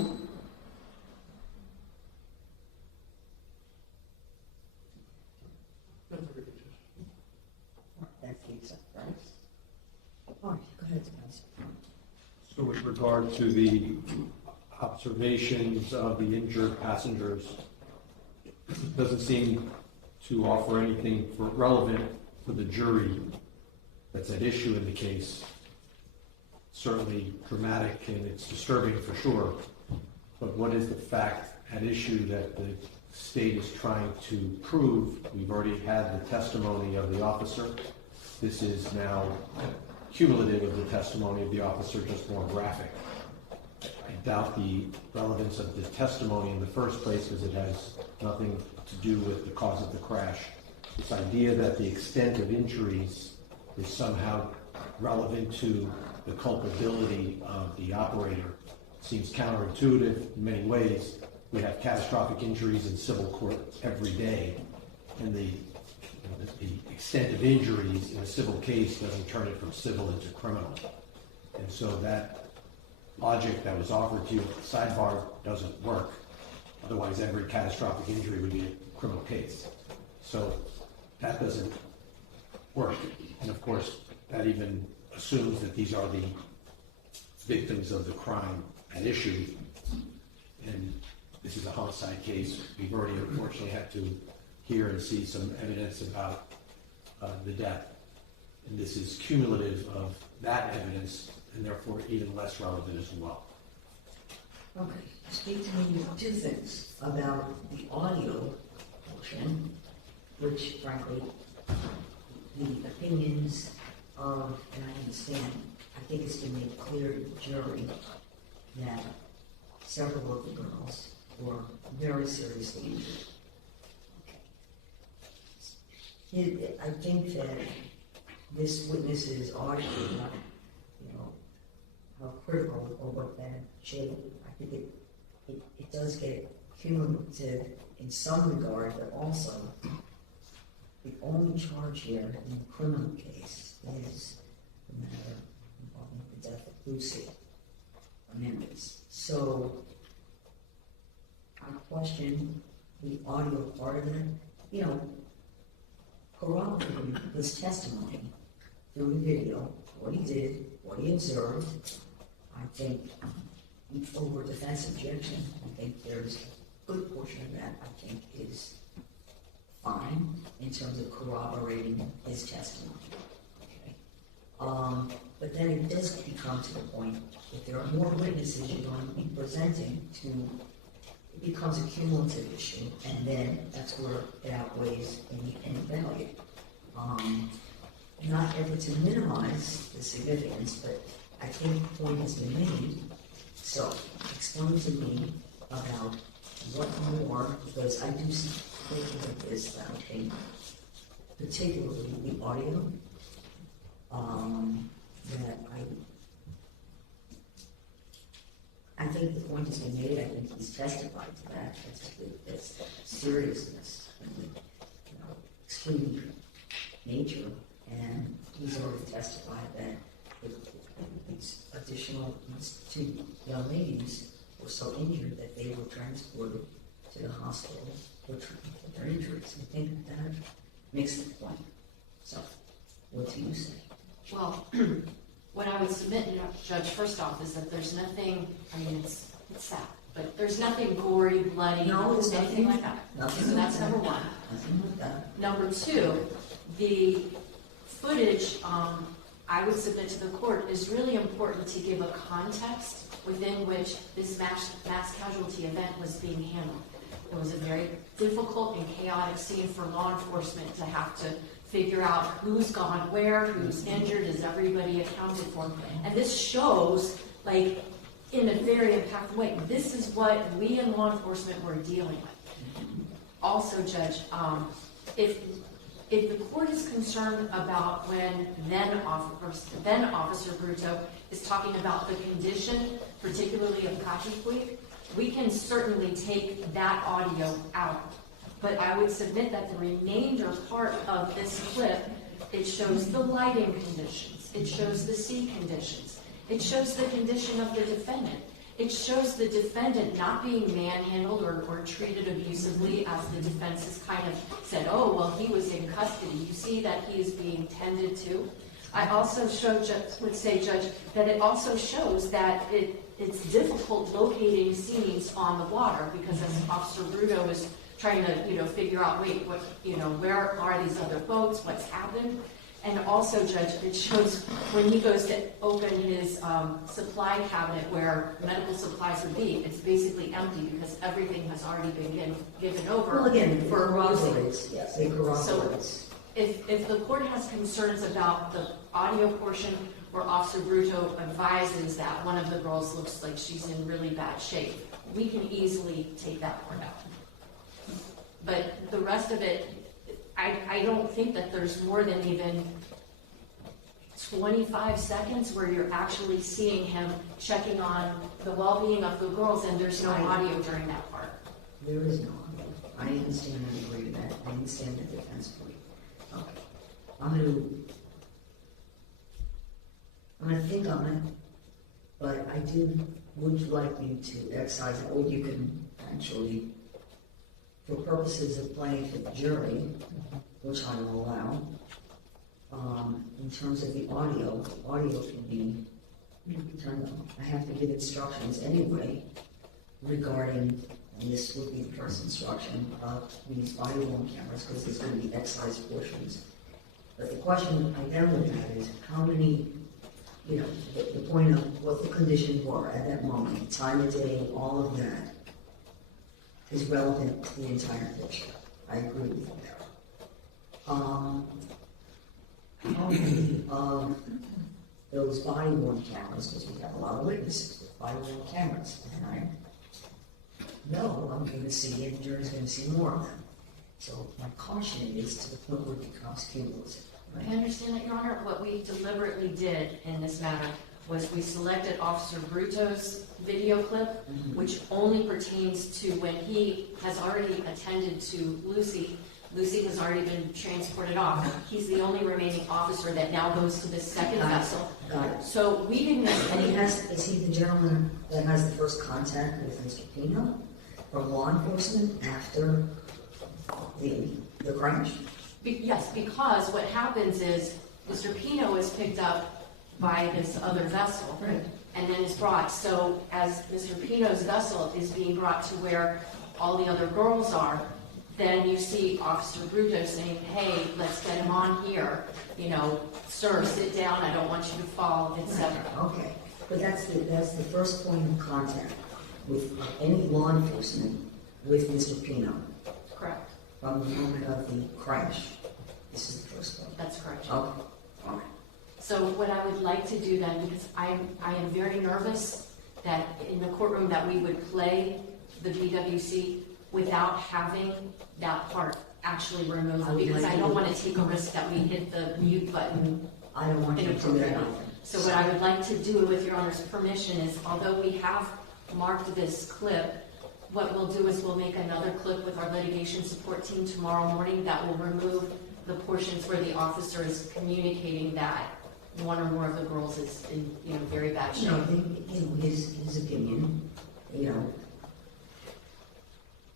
So with regard to the observations of the injured passengers, it doesn't seem to offer anything relevant for the jury that's at issue in the case. Certainly dramatic and it's disturbing for sure, but what is the fact at issue that the state is trying to prove? We've already had the testimony of the officer. This is now cumulative of the testimony of the officer, just more graphic. I doubt the relevance of the testimony in the first place because it has nothing to do with the cause of the crash. This idea that the extent of injuries is somehow relevant to the culpability of the operator seems counterintuitive in many ways. We have catastrophic injuries in civil court every day, and the extent of injuries in a civil case doesn't turn it from civil into criminal. And so that logic that was offered to you at the sidebar doesn't work. Otherwise, every catastrophic injury would be a criminal case. So that doesn't work. And of course, that even assumes that these are the victims of the crime at issue. And this is a homicide case. We've already unfortunately had to hear and see some evidence about the death. And this is cumulative of that evidence and therefore even less relevant as well. Okay, speak to me two things about the audio portion, which frankly, the opinions of, and I understand, I think it's been made clear to the jury that several of the girls were very seriously injured. I think that this witness's audio, how critical or what that should, I think it does get cumulative in some regard, but also the only charge here in the criminal case is the matter involving the death of Lucy Fernandez. So I question the audio part of it. Corroborating this testimony through the video, what he did, what he observed, I think over defense objection, I think there's a good portion of that I think is fine in terms of corroborating his testimony. Okay. But then it does become to the point that there are more witnesses you're going to be presenting to, it becomes a cumulative issue, and then that's where it outweighs any value. Not ever to minimize the significance, but I think the point has been made. So explain to me about what more, because I do think of this, that I think, particularly the audio, that I think the point has been made. I think he's testified to that. It's seriousness and the extreme nature, and he's already testified that these two young ladies were so injured that they were transported to the hospital for treatment for their injuries. I think that makes the point. So, what do you say? Well, what I would submit, Judge, first off, is that there's nothing, I mean, it's sad, but there's nothing gory, bloody, No, there's anything nothing like that. nothing So like that's that. number one. Nothing like that. Number two, the footage, I would submit to the court, is really important to give a context within which this mass casualty event was being handled. It was a very difficult and chaotic scene for law enforcement to have to figure out who's gone where, who's injured, is everybody accounted for. And this shows, like, in a very impactful way, this is what we in law enforcement were dealing with. Also, Judge, if the court is concerned about when then Officer Bruto is talking about the condition, particularly of Katy Puig, we can certainly take that audio out. But I would submit that the remainder part of this clip, it shows the lighting conditions, it shows the sea conditions, it shows the condition of the defendant. It shows the defendant not being manhandled or treated abusively, as the defense has kind of said, oh, well, he was in custody. You see that he is being tended to. I also would say, Judge, that it also shows that it's difficult locating scenes on the water, because as Officer Bruto is trying to, figure out, wait, what, where are these other boats? What's happened? And also, Judge, it shows when he goes to open his supply cabinet where medical supplies would be, it's basically empty because everything has already been given over. Well, again, for corroborates, yes, it corroborates. So if the court has concerns about the audio portion where Officer Bruto advises that one of the girls looks like she's in really bad shape, we can easily take that part out. But the rest of it, I don't think that there's more than even 25 seconds where you're actually seeing him checking on the well-being of the girls, and there's no audio during that part. There is no audio. I understand and agree with that. I understand the defense point. Okay. I'm gonna think on it, but I would like you to exercise it, or you can actually, for purposes of playing for the jury, which I will allow, in terms of the audio can be turned on. I have to give instructions anyway regarding, and this would be the first instruction, of these body-worn cameras, because there's going to be excised portions. But the question I then would have is how many, the point of what the conditions were at that moment, time of day, all of that, is relevant to the entire picture. I agree with you there. How many of those body-worn cameras, because we have a lot of witnesses with body-worn cameras, and I know I'm going to see, and the jury's going to see more of them. So my caution is to the point where it becomes cumulative. I understand that, Your Honor. What we deliberately did in this matter was we selected Officer Bruto's video clip, which only pertains to when he has already attended to Lucy. Lucy has already been transported off. He's the only remaining officer that now goes to this second vessel. Got it. So we didn't. And is he the gentleman that has the first contact with Mr. Pino from law enforcement after the crash? Yes, because what happens is Mr. Pino is picked up by this other vessel, Right. and then is brought. So as Mr. Pino's vessel is being brought to where all the other girls are, then you see Officer Bruto saying, hey, let's get him on here. Sir, sit down, I don't want you to fall, etc. Okay, but that's the first point of contact with any law enforcement with Mr. Pino. Correct. From the moment of the crash. This is the first point. That's correct. Okay, all right. So what I would like to do then, because I am very nervous that in the courtroom that we would play the BWC without having that part actually removed, because I don't want to take a risk that we hit the mute button. I don't want you to do that either. So what I would like to do, with Your Honor's permission, is although we have marked this clip, what we'll do is we'll make another clip with our litigation support team tomorrow morning that will remove the portions where the officer is communicating that one or more of the girls is in very bad shape. No, his opinion you know,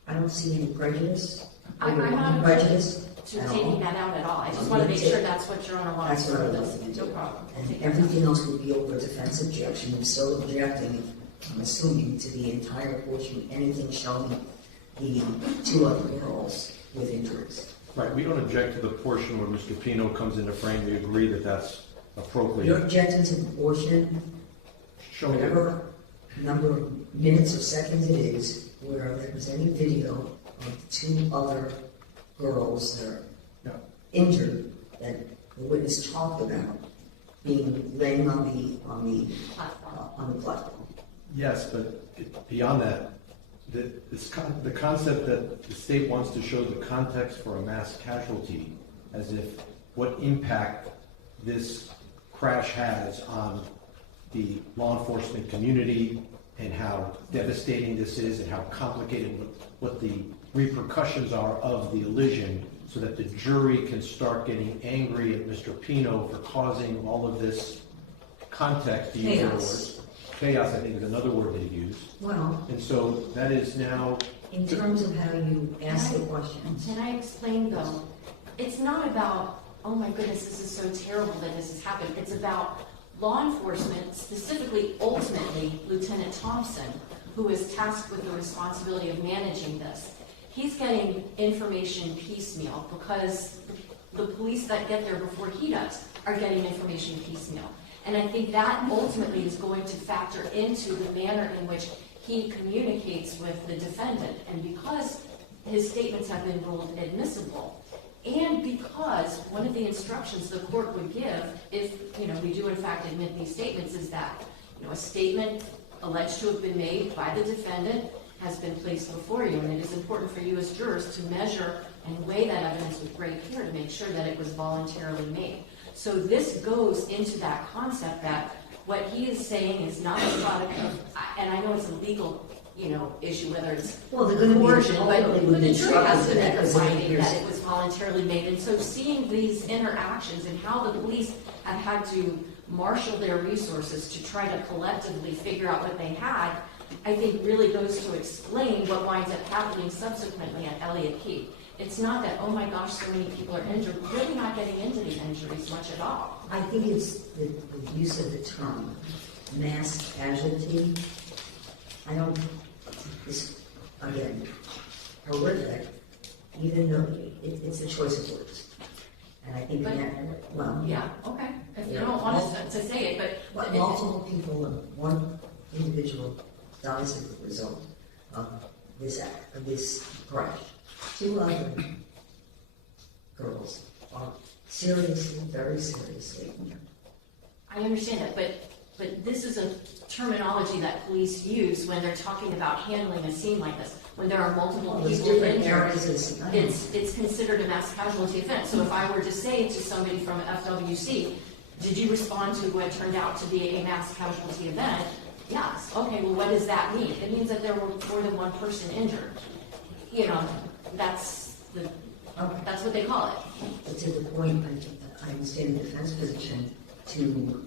I don't see any prejudice. I'm not prejudice to at taking all. that out at all. I just want to make sure that's what Your Honor wants. That's what I was No problem. We'll And take that out. everything else would be over defense objection. I'm still objecting, I'm assuming, to the entire portion, anything showing the two other girls with injuries. Right, we don't object to the portion where Mr. Pino comes into frame. We agree that that's appropriate. You're objecting to the portion, Show me whatever number of minutes or seconds it is, where there was any video of the two other girls that are injured that the witness talked about being laying on the platform. Yes, but beyond that, the concept that the state wants to show the context for a mass casualty, as if what impact this crash has on the law enforcement community and how devastating this is and how complicated what the repercussions are of the elision, so that the jury can start getting angry at Mr. Pino for causing all of this context, to use their Chaos. word. Chaos, I think, is another word they use. Well, And so that is now... in terms of how you ask the questions. Can I explain though? It's not about, oh my goodness, this is so terrible that this has happened. It's about law enforcement, specifically, ultimately, Lieutenant Thompson, who is tasked with the responsibility of managing this. He's getting information piecemeal because the police that get there before he does are getting information piecemeal. And I think that ultimately is going to factor into the manner in which he communicates with the defendant. And because his statements have been ruled admissible, and because one of the instructions the court would give, if we do in fact admit these statements, is that a statement alleged to have been made by the defendant has been placed before you, and it is important for you as jurors to measure and weigh that evidence with great care to make sure that it was voluntarily made. So this goes into that concept that what he is saying is not a product of, and I know it's a legal issue, whether it's coercion, but the jury has to make a finding that it was voluntarily made. And so seeing these interactions and how the police have had to marshal their resources to try to collectively figure out what they had, I think really goes to explain what winds up happening subsequently at Elliott Key. It's not that, oh my gosh, so many people are injured. We're really not getting into these injuries much at all. I think it's the use of the term mass casualty. I don't, it's, again, horrific, even though it's a choice of words. And I think yeah, okay. If you don't want us to say it, but multiple people and one individual dies as a result of this crash. Two other girls are seriously, very seriously injured. I understand that, but this is a terminology that police use when they're talking about handling a scene like this. When there are multiple people injured, it's considered a mass casualty event. So if I were to say to somebody from FWC, did you respond to what turned out to be a mass casualty event? Yes. Okay, well, what does that mean? It means that there were more than one person injured. That's what they call it. But to the point, I understand the defense position to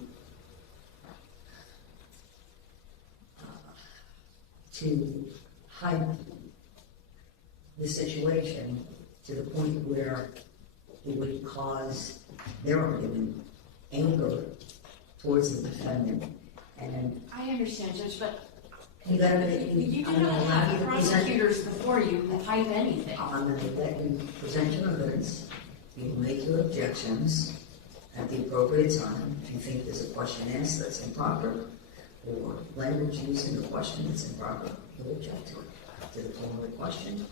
hide the situation to the point where it would cause their argument anger towards the defendant. And I understand, Judge, but you do not have prosecutors before you who hide anything. I'm going to let you present your evidence. You will make your objections at the appropriate time. If you think there's a question asked that's improper, or language used in the question that's improper, you'll object to the form of the question.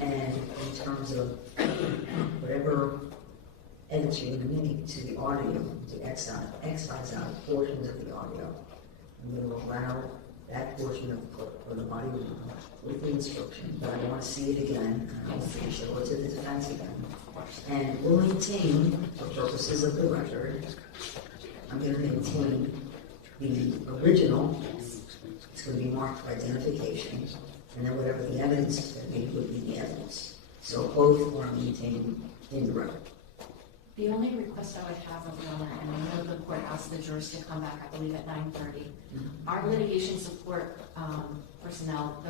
And in terms of whatever edits you're going to make to the audio, to excise out portions of the audio, I'm going to allow that portion of the body with the instruction, but I want to see it again, and I want to show it to the defense again. And we'll maintain, for purposes of the record, I'm going to maintain the original. It's going to be marked for identification, and then whatever the evidence is going to be would be the evidence. So both are maintained in the record. The only request I would have of Your Honor, and I know the court asked the jurors to come back, I believe, at 9:30. Our litigation support personnel,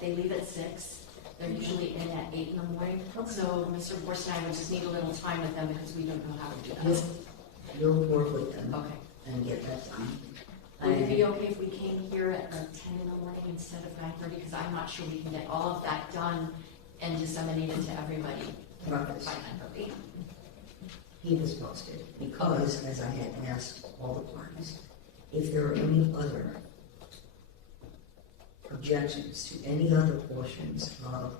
they leave at 6. They're usually in at 8 in the morning. So Mr. Borst and I would just need a little time with them because we don't know how to do that. You'll work with them. Okay. And get that done. Would it be okay if we came here at like 10 in the morning instead of 9:30? Because I'm not sure we can get all of that done and disseminated to everybody by 9:30. He was posted because, as I had asked all the parties, if there are any other objections to any other portions of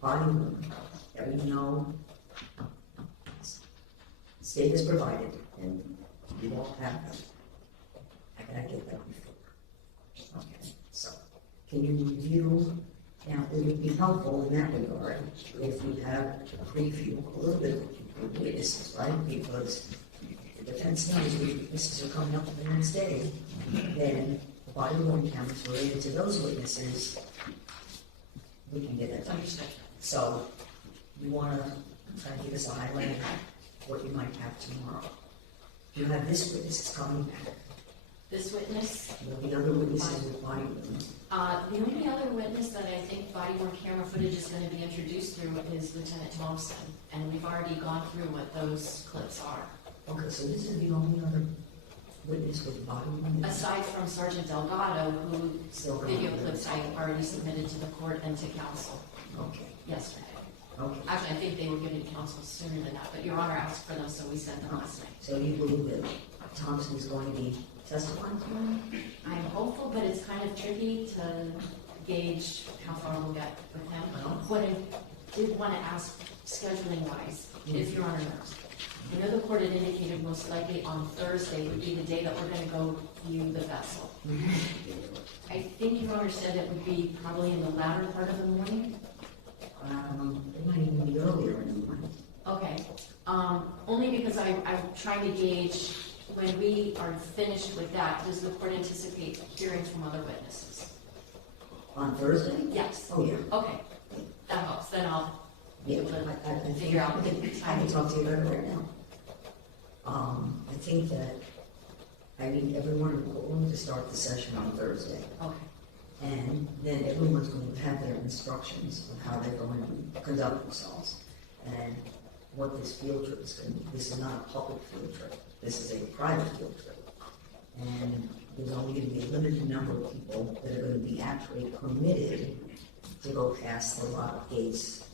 body worn that we know state has provided, and we won't have them. I gotta get that before. Okay, so can you review? Now, it would be helpful in that regard if we have a preview, a little bit of witnesses, right? Because the defense knows witnesses are coming up the next day, then the body worn cameras related to those witnesses, we can get that done. So you want to try to give us a highlight of what you might have tomorrow. You have this witness is coming back. This witness? There'll be other witnesses with body worn. The only other witness that I think body worn camera footage is going to be introduced through is Lieutenant Thompson, and we've already gone through what those clips are. Okay, so this is the only other witness with body worn? Aside from Sergeant Delgado, whose video clips I already submitted to the court and to counsel. Okay. Yesterday. Okay. Actually, I think they were given to counsel sooner than that, but Your Honor asked for them, so we sent them last night. So you believe that Thompson is going to be testifying tomorrow? I'm hopeful, but it's kind of tricky to gauge how far we'll get with him. What I did want to ask, scheduling wise, if Your Honor knows. I know the court had indicated most likely on Thursday would be the day that we're going to go view the vessel. I think Your Honor said it would be probably in the latter part of the morning. It might even be earlier in the morning. Okay. Only because I'm trying to gauge when we are finished with that, does the court anticipate hearing from other witnesses? On Thursday? Yes. Oh, yeah. Okay. That helps. Then I'll be able to I figure out the I time. can talk to you about it right now. I think that I need everyone in the courtroom to start the session on Thursday. Okay. And then everyone's going to have their instructions of how they're going to conduct themselves and what this field trip is going to be. This is not a public field trip. This is a private field trip. And there's only going to be a limited number of people that are going to be actually permitted to go past the lock gates.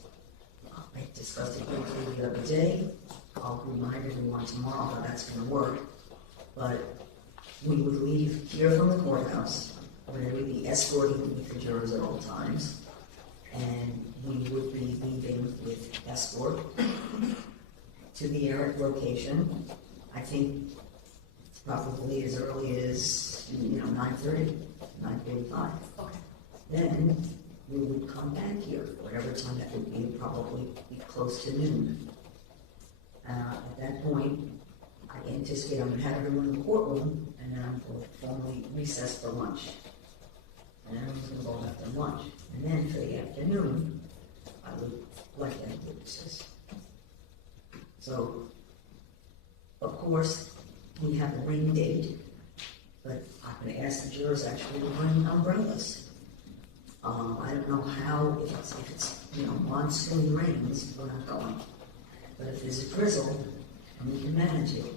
I discussed it briefly the other day. I'll remind everyone tomorrow how that's going to work. But we would leave here from the courthouse. We're going to be escorting the jurors at all times. And we would be leaving with escort to the Eric location. I think probably as early as 9:30, 9:45. Okay. Then we would come back here, whatever time that would be, probably be close to noon. At that point, I anticipate I'm going to have everyone in the courtroom, and then I'm going to formally recess for lunch. And then I'm going to go after lunch. And then for the afternoon, I would like to have witnesses. So, of course, we have a rain date, but I'm going to ask the jurors actually to bring umbrellas. I don't know how, if it's monsoon rains, we're not going. But if there's a drizzle, and we can manage it,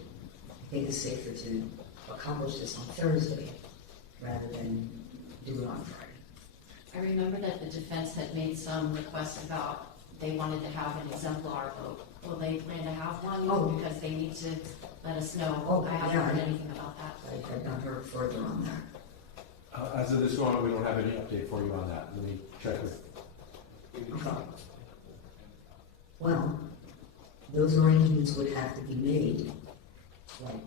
I think it's safer to accomplish this on Thursday rather than do it on Friday. I remember that the defense had made some requests about they wanted to have an exemplar vote. Will they plan to have one? Oh. Because they need to let us know. Oh, I haven't yeah. heard anything about that. I've not heard further on that. As of this moment, we don't have any update for you on that. Let me check with. Well, those arrangements would have to be made, like,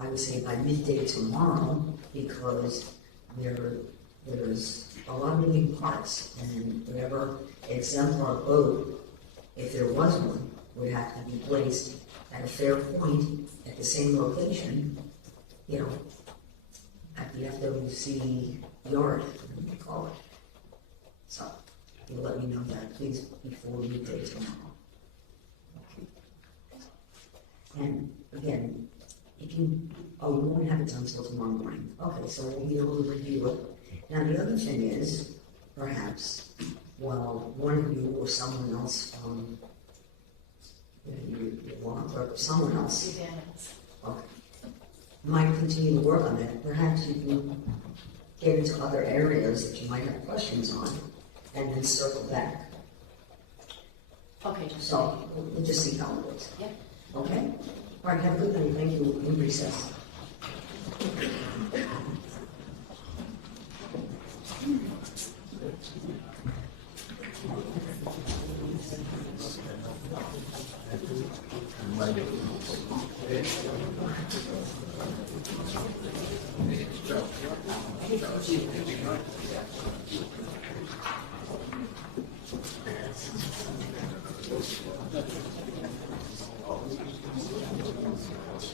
I would say by midday tomorrow, because there's a lot of moving parts, and whatever exemplar vote, if there was one, would have to be placed at a fair point at the same location, at the FWC yard, we call it. So, you'll let me know that, please, before midday tomorrow. Okay. And again, you won't have it done until tomorrow morning. Okay, so we'll be able to review it. Now, the other thing is, perhaps, well, one of you or someone else, you want, or someone else, okay, might continue to work on that. Perhaps you can get into other areas that you might have questions on, and then circle back. Okay, just So, we'll just see how it goes. Yeah. Okay? All right, have a good night. Thank you. In recess.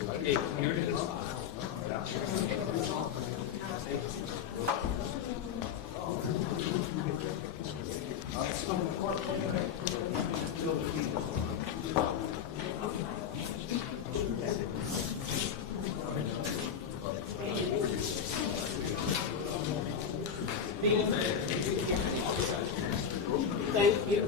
Okay, here it is. Thank you.